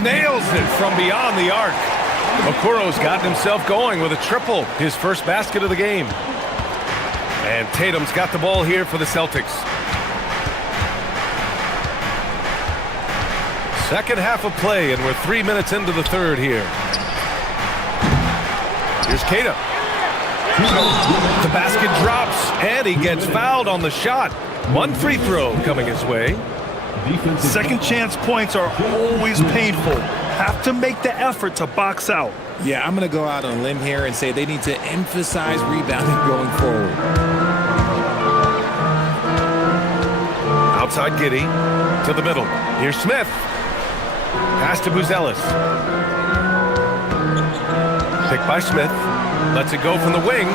Nails it from beyond the arc. Okoro's gotten himself going with a triple, his first basket of the game. And Tatum's got the ball here for the Celtics. Second half of play, and we're 3 minutes into the third here. Here's Kata. The basket drops, and he gets fouled on the shot. One free throw coming his way. Second chance points are always painful. Have to make the effort to box out. Yeah, I'm going to go out on a limb here and say they need to emphasize rebounding going forward. Outside Giddey to the middle. Here's Smith. Pass to Buzelis. Picked by Smith. Lets it go from the wing.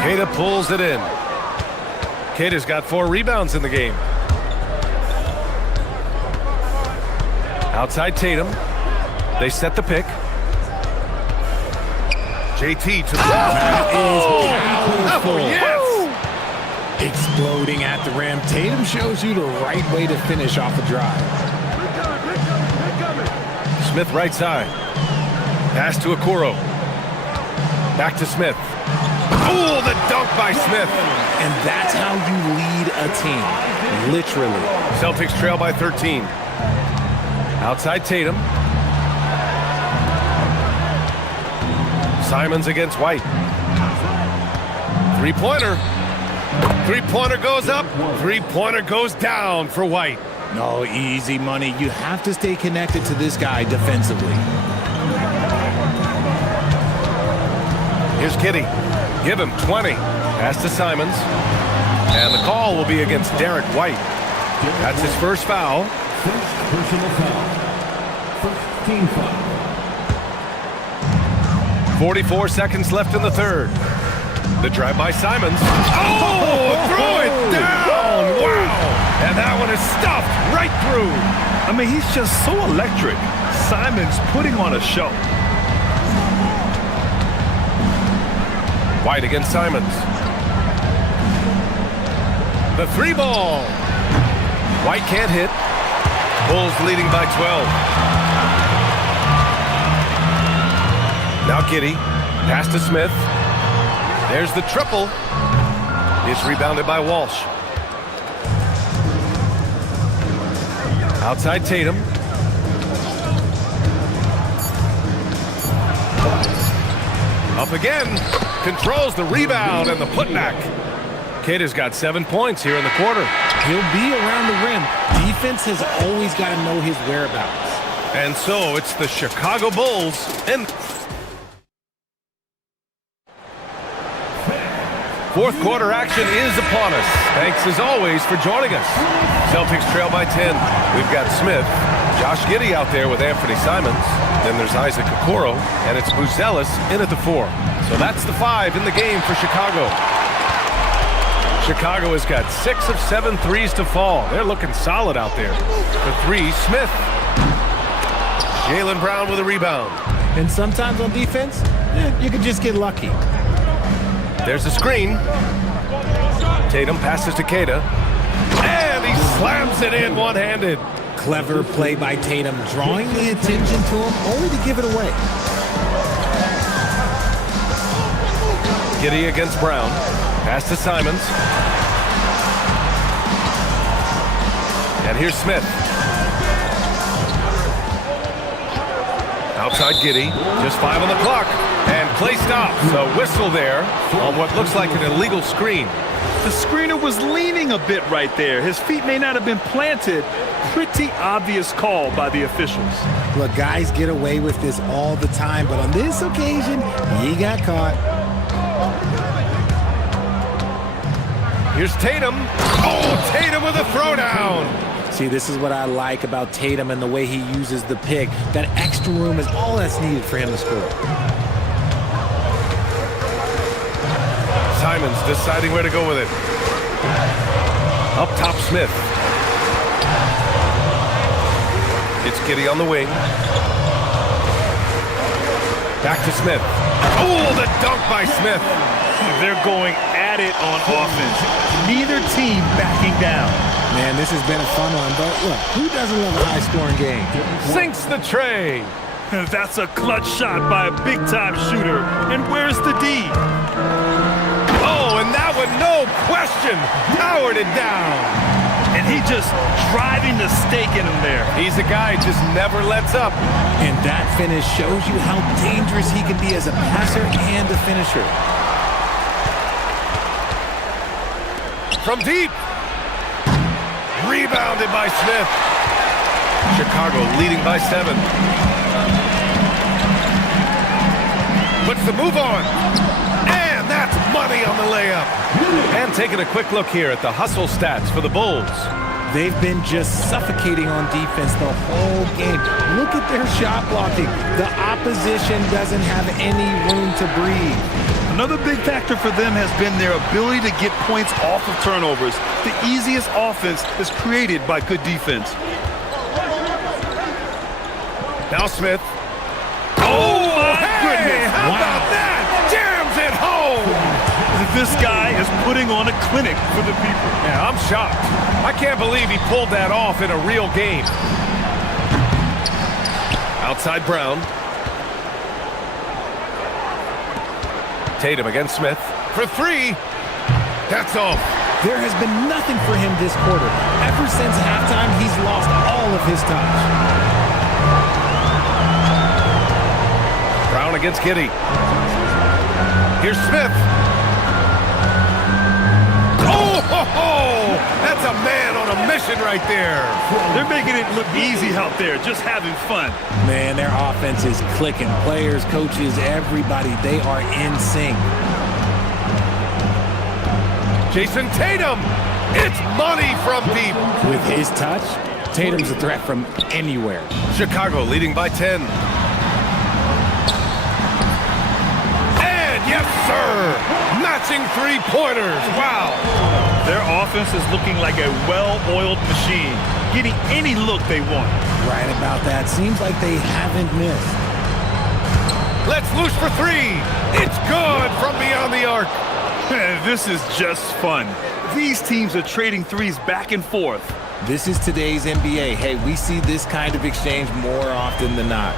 Kata pulls it in. Kata's got 4 rebounds in the game. Outside Tatum. They set the pick. JT to the yes! Exploding at the rim. Tatum shows you the right way to finish off a drive. Smith right side. Pass to Okoro. Back to Smith. Oh, the dunk by Smith. And that's how you lead a team. Literally. Celtics trail by 13. Outside Tatum. Simons against White. Three-pointer. Three-pointer goes up. Three-pointer goes down for White. No, easy money. You have to stay connected to this guy defensively. Here's Giddey. Give him 20. Pass to Simons. And the call will be against Derek White. That's his first foul. First personal foul. First team foul. 44 seconds left in the third. The drive by Simons. Oh, throw it down! Wow! And that one is stuffed right through. I mean, he's just so electric. Simons putting on a show. White against Simons. The 3 ball. White can't hit. Bulls leading by 12. Now Giddy. Pass to Smith. There's the triple. It's rebounded by Walsh. Outside Tatum. Up again. Controls the rebound and the putback. Kata's got 7 points here in the quarter. He'll be around the rim. Defense has always got to know his whereabouts. And so it's the Chicago Bulls and fourth quarter action is upon us. Thanks as always for joining us. Celtics trail by 10. We've got Smith, Josh Giddey out there with Anthony Simons. Then there's Isaac Okoro, and it's Buzelis in at the 4. So that's the 5 in the game for Chicago. Chicago has got 6 of 7 threes to fall. They're looking solid out there. For 3, Smith. Jaylen Brown with a rebound. And sometimes on defense, you can just get lucky. There's a screen. Tatum passes to Kata. And he slams it in one-handed. Clever play by Tatum, drawing the attention to him, only to give it away. Giddey against Brown. Pass to Simons. And here's Smith. Outside Giddey. Just 5 on the clock. And play stops. A whistle there on what looks like an illegal screen. The screener was leaning a bit right there. His feet may not have been planted. Pretty obvious call by the officials. Look, guys get away with this all the time, but on this occasion, he got caught. Here's Tatum. Oh, Tatum with a throwdown. See, this is what I like about Tatum and the way he uses the pick. That extra room is all that's needed for him to score. Simons deciding where to go with it. Up top, Smith. It's Giddey on the wing. Back to Smith. Oh, the dunk by Smith. They're going at it on offense. Neither team backing down. Man, this has been a fun one, but look, who doesn't love a high-scoring game? Sinks the tray. That's a clutch shot by a big-time shooter. And where's the D? Oh, and that one, no question, powered it down. And he just driving the stake in him there. He's a guy who just never lets up. And that finish shows you how dangerous he can be as a passer and a finisher. From deep. Rebounded by Smith. Chicago leading by 7. Puts the move on. And that's money on the layup. And taking a quick look here at the hustle stats for the Bulls. They've been just suffocating on defense the whole game. Look at their shot blocking. The opposition doesn't have any room to breathe. Another big factor for them has been their ability to get points off of turnovers. The easiest offense is created by good defense. Now Smith. Oh, my goodness. How about that? Jams it home. This guy is putting on a clinic for the people. Yeah, I'm shocked. I can't believe he pulled that off in a real game. Outside Brown. Tatum against Smith for 3. That's off. There has been nothing for him this quarter. Ever since halftime, he's lost all of his touch. Brown against Giddey. Here's Smith. Oh, that's a man on a mission right there. They're making it look easy out there, just having fun. Man, their offense is clicking. Players, coaches, everybody, they are in sync. Jason Tatum. It's money from deep. With his touch, Tatum's a threat from anywhere. Chicago leading by 10. And yes, sir. Matching three-pointers. Wow. Their offense is looking like a well-oiled machine, getting any look they want. Right about that. Seems like they haven't missed. Let's loose for three. It's good from beyond the arc. This is just fun. These teams are trading threes back and forth. This is today's NBA. Hey, we see this kind of exchange more often than not.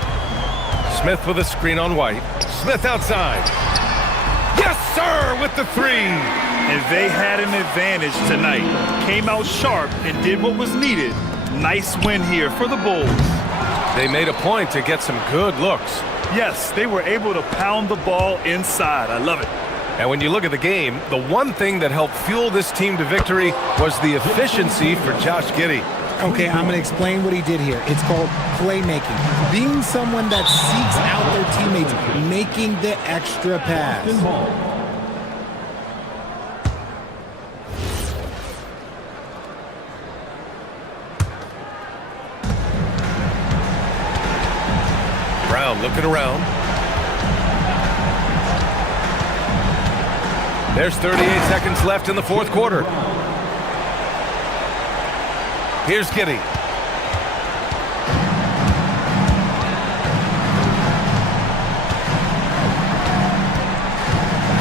Smith with a screen on White. Smith outside. Yes, sir, with the three. And they had an advantage tonight. Came out sharp and did what was needed. Nice win here for the Bulls. They made a point to get some good looks. Yes, they were able to pound the ball inside. I love it. And when you look at the game, the one thing that helped fuel this team to victory was the efficiency for Josh Giddey. Okay, I'm going to explain what he did here. It's called playmaking. Being someone that seeks out their teammates, making the extra pass. Brown looking around. There's 38 seconds left in the fourth quarter. Here's Giddey.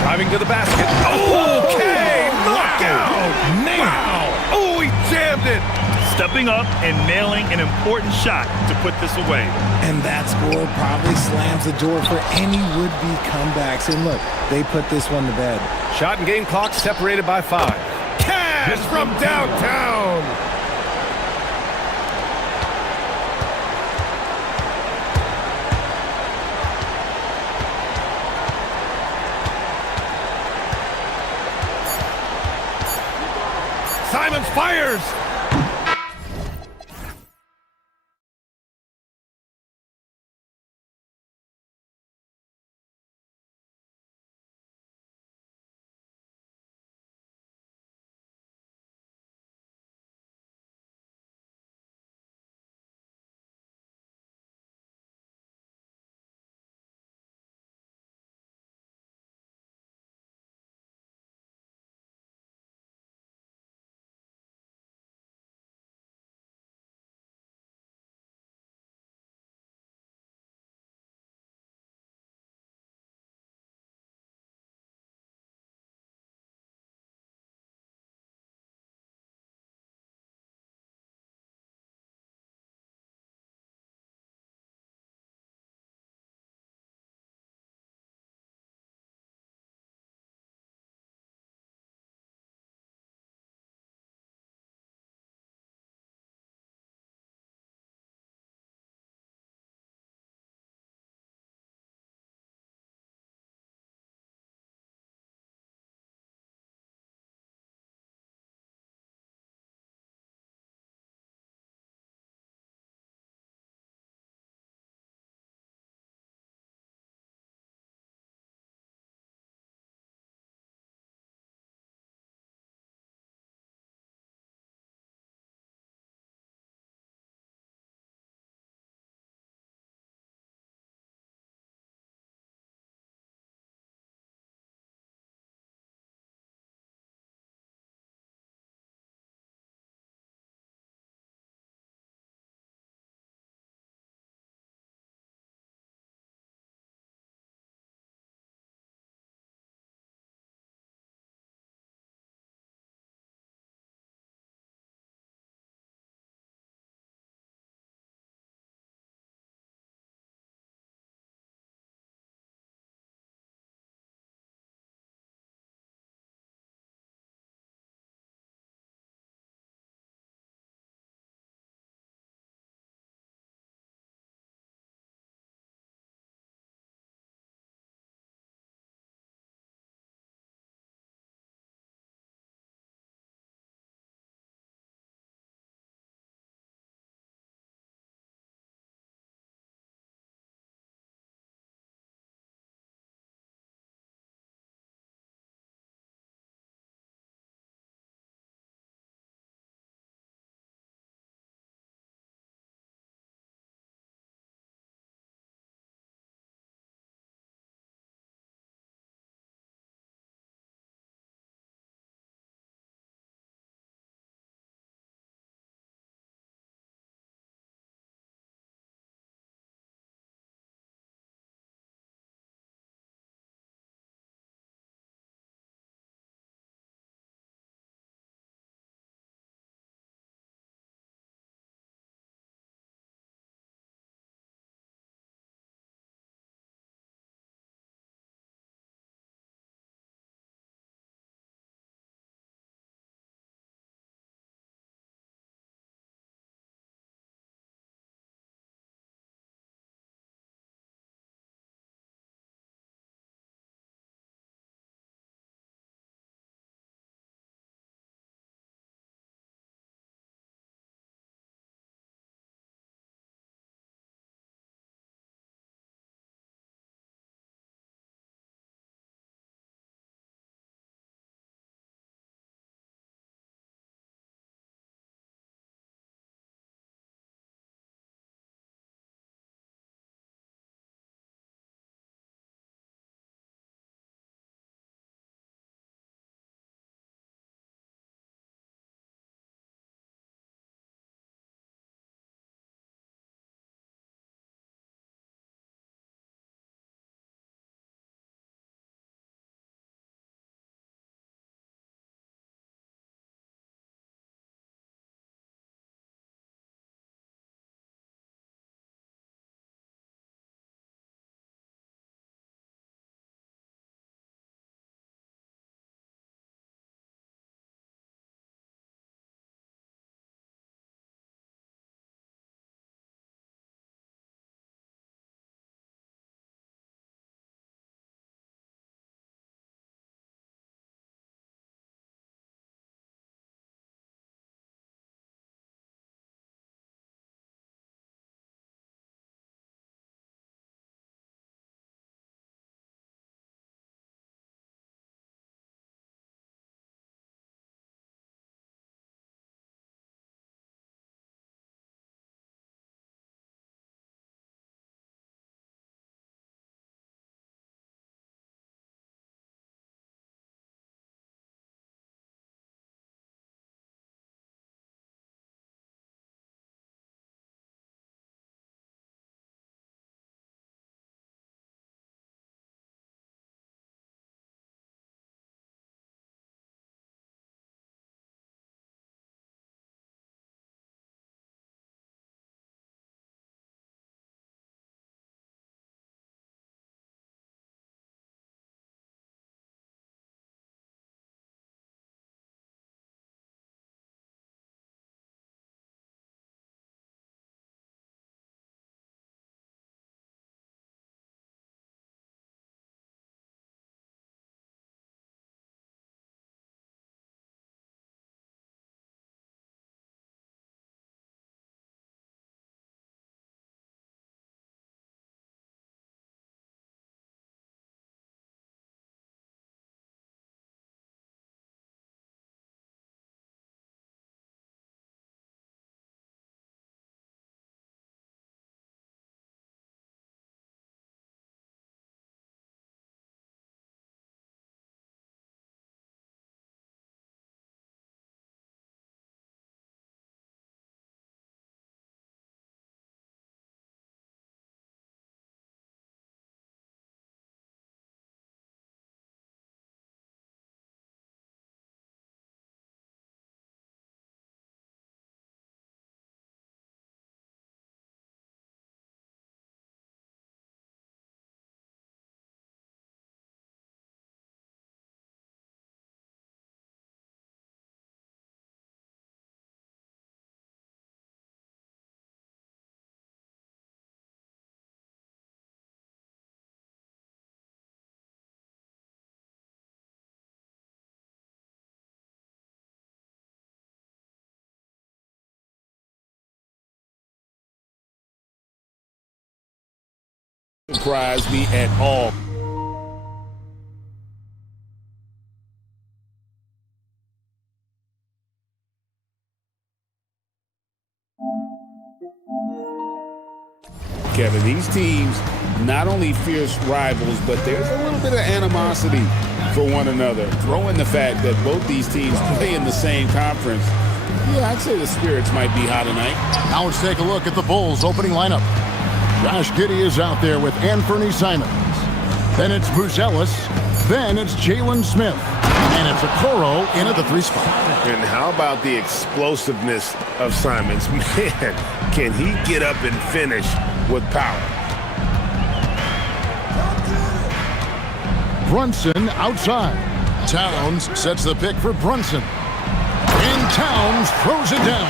Driving to the basket. Okay! Knockout! Wow! Oh, he jammed it! Stepping up and nailing an important shot to put this away. And that score probably slams the door for any would-be comebacks. And look, they put this one to bed. Shot and game clock separated by 5. Cash from downtown! Simons fires! surprise me at all. Kevin, these teams not only fierce rivals, but there's a little bit of animosity for one another. Throw in the fact that both these teams play in the same conference. Yeah, I'd say the spirits might be high tonight. Now let's take a look at the Bulls' opening lineup. Josh Giddey is out there with Anthony Simons. Then it's Buzelis. Then it's Jalen Smith. And it's Okoro in at the 3 spot. And how about the explosiveness of Simons? Man, can he get up and finish with power? Brunson outside. Towns sets the pick for Brunson. And Towns throws it down.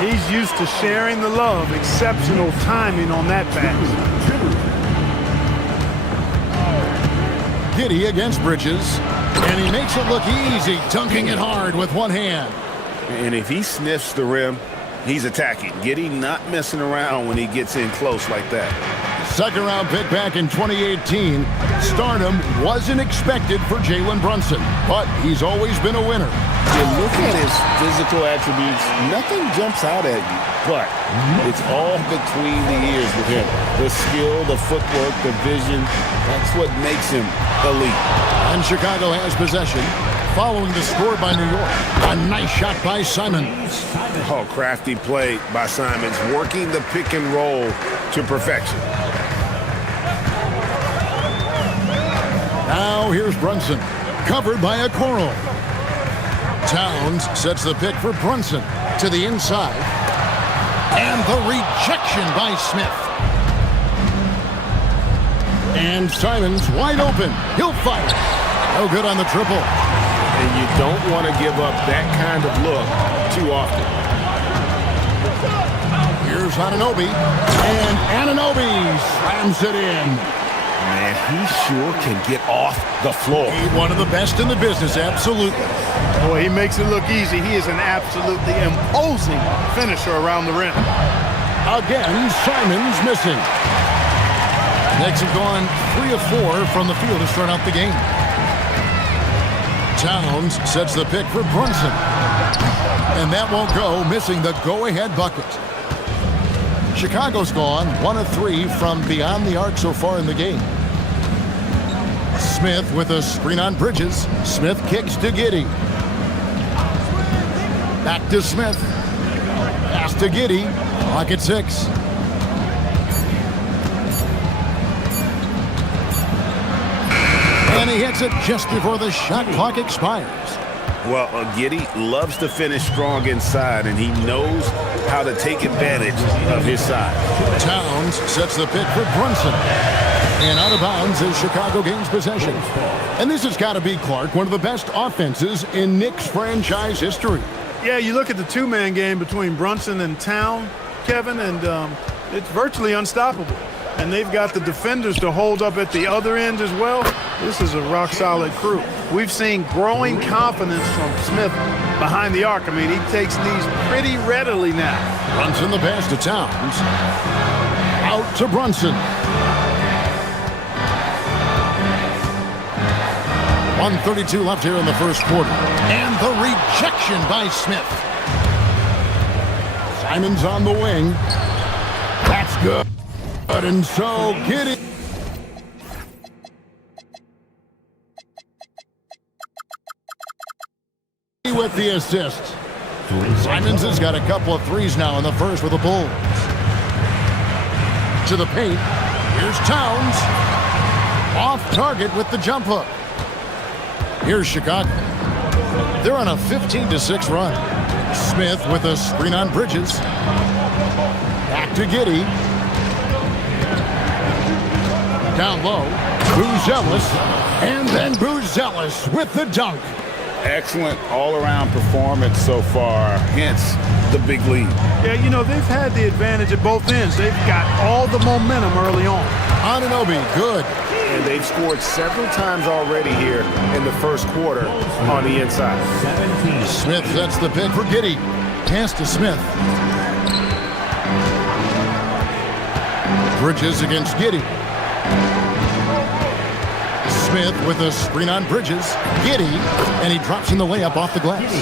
He's used to sharing the love. Exceptional timing on that pass. Giddey against Bridges. And he makes it look easy, dunking it hard with one hand. And if he sniffs the rim, he's attacking. Giddey not messing around when he gets in close like that. Second round pick back in 2018. Stardom wasn't expected for Jalen Brunson, but he's always been a winner. You look at his physical attributes, nothing jumps out at you, but it's all between the ears with him. The skill, the footwork, the vision, that's what makes him elite. And Chicago has possession following the score by New York. A nice shot by Simons. Oh, crafty play by Simons, working the pick and roll to perfection. Now here's Brunson, covered by Okoro. Towns sets the pick for Brunson to the inside. And the rejection by Smith. And Simons wide open. He'll fire. No good on the triple. And you don't want to give up that kind of look too often. Here's Anunoby. And Anunoby slams it in. Man, he sure can get off the floor. He's one of the best in the business, absolutely. Boy, he makes it look easy. He is an absolutely imposing finisher around the rim. Again, Simons missing. Knicks have gone 3 of 4 from the field to start out the game. Towns sets the pick for Brunson. And that won't go, missing the go-ahead bucket. Chicago's gone 1 of 3 from beyond the arc so far in the game. Smith with a screen on Bridges. Smith kicks to Giddey. Back to Smith. Pass to Giddey. Clock at 6. And he hits it just before the shot clock expires. Well, Giddey loves to finish strong inside, and he knows how to take advantage of his side. Towns sets the pick for Brunson. And out of bounds as Chicago gains possession. And this has got to be, Clark, one of the best offenses in Knicks franchise history. Yeah, you look at the two-man game between Brunson and Town, Kevin, and it's virtually unstoppable. And they've got the defenders to hold up at the other end as well. This is a rock-solid crew. We've seen growing confidence from Smith behind the arc. I mean, he takes these pretty readily now. Brunson the pass to Towns. Out to Brunson. 1:32 left here in the first quarter. And the rejection by Smith. Simons on the wing. That's good. And so Giddey. With the assist. Simons has got a couple of threes now in the first with the Bulls. To the paint. Here's Towns. Off target with the jump hook. Here's Chicago. They're on a 15-6 run. Smith with a screen on Bridges. Back to Giddey. Down low. Buzelis. And then Buzelis with the dunk. Excellent all-around performance so far against the big lead. Yeah, you know, they've had the advantage at both ends. They've got all the momentum early on. Anunoby, good. And they've scored several times already here in the first quarter on the inside. Smith sets the pick for Giddey. Pass to Smith. Bridges against Giddey. Smith with a screen on Bridges. Giddey, and he drops in the layup off the glass.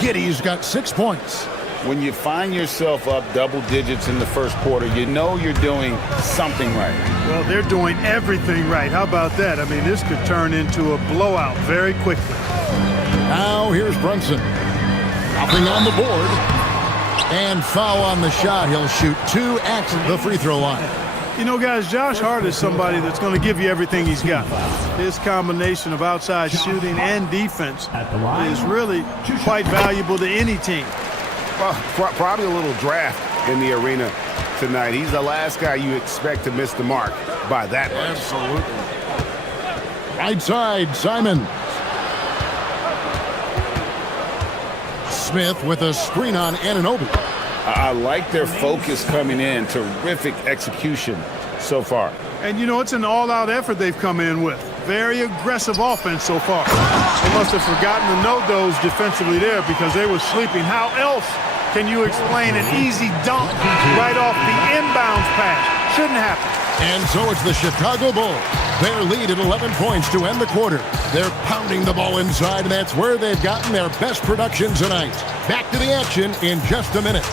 Giddey's got 6 points. When you find yourself up double digits in the first quarter, you know you're doing something right. Well, they're doing everything right. How about that? I mean, this could turn into a blowout very quickly. Now here's Brunson. Nothing on the board. And foul on the shot. He'll shoot 2 at the free throw line. You know, guys, Josh Hart is somebody that's going to give you everything he's got. His combination of outside shooting and defense is really quite valuable to any team. Well, probably a little draft in the arena tonight. He's the last guy you expect to miss the mark by that much. Absolutely. Right side, Simon. Smith with a screen on Anunoby. I like their focus coming in. Terrific execution so far. And, you know, it's an all-out effort they've come in with. Very aggressive offense so far. They must have forgotten the no-dos defensively there because they were sleeping. How else can you explain an easy dunk right off the inbounds pass? Shouldn't happen. And so it's the Chicago Bulls. Their lead at 11 points to end the quarter. They're pounding the ball inside, and that's where they've gotten their best production tonight. Back to the action in just a minute.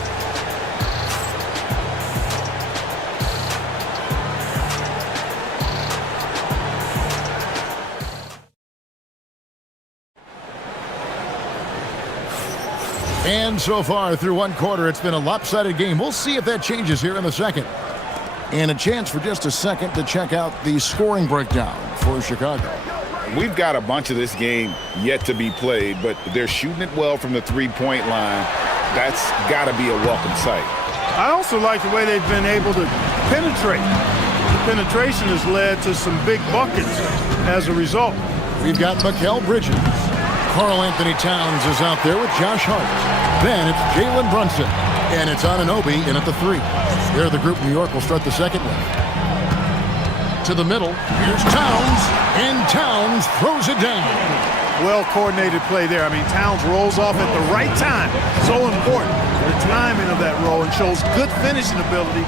And so far through one quarter, it's been a lopsided game. We'll see if that changes here in the second. And a chance for just a second to check out the scoring breakdown for Chicago. We've got a bunch of this game yet to be played, but they're shooting it well from the three-point line. That's got to be a welcome sight. I also like the way they've been able to penetrate. The penetration has led to some big buckets as a result. We've got Mikal Bridges. Karl Anthony Towns is out there with Josh Hart. Then it's Jalen Brunson. And it's Anunoby in at the 3. There the group New York will start the second one. To the middle, here's Towns, and Towns throws it down. Well-coordinated play there. I mean, Towns rolls off at the right time. So important, the timing of that roll, and shows good finishing ability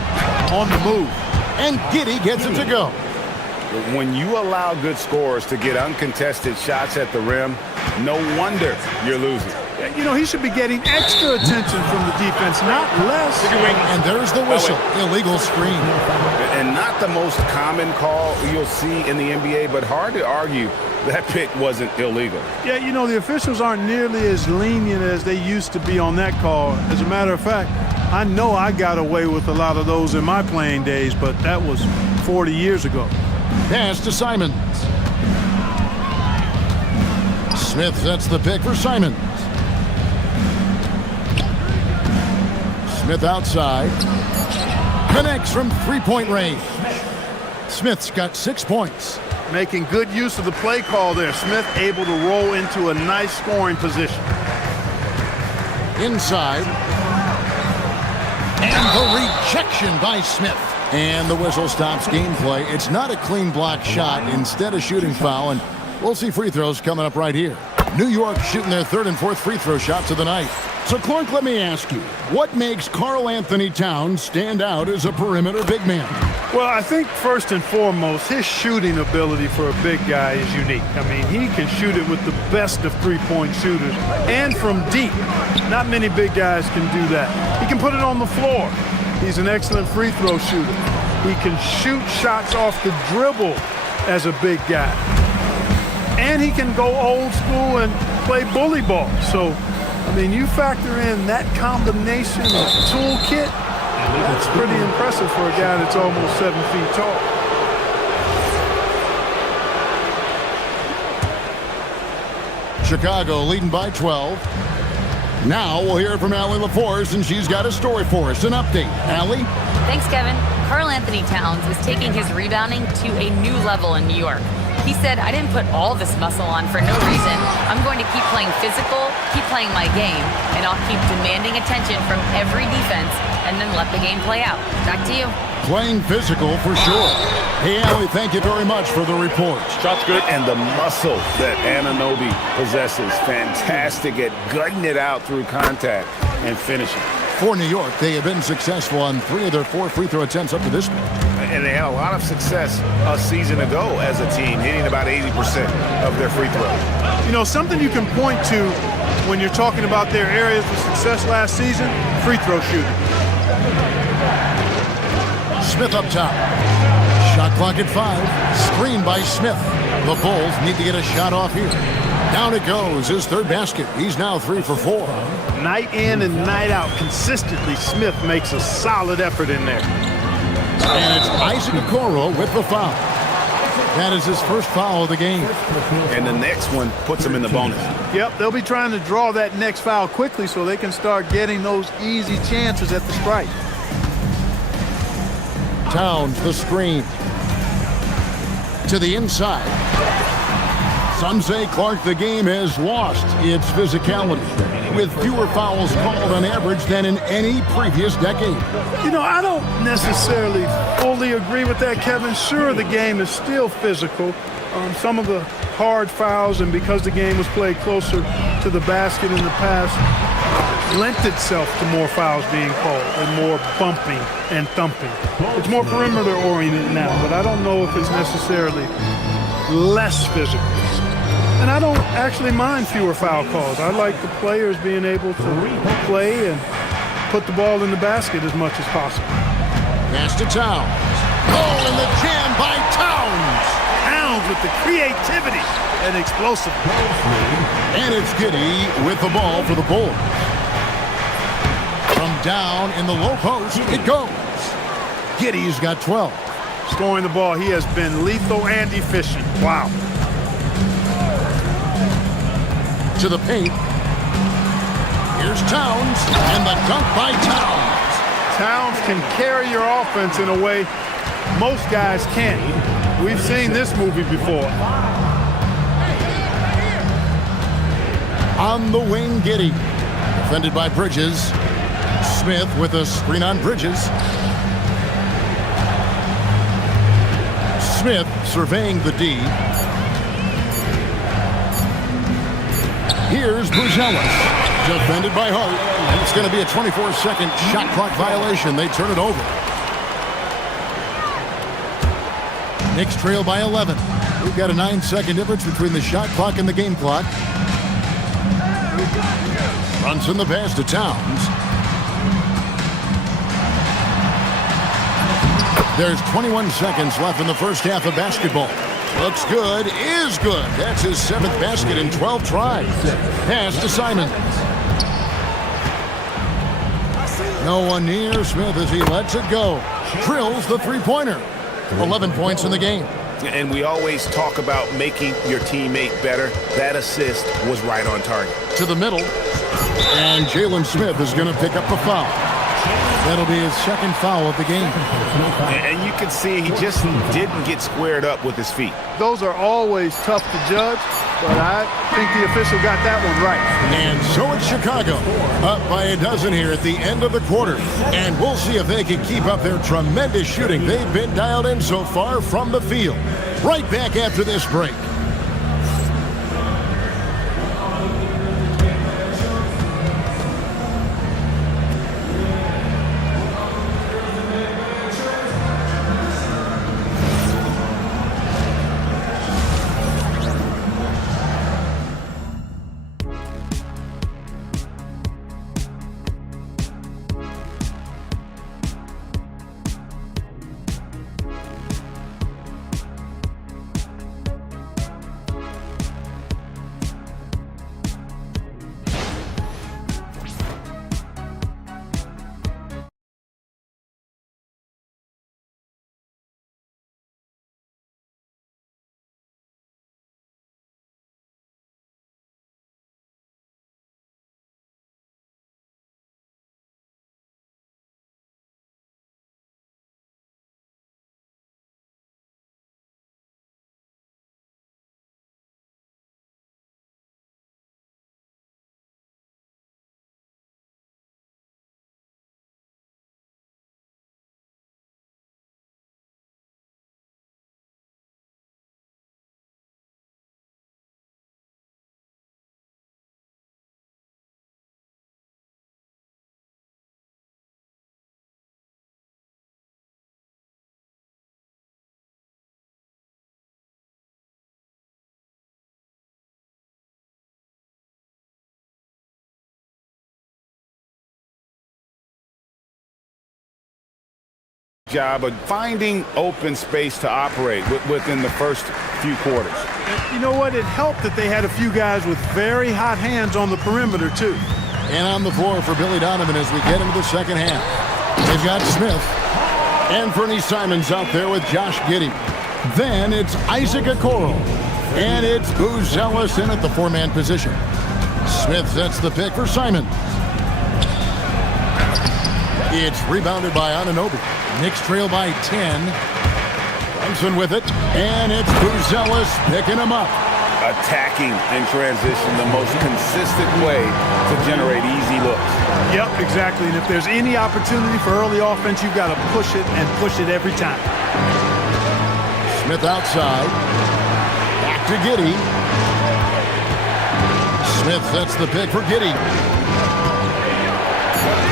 on the move. And Giddey gets it to go. When you allow good scorers to get uncontested shots at the rim, no wonder you're losing. You know, he should be getting extra attention from the defense, not less. And there's the whistle. Illegal screen. And not the most common call you'll see in the NBA, but hard to argue that pick wasn't illegal. Yeah, you know, the officials aren't nearly as lenient as they used to be on that call. As a matter of fact, I know I got away with a lot of those in my playing days, but that was 40 years ago. Pass to Simons. Smith sets the pick for Simons. Smith outside. Connects from three-point range. Smith's got 6 points. Making good use of the play call there. Smith able to roll into a nice scoring position. Inside. And the rejection by Smith. And the whistle stops gameplay. It's not a clean block shot. Instead a shooting foul. And we'll see free throws coming up right here. New York shooting their 3rd and 4th free throw shots of the night. So, Clark, let me ask you, what makes Karl Anthony Towns stand out as a perimeter big man? Well, I think first and foremost, his shooting ability for a big guy is unique. I mean, he can shoot it with the best of three-point shooters and from deep. Not many big guys can do that. He can put it on the floor. He's an excellent free throw shooter. He can shoot shots off the dribble as a big guy. And he can go old school and play bully ball. So, I mean, you factor in that combination of toolkit, that's pretty impressive for a guy that's almost 7 feet tall. Chicago leading by 12. Now we'll hear from Allie LaForce, and she's got a story for us, an update. Allie? Thanks, Kevin. Karl Anthony Towns is taking his rebounding to a new level in New York. He said, I didn't put all this muscle on for no reason. I'm going to keep playing physical, keep playing my game, and I'll keep demanding attention from every defense and then let the game play out. Back to you. Playing physical for sure. Hey, Allie, thank you very much for the report. Shot's good. And the muscle that Anunoby possesses, fantastic at gutting it out through contact and finishing. For New York, they have been successful on 3 of their 4 free throw attempts up to this point. And they had a lot of success a season ago as a team, hitting about 80% of their free throws. You know, something you can point to when you're talking about their areas of success last season, free throw shooting. Smith up top. Shot clock at 5. Screen by Smith. The Bulls need to get a shot off here. Down it goes. His third basket. He's now 3 for 4. Night in and night out, consistently, Smith makes a solid effort in there. And it's Isaac Okoro with the foul. That is his first foul of the game. And the next one puts him in the bonus. Yep, they'll be trying to draw that next foul quickly so they can start getting those easy chances at the strike. Towns the screen. To the inside. Some say, Clark, the game has lost its physicality, with fewer fouls called on average than in any previous decade. You know, I don't necessarily fully agree with that, Kevin. Sure, the game is still physical. Some of the hard fouls, and because the game was played closer to the basket in the past, lent itself to more fouls being called and more bumping and thumping. It's more perimeter oriented now, but I don't know if it's necessarily less physical. And I don't actually mind fewer foul calls. I like the players being able to play and put the ball in the basket as much as possible. Pass to Towns. Oh, and the jam by Towns. Towns with the creativity and explosiveness. And it's Giddey with the ball for the Bulls. From down in the low post, it goes. Giddey's got 12. Scoring the ball, he has been lethal and efficient. Wow. To the paint. Here's Towns, and the dunk by Towns. Towns can carry your offense in a way most guys can't. We've seen this movie before. On the wing, Giddey. Defended by Bridges. Smith with a screen on Bridges. Smith surveying the D. Here's Buzelis, defended by Hart, and it's going to be a 24-second shot clock violation. They turn it over. Knicks trail by 11. We've got a 9-second difference between the shot clock and the game clock. Brunson the pass to Towns. There's 21 seconds left in the first half of basketball. Looks good, is good. That's his 7th basket in 12 tries. Pass to Simon. No one near Smith as he lets it go. Drills the three-pointer. 11 points in the game. And we always talk about making your teammate better. That assist was right on target. To the middle. And Jalen Smith is going to pick up the foul. That'll be his 2nd foul of the game. And you can see he just didn't get squared up with his feet. Those are always tough to judge, but I think the official got that one right. And so it's Chicago, up by a dozen here at the end of the quarter. And we'll see if they can keep up their tremendous shooting they've been dialed in so far from the field. Right back after this break. job of finding open space to operate within the first few quarters. You know what? It helped that they had a few guys with very hot hands on the perimeter, too. And on the floor for Billy Donovan as we get into the second half. They've got Smith. And Fernie Simons out there with Josh Giddey. Then it's Isaac Okoro. And it's Booz Ellis in at the four-man position. Smith sets the pick for Simons. It's rebounded by Anunoby. Knicks trail by 10. Brunson with it. And it's Booz Ellis picking him up. Attacking in transition, the most consistent way to generate easy looks. Yep, exactly. And if there's any opportunity for early offense, you've got to push it and push it every time. Smith outside. Back to Giddey. Smith sets the pick for Giddey.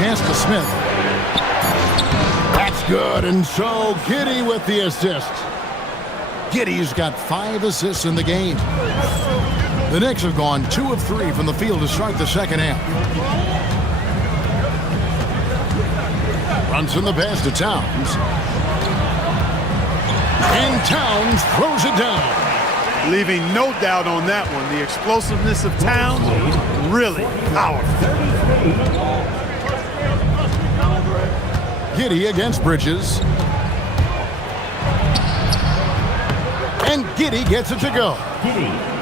Pass to Smith. That's good. And so Giddey with the assist. Giddey's got 5 assists in the game. The Knicks have gone 2 of 3 from the field to start the second half. Brunson the pass to Towns. And Towns throws it down. Leaving no doubt on that one. The explosiveness of Towns, really powerful. Giddey against Bridges. And Giddey gets it to go.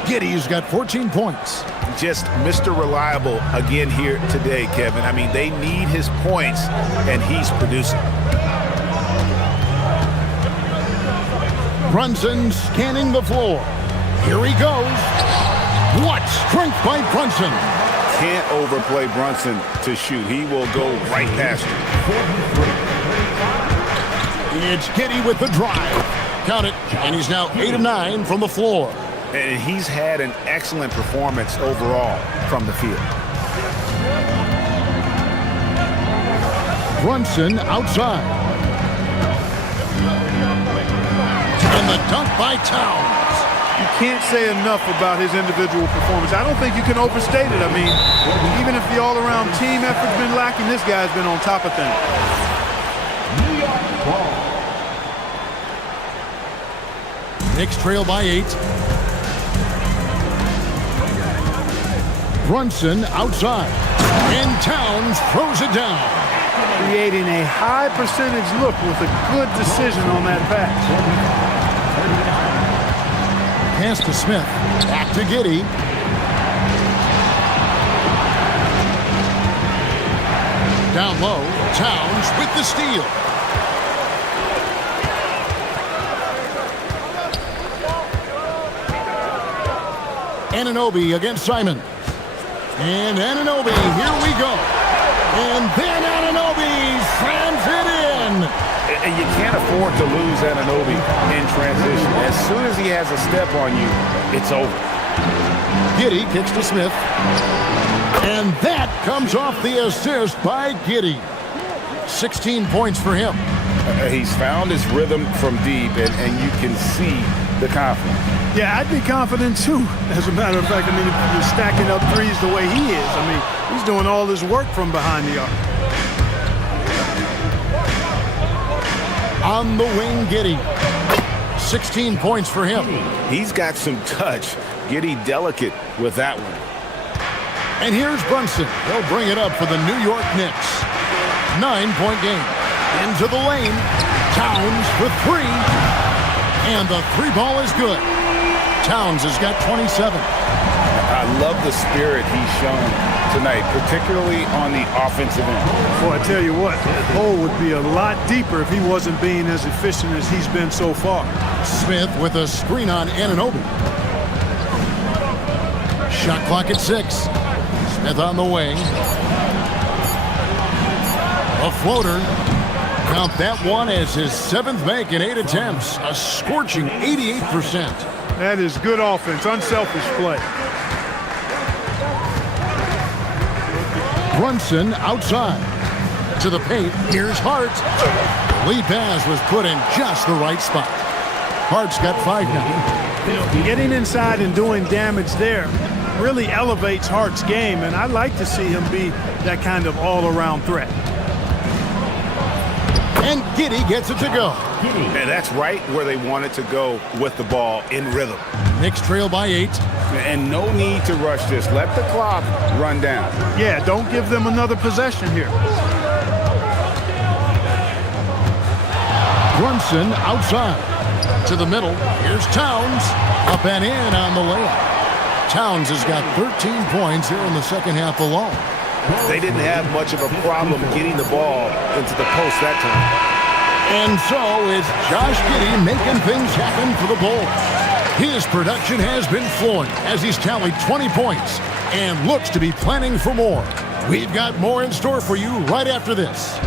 Giddey's got 14 points. Just Mr. Reliable again here today, Kevin. I mean, they need his points, and he's producing. Brunson scanning the floor. Here he goes. What strength by Brunson. Can't overplay Brunson to shoot. He will go right past you. It's Giddey with the drive. Count it. And he's now 8 of 9 from the floor. And he's had an excellent performance overall from the field. Brunson outside. And the dunk by Towns. You can't say enough about his individual performance. I don't think you can overstate it. I mean, even if the all-around team effort's been lacking, this guy's been on top of things. Knicks trail by 8. Brunson outside. And Towns throws it down. Creating a high percentage look with a good decision on that pass. Pass to Smith. Back to Giddey. Down low. Towns with the steal. Anunoby against Simon. And Anunoby, here we go. And then Anunoby slams it in. And you can't afford to lose Anunoby in transition. As soon as he has a step on you, it's over. Giddey kicks to Smith. And that comes off the assist by Giddey. 16 points for him. He's found his rhythm from deep, and you can see the confidence. Yeah, I'd be confident too, as a matter of fact. I mean, if you're stacking up threes the way he is, I mean, he's doing all this work from behind the arc. On the wing, Giddey. 16 points for him. He's got some touch. Giddey delicate with that one. And here's Brunson. He'll bring it up for the New York Knicks. 9-point game. Into the lane. Towns for 3. And the 3 ball is good. Towns has got 27. I love the spirit he's shown tonight, particularly on the offensive end. Boy, I tell you what, the hole would be a lot deeper if he wasn't being as efficient as he's been so far. Smith with a screen on Anunoby. Shot clock at 6. Smith on the wing. A floater. Count that one as his 7th make in 8 attempts. A scorching 88%. That is good offense, unselfish play. Brunson outside. To the paint. Here's Hart. Lead pass was put in just the right spot. Hart's got 5 now. Getting inside and doing damage there really elevates Hart's game, and I'd like to see him be that kind of all-around threat. And Giddy gets it to go. And that's right where they wanted to go with the ball in rhythm. Knicks trail by 8. And no need to rush this. Let the clock run down. Yeah, don't give them another possession here. Brunson outside. To the middle. Here's Towns. Up and in on the layup. Towns has got 13 points here in the second half alone. They didn't have much of a problem getting the ball into the post that time. And so is Josh Giddey making things happen for the Bulls. His production has been flowing as he's tallied 20 points and looks to be planning for more. We've got more in store for you right after this.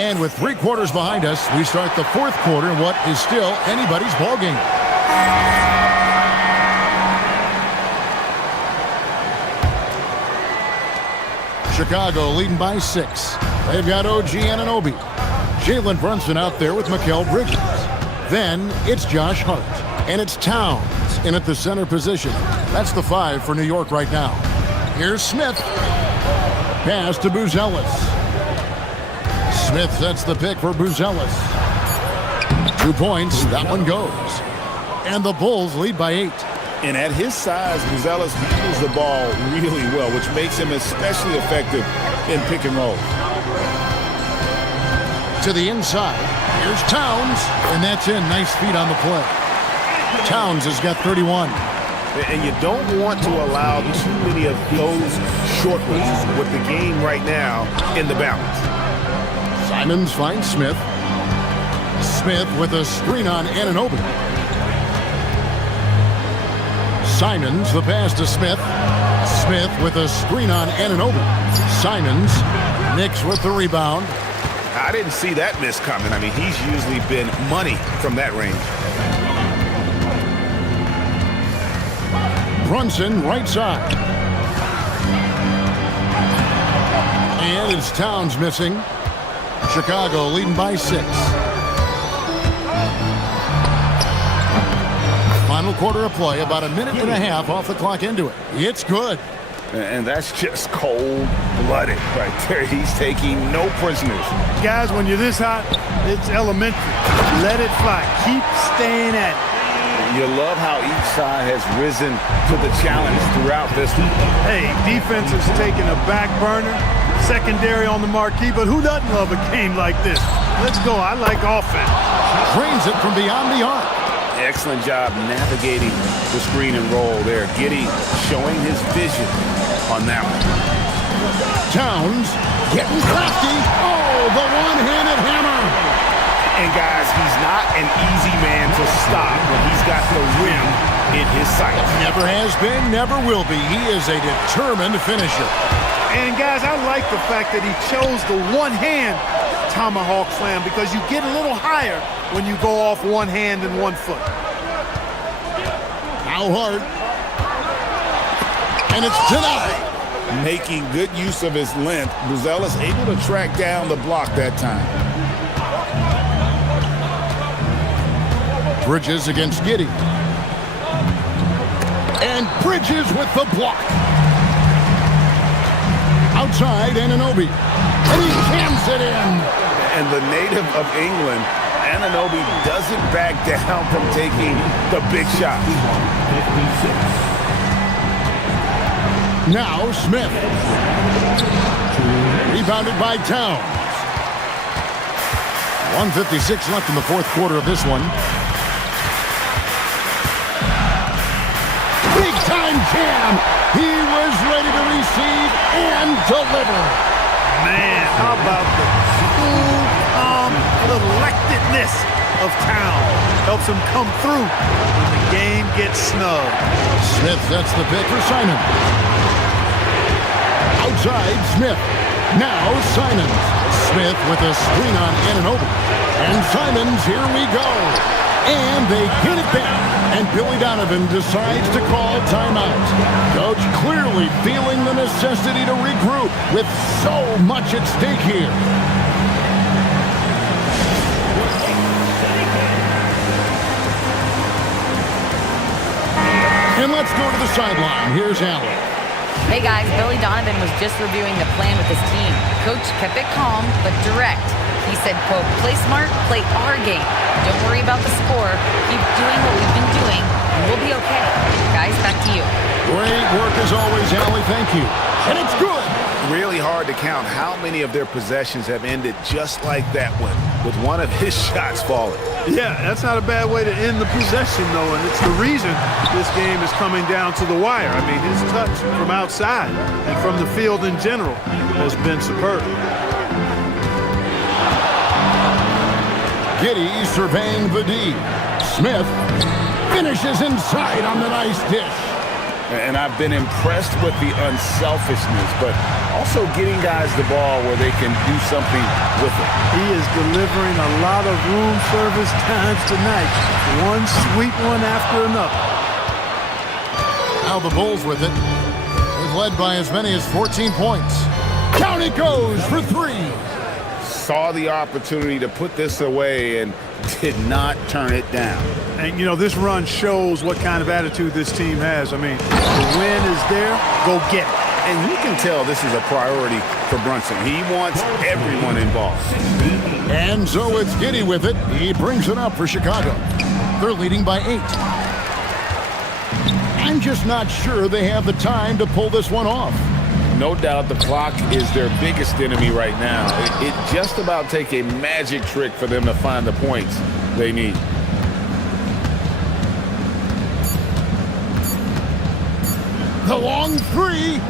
And with 3 quarters behind us, we start the 4th quarter in what is still anybody's ballgame. Chicago leading by 6. They've got OG Anunoby. Jalen Brunson out there with Mikal Bridges. Then it's Josh Hart. And it's Towns in at the center position. That's the 5 for New York right now. Here's Smith. Pass to Buzelis. Smith sets the pick for Buzelis. 2 points. That one goes. And the Bulls lead by 8. And at his size, Buzelis handles the ball really well, which makes him especially effective in pick and roll. To the inside. Here's Towns. And that's in. Nice feet on the play. Towns has got 31. And you don't want to allow too many of those short ones with the game right now in the balance. Simons finds Smith. Smith with a screen on Anunoby. Simons, the pass to Smith. Smith with a screen on Anunoby. Simons, Knicks with the rebound. I didn't see that miss coming. I mean, he's usually been money from that range. Brunson, right side. And it's Towns missing. Chicago leading by 6. Final quarter of play, about a minute and a half off the clock into it. It's good. And that's just cold-blooded right there. He's taking no prisoners. Guys, when you're this hot, it's elementary. Let it fly. Keep staying at it. You love how each side has risen to the challenge throughout this one. Hey, defense is taking a back burner, secondary on the marquee, but who doesn't love a game like this? Let's go. I like offense. Drains it from beyond the arc. Excellent job navigating the screen and roll there. Giddey showing his vision on that one. Towns getting crafty. Oh, the one-handed hammer. And guys, he's not an easy man to stop when he's got the rim in his sights. Never has been, never will be. He is a determined finisher. And guys, I like the fact that he chose the one-hand tomahawk slam because you get a little higher when you go off one hand and 1 foot. Now Hart. And it's denied. Making good use of his length, Buzelis able to track down the block that time. Bridges against Giddey. And Bridges with the block. Outside, Anunoby. And he jams it in. And the native of England, Anunoby doesn't back down from taking the big shot. Now Smith. Rebounded by Towns. 1:56 left in the 4th quarter of this one. Big-time jam. He was ready to receive and deliver. Man, how about the cool, calm collectedness of Town? Helps him come through when the game gets snug. Smith sets the pick for Simon. Outside, Smith. Now Simons. Smith with a screen on Anunoby. And Simons, here we go. And they get it back. And Billy Donovan decides to call timeout. Coach clearly feeling the necessity to regroup with so much at stake here. And let's go to the sideline. Here's Allen. Hey guys, Billy Donovan was just reviewing the plan with his team. Coach kept it calm, but direct. He said, quote, play smart, play our game. Don't worry about the score. Keep doing what we've been doing, and we'll be okay. Guys, back to you. Great work as always, Allie. Thank you. And it's good. Really hard to count how many of their possessions have ended just like that one, with one of his shots falling. Yeah, that's not a bad way to end the possession, though, and it's the reason this game is coming down to the wire. I mean, his touch from outside and from the field in general has been superb. Giddy surveying the D. Smith finishes inside on the nice dish. And I've been impressed with the unselfishness, but also getting guys the ball where they can do something with it. He is delivering a lot of room service times tonight. One sweet one after another. Now the Bulls with it. They've led by as many as 14 points. Down it goes for three. Saw the opportunity to put this away and did not turn it down. And, you know, this run shows what kind of attitude this team has. I mean, the win is there, go get it. And you can tell this is a priority for Brunson. He wants everyone involved. And so it's Giddy with it. He brings it up for Chicago. They're leading by 8. I'm just not sure they have the time to pull this one off. No doubt the clock is their biggest enemy right now. It just about takes a magic trick for them to find the points they need. The long three.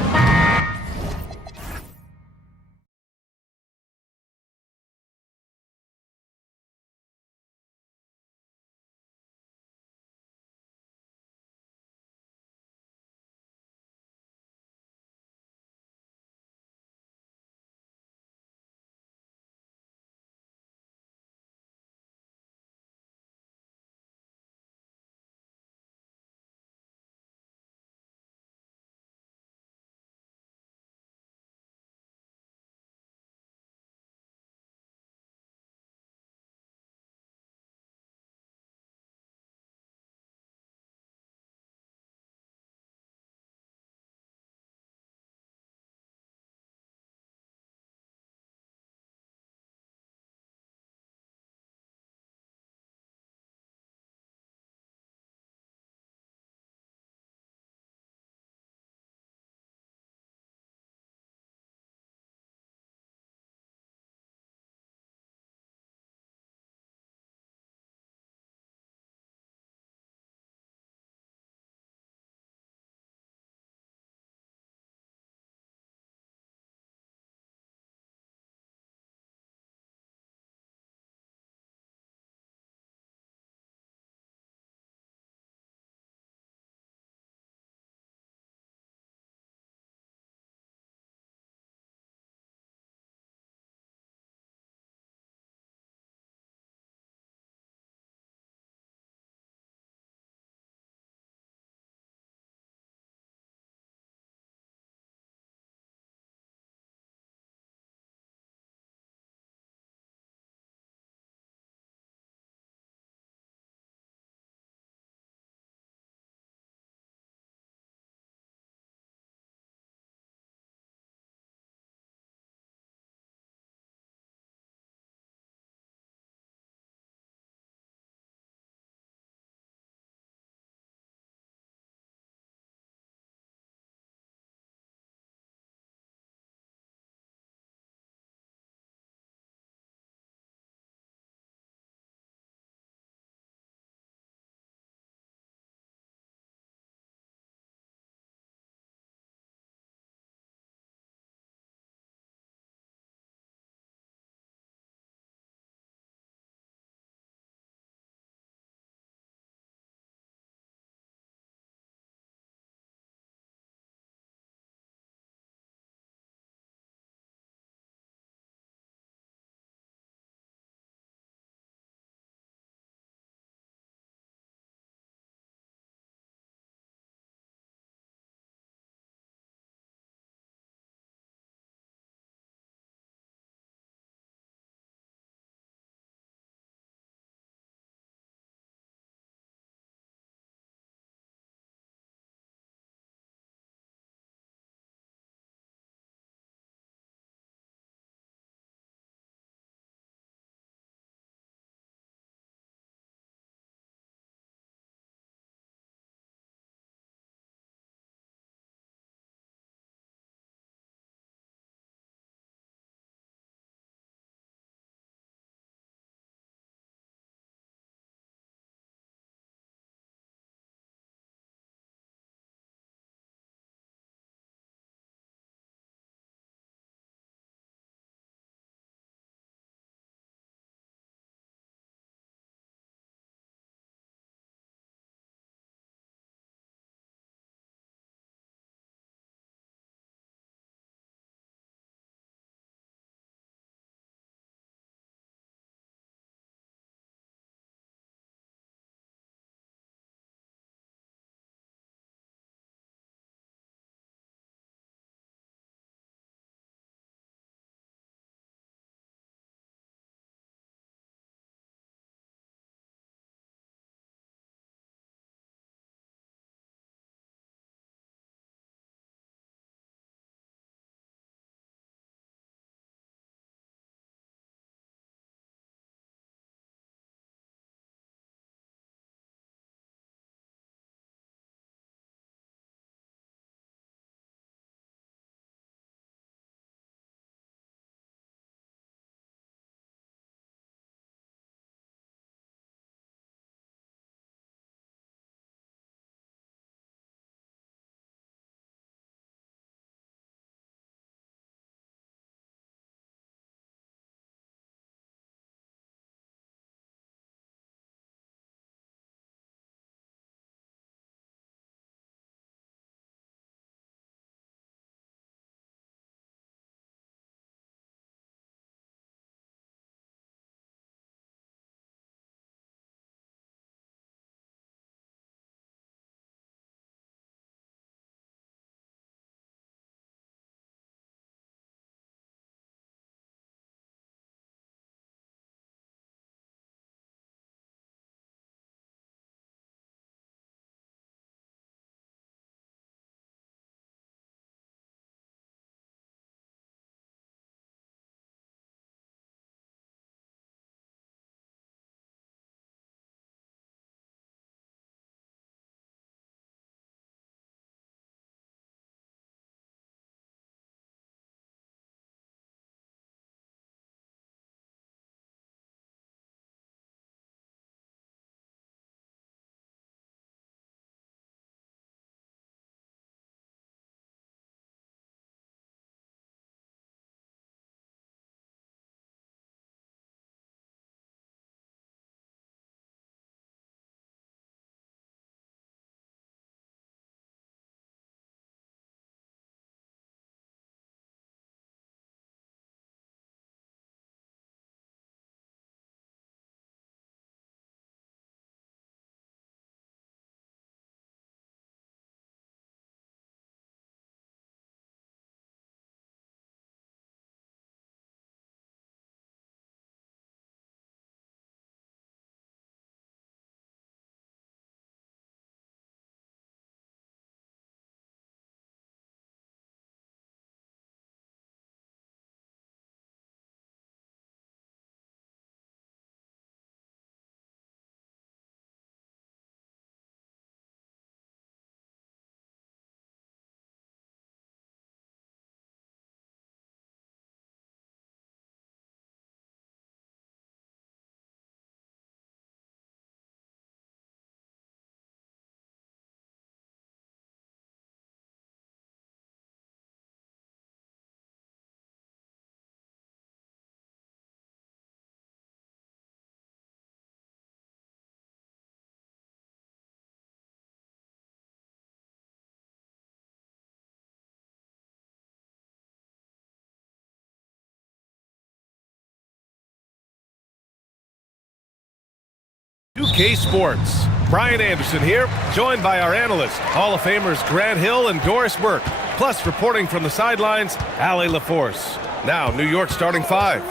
UK Sports. Brian Anderson here, joined by our analysts, Hall of Famers Grant Hill and Doris Burke, plus reporting from the sidelines, Ali LaForce. Now, New York starting five.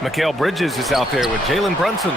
Mikal Bridges is out there with Jalen Brunson.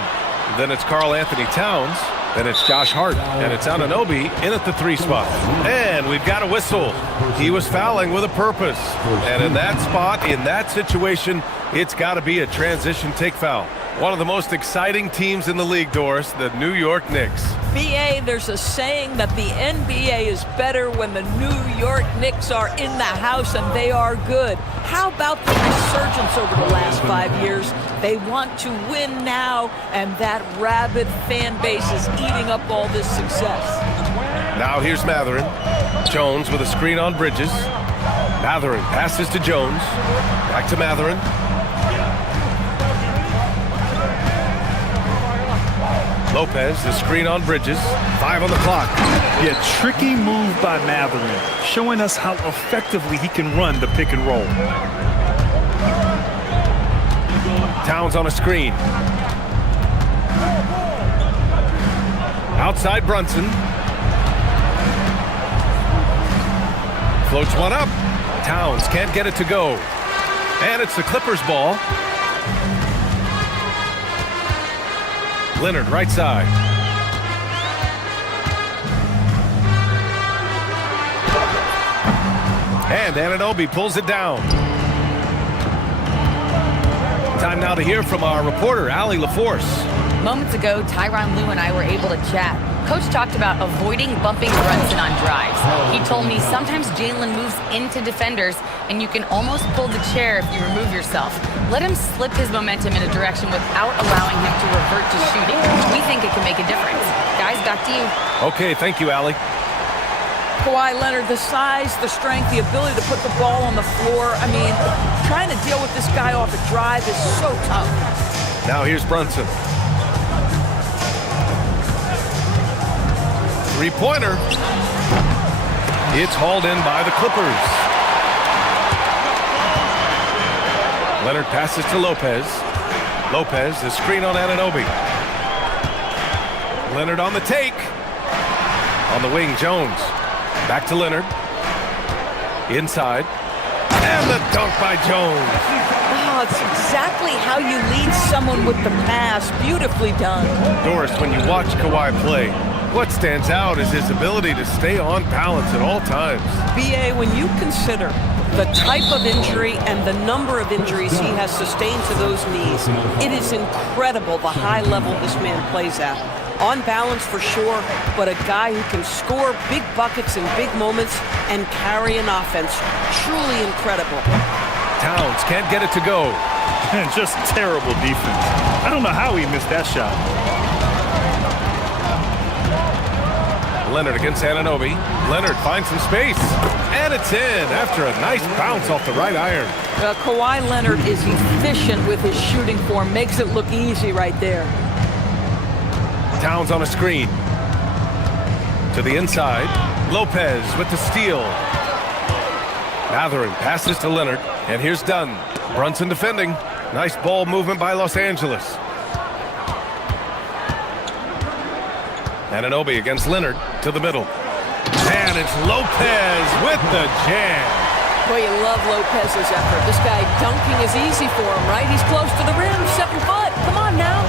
Then it's Karl Anthony Towns. Then it's Josh Hart. And it's Anunoby in at the 3 spot. And we've got a whistle. He was fouling with a purpose. And in that spot, in that situation, it's got to be a transition take foul. One of the most exciting teams in the league, Doris, the New York Knicks. BA, there's a saying that the NBA is better when the New York Knicks are in the house, and they are good. How about the resurgence over the last 5 years? They want to win now, and that rabid fan base is eating up all this success. Now here's Mathurin. Jones with a screen on Bridges. Mathurin passes to Jones. Back to Mathurin. Lopez, the screen on Bridges. 5 on the clock. Yeah, tricky move by Mathurin, showing us how effectively he can run the pick and roll. Towns on a screen. Outside Brunson. Floats one up. Towns can't get it to go. And it's the Clippers ball. Leonard, right side. And Anunoby pulls it down. Time now to hear from our reporter, Ali LaForce. Moments ago, Tyronn Lue and I were able to chat. Coach talked about avoiding bumping Brunson on drives. He told me sometimes Jalen moves into defenders, and you can almost pull the chair if you remove yourself. Let him slip his momentum in a direction without allowing him to revert to shooting. We think it can make a difference. Guys, back to you. Okay, thank you, Ali. Kawhi Leonard, the size, the strength, the ability to put the ball on the floor. I mean, trying to deal with this guy off a drive is so tough. Now here's Brunson. Three-pointer. It's hauled in by the Clippers. Leonard passes to Lopez. Lopez, the screen on Anunoby. Leonard on the take. On the wing, Jones. Back to Leonard. Inside. And the dunk by Jones. Oh, it's exactly how you lead someone with the pass. Beautifully done. Doris, when you watch Kawhi play, what stands out is his ability to stay on balance at all times. BA, when you consider the type of injury and the number of injuries he has sustained to those knees, it is incredible the high level this man plays at. On balance for sure, but a guy who can score big buckets in big moments and carry an offense. Truly incredible. Towns can't get it to go. And just terrible defense. I don't know how he missed that shot. Leonard against Anunoby. Leonard finds some space. And it's in after a nice bounce off the right iron. Kawhi Leonard is efficient with his shooting form. Makes it look easy right there. Towns on a screen. To the inside. Lopez with the steal. Mathurin passes to Leonard. And here's Dunn. Brunson defending. Nice ball movement by Los Angeles. Anunoby against Leonard to the middle. And it's Lopez with the jam. Boy, you love Lopez's effort. This guy dunking is easy for him, right? He's close to the rim, 7 foot. Come on now.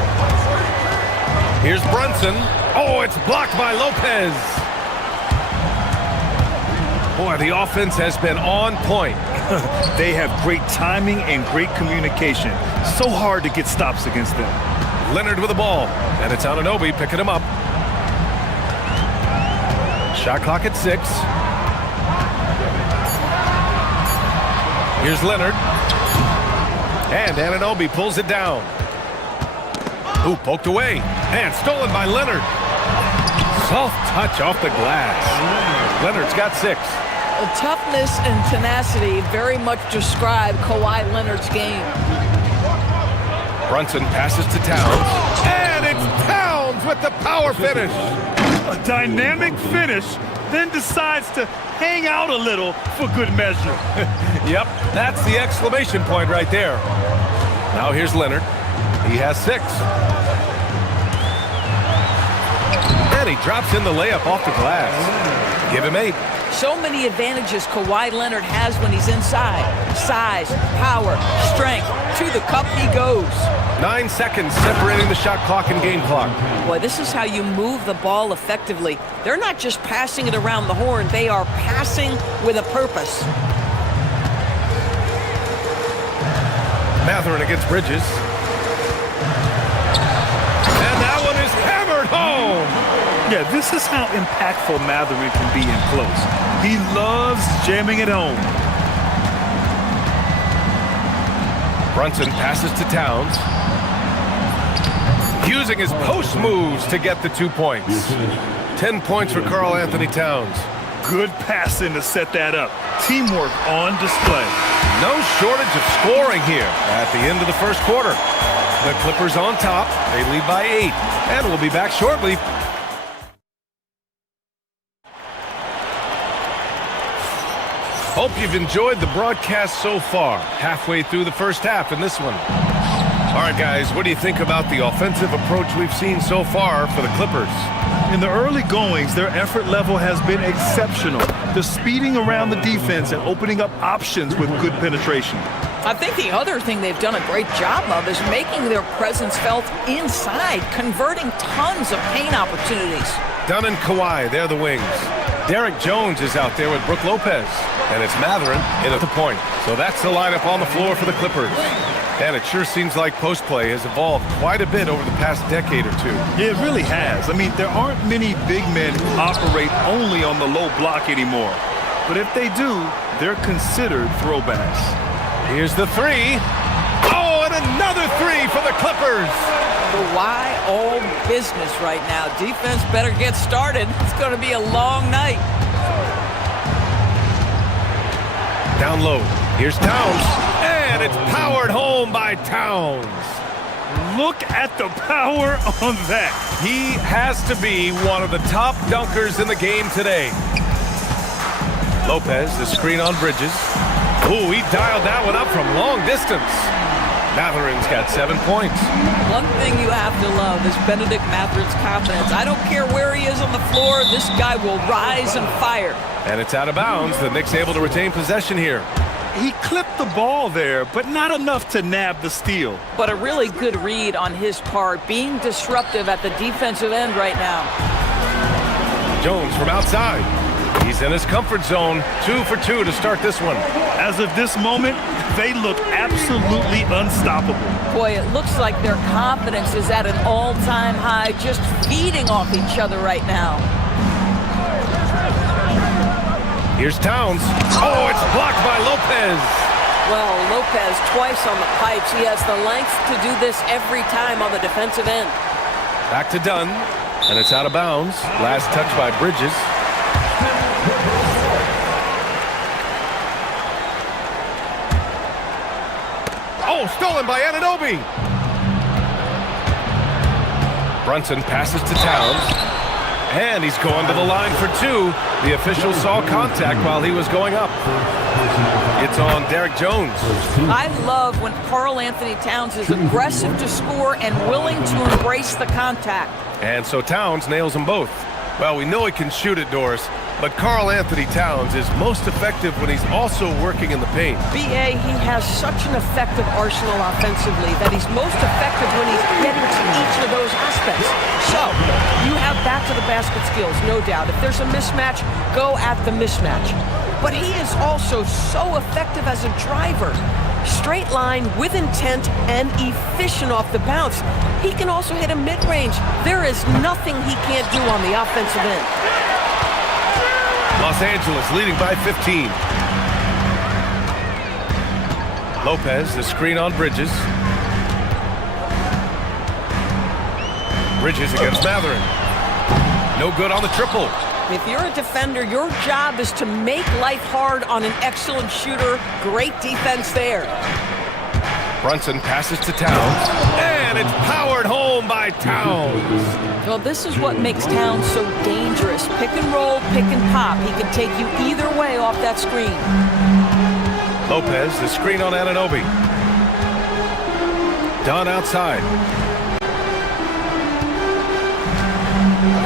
Here's Brunson. Oh, it's blocked by Lopez. Boy, the offense has been on point. They have great timing and great communication. So hard to get stops against them. Leonard with the ball. And it's Anunoby picking him up. Shot clock at 6. Here's Leonard. And Anunoby pulls it down. Ooh, poked away. And stolen by Leonard. Soft touch off the glass. Leonard's got 6. Toughness and tenacity very much describe Kawhi Leonard's game. Brunson passes to Towns. And it's Towns with the power finish. A dynamic finish, then decides to hang out a little for good measure. Yep, that's the exclamation point right there. Now here's Leonard. He has 6. And he drops in the layup off the glass. Give him 8. So many advantages Kawhi Leonard has when he's inside. Size, power, strength. To the cup he goes. 9 seconds separating the shot clock and game clock. Boy, this is how you move the ball effectively. They're not just passing it around the horn. They are passing with a purpose. Matherin against Bridges. And that one is hammered home. Yeah, this is how impactful Matherin can be in close. He loves jamming it home. Brunson passes to Towns. Using his post moves to get the 2 points. 10 points for Karl Anthony Towns. Good passing to set that up. Teamwork on display. No shortage of scoring here at the end of the first quarter. The Clippers on top. They lead by 8. And we'll be back shortly. Hope you've enjoyed the broadcast so far. Halfway through the first half in this one. All right, guys, what do you think about the offensive approach we've seen so far for the Clippers? In the early goings, their effort level has been exceptional. They're speeding around the defense and opening up options with good penetration. I think the other thing they've done a great job of is making their presence felt inside, converting tons of paint opportunities. Dunn and Kawhi, they're the wings. Derek Jones is out there with Brook Lopez. And it's Matherin in at the point. So that's the lineup on the floor for the Clippers. And it sure seems like post play has evolved quite a bit over the past decade or two. Yeah, it really has. I mean, there aren't many big men who operate only on the low block anymore. But if they do, they're considered throwbacks. Here's the 3. Oh, and another 3 for the Clippers. Kawhi all business right now. Defense better get started. It's going to be a long night. Down low. Here's Towns. And it's powered home by Towns. Look at the power on that. He has to be one of the top dunkers in the game today. Lopez, the screen on Bridges. Ooh, he dialed that one up from long distance. Matherin's got 7 points. One thing you have to love is Benedict Matherin's confidence. I don't care where he is on the floor, this guy will rise and fire. And it's out of bounds. The Knicks able to retain possession here. He clipped the ball there, but not enough to nab the steal. But a really good read on his part, being disruptive at the defensive end right now. Jones from outside. He's in his comfort zone. 2 for 2 to start this one. As of this moment, they look absolutely unstoppable. Boy, it looks like their confidence is at an all-time high, just feeding off each other right now. Here's Towns. Oh, it's blocked by Lopez. Well, Lopez twice on the pipes. He has the length to do this every time on the defensive end. Back to Dunn, and it's out of bounds. Last touch by Bridges. Oh, stolen by Anunoby. Brunson passes to Towns. And he's going to the line for 2. The official saw contact while he was going up. It's on Derek Jones. I love when Karl Anthony Towns is aggressive to score and willing to embrace the contact. And so Towns nails them both. Well, we know he can shoot it, Doris, but Karl Anthony Towns is most effective when he's also working in the paint. B.A., he has such an effective arsenal offensively that he's most effective when he's getting to each of those aspects. So, you have back-to-the-basket skills, no doubt. If there's a mismatch, go at the mismatch. But he is also so effective as a driver. Straight line, with intent, and efficient off the bounce. He can also hit a mid-range. There is nothing he can't do on the offensive end. Los Angeles leading by 15. Lopez, the screen on Bridges. Bridges against Matherin. No good on the triple. If you're a defender, your job is to make life hard on an excellent shooter. Great defense there. Brunson passes to Towns. And it's powered home by Towns. Well, this is what makes Towns so dangerous. Pick and roll, pick and pop. He can take you either way off that screen. Lopez, the screen on Anunoby. Dunn outside.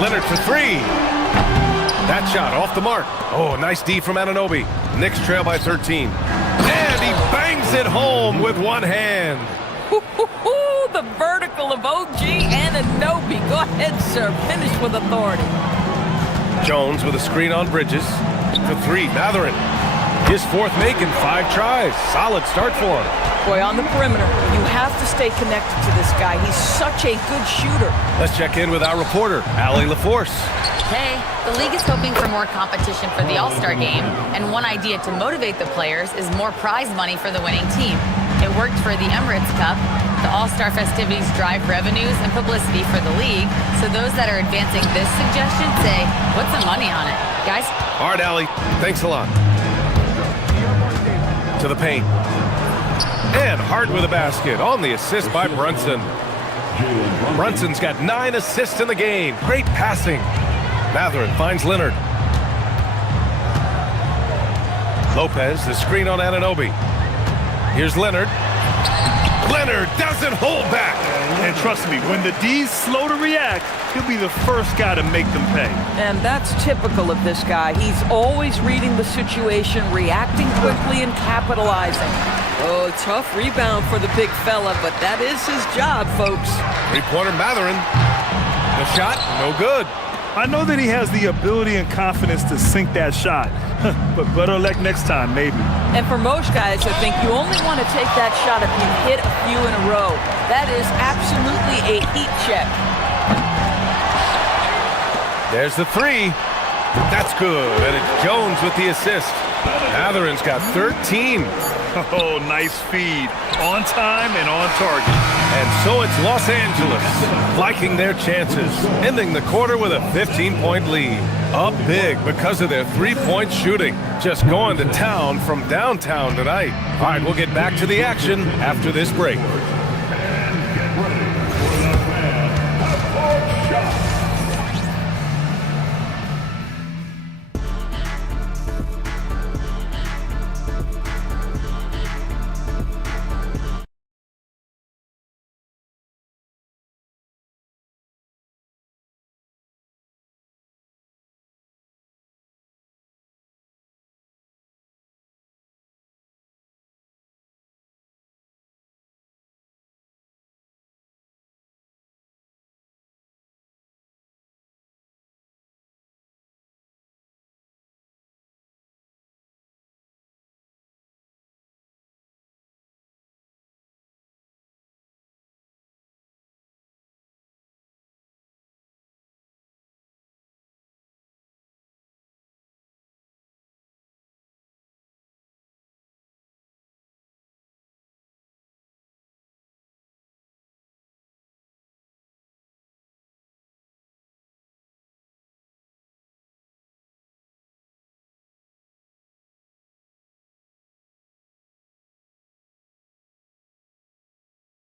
Leonard for three. That shot off the mark. Oh, nice D from Anunoby. Knicks trail by 13. And he bangs it home with one hand. The vertical of OG Anunoby. Go ahead, sir. Finish with authority. Jones with a screen on Bridges. For three, Matherin. His fourth make in 5 tries. Solid start for him. Boy, on the perimeter, you have to stay connected to this guy. He's such a good shooter. Let's check in with our reporter, Allie LaForce. Hey, the league is hoping for more competition for the All-Star game, and one idea to motivate the players is more prize money for the winning team. It worked for the Emirates Cup. The All-Star festivities drive revenues and publicity for the league, so those that are advancing this suggestion say, what's the money on it? Guys? All right, Allie. Thanks a lot. To the paint. And Hart with a basket on the assist by Brunson. Brunson's got 9 assists in the game. Great passing. Matherin finds Leonard. Lopez, the screen on Anunoby. Here's Leonard. Leonard doesn't hold back. And trust me, when the D's slow to react, he'll be the first guy to make them pay. And that's typical of this guy. He's always reading the situation, reacting quickly, and capitalizing. Oh, tough rebound for the big fella, but that is his job, folks. Three-pointer Matherin. The shot, no good. I know that he has the ability and confidence to sink that shot, but better luck next time, maybe. And for most guys, I think you only want to take that shot if you hit a few in a row. That is absolutely a heat check. There's the three. That's good, and it's Jones with the assist. Matherin's got 13. Oh, nice feed. On time and on target. And so it's Los Angeles liking their chances, ending the quarter with a 15-point lead. Up big because of their three-point shooting. Just going to town from downtown tonight. All right, we'll get back to the action after this break.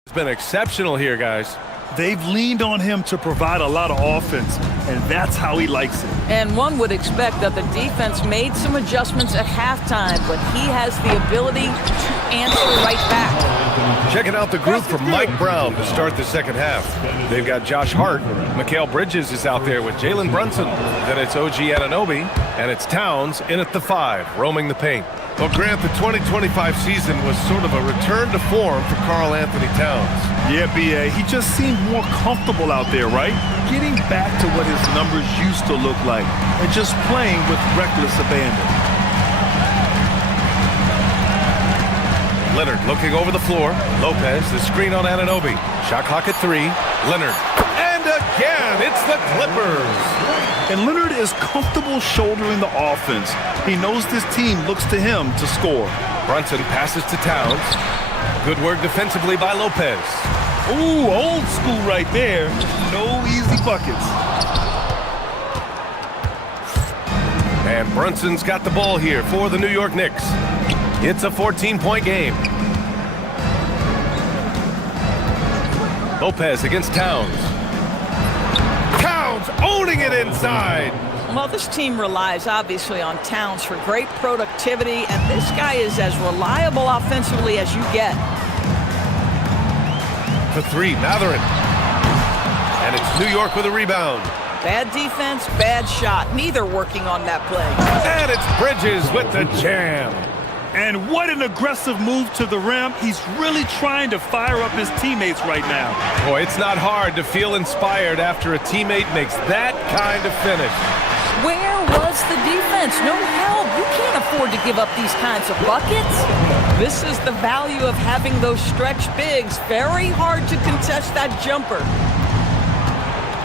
It's been exceptional here, guys. They've leaned on him to provide a lot of offense, and that's how he likes it. And one would expect that the defense made some adjustments at halftime, but he has the ability to answer right back. Checking out the group from Mike Brown to start the second half. They've got Josh Hart. Mikal Bridges is out there with Jalen Brunson. Then it's OG Anunoby, and it's Towns in at the 5, roaming the paint. Well, Grant, the 2025 season was sort of a return to form for Karl Anthony Towns. Yeah, B.A., he just seemed more comfortable out there, right? Getting back to what his numbers used to look like and just playing with reckless abandon. Leonard looking over the floor. Lopez, the screen on Anunoby. Shot clock at 3. Leonard. And again, it's the Clippers. And Leonard is comfortable shouldering the offense. He knows this team looks to him to score. Brunson passes to Towns. Good work defensively by Lopez. Ooh, old school right there. No easy buckets. And Brunson's got the ball here for the New York Knicks. It's a 14-point game. Lopez against Towns. Towns owning it inside. Well, this team relies obviously on Towns for great productivity, and this guy is as reliable offensively as you get. For 3, Matherin. And it's New York with a rebound. Bad defense, bad shot. Neither working on that play. And it's Bridges with the jam. And what an aggressive move to the rim. He's really trying to fire up his teammates right now. Boy, it's not hard to feel inspired after a teammate makes that kind of finish. Where was the defense? No help. You can't afford to give up these kinds of buckets. This is the value of having those stretch bigs. Very hard to contest that jumper.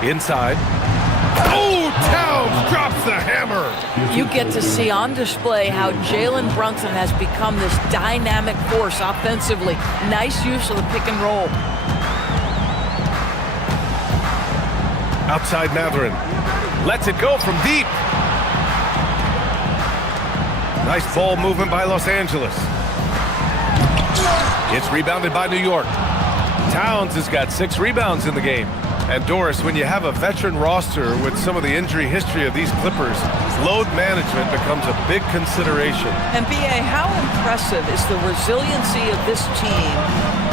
Inside. Oh, Towns drops the hammer. You get to see on display how Jalen Brunson has become this dynamic force offensively. Nice use of the pick and roll. Outside Matherin. Lets it go from deep. Nice ball movement by Los Angeles. It's rebounded by New York. Towns has got 6 rebounds in the game. And Doris, when you have a veteran roster with some of the injury history of these Clippers, load management becomes a big consideration. And B.A., how impressive is the resiliency of this team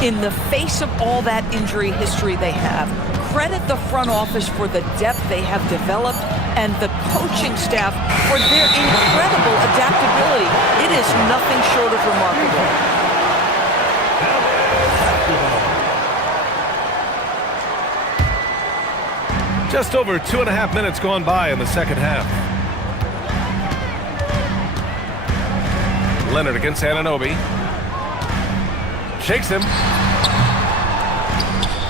in the face of all that injury history they have? Credit the front office for the depth they have developed and the coaching staff for their incredible adaptability. It is nothing short of remarkable. Just over 2.5 minutes gone by in the second half. Leonard against Anunoby. Shakes him.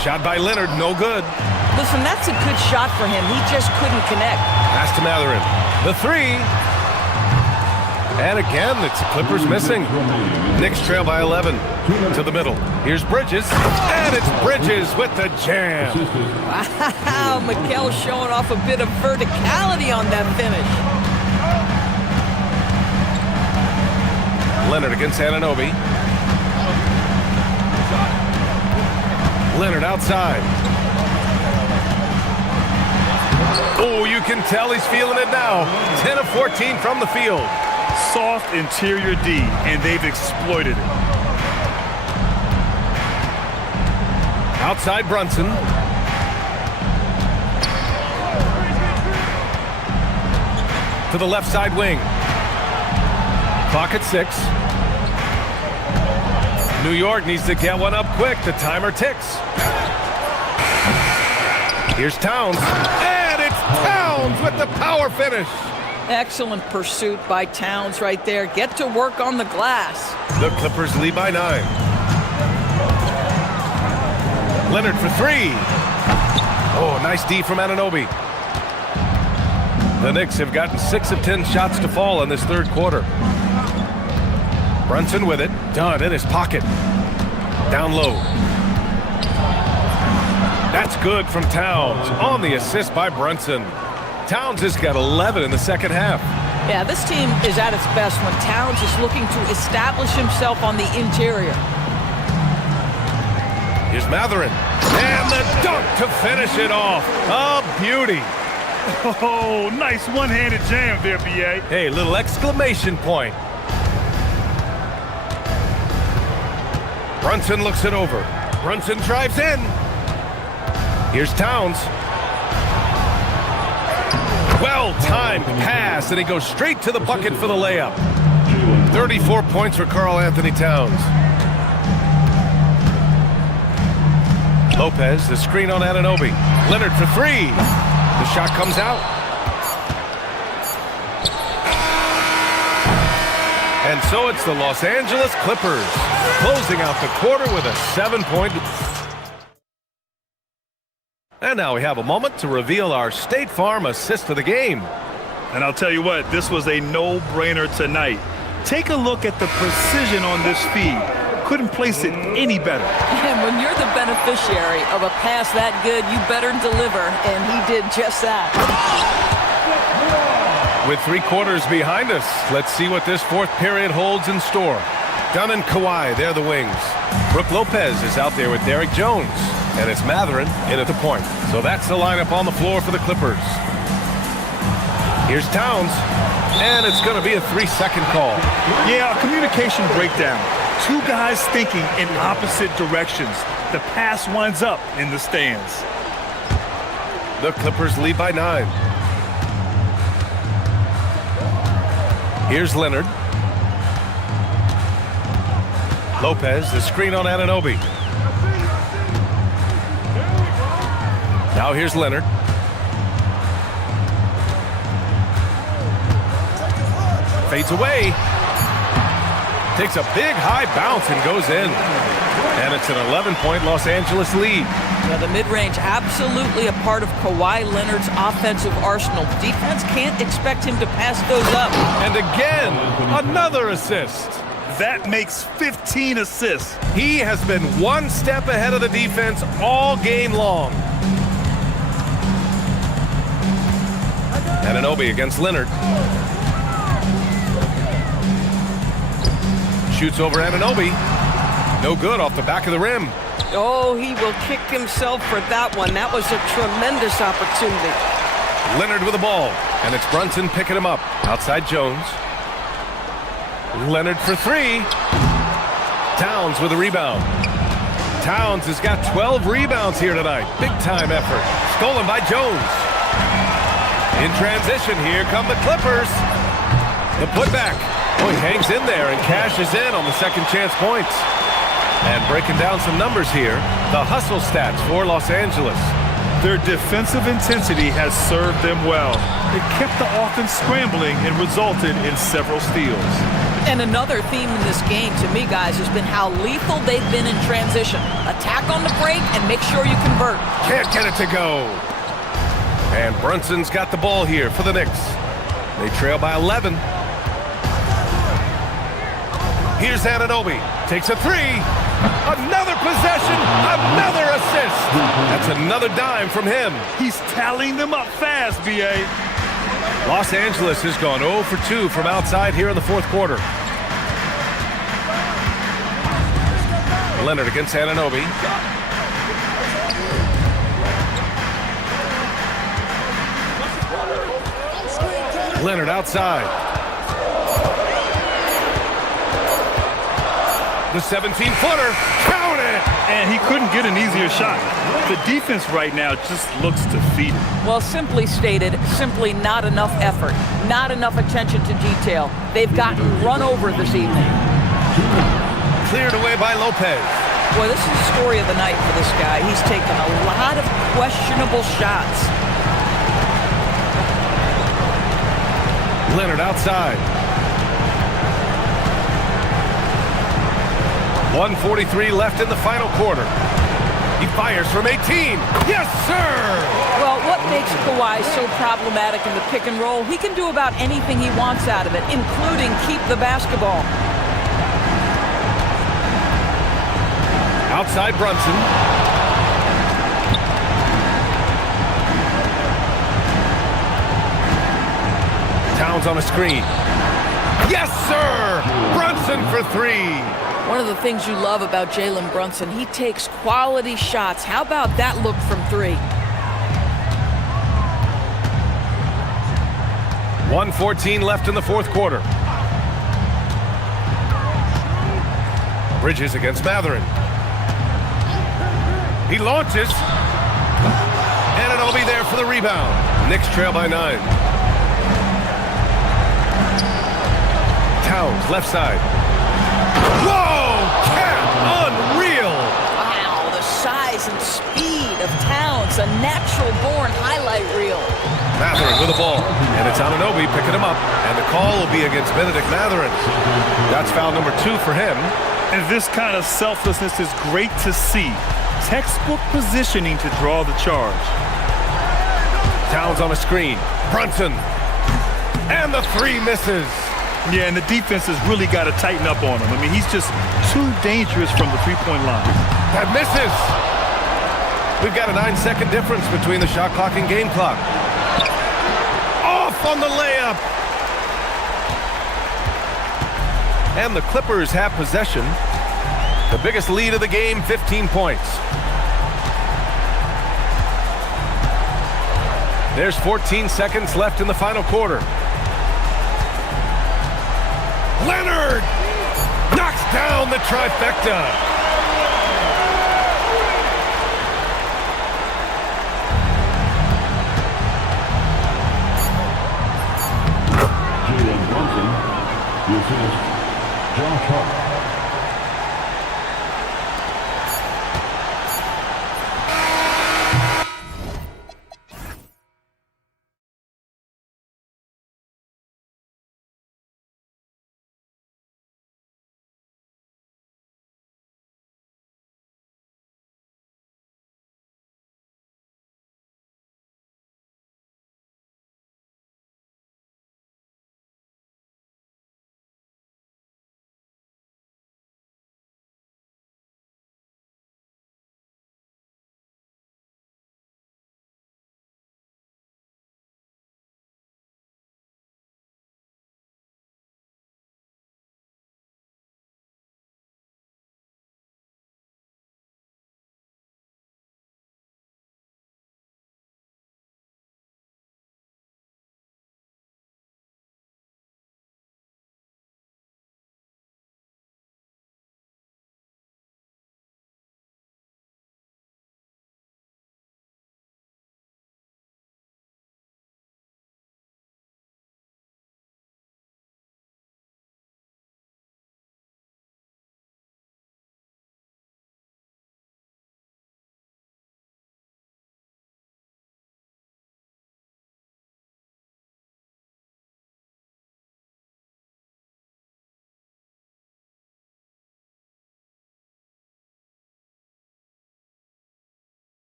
Shot by Leonard, no good. Listen, that's a good shot for him. He just couldn't connect. Pass to Matherin. The 3. And again, it's Clippers missing. Knicks trail by 11. To the middle. Here's Bridges. And it's Bridges with the jam. Wow, Mikel showing off a bit of verticality on that finish. Leonard against Anunoby. Leonard outside. Oh, you can tell he's feeling it now. 10 of 14 from the field. Soft interior D, and they've exploited it. Outside Brunson. To the left side wing. Clock at 6. New York needs to get one up quick. The timer ticks. Here's Towns. And it's Towns with the power finish. Excellent pursuit by Towns right there. Get to work on the glass. The Clippers lead by 9. Leonard for 3. Oh, nice D from Anunoby. The Knicks have gotten 6 of 10 shots to fall in this third quarter. Brunson with it. Done in his pocket. Down low. That's good from Towns. On the assist by Brunson. Towns has got 11 in the second half. Yeah, this team is at its best when Towns is looking to establish himself on the interior. Here's Matherin. And the dunk to finish it off. A beauty. Oh, nice one-handed jam there, B.A. Hey, little exclamation point. Brunson looks it over. Brunson drives in. Here's Towns. Well-timed pass, and he goes straight to the bucket for the layup. 34 points for Karl Anthony Towns. Lopez, the screen on Anunoby. Leonard for 3. The shot comes out. And so it's the Los Angeles Clippers closing out the quarter with a 7-point. And now we have a moment to reveal our State Farm assist of the game. And I'll tell you what, this was a no-brainer tonight. Take a look at the precision on this feed. Couldn't place it any better. And when you're the beneficiary of a pass that good, you better deliver, and he did just that. With 3 quarters behind us, let's see what this fourth period holds in store. Dunn and Kawhi, they're the wings. Brook Lopez is out there with Derek Jones. And it's Matherin in at the point. So that's the lineup on the floor for the Clippers. Here's Towns. And it's going to be a 3-second call. Yeah, a communication breakdown. 2 guys thinking in opposite directions. The pass winds up in the stands. The Clippers lead by 9. Here's Leonard. Lopez, the screen on Anunoby. Now here's Leonard. Fades away. Takes a big high bounce and goes in. And it's an 11-point Los Angeles lead. Now the mid-range absolutely a part of Kawhi Leonard's offensive arsenal. Defense can't expect him to pass those up. And again, another assist. That makes 15 assists. He has been one step ahead of the defense all game long. Anunoby against Leonard. Shoots over Anunoby. No good off the back of the rim. Oh, he will kick himself for that one. That was a tremendous opportunity. Leonard with the ball, and it's Brunson picking him up. Outside Jones. Leonard for 3. Towns with a rebound. Towns has got 12 rebounds here tonight. Big time effort. Stolen by Jones. In transition, here come the Clippers. The putback. Oh, he hangs in there and cashes in on the second chance points. And breaking down some numbers here, the hustle stats for Los Angeles. Their defensive intensity has served them well. It kept the offense scrambling and resulted in several steals. And another theme in this game, to me, guys, has been how lethal they've been in transition. Attack on the break and make sure you convert. Can't get it to go. And Brunson's got the ball here for the Knicks. They trail by 11. Here's Anunoby. Takes a 3. Another possession. Another assist. That's another dime from him. He's tallying them up fast, B.A. Los Angeles has gone 0 for 2 from outside here in the fourth quarter. Leonard against Anunoby. Leonard outside. The 17-footer. Count it! And he couldn't get an easier shot. The defense right now just looks defeated. Well, simply stated, simply not enough effort, not enough attention to detail. They've gotten run over this evening. Cleared away by Lopez. Boy, this is the story of the night for this guy. He's taken a lot of questionable shots. Leonard outside. 1:43 left in the final quarter. He fires from 18. Yes, sir! Well, what makes Kawhi so problematic in the pick and roll? He can do about anything he wants out of it, including keep the basketball. Outside Brunson. Towns on a screen. Yes, sir! Brunson for 3. One of the things you love about Jalen Brunson, he takes quality shots. How about that look from 3? 1:14 left in the fourth quarter. Bridges against Matherin. He launches. Anunoby there for the rebound. Knicks trail by 9. Towns, left side. Whoa! Cat! Unreal! Wow, the size and speed of Towns, a natural-born highlight reel. Matherin with the ball, and it's Anunoby picking him up, and the call will be against Benedict Matherin. That's foul number 2 for him. And this kind of selflessness is great to see. Textbook positioning to draw the charge. Towns on a screen. Brunson. And the 3 misses. Yeah, and the defense has really got to tighten up on him. I mean, he's just too dangerous from the three-point line. That misses. We've got a 9-second difference between the shot clock and game clock. Off on the layup. And the Clippers have possession. The biggest lead of the game, 15 points. There's 14 seconds left in the final quarter. Leonard knocks down the trifecta.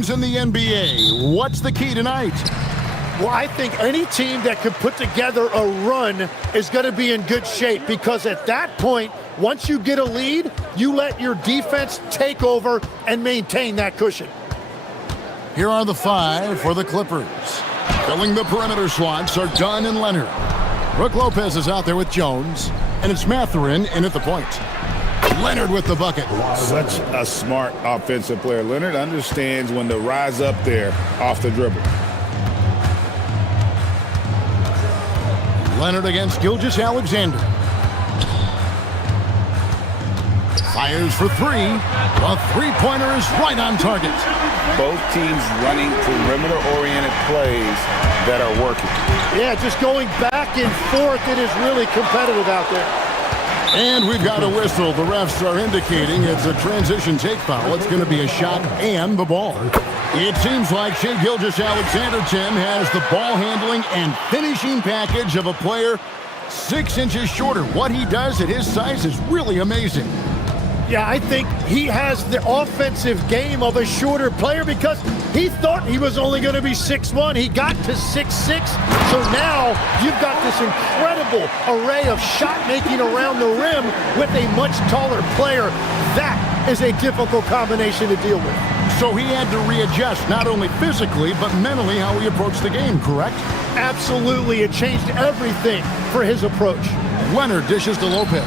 teams in the NBA. What's the key tonight? Well, I think any team that can put together a run is going to be in good shape, because at that point, once you get a lead, you let your defense take over and maintain that cushion. Here are the 5 for the Clippers. Filling the perimeter slots are Dunn and Leonard. Brook Lopez is out there with Jones, and it's Mathurin in at the point. Leonard with the bucket. Such a smart offensive player. Leonard understands when to rise up there off the dribble. Leonard against Gilgeous-Alexander. Fires for 3. A three-pointer is right on target. Both teams running perimeter-oriented plays that are working. Yeah, just going back and forth. It is really competitive out there. And we've got a whistle. The refs are indicating it's a transition take foul. It's going to be a shot and the ball. It seems like Shai Gilgeous-Alexander, Tim, has the ball handling and finishing package of a player 6 inches shorter. What he does at his size is really amazing. Yeah, I think he has the offensive game of a shorter player, because he thought he was only going to be 6'1". He got to 6'6". So now you've got this incredible array of shot making around the rim with a much taller player. That is a difficult combination to deal with. So he had to readjust, not only physically, but mentally, how he approached the game, correct? Absolutely. It changed everything for his approach. Leonard dishes to Lopez.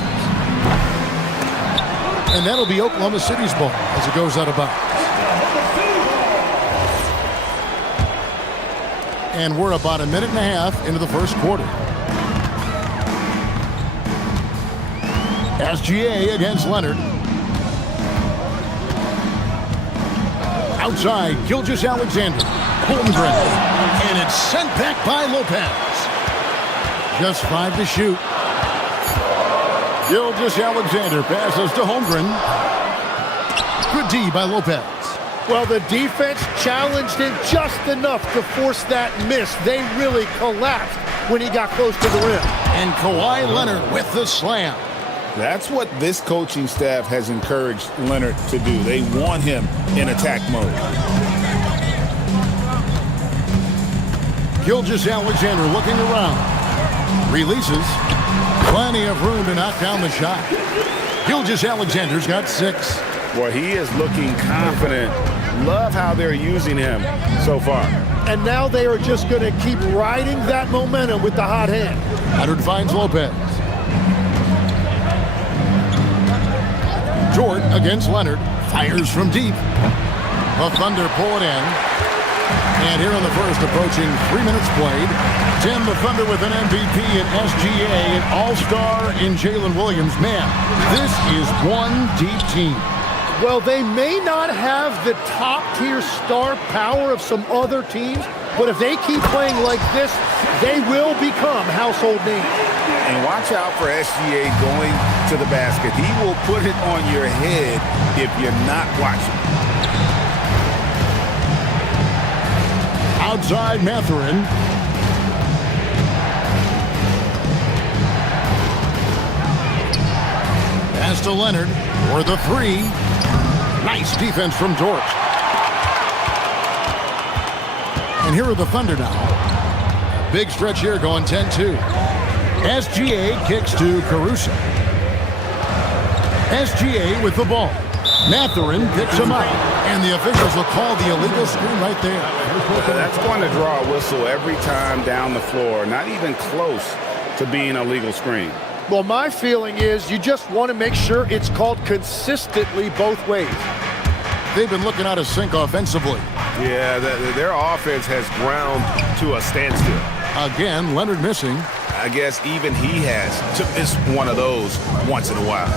And that'll be Oklahoma City's ball as it goes out of bounds. And we're about a minute and a half into the first quarter. SGA against Leonard. Outside, Gilgeous-Alexander. Holmgren. And it's sent back by Lopez. Just 5 to shoot. Gilgeous-Alexander passes to Holmgren. Good D by Lopez. Well, the defense challenged him just enough to force that miss. They really collapsed when he got close to the rim. And Kawhi Leonard with the slam. That's what this coaching staff has encouraged Leonard to do. They want him in attack mode. Gilgeous-Alexander looking around. Releases. Plenty of room to knock down the shot. Gilgeous-Alexander's got 6. Well, he is looking confident. Love how they're using him so far. And now they are just going to keep riding that momentum with the hot hand. Leonard finds Lopez. Jordan against Leonard. Fires from deep. The Thunder pull it in. And here in the first, approaching 3 minutes played, Tim, the Thunder with an MVP in SGA, an all-star in Jalen Williams. Man, this is one deep team. Well, they may not have the top-tier star power of some other teams, but if they keep playing like this, they will become household names. And watch out for SGA going to the basket. He will put it on your head if you're not watching. Outside Mathurin. Pass to Leonard for the 3. Nice defense from Dort. And here are the Thunder now. Big stretch here going 10-2. SGA kicks to Caruso. SGA with the ball. Mathurin picks him up. And the officials will call the illegal screen right there. That's going to draw a whistle every time down the floor. Not even close to being a legal screen. Well, my feeling is you just want to make sure it's called consistently both ways. They've been looking out of sync offensively. Yeah, their offense has ground to a standstill. Again, Leonard missing. I guess even he has to miss one of those once in a while.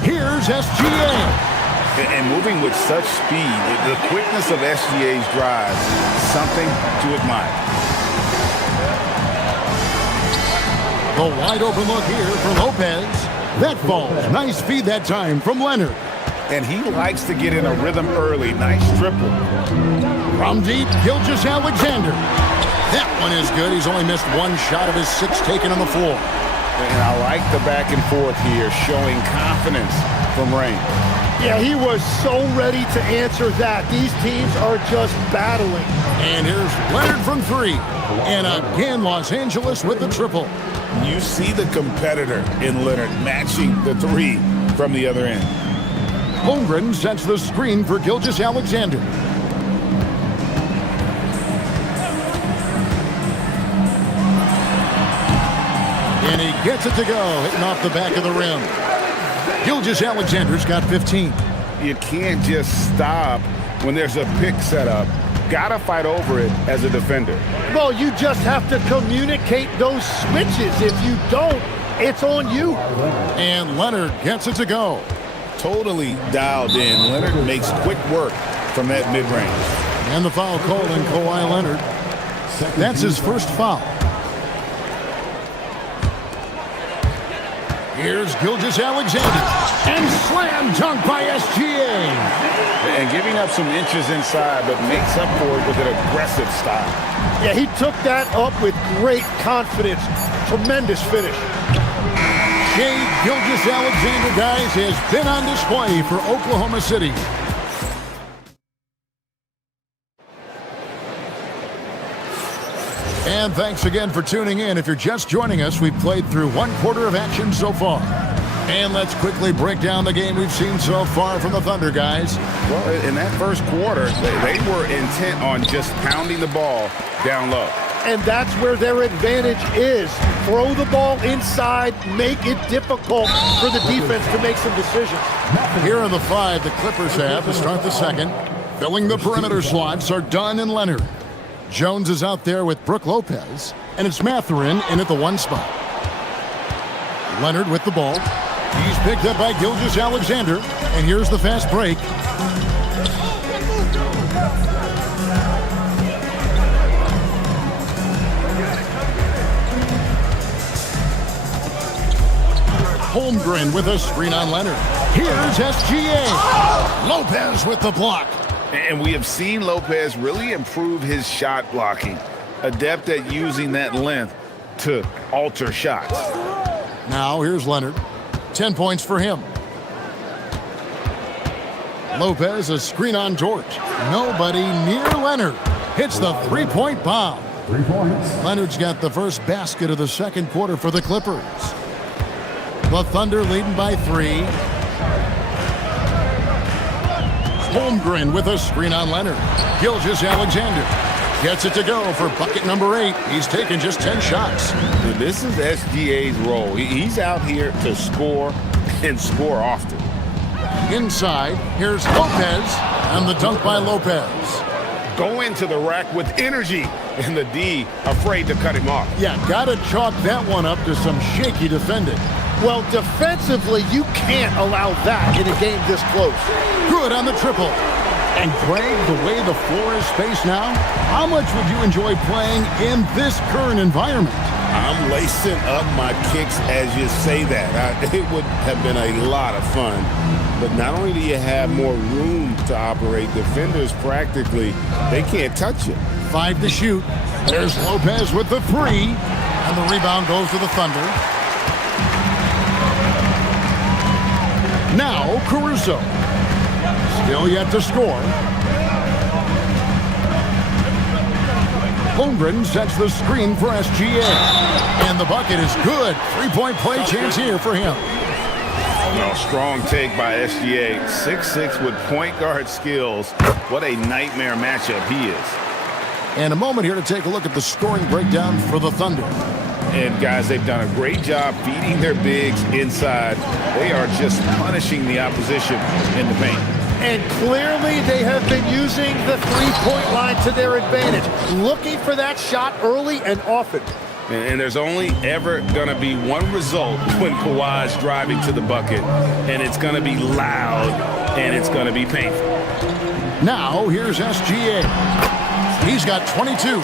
Here's SGA. And moving with such speed, the quickness of SGA's drive, something to admire. The wide open look here for Lopez. That falls. Nice feed that time from Leonard. And he likes to get in a rhythm early. Nice triple. From deep, Gilgeous-Alexander. That one is good. He's only missed 1 shot of his 6 taken on the floor. And I like the back and forth here, showing confidence from Rain. Yeah, he was so ready to answer that. These teams are just battling. And here's Leonard from 3. And again, Los Angeles with the triple. You see the competitor in Leonard matching the 3 from the other end. Holmgren sets the screen for Gilgeous-Alexander. And he gets it to go, hitting off the back of the rim. Gilgeous-Alexander's got 15. You can't just stop when there's a pick set up. Gotta fight over it as a defender. Well, you just have to communicate those switches. If you don't, it's on you. And Leonard gets it to go. Totally dialed in. Leonard makes quick work from that mid-range. And the foul called on Kawhi Leonard. That's his first foul. Here's Gilgeous-Alexander. And slam dunk by SGA. And giving up some inches inside, but makes up for it with an aggressive style. Yeah, he took that up with great confidence. Tremendous finish. Shai Gilgeous-Alexander, guys, has been on display for Oklahoma City. And thanks again for tuning in. If you're just joining us, we've played through 1/4 of action so far. And let's quickly break down the game we've seen so far from the Thunder, guys. Well, in that first quarter, they were intent on just pounding the ball down low. And that's where their advantage is. Throw the ball inside, make it difficult for the defense to make some decisions. Here are the 5 the Clippers have to start the second. Filling the perimeter slots are Dunn and Leonard. Jones is out there with Brook Lopez, and it's Mathurin in at the 1 spot. Leonard with the ball. He's picked up by Gilgeous-Alexander, and here's the fast break. Holmgren with a screen on Leonard. Here's SGA. Lopez with the block. And we have seen Lopez really improve his shot blocking. Adept at using that length to alter shots. Now here's Leonard. 10 points for him. Lopez, a screen on George. Nobody near Leonard. Hits the 3-point bomb. 3 points. Leonard's got the first basket of the second quarter for the Clippers. The Thunder leading by 3. Holmgren with a screen on Leonard. Gilgeous-Alexander gets it to go for bucket number 8. He's taken just 10 shots. This is SGA's role. He's out here to score and score often. Inside, here's Lopez, and the dunk by Lopez. Go into the rack with energy, and the D afraid to cut him off. Yeah, gotta chalk that one up to some shaky defending. Well, defensively, you can't allow that in a game this close. Good on the triple. And Greg, the way the floor is spaced now, how much would you enjoy playing in this current environment? I'm lacing up my kicks as you say that. It would have been a lot of fun. But not only do you have more room to operate, defenders practically, they can't touch you. 5 to shoot. There's Lopez with the 3. And the rebound goes to the Thunder. Now Caruso. Still yet to score. Holmgren sets the screen for SGA. And the bucket is good. 3-point play chance here for him. Well, strong take by SGA. 6'6" with point guard skills. What a nightmare matchup he is. And a moment here to take a look at the scoring breakdown for the Thunder. And guys, they've done a great job feeding their bigs inside. They are just punishing the opposition in the paint. And clearly they have been using the three-point line to their advantage, looking for that shot early and often. And there's only ever going to be one result when Kawhi's driving to the bucket, and it's going to be loud, and it's going to be painful. Now here's SGA. He's got 22.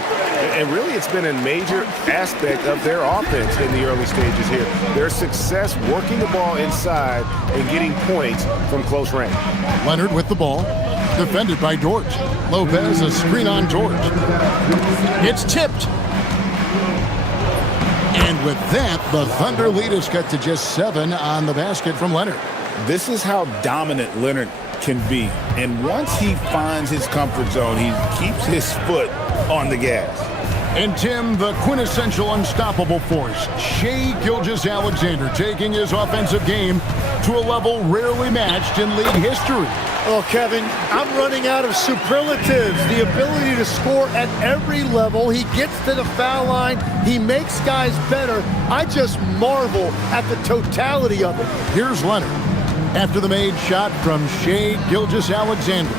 And really, it's been a major aspect of their offense in the early stages here. Their success working the ball inside and getting points from close range. Leonard with the ball. Defended by George. Lopez, a screen on George. It's tipped. And with that, the Thunder lead is cut to just 7 on the basket from Leonard. This is how dominant Leonard can be. And once he finds his comfort zone, he keeps his foot on the gas. And Tim, the quintessential unstoppable force, Shai Gilgeous-Alexander, taking his offensive game to a level rarely matched in league history. Oh, Kevin, I'm running out of superlatives. The ability to score at every level. He gets to the foul line. He makes guys better. I just marvel at the totality of it. Here's Leonard after the made shot from Shai Gilgeous-Alexander.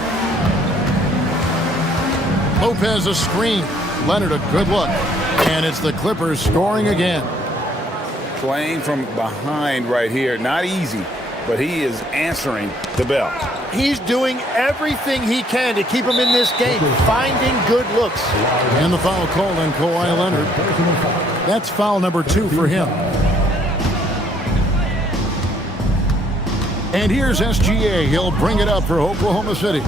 Lopez a screen. Leonard a good look. And it's the Clippers scoring again. Playing from behind right here. Not easy, but he is answering the bell. He's doing everything he can to keep him in this game, finding good looks. And the foul called on Kawhi Leonard. That's foul number 2 for him. And here's SGA. He'll bring it up for Oklahoma City.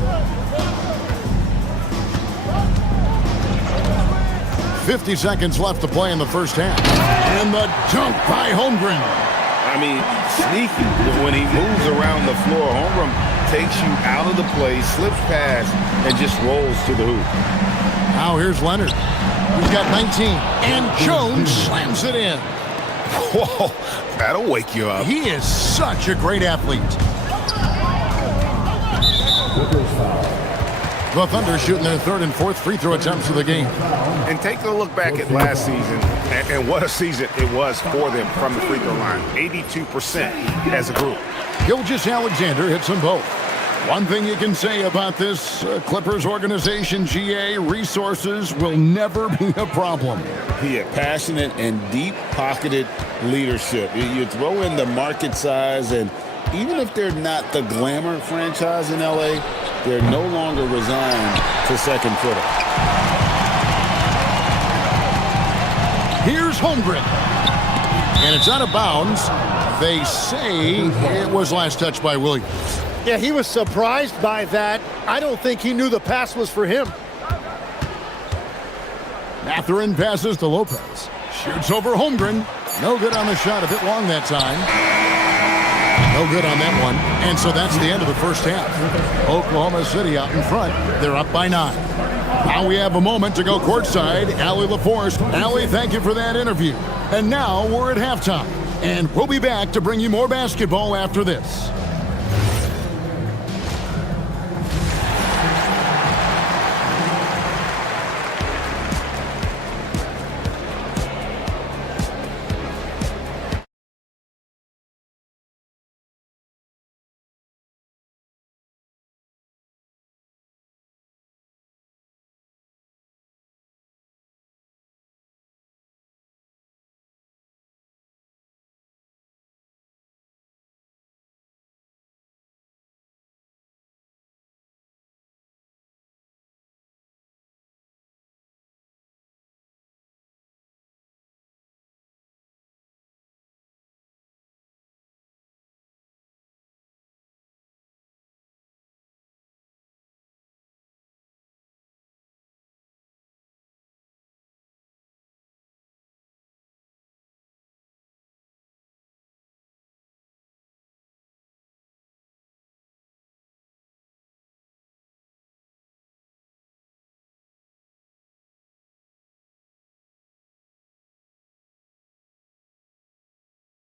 50 seconds left to play in the first half. And the dunk by Holmgren. I mean, sneaky. When he moves around the floor, Holmgren takes you out of the play, slips past, and just rolls to the hoop. Now here's Leonard. He's got 19. And Jones slams it in. Whoa, that'll wake you up. He is such a great athlete. The Thunder shooting their 3rd and 4th free throw attempts of the game. And take a look back at last season, and what a season it was for them from the free throw line. 82% as a group. Gilgeous-Alexander hits them both. One thing you can say about this Clippers organization, GA, resources will never be a problem. He had passionate and deep-pocketed leadership. You throw in the market size, and even if they're not the glamour franchise in LA, they're no longer resigned to second footer. Here's Holmgren. And it's out of bounds. They say it was last touched by Williams. Yeah, he was surprised by that. I don't think he knew the pass was for him. Mathurin passes to Lopez. Shoots over Holmgren. No good on the shot. A bit long that time. No good on that one. And so that's the end of the first half. Oklahoma City out in front. They're up by 9. Now we have a moment to go courtside. Allie LaForce. Allie, thank you for that interview. And now we're at halftime. And we'll be back to bring you more basketball after this.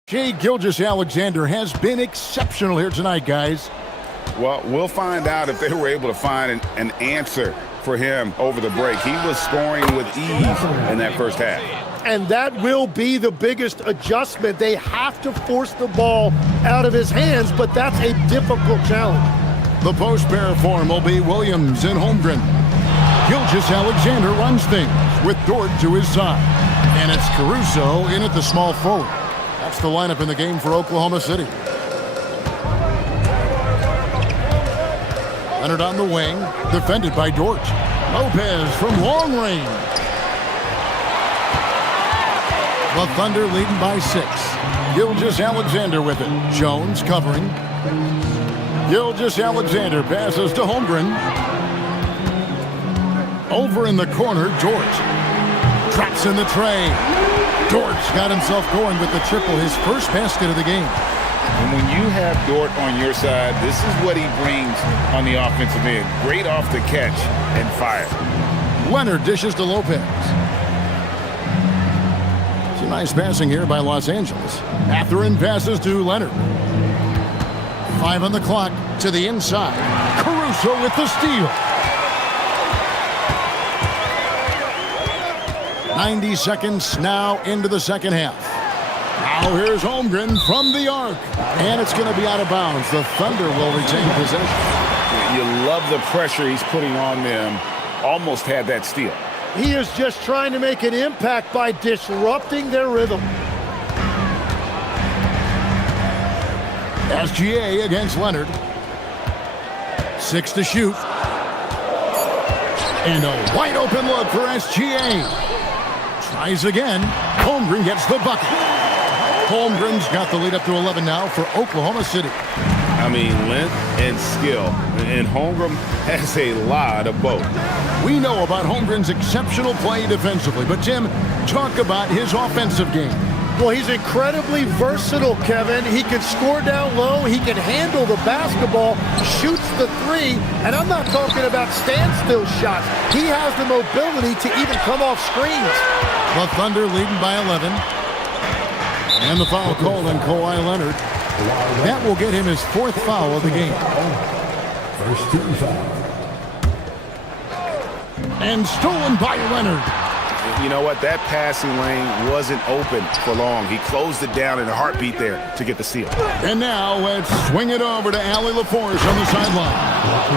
Shai Gilgeous-Alexander has been exceptional here tonight, guys. Well, we'll find out if they were able to find an answer for him over the break. He was scoring with ease in that first half. And that will be the biggest adjustment. They have to force the ball out of his hands, but that's a difficult challenge. The post pair form will be Williams and Holmgren. Gilgeous-Alexander runs things with Dort to his side. And it's Caruso in at the small forward. That's the lineup in the game for Oklahoma City. Leonard on the wing, defended by Dort. Lopez from long range. The Thunder leading by 6. Gilgeous-Alexander with it. Jones covering. Gilgeous-Alexander passes to Holmgren. Over in the corner, Dort. Drops in the tray. Dort's got himself going with the triple, his first basket of the game. And when you have Dort on your side, this is what he brings on the offensive end. Great off the catch and fire. Leonard dishes to Lopez. Some nice passing here by Los Angeles. Mathurin passes to Leonard. 5 on the clock to the inside. Caruso with the steal. 90 seconds now into the second half. Now here's Holmgren from the arc. And it's going to be out of bounds. The Thunder will retain possession. You love the pressure he's putting on them. Almost had that steal. He is just trying to make an impact by disrupting their rhythm. SGA against Leonard. 6 to shoot. And a wide open look for SGA. Tries again. Holmgren gets the bucket. Holmgren's got the lead up to 11 now for Oklahoma City. I mean, length and skill. And Holmgren has a lot of both. We know about Holmgren's exceptional play defensively, but Tim, talk about his offensive game. Well, he's incredibly versatile, Kevin. He can score down low. He can handle the basketball, shoots the three, and I'm not talking about standstill shots. He has the mobility to even come off screens. The Thunder leading by 11. And the foul called on Kawhi Leonard. That will get him his 4th foul of the game. First team foul. And stolen by Leonard. You know what? That passing lane wasn't open for long. He closed it down in a heartbeat there to get the steal. And now let's swing it over to Allie LaForge on the sideline.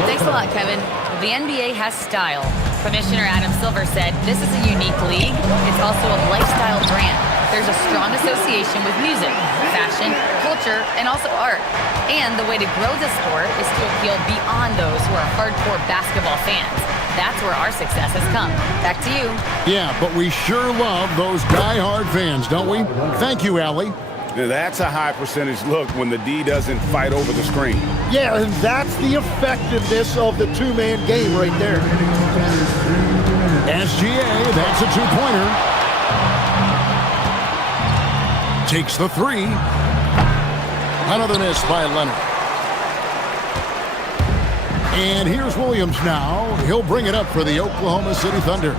Thanks a lot, Kevin. The NBA has style. Commissioner Adam Silver said, this is a unique league. It's also a lifestyle brand. There's a strong association with music, fashion, culture, and also art. And the way to grow the sport is to appeal beyond those who are hardcore basketball fans. That's where our success has come. Back to you. Yeah, but we sure love those die-hard fans, don't we? Thank you, Allie. That's a high percentage look when the D doesn't fight over the screen. Yeah, and that's the effectiveness of the two-man game right there. SGA, that's a two-pointer. Takes the three. Another miss by Leonard. And here's Williams now. He'll bring it up for the Oklahoma City Thunder.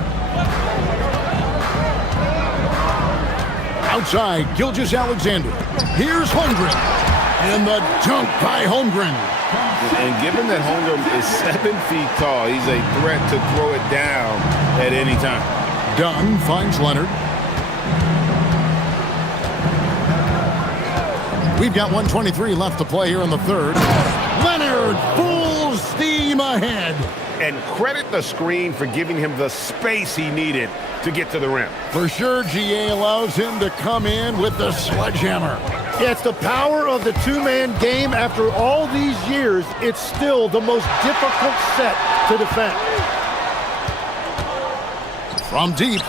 Outside, Gilgeous-Alexander. Here's Holmgren. And the dunk by Holmgren. And given that Holmgren is 7 feet tall, he's a threat to throw it down at any time. Dunn finds Leonard. We've got 1:23 left to play here in the third. Leonard, full steam ahead. And credit the screen for giving him the space he needed to get to the rim. For sure, GA allows him to come in with the sledgehammer. Yeah, it's the power of the two-man game. After all these years, it's still the most difficult set to defend. From deep,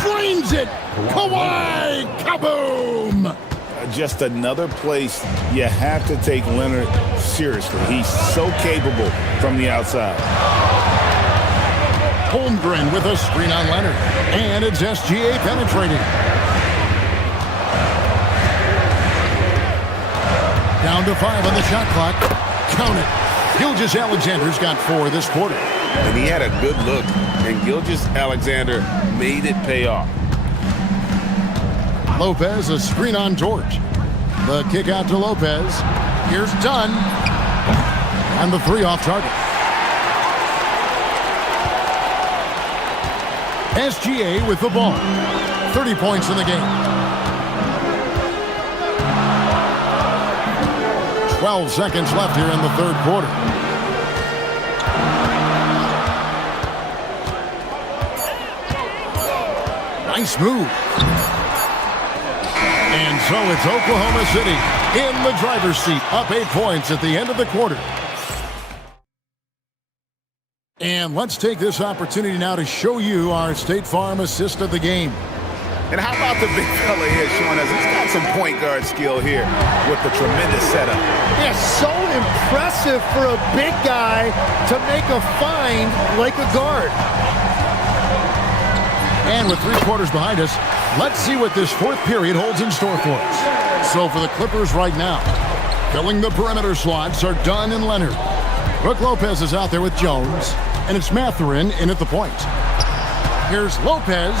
flames it. Kawhi, kaboom! Just another place you have to take Leonard seriously. He's so capable from the outside. Holmgren with a screen on Leonard. And it's SGA penetrating. Down to 5 on the shot clock. Count it. Gilgeous-Alexander's got 4 this quarter. And he had a good look. And Gilgeous-Alexander made it pay off. Lopez, a screen on George. The kick out to Lopez. Here's Dunn. And the 3 off target. SGA with the ball. 30 points in the game. 12 seconds left here in the third quarter. Nice move. And so it's Oklahoma City in the driver's seat, up 8 points at the end of the quarter. And let's take this opportunity now to show you our State Farm assist of the game. And how about the big fella here showing us he's got some point guard skill here with the tremendous setup. Yeah, so impressive for a big guy to make a find like a guard. And with 3 quarters behind us, let's see what this fourth period holds in store for us. So for the Clippers right now, filling the perimeter slots are Dunn and Leonard. Brook Lopez is out there with Jones, and it's Mathurin in at the point. Here's Lopez.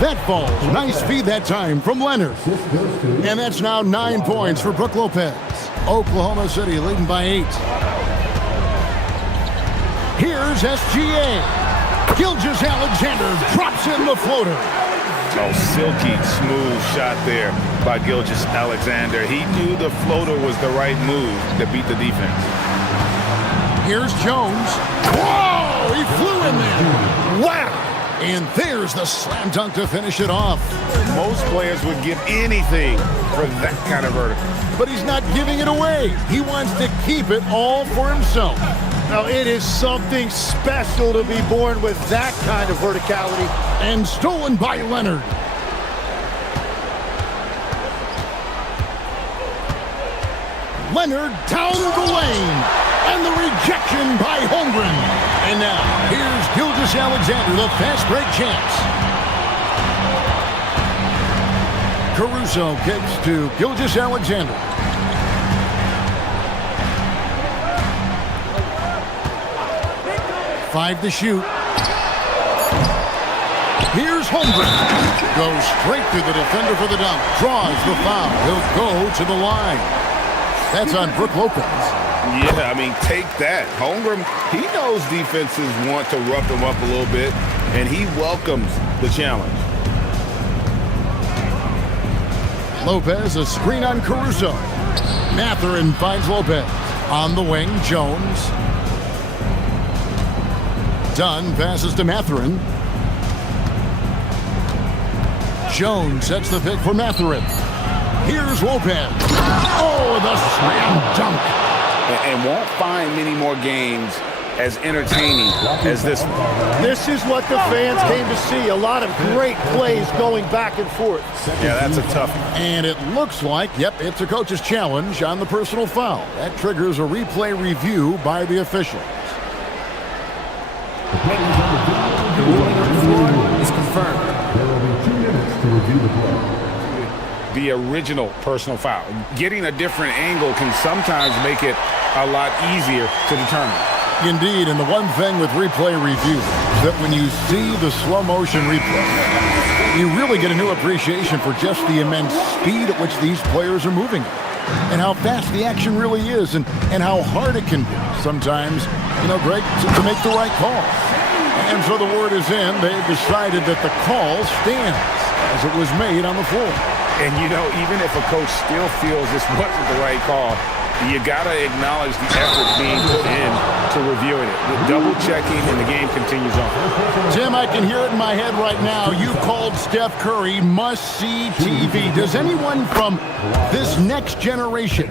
That falls. Nice feed that time from Leonard. And that's now 9 points for Brook Lopez. Oklahoma City leading by 8. Here's SGA. Gilgeous-Alexander drops in the floater. Oh, silky smooth shot there by Gilgeous-Alexander. He knew the floater was the right move to beat the defense. Here's Jones. Whoa! He flew in there. Wow! And there's the slam dunk to finish it off. Most players would give anything for that kind of vertical. But he's not giving it away. He wants to keep it all for himself. Now, it is something special to be born with that kind of verticality. And stolen by Leonard. Leonard down the lane. And the rejection by Holmgren. And now, here's Gilgeous-Alexander, the fast break champs. Caruso kicks to Gilgeous-Alexander. Five to shoot. Here's Holmgren. Goes straight through the defender for the dunk. Draws the foul. He'll go to the line. That's on Brook Lopez. Yeah, I mean, take that. Holmgren, he knows defenses want to rough him up a little bit, and he welcomes the challenge. Lopez, a screen on Caruso. Mathurin finds Lopez. On the wing, Jones. Dunn passes to Mathurin. Jones sets the pick for Mathurin. Here's Lopez. Oh, the slam dunk. And won't find many more games as entertaining as this one. This is what the fans came to see. A lot of great plays going back and forth. Yeah, that's a tough one. And it looks like, yep, it's a coach's challenge on the personal foul. That triggers a replay review by the officials. The ruling on the floor is confirmed. There will be 2 minutes to review the play. The original personal foul. Getting a different angle can sometimes make it a lot easier to determine. Indeed, and the one thing with replay review is that when you see the slow motion replay, you really get a new appreciation for just the immense speed at which these players are moving and how fast the action really is and how hard it can be sometimes, you know, Greg, to make the right call. And so the word is in. They've decided that the call stands as it was made on the floor. And, you know, even if a coach still feels this wasn't the right call, you got to acknowledge the effort being put in to reviewing it. With double checking, and the game continues on. Tim, I can hear it in my head right now. You called Steph Curry must-see TV. Does anyone from this next generation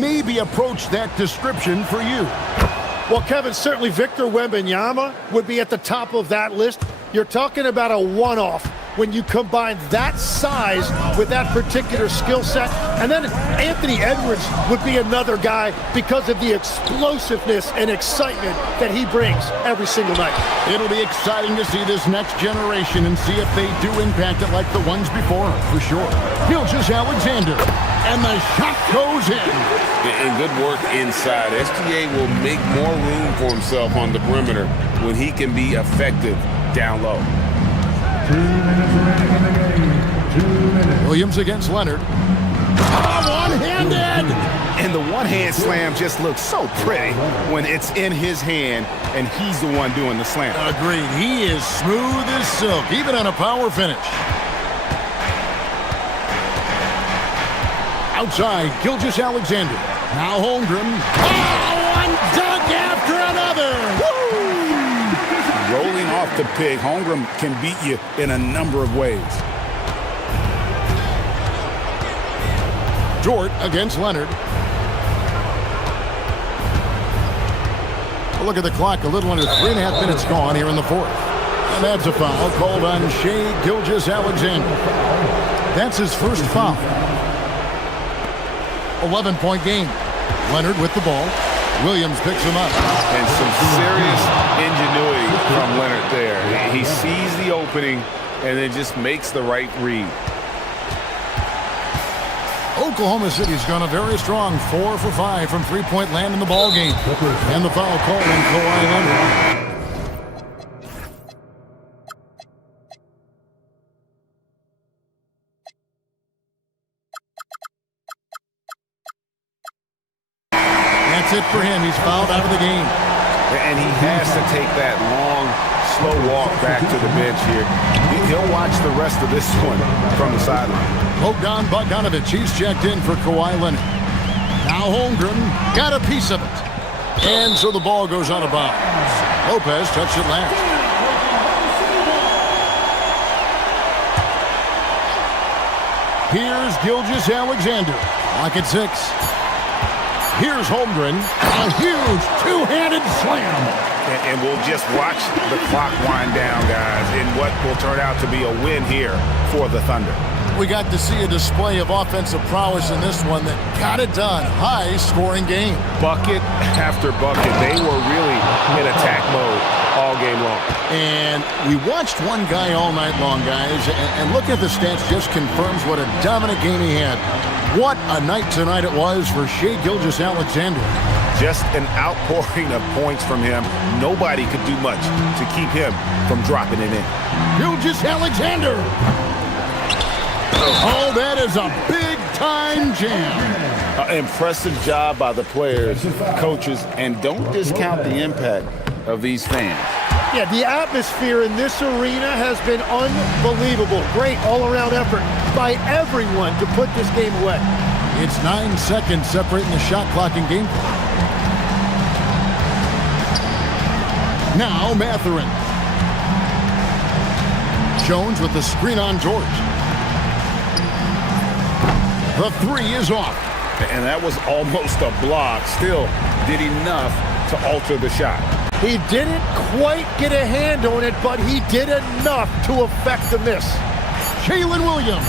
maybe approach that description for you? Well, Kevin, certainly Victor Wembanyama would be at the top of that list. You're talking about a one-off when you combine that size with that particular skill set. And then Anthony Edwards would be another guy because of the explosiveness and excitement that he brings every single night. It'll be exciting to see this next generation and see if they do impact it like the ones before, for sure. Gilgeous-Alexander, and the shot goes in. And good work inside. SGA will make more room for himself on the perimeter when he can be effective down low. 2 minutes remaining in the game. 2 minutes. Williams against Leonard. One-handed! And the one-hand slam just looks so pretty when it's in his hand and he's the one doing the slam. Agreed. He is smooth as silk, even on a power finish. Outside, Gilgeous-Alexander. Now Holmgren. Oh, one dunk after another! Woo! Rolling off the pig, Holmgren can beat you in a number of ways. Dort against Leonard. A look at the clock, a little under 3.5 minutes gone here in the fourth. And that's a foul called on Shai Gilgeous-Alexander. That's his first foul. 11-point game. Leonard with the ball. Williams picks him up. And some serious ingenuity from Leonard there. He sees the opening and then just makes the right read. Oklahoma City's gone a very strong 4 for 5 from three-point land in the ball game. And the foul call on Kawhi Leonard. That's it for him. He's fouled out of the game. And he has to take that long, slow walk back to the bench here. He'll watch the rest of this one from the sideline. Bogdan Bogdanovic, he's checked in for Kawhi Leonard. Now Holmgren got a piece of it. And so the ball goes out of bounds. Lopez touched it last. Here's Gilgeous-Alexander. Lock at 6. Here's Holmgren. A huge two-handed slam. And we'll just watch the clock wind down, guys, in what will turn out to be a win here for the Thunder. We got to see a display of offensive prowess in this one that got it done. High-scoring game. Bucket after bucket. They were really in attack mode all game long. And we watched one guy all night long, guys, and looking at the stats just confirms what a dominant game he had. What a night tonight it was for Shai Gilgeous-Alexander. Just an outpouring of points from him. Nobody could do much to keep him from dropping it in. Gilgeous-Alexander. Oh, that is a big-time jam. Impressive job by the players, coaches, and don't discount the impact of these fans. Yeah, the atmosphere in this arena has been unbelievable. Great all-around effort by everyone to put this game away. It's 9 seconds separating the shot clock and game clock. Now Mathurin. Jones with the screen on George. The three is off. And that was almost a block. Still did enough to alter the shot. He didn't quite get a hand on it, but he did enough to affect the miss. Jalen Williams.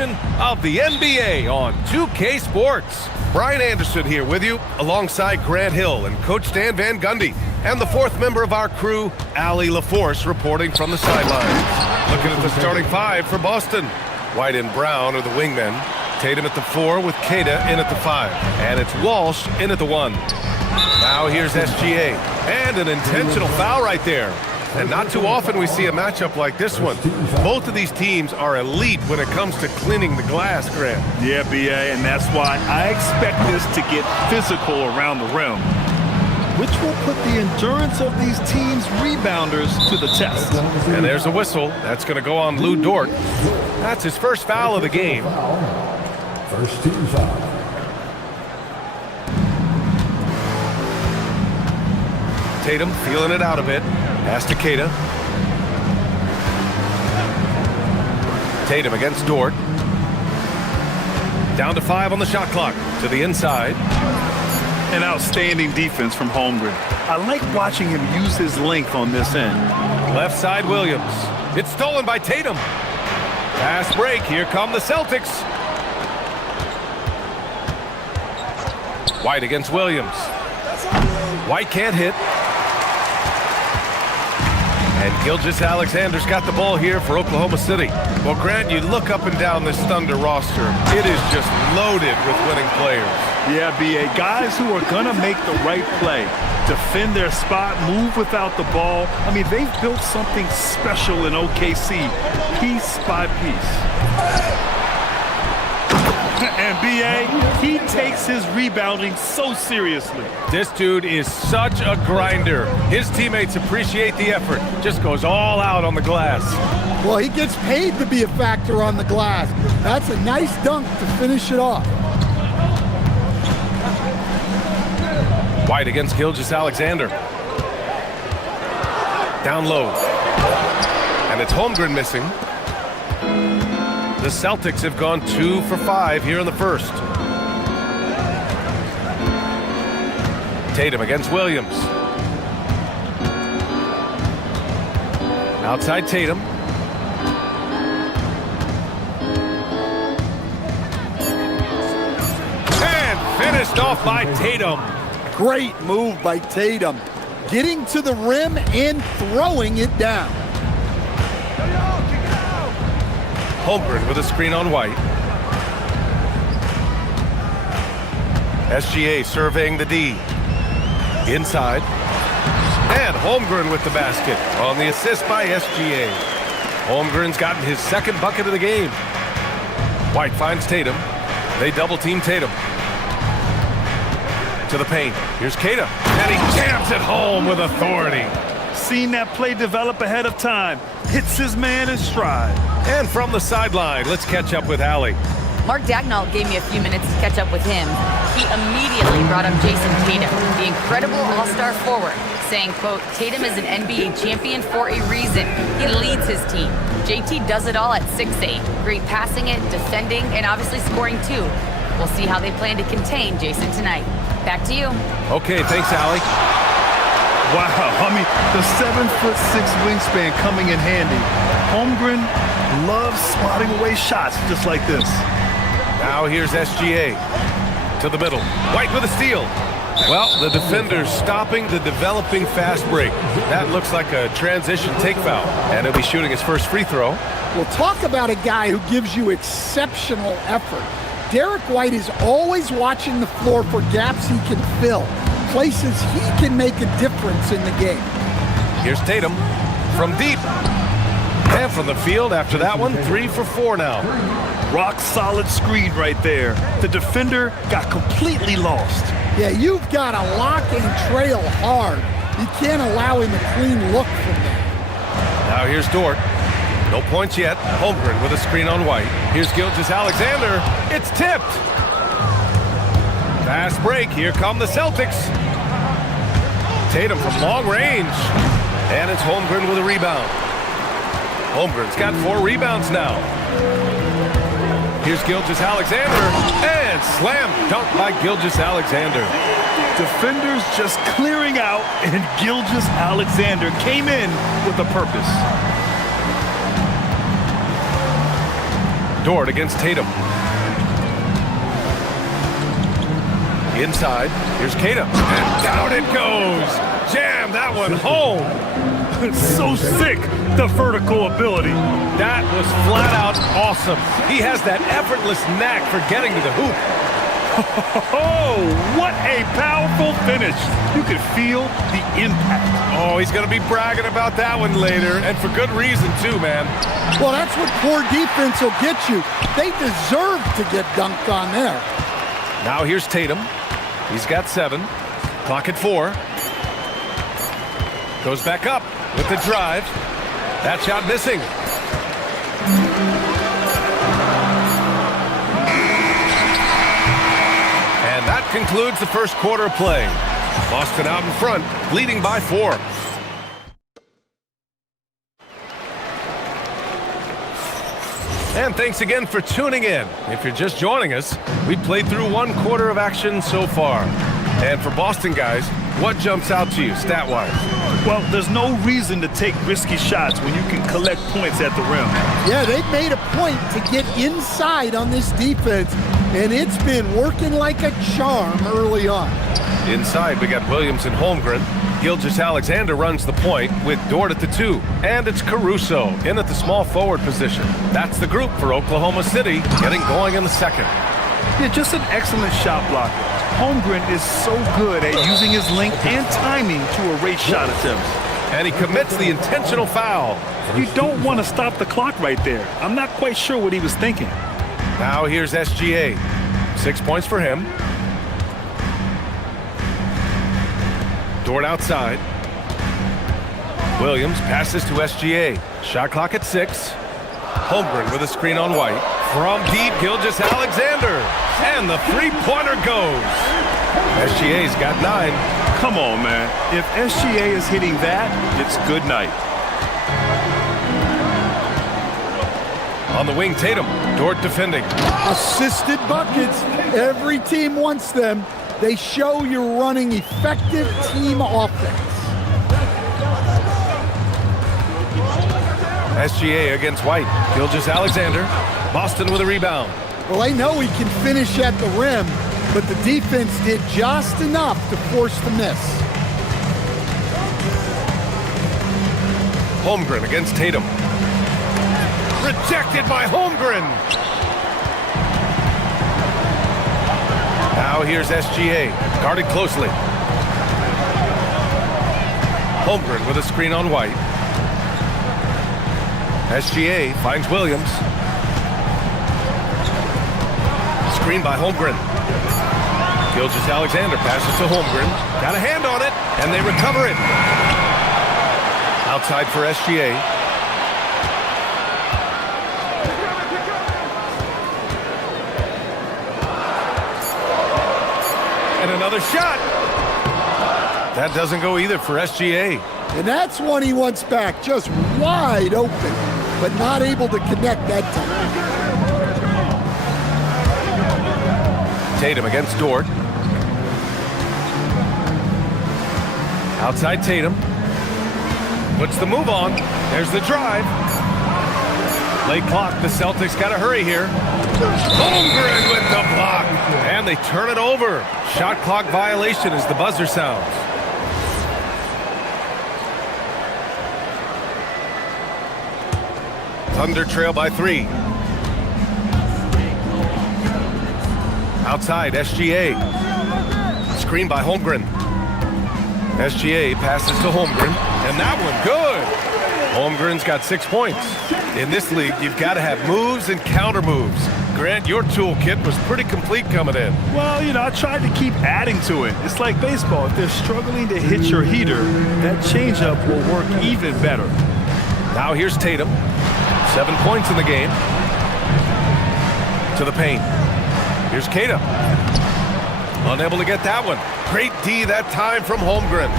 edition of the NBA on 2K Sports. Brian Anderson here with you, alongside Grant Hill and Coach Dan Van Gundy, and the fourth member of our crew, Allie LaForce, reporting from the sidelines. Looking at the starting five for Boston. White and Brown are the wingmen. Tatum at the 4 with Queta in at the 5. And it's Walsh in at the 1. Now here's SGA. And an intentional foul right there. And not too often we see a matchup like this one. Both of these teams are elite when it comes to cleaning the glass, Grant. Yeah, BA, and that's why I expect this to get physical around the rim, which will put the endurance of these teams' rebounders to the test. And there's a whistle. That's going to go on Lou Dort. That's his first foul of the game. First team foul. Tatum feeling it out a bit. Pass to Queta. Tatum against Dort. Down to 5 on the shot clock. To the inside. An outstanding defense from Holmgren. I like watching him use his length on this end. Left side Williams. It's stolen by Tatum. Fast break. Here come the Celtics. White against Williams. White can't hit. And Gilgeous-Alexander's got the ball here for Oklahoma City. Well, Grant, you look up and down this Thunder roster. It is just loaded with winning players. Yeah, BA, guys who are going to make the right play, defend their spot, move without the ball. I mean, they've built something special in OKC, piece by piece. And BA, he takes his rebounding so seriously. This dude is such a grinder. His teammates appreciate the effort. Just goes all out on the glass. Well, he gets paid to be a factor on the glass. That's a nice dunk to finish it off. White against Gilgeous-Alexander. Down low. And it's Holmgren missing. The Celtics have gone 2 for 5 here in the first. Tatum against Williams. Outside Tatum. And finished off by Tatum. Great move by Tatum. Getting to the rim and throwing it down. Holmgren with a screen on White. SGA surveying the D. Inside. And Holmgren with the basket on the assist by SGA. Holmgren's gotten his second bucket of the game. White finds Tatum. They double team Tatum. To the paint. Here's Queta. And he jams it home with authority. Seen that play develop ahead of time. Hits his man in stride. And from the sideline, let's catch up with Allie. Mark Dagnall gave me a few minutes to catch up with him. He immediately brought up Jason Tatum, the incredible all-star forward, saying, quote, Tatum is an NBA champion for a reason. He leads his team. JT does it all at 6'8". Great passing it, defending, and obviously scoring too. We'll see how they plan to contain Jason tonight. Back to you. Okay, thanks, Allie. Wow, I mean, the 7'6" wingspan coming in handy. Holmgren loves swatting away shots just like this. Now here's SGA to the middle. White with a steal. Well, the defender's stopping the developing fast break. That looks like a transition take foul. And he'll be shooting his first free throw. Well, talk about a guy who gives you exceptional effort. Derek White is always watching the floor for gaps he can fill, places he can make a difference in the game. Here's Tatum from deep. And from the field after that one, 3 for 4 now. Rock solid screen right there. The defender got completely lost. Yeah, you've got to lock and trail hard. You can't allow him a clean look from there. Now here's Dort. No points yet. Holmgren with a screen on White. Here's Gilgeous-Alexander. It's tipped. Fast break. Here come the Celtics. Tatum from long range. And it's Holmgren with a rebound. Holmgren's got 4 rebounds now. Here's Gilgeous-Alexander. And slam dunk by Gilgeous-Alexander. Defenders just clearing out, and Gilgeous-Alexander came in with a purpose. Dort against Tatum. Inside, here's Tatum. And down it goes. Jam that one home. So sick, the vertical ability. That was flat out awesome. He has that effortless knack for getting to the hoop. Oh, what a powerful finish. You could feel the impact. Oh, he's going to be bragging about that one later, and for good reason too, man. Well, that's what poor defense will get you. They deserve to get dunked on there. Now here's Tatum. He's got 7. Clock at 4. Goes back up with the drive. That shot missing. And that concludes the first quarter of play. Boston out in front, leading by 4. And thanks again for tuning in. If you're just joining us, we played through 1 quarter of action so far. And for Boston guys, what jumps out to you stat-wise? Well, there's no reason to take risky shots when you can collect points at the rim. Yeah, they've made a point to get inside on this defense, and it's been working like a charm early on. Inside, we got Williams and Holmgren. Gilgeous-Alexander runs the point with Dort at the 2. And it's Caruso in at the small forward position. That's the group for Oklahoma City, getting going in the second. Yeah, just an excellent shot blocker. Holmgren is so good at using his length and timing to erase shot attempts. And he commits the intentional foul. You don't want to stop the clock right there. I'm not quite sure what he was thinking. Now here's SGA. 6 points for him. Dort outside. Williams passes to SGA. Shot clock at 6. Holmgren with a screen on White. From deep, Gilgeous-Alexander. And the three-pointer goes. SGA's got 9. Come on, man. If SGA is hitting that, it's good night. On the wing, Tatum. Dort defending. Assisted buckets. Every team wants them. They show you're running effective team offense. SGA against White. Gilgeous-Alexander. Boston with a rebound. Well, they know he can finish at the rim, but the defense did just enough to force the miss. Holmgren against Tatum. Rejected by Holmgren. Now here's SGA, guarded closely. Holmgren with a screen on White. SGA finds Williams. Screen by Holmgren. Gilgeous-Alexander passes to Holmgren. Got a hand on it, and they recover it. Outside for SGA. And another shot. That doesn't go either for SGA. And that's one he wants back, just wide open, but not able to connect that time. Tatum against Dort. Outside Tatum. Puts the move on. There's the drive. Late clock. The Celtics got to hurry here. Holmgren with the block. And they turn it over. Shot clock violation as the buzzer sounds. Thunder trail by 3. Outside, SGA. Screen by Holmgren. SGA passes to Holmgren, and that one good. Holmgren's got 6 points. In this league, you've got to have moves and counter moves. Grant, your toolkit was pretty complete coming in. Well, you know, I tried to keep adding to it. It's like baseball. If they're struggling to hit your heater, that changeup will work even better. Now here's Tatum. 7 points in the game. To the paint. Here's Tatum. Unable to get that one. Great D that time from Holmgren.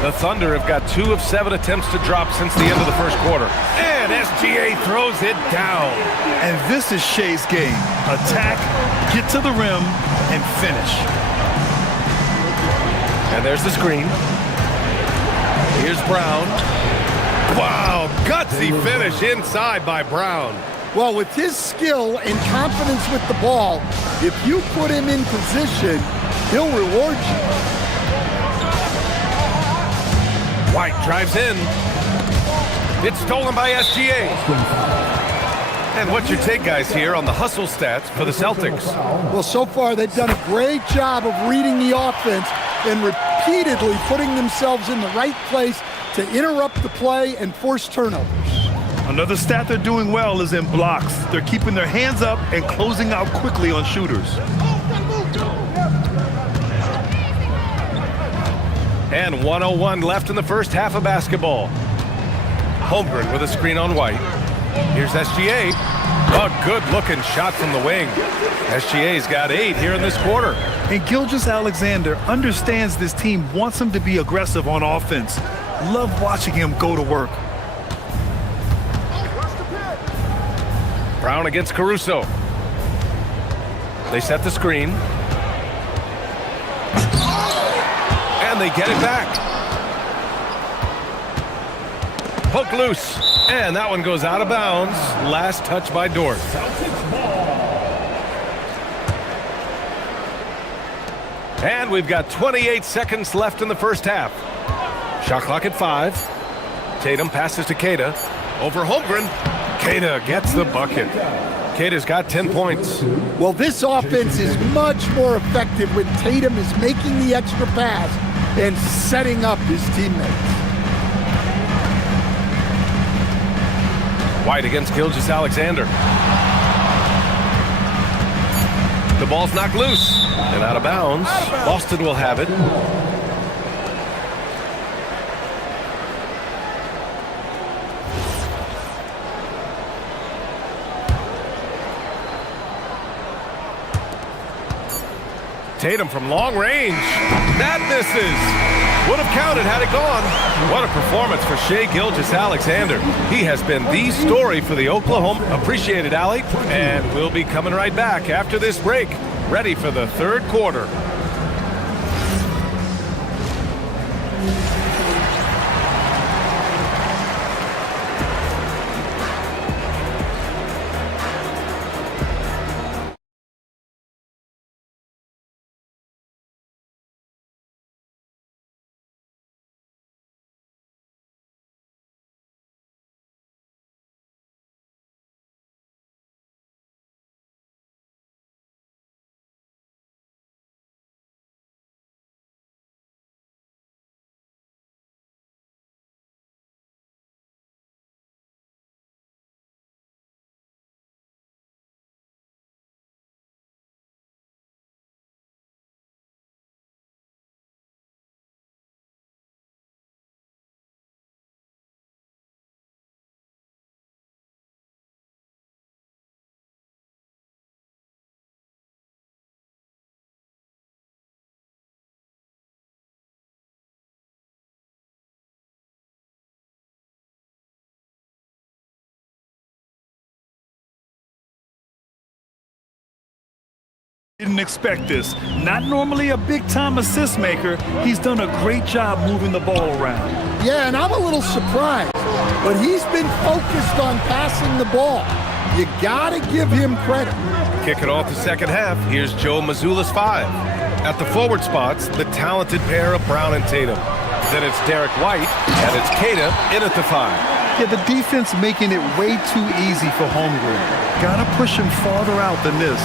The Thunder have got 2 of 7 attempts to drop since the end of the first quarter. And SGA throws it down. And this is Shea's game. Attack, get to the rim, and finish. And there's the screen. Here's Brown. Wow, gutsy finish inside by Brown. Well, with his skill and confidence with the ball, if you put him in position, he'll reward you. White drives in. It's stolen by SGA. And what's your take, guys, here on the hustle stats for the Celtics? Well, so far they've done a great job of reading the offense and repeatedly putting themselves in the right place to interrupt the play and force turnovers. Another stat they're doing well is in blocks. They're keeping their hands up and closing out quickly on shooters. And 1:01 left in the first half of basketball. Holmgren with a screen on White. Here's SGA. A good-looking shot from the wing. SGA's got 8 here in this quarter. And Gilgeous-Alexander understands this team wants him to be aggressive on offense. Love watching him go to work. Brown against Caruso. They set the screen. And they get it back. Poke loose. And that one goes out of bounds. Last touch by Dort. And we've got 28 seconds left in the first half. Shot clock at 5. Tatum passes to Keita. Over Holmgren. Keita gets the bucket. Keita's got 10 points. Well, this offense is much more effective when Tatum is making the extra pass and setting up his teammates. White against Gilgeous-Alexander. The ball's knocked loose and out of bounds. Boston will have it. Tatum from long range. That misses. Would have counted had it gone. What a performance for Shai Gilgeous-Alexander. He has been the story for the Oklahoma. Appreciate it, Allie. And we'll be coming right back after this break. Ready for the third quarter. Didn't expect this. Not normally a big-time assist maker. He's done a great job moving the ball around. Yeah, and I'm a little surprised, but he's been focused on passing the ball. You gotta give him credit. Kick it off the second half. Here's Joe Mazzulla's 5. At the forward spots, the talented pair of Brown and Tatum. Then it's Derek White, and it's Keita in at the 5. Yeah, the defense making it way too easy for Holmgren. Gotta push him farther out than this.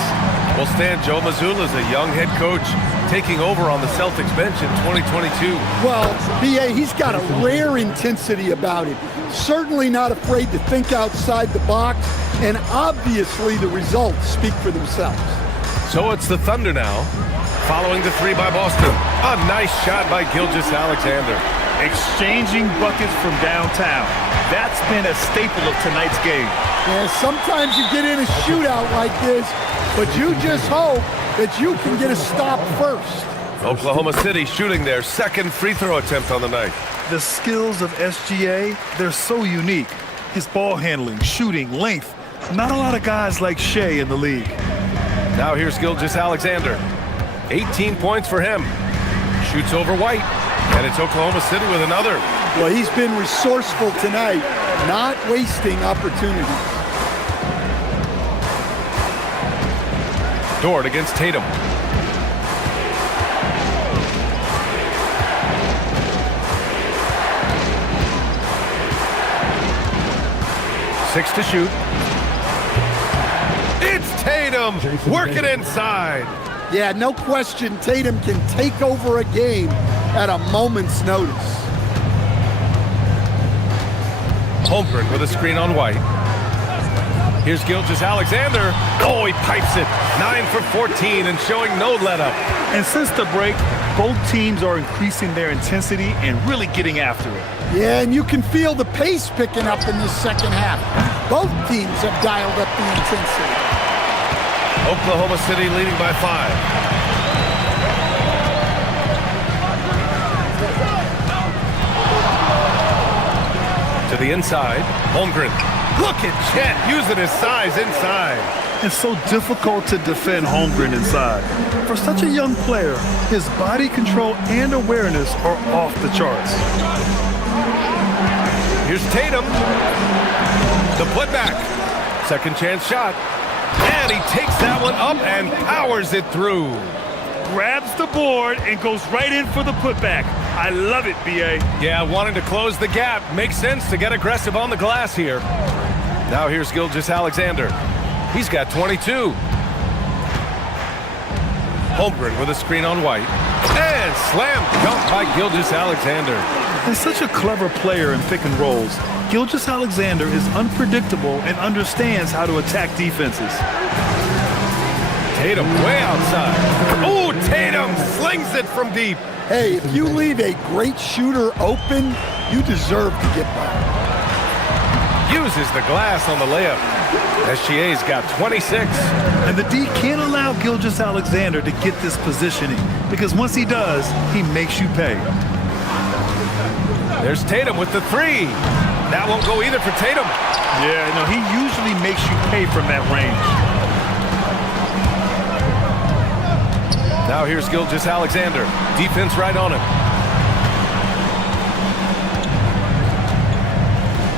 Well, Stan, Joe Mazzulla is a young head coach taking over on the Celtics bench in 2022. Well, B.A., he's got a rare intensity about him. Certainly not afraid to think outside the box, and obviously the results speak for themselves. So it's the Thunder now, following the 3 by Boston. A nice shot by Gilgeous-Alexander. Exchanging buckets from downtown. That's been a staple of tonight's game. Yeah, sometimes you get in a shootout like this, but you just hope that you can get a stop first. Oklahoma City shooting their second free throw attempt on the night. The skills of SGA, they're so unique. His ball handling, shooting, length. Not a lot of guys like Shai in the league. Now here's Gilgeous-Alexander. 18 points for him. Shoots over White. And it's Oklahoma City with another. Well, he's been resourceful tonight, not wasting opportunities. Dort against Tatum. Six to shoot. It's Tatum working inside. Yeah, no question, Tatum can take over a game at a moment's notice. Holmgren with a screen on White. Here's Gilgeous-Alexander. Oh, he pipes it. 9 for 14 and showing no let-up. And since the break, both teams are increasing their intensity and really getting after it. Yeah, and you can feel the pace picking up in this second half. Both teams have dialed up the intensity. Oklahoma City leading by 5. To the inside, Holmgren. Look at Chet using his size inside. It's so difficult to defend Holmgren inside. For such a young player, his body control and awareness are off the charts. Here's Tatum. The putback. Second chance shot. And he takes that one up and powers it through. Grabs the board and goes right in for the putback. I love it, B.A. Yeah, wanting to close the gap. Makes sense to get aggressive on the glass here. Now here's Gilgeous-Alexander. He's got 22. Holmgren with a screen on White. And slam dunk by Gilgeous-Alexander. He's such a clever player in pick and rolls. Gilgeous-Alexander is unpredictable and understands how to attack defenses. Tatum way outside. Oh, Tatum slings it from deep. Hey, if you leave a great shooter open, you deserve to get by. Uses the glass on the layup. SGA's got 26. And the D can't allow Gilgeous-Alexander to get this positioning, because once he does, he makes you pay. There's Tatum with the 3. That won't go either for Tatum. Yeah, no, he usually makes you pay from that range. Now here's Gilgeous-Alexander. Defense right on him.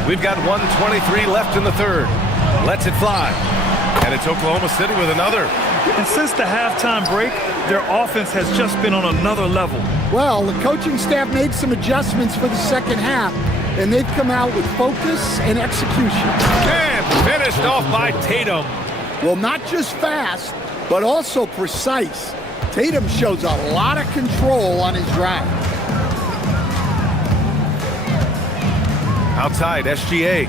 We've got 1:23 left in the third. Lets it fly. And it's Oklahoma City with another. And since the halftime break, their offense has just been on another level. Well, the coaching staff made some adjustments for the second half, and they've come out with focus and execution. And finished off by Tatum. Well, not just fast, but also precise. Tatum shows a lot of control on his drive. Outside, SGA.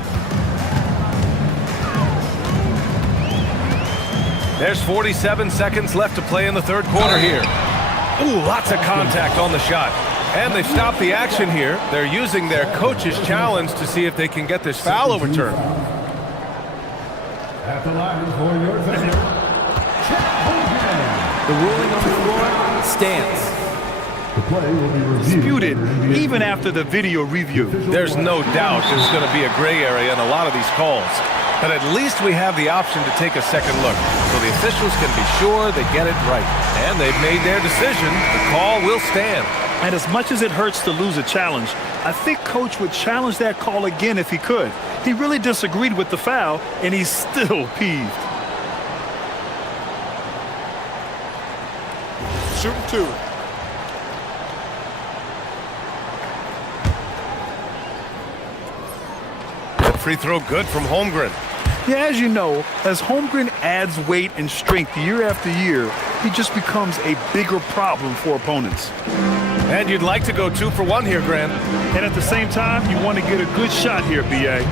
There's 47 seconds left to play in the third quarter here. Ooh, lots of contact on the shot. And they've stopped the action here. They're using their coach's challenge to see if they can get this foul overturned. At the line for your defender, The ruling on the floor stands. the play will be Disputed even after the video review. There's no doubt there's going to be a gray area in a lot of these calls. But at least we have the option to take a second look, so the officials can be sure they get it right. And they've made their decision. The call will stand. And as much as it hurts to lose a challenge, I think Coach would challenge that call again if he could. He really disagreed with the foul, and he's still peeved. Shooting 2. That free throw good from Holmgren. Yeah, as you know, as Holmgren adds weight and strength year after year, he just becomes a bigger problem for opponents. And you'd like to go 2 for 1 here, Grant. And at the same time, you want to get a good shot here, B.A.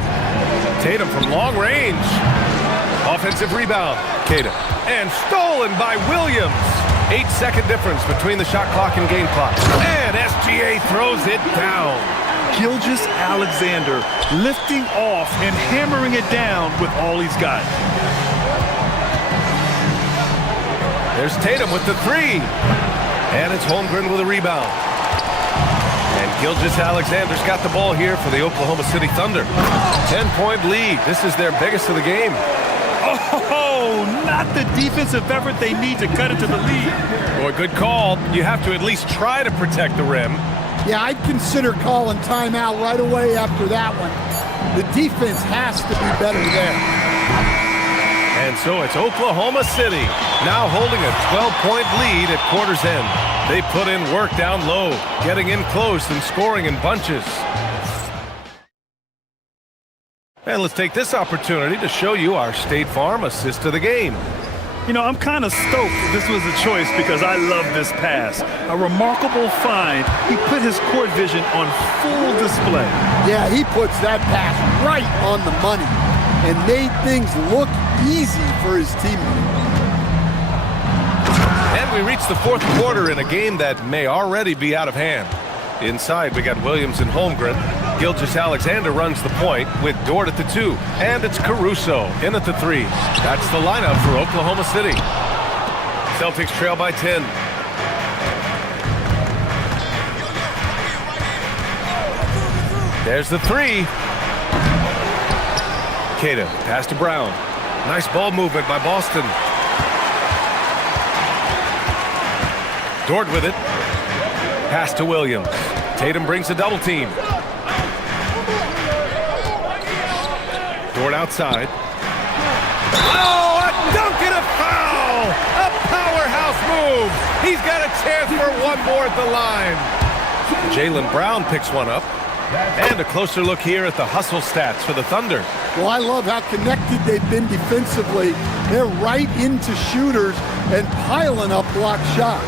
Tatum from long range. Offensive rebound. Tatum. And stolen by Williams. 8-second difference between the shot clock and game clock. And SGA throws it down. Gilgeous-Alexander lifting off and hammering it down with all he's got. There's Tatum with the 3. And it's Holmgren with a rebound. And Gilgeous-Alexander's got the ball here for the Oklahoma City Thunder. 10-point lead. This is their biggest of the game. Oh, not the defensive effort they need to cut into the lead. Boy, good call. You have to at least try to protect the rim. Yeah, I'd consider calling timeout right away after that one. The defense has to be better there. And And so it's Oklahoma City now holding a 12-point lead at quarter's end. They put in work down low, getting in close and scoring in bunches. And let's take this opportunity to show you our State Farm assist of the game. You know, I'm kind of stoked this was a choice because I love this pass. A remarkable find. He put his court vision on full display. Yeah, he puts that pass right on the money and made things look easy for his teammate. And we reach the fourth quarter in a game that may already be out of hand. Inside, we got Williams and Holmgren. Gilgeous-Alexander runs the point with Dort at the 2. And it's Caruso in at the 3. That's the lineup for Oklahoma City. Celtics trail by 10. There's the 3. Queta, pass to Brown. Nice ball movement by Boston. Dort with it. Pass to Williams. Tatum brings a double team. Dort outside. Oh, a dunk and a foul! A powerhouse move! He's got a chance for one more at the line. Jaylen Brown picks one up. And a closer look here at the hustle stats for the Thunder. Well, I love how connected they've been defensively. They're right into shooters and piling up block shots.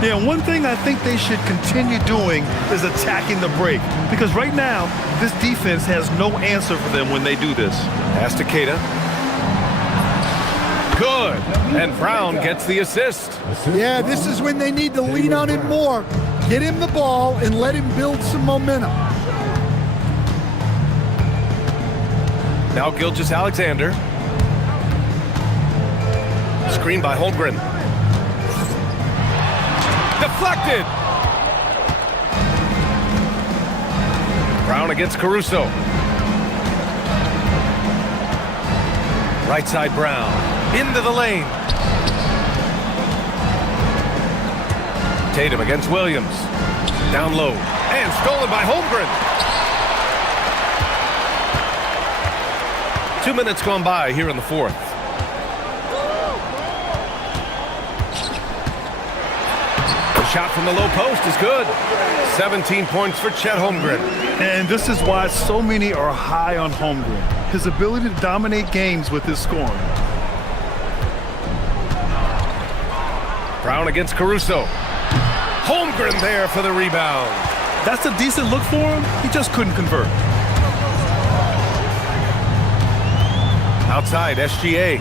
Yeah, one thing I think they should continue doing is attacking the break. Because right now, this defense has no answer for them when they do this. Pass to Queta. Good. And Brown gets the assist. Yeah, this is when they need to lean on him more. Get him the ball and let him build some momentum. Now Gilgeous-Alexander. Screen by Holmgren. Deflected! Brown against Caruso. Right side Brown. Into the lane. Tatum against Williams. Down low. And stolen by Holmgren. 2 minutes gone by here in the fourth. The shot from the low post is good. 17 points for Chet Holmgren. And this is why so many are high on Holmgren. His ability to dominate games with his scoring. Brown against Caruso. Holmgren there for the rebound. That's a decent look for him. He just couldn't convert. Outside, SGA.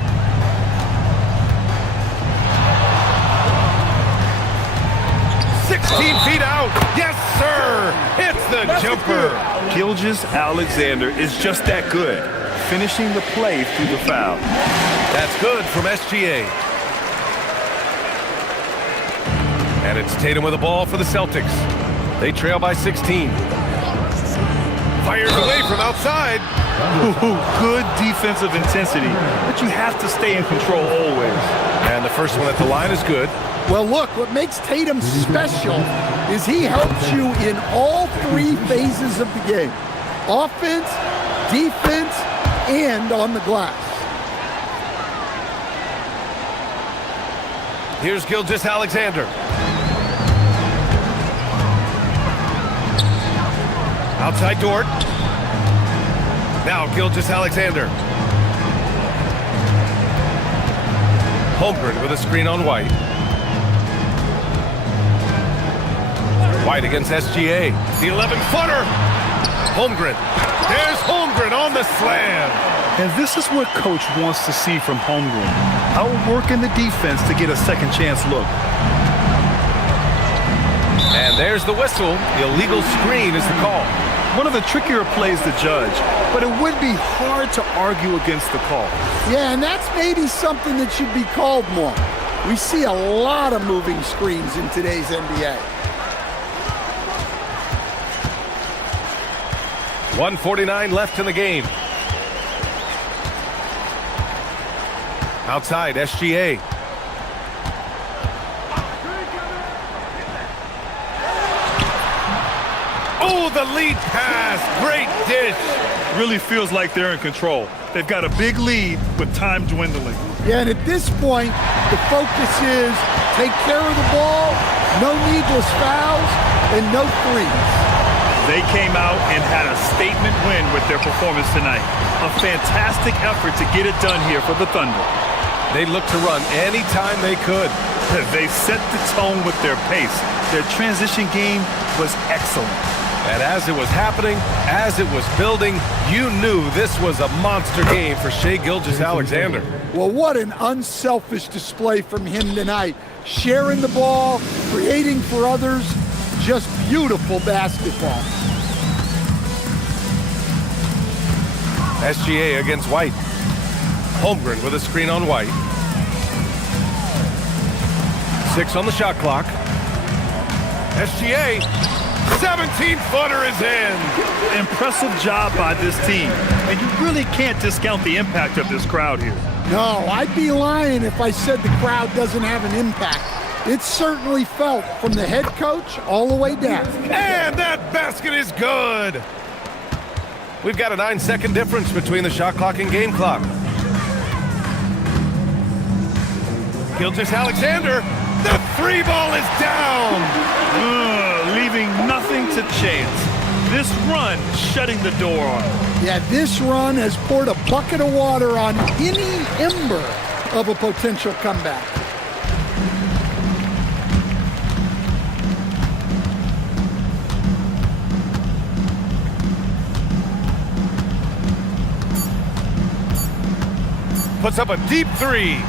Feet out. Yes, sir. It's the jumper. Gilgeous-Alexander is just that good, finishing the play through the foul. That's good from SGA. And it's Tatum with the ball for the Celtics. They trail by 16. Fires away from outside. Good defensive intensity, but you have to stay in control always. And the first one at the line is good. Well, look, what makes Tatum special is he helps you in all three phases of the game. Offense, defense, and on the glass. Here's Gilgeous-Alexander. Outside Dort. Now Gilgeous-Alexander. Holmgren with a screen on White. White against SGA. The 11-footer. Holmgren. There's Holmgren on the slam. And this is what coach wants to see from Holmgren. Outworking the defense to get a second chance look. And there's the whistle. Illegal screen is the call. One of the trickier plays to judge, but it would be hard to argue against the call. Yeah, and that's maybe something that should be called more. We see a lot of moving screens in today's NBA. 1:49 left in the game. Outside, SGA. Oh, the lead pass. Great dish. Really feels like they're in control. They've got a big lead with time dwindling. Yeah, and at this point, the focus is take care of the ball, no needless fouls, and no threes. They came out and had a statement win with their performance tonight. A fantastic effort to get it done here for the Thunder. They looked to run anytime they could. They set the tone with their pace. Their transition game was excellent. And as it was happening, as it was building, you knew this was a monster game for Shai Gilgeous-Alexander. Well, what an unselfish display from him tonight. Sharing the ball, creating for others, just beautiful basketball. SGA against White. Holmgren with a screen on White. 6 on the shot clock. SGA, 17-footer is in. Impressive job by this team. And you really can't discount the impact of this crowd here. No, I'd be lying if I said the crowd doesn't have an impact. It's certainly felt from the head coach all the way down. And that basket is good. We've got a 9-second difference between the shot clock and game clock. Gilgeous-Alexander, the free ball is down. Leaving nothing to chance. This run shutting the door on him. Yeah, this run has poured a bucket of water on any ember of a potential comeback. Puts up a deep three.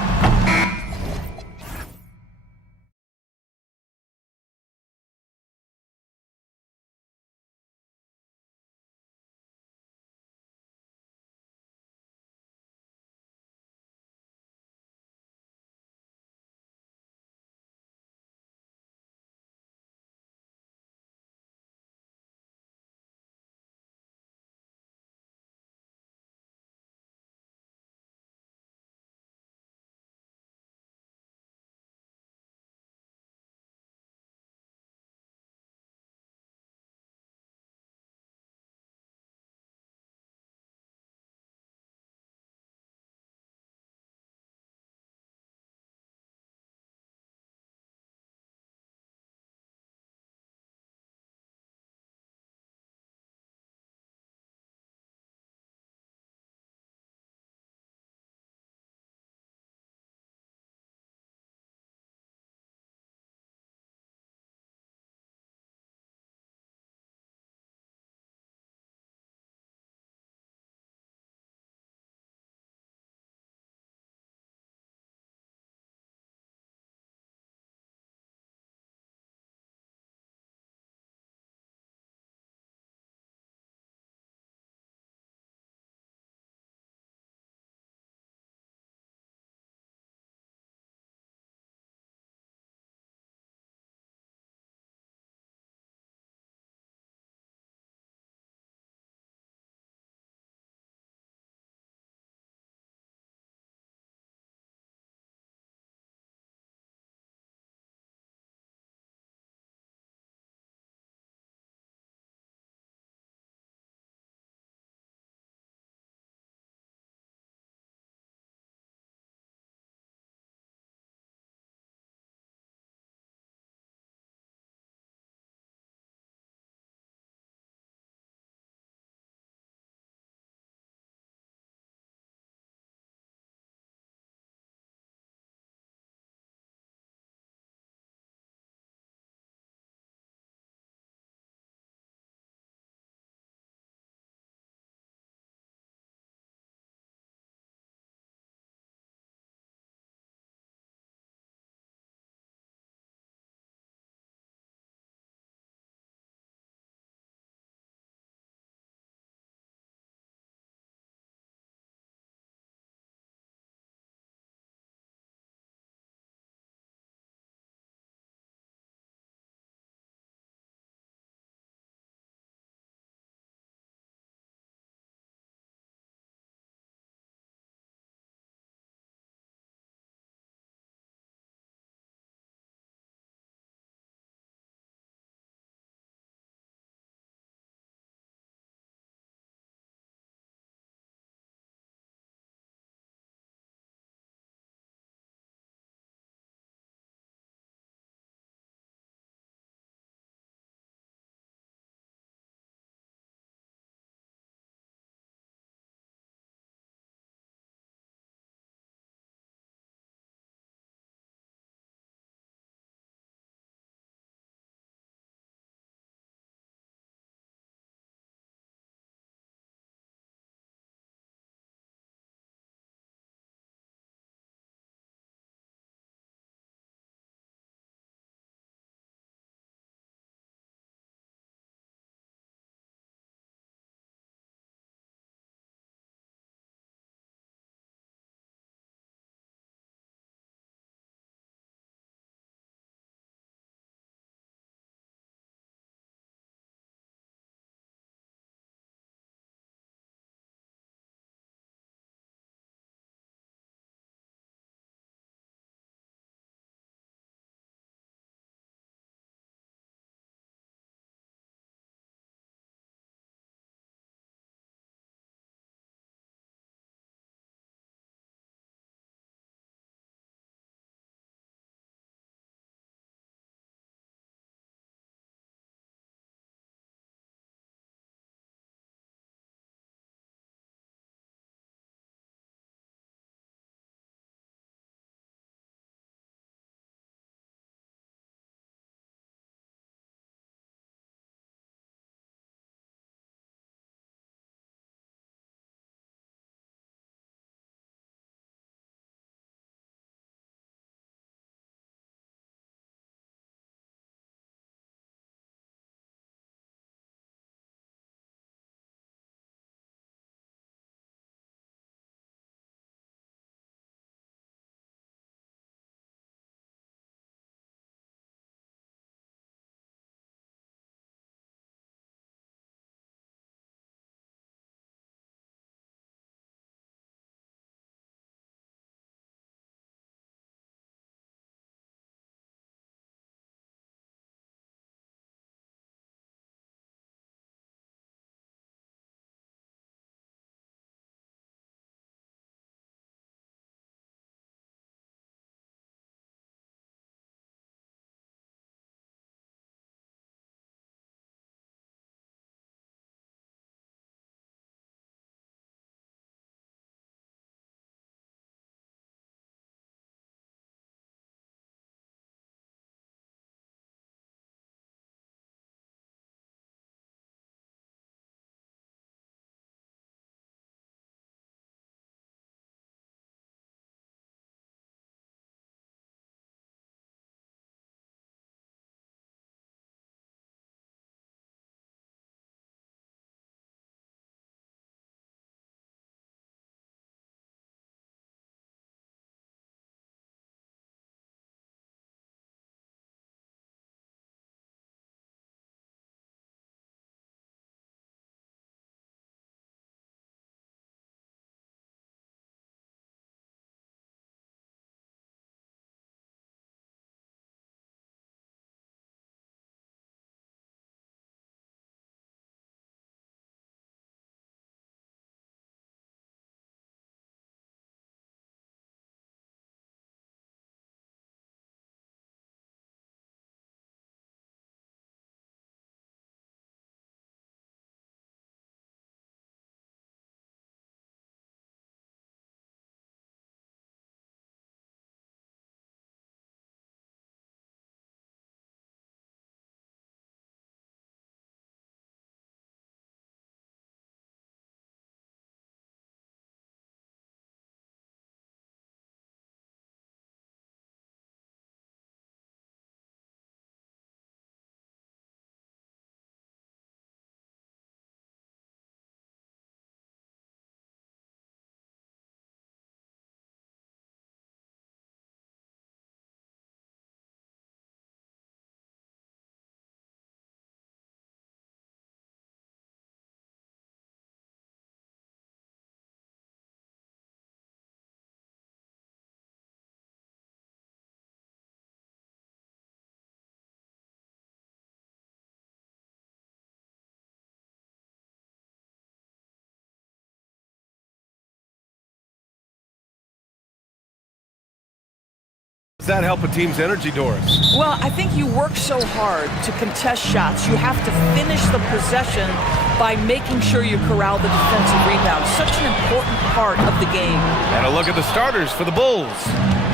Does that help a team's energy, Doris? Well, I think you work so hard to contest shots. You have to finish the possession by making sure you corral the defensive rebound. Such an important part of the game. And a look at the starters for the Bulls.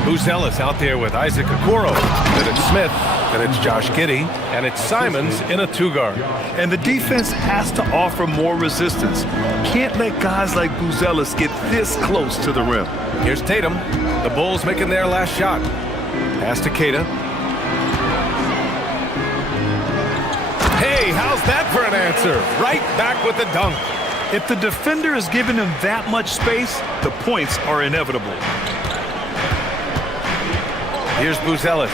Buzelis out there with Isaac Okoro. Then it's Smith. Then it's Josh Giddey. And it's Simons in a two-guard. And the defense has to offer more resistance. Can't let guys like Buzelis get this close to the rim. Here's Tatum. The Bulls making their last shot. Pass to Keita. Hey, how's that for an answer? Right back with the dunk. If the defender is giving him that much space, the points are inevitable. Here's Buzelis.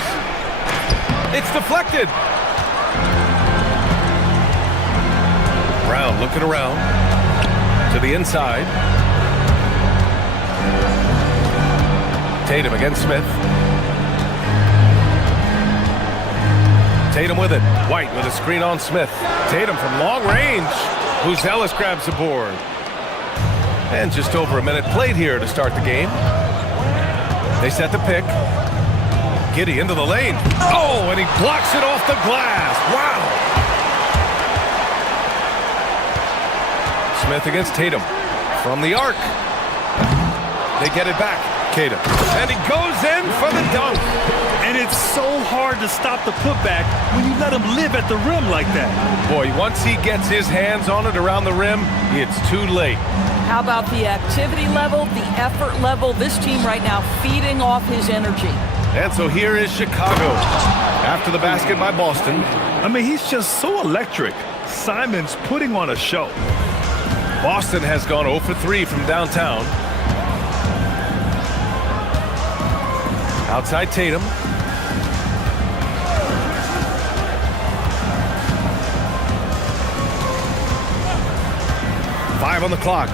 It's deflected. Brown looking around to the inside. Tatum against Smith. Tatum with it. White with a screen on Smith. Tatum from long range. Buzelis grabs the board. And just over a minute played here to start the game. They set the pick. Giddey into the lane. Oh, and he blocks it off the glass. Wow. Smith against Tatum. From the arc. They get it back. Keita. And he goes in for the dunk. And it's so hard to stop the putback when you let him live at the rim like that. Boy, once he gets his hands on it around the rim, it's too late. How about the activity level, the effort level? This team right now feeding off his energy. And so here is Chicago. After the basket by Boston. I mean, he's just so electric. Simons putting on a show. Boston has gone 0 for 3 from downtown. Outside Tatum. Five on the clock.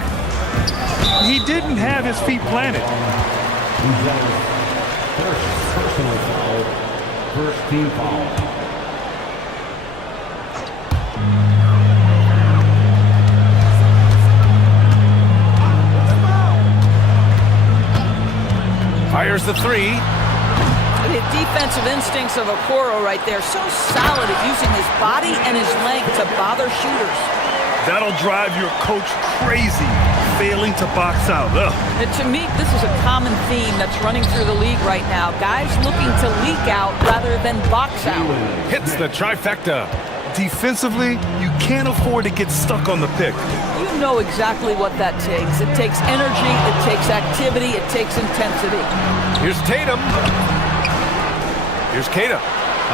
He didn't have his feet planted. First personal foul. First team foul. Fires the three. The defensive instincts of Okoro right there. So solid at using his body and his length to bother shooters. That'll drive your coach crazy, failing to box out. Ugh. And to me, this is a common theme that's running through the league right now. Guys looking to leak out rather than box out. Hits the trifecta. Defensively, you can't afford to get stuck on the pick. You know exactly what that takes. It takes energy, it takes activity, it takes intensity. Here's Tatum. Here's Keita.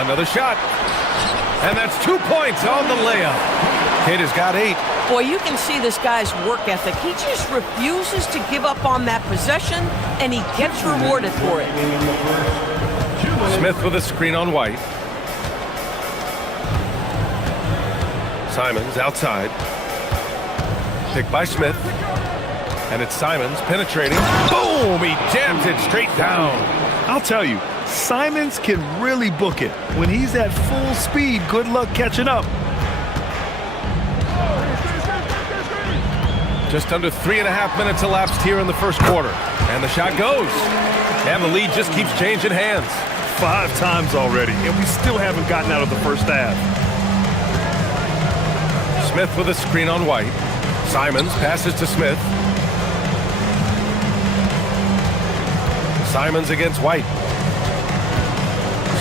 Another shot. And that's 2 points on the layup. Keita's got 8. Boy, you can see this guy's work ethic. He just refuses to give up on that possession, and he gets rewarded for it. Smith with a screen on White. Simons outside. Picked by Smith. And it's Simons penetrating. Boom! He jams it straight down. I'll tell you, Simons can really book it. When he's at full speed, good luck catching up. Just under 3.5 minutes elapsed here in the first quarter. And the shot goes. And the lead just keeps changing hands. 5 times already, and we still haven't gotten out of the first half. Smith with a screen on White. Simons passes to Smith. Simons against White.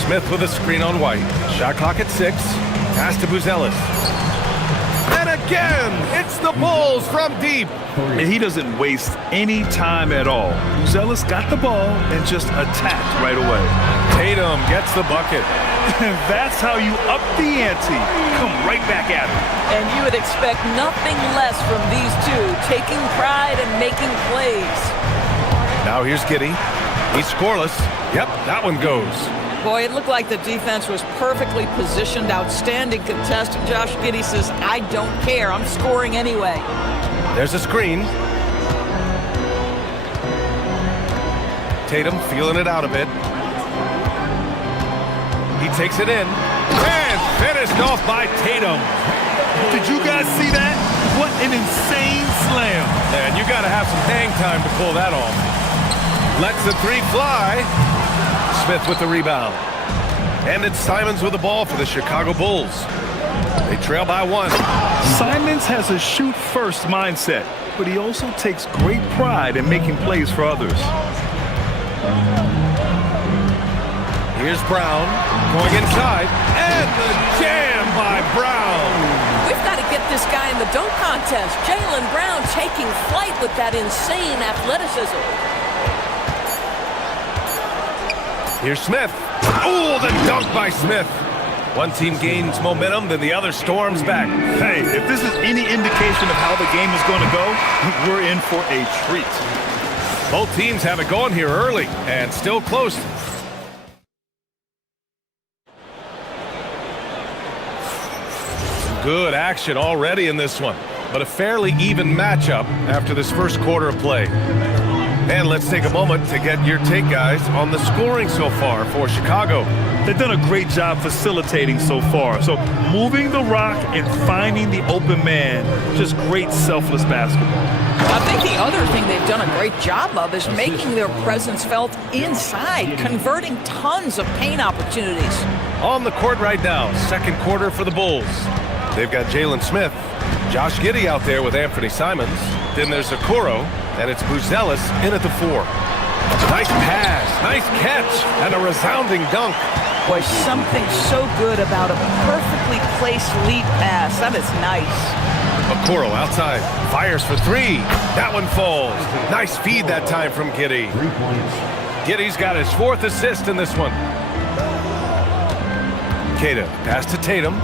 Smith with a screen on White. Shot clock at 6. Pass to Buzelis. And again, it's the Bulls from deep. And he doesn't waste any time at all. Buzelis got the ball and just attacked right away. Tatum gets the bucket. And that's how you up the ante. Come right back at him. And you would expect nothing less from these two, taking pride and making plays. Now here's Giddey. He's scoreless. Yep, that one goes. Boy, it looked like the defense was perfectly positioned. Outstanding contest. Josh Giddey says, I don't care. I'm scoring anyway. There's a screen. Tatum feeling it out a bit. He takes it in. And finished off by Tatum. Did you guys see that? What an insane slam. And you got to have some hang time to pull that off. Lets the three fly. Smith with the rebound. And it's Simons with the ball for the Chicago Bulls. They trail by 1. Simons has a shoot-first mindset, but he also takes great pride in making plays for others. Here's Brown going inside, and the jam by Brown. We've got to get this guy in the dunk contest. Jaylen Brown taking flight with that insane athleticism. Here's Smith. Oh, the dunk by Smith. One team gains momentum, then the other storms back. Hey, if this is any indication of how the game is going to go, we're in for a treat. Both teams have it going here early and still close. Good action already in this one, but a fairly even matchup after this first quarter of play. And let's take a moment to get your take, guys, on the scoring so far for Chicago. They've done a great job facilitating so far. So moving the rock and finding the open man, just great selfless basketball. I think the other thing they've done a great job of is making their presence felt inside, converting tons of paint opportunities. On the court right now, second quarter for the Bulls. They've got Jalen Smith, Josh Giddey out there with Anthony Simons. Then there's Okoro, and it's Buzelis in at the 4. Nice pass, nice catch, and a resounding dunk. Boy, something so good about a perfectly placed lead pass. That is nice. Okoro outside, fires for 3. That one falls. Nice feed that time from Giddey. Giddey's got his 4th assist in this one. Queta, pass to Tatum.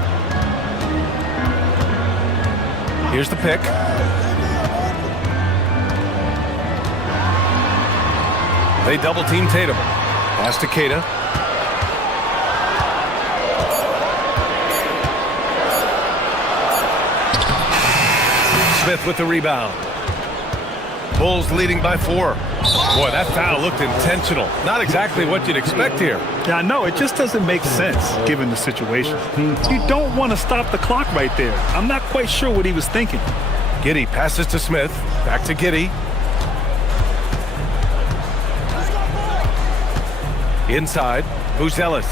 Here's the pick. They double team Tatum. Pass to Queta. Smith with the rebound. Bulls leading by 4. Boy, that foul looked intentional. Not exactly what you'd expect here. Yeah, I know. It just doesn't make sense given the situation. You don't want to stop the clock right there. I'm not quite sure what he was thinking. Giddey passes to Smith. Back to Giddey. Inside, Buzelis.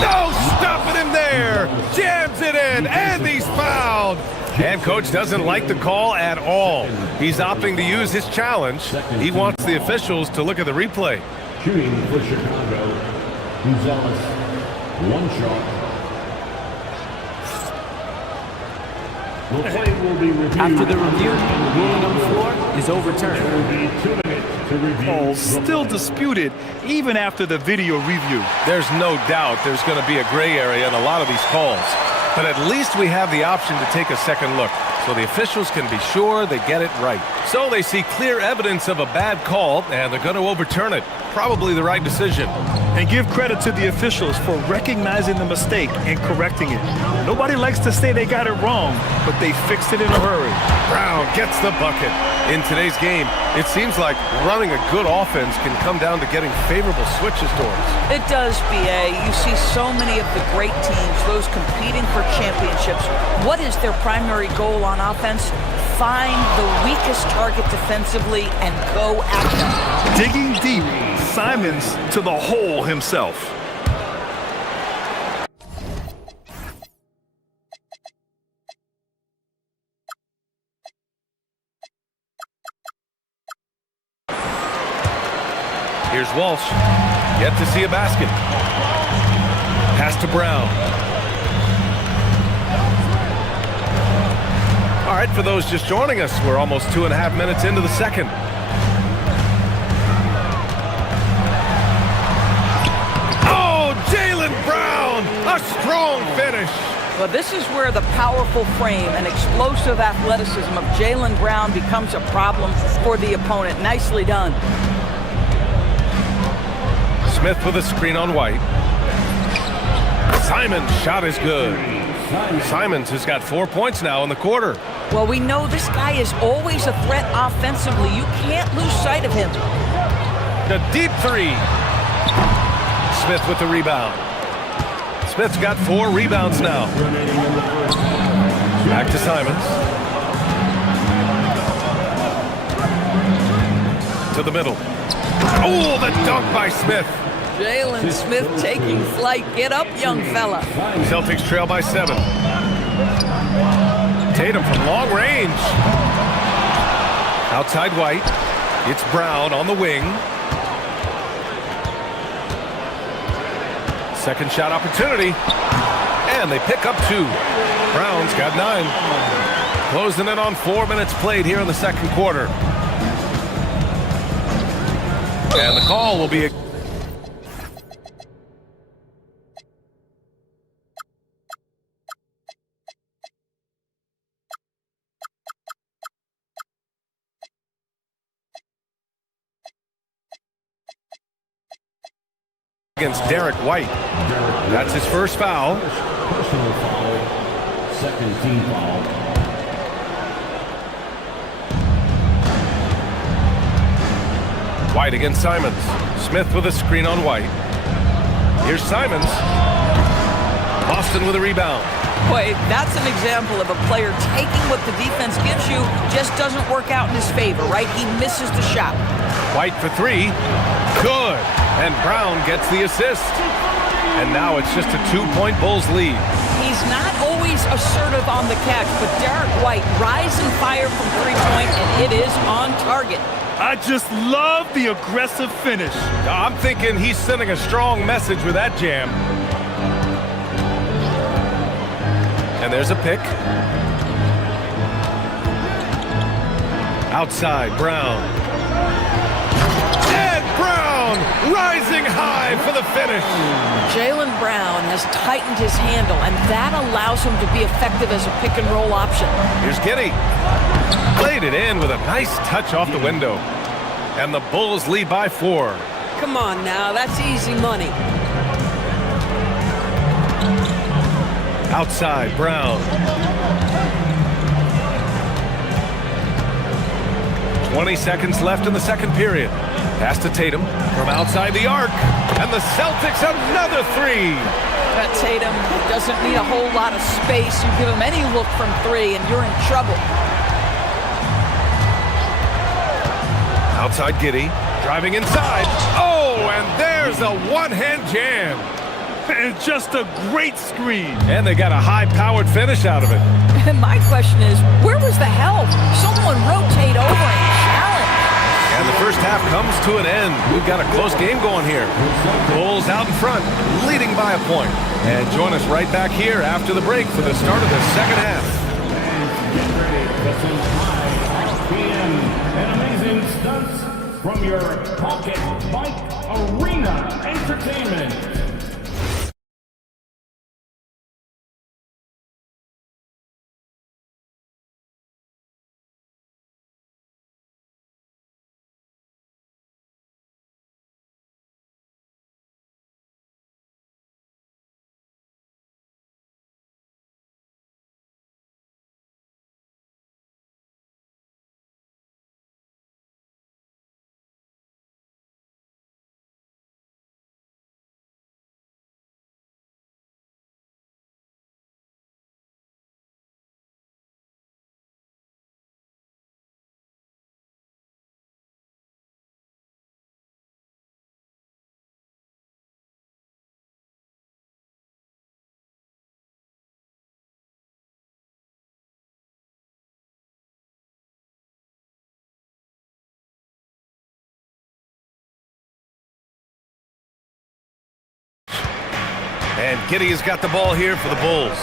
No stopping him there. Jams it in, and he's fouled. And coach doesn't like the call at all. He's opting to use his challenge. He wants the officials to look at the replay. Shooting for Chicago, Buzelis, 1 shot. The play will be reviewed. After the review, the ruling on the floor is overturned. There will be 2 minutes to review. Calls still disputed even after the video review. There's no doubt there's going to be a gray area in a lot of these calls. But at least we have the option to take a second look, so the officials can be sure they get it right. So they see clear evidence of a bad call, and they're going to overturn it. Probably the right decision. And give credit to the officials for recognizing the mistake and correcting it. Nobody likes to say they got it wrong, but they fixed it in a hurry. Brown gets the bucket. In today's game, it seems like running a good offense can come down to getting favorable switches towards. It does, BA. You see so many of the great teams, those competing for championships. What is their primary goal on offense? Find the weakest target defensively and go at them. Digging deep, Simons to the hole himself. Here's Walsh. Yet to see a basket. Pass to Brown. All right, for those just joining us, we're almost 2.5 minutes into the second. Oh, Jaylen Brown! A strong finish. Well, this is where the powerful frame and explosive athleticism of Jaylen Brown becomes a problem for the opponent. Nicely done. Smith with a screen on White. Simons' shot is good. Simons has got 4 points now in the quarter. Well, we know this guy is always a threat offensively. You can't lose sight of him. The deep 3. Smith with the rebound. Smith's got 4 rebounds now. Back to Simons. To the middle. Oh, the dunk by Smith. Jalen Smith taking flight. Get up, young fella. Celtics trail by 7. Tatum from long range. Outside White. It's Brown on the wing. Second shot opportunity. And they pick up 2. Brown's got 9. Closing in on 4 minutes played here in the second quarter. And the call will be against Derek White. That's his first foul. Personal foul. Second team foul. White against Simons. Smith with a screen on White. Here's Simons. Boston with a rebound. Boy, that's an example of a player taking what the defense gives you, just doesn't work out in his favor, right? He misses the shot. White for 3. Good. And Brown gets the assist. And now it's just a 2-point Bulls lead. He's not always assertive on the catch, but Derek White rise and fire from 3-point, and it is on target. I just love the aggressive finish. I'm thinking he's sending a strong message with that jam. And there's a pick. Outside, Brown. And Brown rising high for the finish. Jalen Brown has tightened his handle, and that allows him to be effective as a pick-and-roll option. Here's Giddey. Played it in with a nice touch off the window. And the Bulls lead by 4. Come on now, that's easy money. Outside, Brown. 20 seconds left in the second period. Pass to Tatum from outside the arc. And the Celtics another 3. That Tatum doesn't need a whole lot of space. You give him any look from 3 and you're in trouble. Outside Giddey, driving inside. Oh, and there's a one-hand jam. And just a great screen. And they got a high-powered finish out of it. My question is, where was the help? Someone rotate over and challenge. And the first half comes to an end. We've got a close game going here. Bulls out in front, leading by a point. And join us right back here after the break for the start of the second half. Get ready for some high RPM and amazing stunts from your Pocket Bike Arena Entertainment. And Giddey has got the ball here for the Bulls.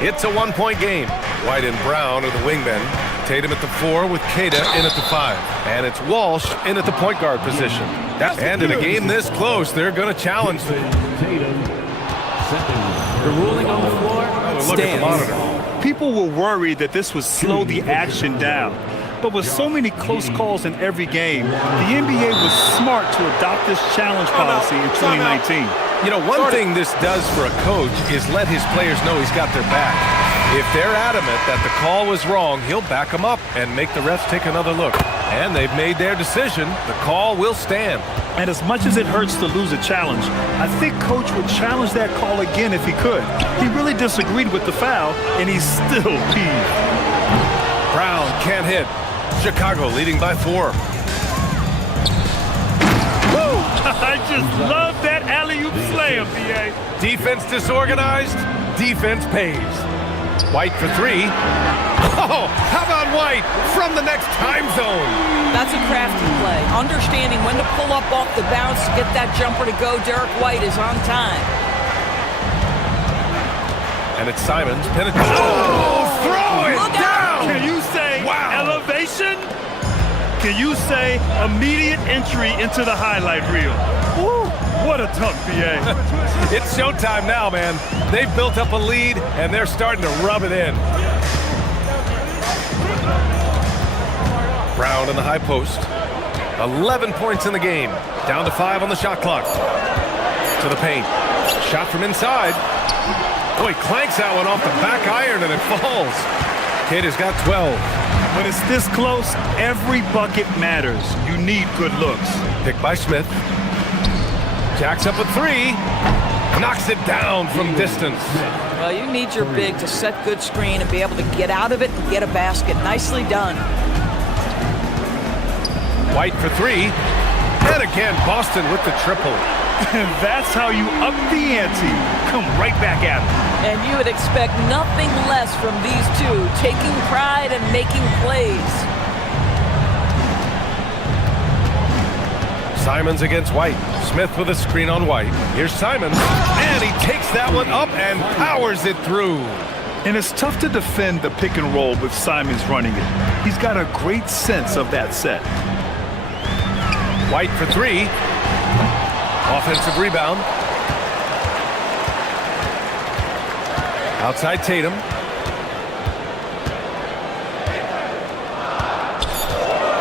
It's a one-point game. White and Brown are the wingmen. Tatum at the 4 with Keita in at the 5. And it's Walsh in at the point guard position. And in a game this close, they're going to challenge them. The ruling on the floor Look at the monitor. People were worried that this would slow the action down. But with so many close calls in every game, the NBA was smart to adopt this challenge policy in 2019. You know, one thing this does for a coach is let his players know he's got their back. If they're adamant that the call was wrong, he'll back them up and make the refs take another look. And they've made their decision. The call will stand. And as much as it hurts to lose a challenge, I think Coach would challenge that call again if he could. He really disagreed with the foul, and he's still peeved. Brown can't hit. Chicago leading by 4. Woo! I just love that alley-oop slam, B.A. Defense disorganized, defense pays. White for three. Oh, how about White from the next time zone? That's a crafty play. Understanding when to pull up off the bounce to get that jumper to go. Derek White is on time. And it's Simons. Oh, throw it down! Can you say elevation? Can you say immediate entry into the highlight reel? Woo, what a dunk, B.A. It's showtime now, man. They've built up a lead, and they're starting to rub it in. Brown in the high post. 11 points in the game. Down to 5 on the shot clock. To the paint. Shot from inside. Oh, he clanks that one off the back iron, and it falls. Cater's got 12. When it's this close, every bucket matters. You need good looks. Picked by Smith. Jacks up a three. Knocks it down from distance. Well, you need your big to set good screen and be able to get out of it and get a basket. Nicely done. White for three. And again, Boston with the triple. And that's how you up the ante. Come right back at them. And you would expect nothing less from these two, taking pride and making plays. Simons against White. Smith with a screen on White. Here's Simons. And he takes that one up and powers it through. And it's tough to defend the pick and roll with Simons running it. He's got a great sense of that set. White for three. Offensive rebound. Outside Tatum.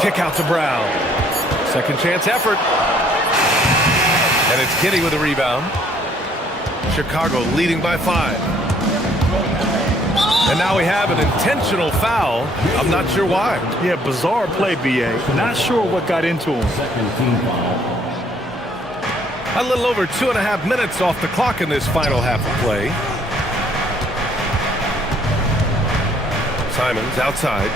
Kick out to Brown. Second chance effort. And it's Giddy with a rebound. Chicago leading by 5. And now we have an intentional foul. I'm not sure why. Yeah, bizarre play, B.A. Not sure what got into him. A little over 2.5 minutes off the clock in this final half of play. Simons outside.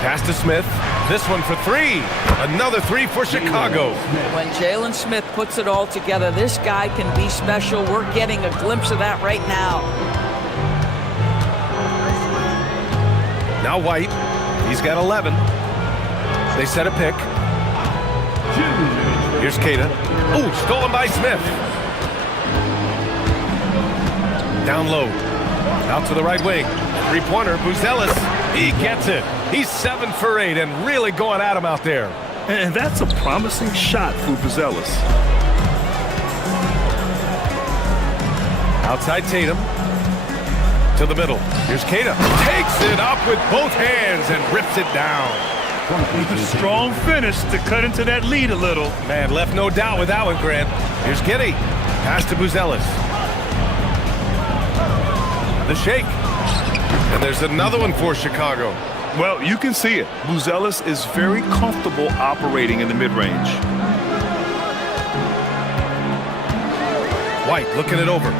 Pass to Smith. This one for three. Another three for Chicago. When Jalen Smith puts it all together, this guy can be special. We're getting a glimpse of that right now. Now White. He's got 11. They set a pick. Here's Keita. Oh, stolen by Smith. Down low. Out to the right wing. Three-pointer, Buzelis. He gets it. He's 7 for 8 and really going at him out there. And that's a promising shot for Buzelis. Outside Tatum. To the middle. Here's Keita. Takes it up with both hands and rips it down. With a strong finish to cut into that lead a little. Man, left no doubt with that one, Grant. Here's Giddy. Pass to Buzelis. The shake. And there's another one for Chicago. Well, you can see it. Buzelis is very comfortable operating in the mid-range. White looking it over.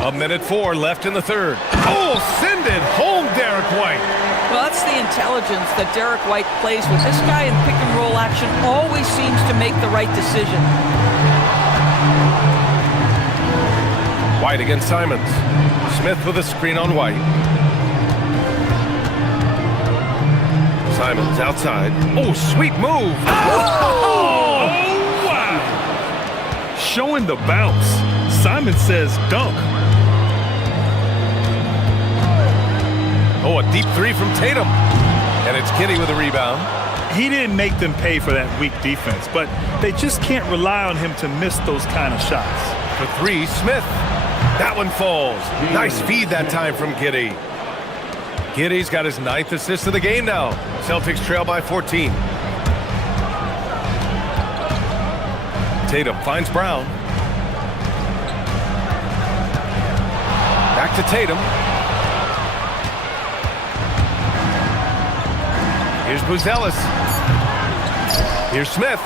A minute 4 left in the third. Oh, send it home, Derek White. Well, that's the intelligence that Derek White plays with. This guy in pick and roll action always seems to make the right decision. White against Simons. Smith with a screen on White. Simons outside. Oh, sweet move. Oh, wow. Showing the bounce. Simon says dunk. Oh, a deep three from Tatum. And it's Giddy with a rebound. He didn't make them pay for that weak defense, but they just can't rely on him to miss those kind of shots. For three, Smith. That one falls. Nice feed that time from Giddy. Giddy's got his 9th assist of the game now. Celtics trail by 14. Tatum finds Brown. Back to Tatum. Here's Buzelis. Here's Smith.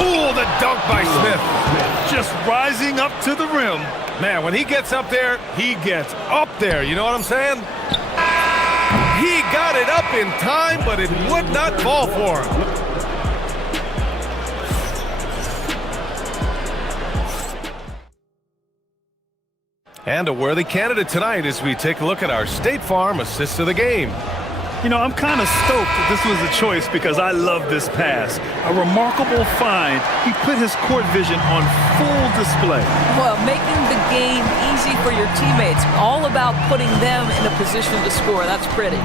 Oh, the dunk by Smith. Just rising up to the rim. Man, when he gets up there, he gets up there. You know what I'm saying? He got it up in time, but it would not fall for him. And a worthy candidate tonight as we take a look at our State Farm assist of the game. You know, I'm kind of stoked that this was a choice because I love this pass. A remarkable find. He put his court vision on full display. Well, making the game easy for your teammates. All about putting them in a position to score. That's pretty.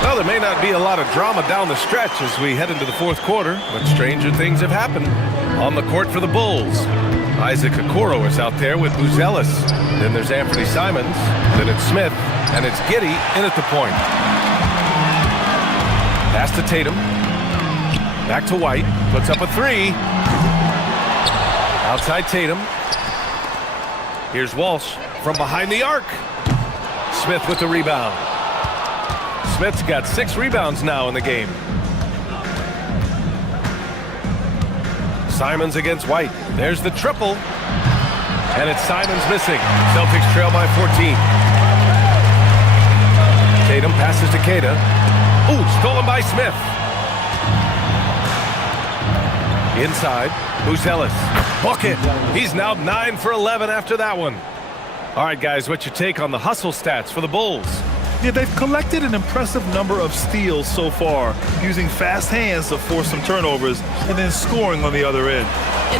Well, there may not be a lot of drama down the stretch as we head into the fourth quarter, but stranger things have happened. On the court for the Bulls, Isaac Okoro is out there with Buzelis. Then there's Anthony Simons. Then it's Smith. And it's Giddy in at the point. Pass to Tatum. Back to White. Puts up a three. Outside Tatum. Here's Walsh from behind the arc. Smith with the rebound. Smith's got 6 rebounds now in the game. Simons against White. There's the triple. And it's Simons missing. Celtics trail by 14. Tatum passes to Keita. Ooh, stolen by Smith. Inside, Buzelis. Bucket. He's now 9 for 11 after that one. All right, guys, what's your take on the hustle stats for the Bulls? Yeah, they've collected an impressive number of steals so far, using fast hands to force some turnovers and then scoring on the other end.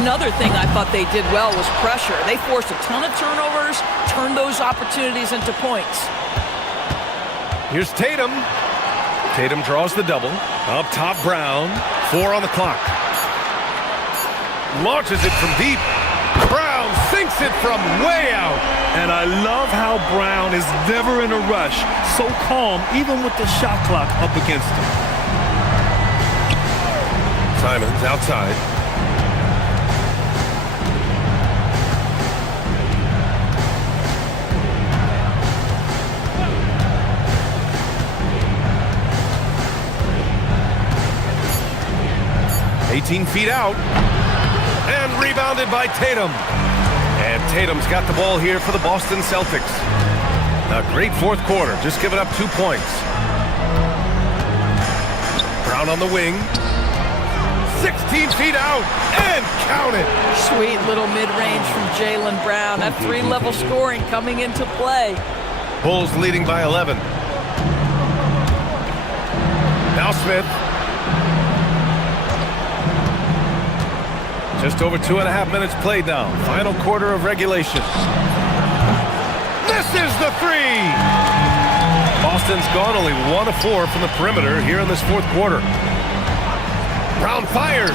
Another thing I thought they did well was pressure. They forced a ton of turnovers, turned those opportunities into points. Here's Tatum. Tatum draws the double. Up top, Brown. 4 on the clock. Launches it from deep. Brown sinks it from way out. And I love how Brown is never in a rush. So calm, even with the shot clock up against him. Simons outside. $18 feet out. And rebounded by Tatum. And Tatum's got the ball here for the Boston Celtics. A great fourth quarter, just giving up 2 points. Brown on the wing. 16 feet out, and count it. Sweet little mid-range from Jaylen Brown. That 3-level scoring coming into play. Bulls leading by 11. Now Smith. Just over 2.5 minutes played now. Final quarter of regulation. Misses the three! Boston's gone only 1 of 4 from the perimeter here in this fourth quarter. Brown fires.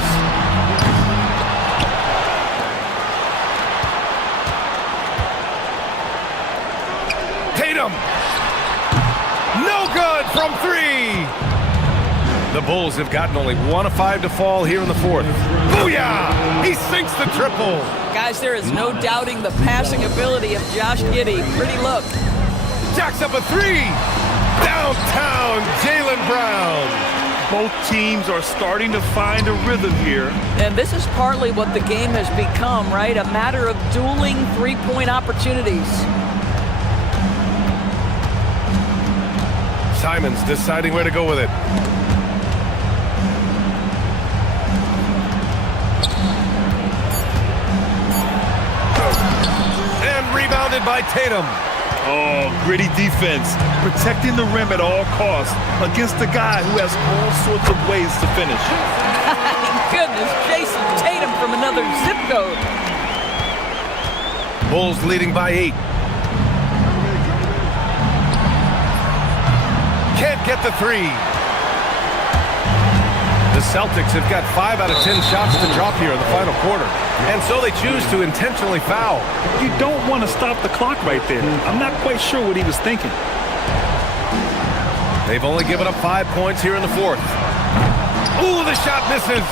Tatum. No good from 3. The Bulls have gotten only 1 of 5 to fall here in the fourth. Booyah! He sinks the triple. Guys, there is no doubting the passing ability of Josh Giddey. Pretty look. Jacks up a 3. Downtown, Jaylen Brown. Both teams are starting to find a rhythm here. And this is partly what the game has become, right? A matter of dueling 3-point opportunities. Simons deciding where to go with it. And rebounded by Tatum. Oh, gritty defense, protecting the rim at all costs against a guy who has all sorts of ways to finish. Goodness, Jason Tatum from another zip code. Bulls leading by 8. Can't get the 3. The Celtics have got 5 out of 10 shots to drop here in the final quarter. And so they choose to intentionally foul. You don't want to stop the clock right there. I'm not quite sure what he was thinking. They've only given up 5 points here in the fourth. Ooh, the shot misses.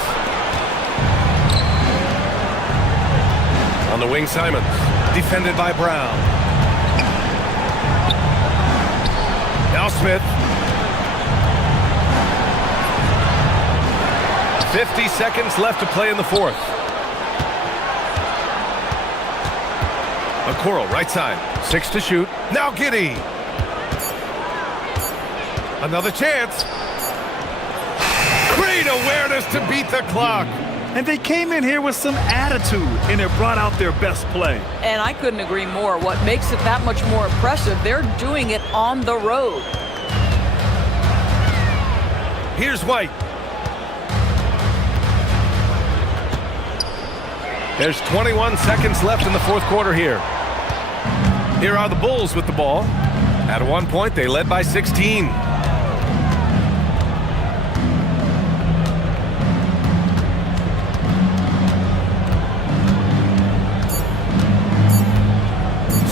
On the wing, Simons. Defended by Brown. Now Smith. 50 seconds left to play in the fourth. Okoro, right side. 6 to shoot. Now Giddey. Another chance. Great awareness to beat the clock. And they came in here with some attitude, and it brought out their best play. And I couldn't agree more. What makes it that much more impressive, they're doing it on the road. Here's White. There's 21 seconds left in the fourth quarter here. Here are the Bulls with the ball. At one point, they led by 16.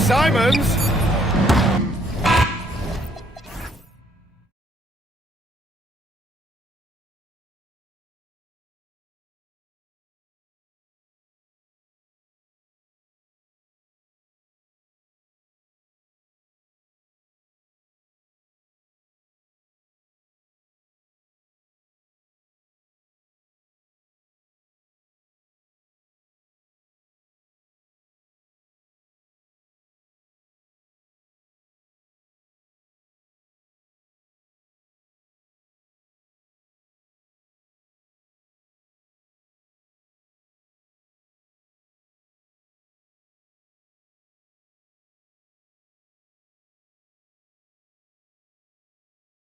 Simons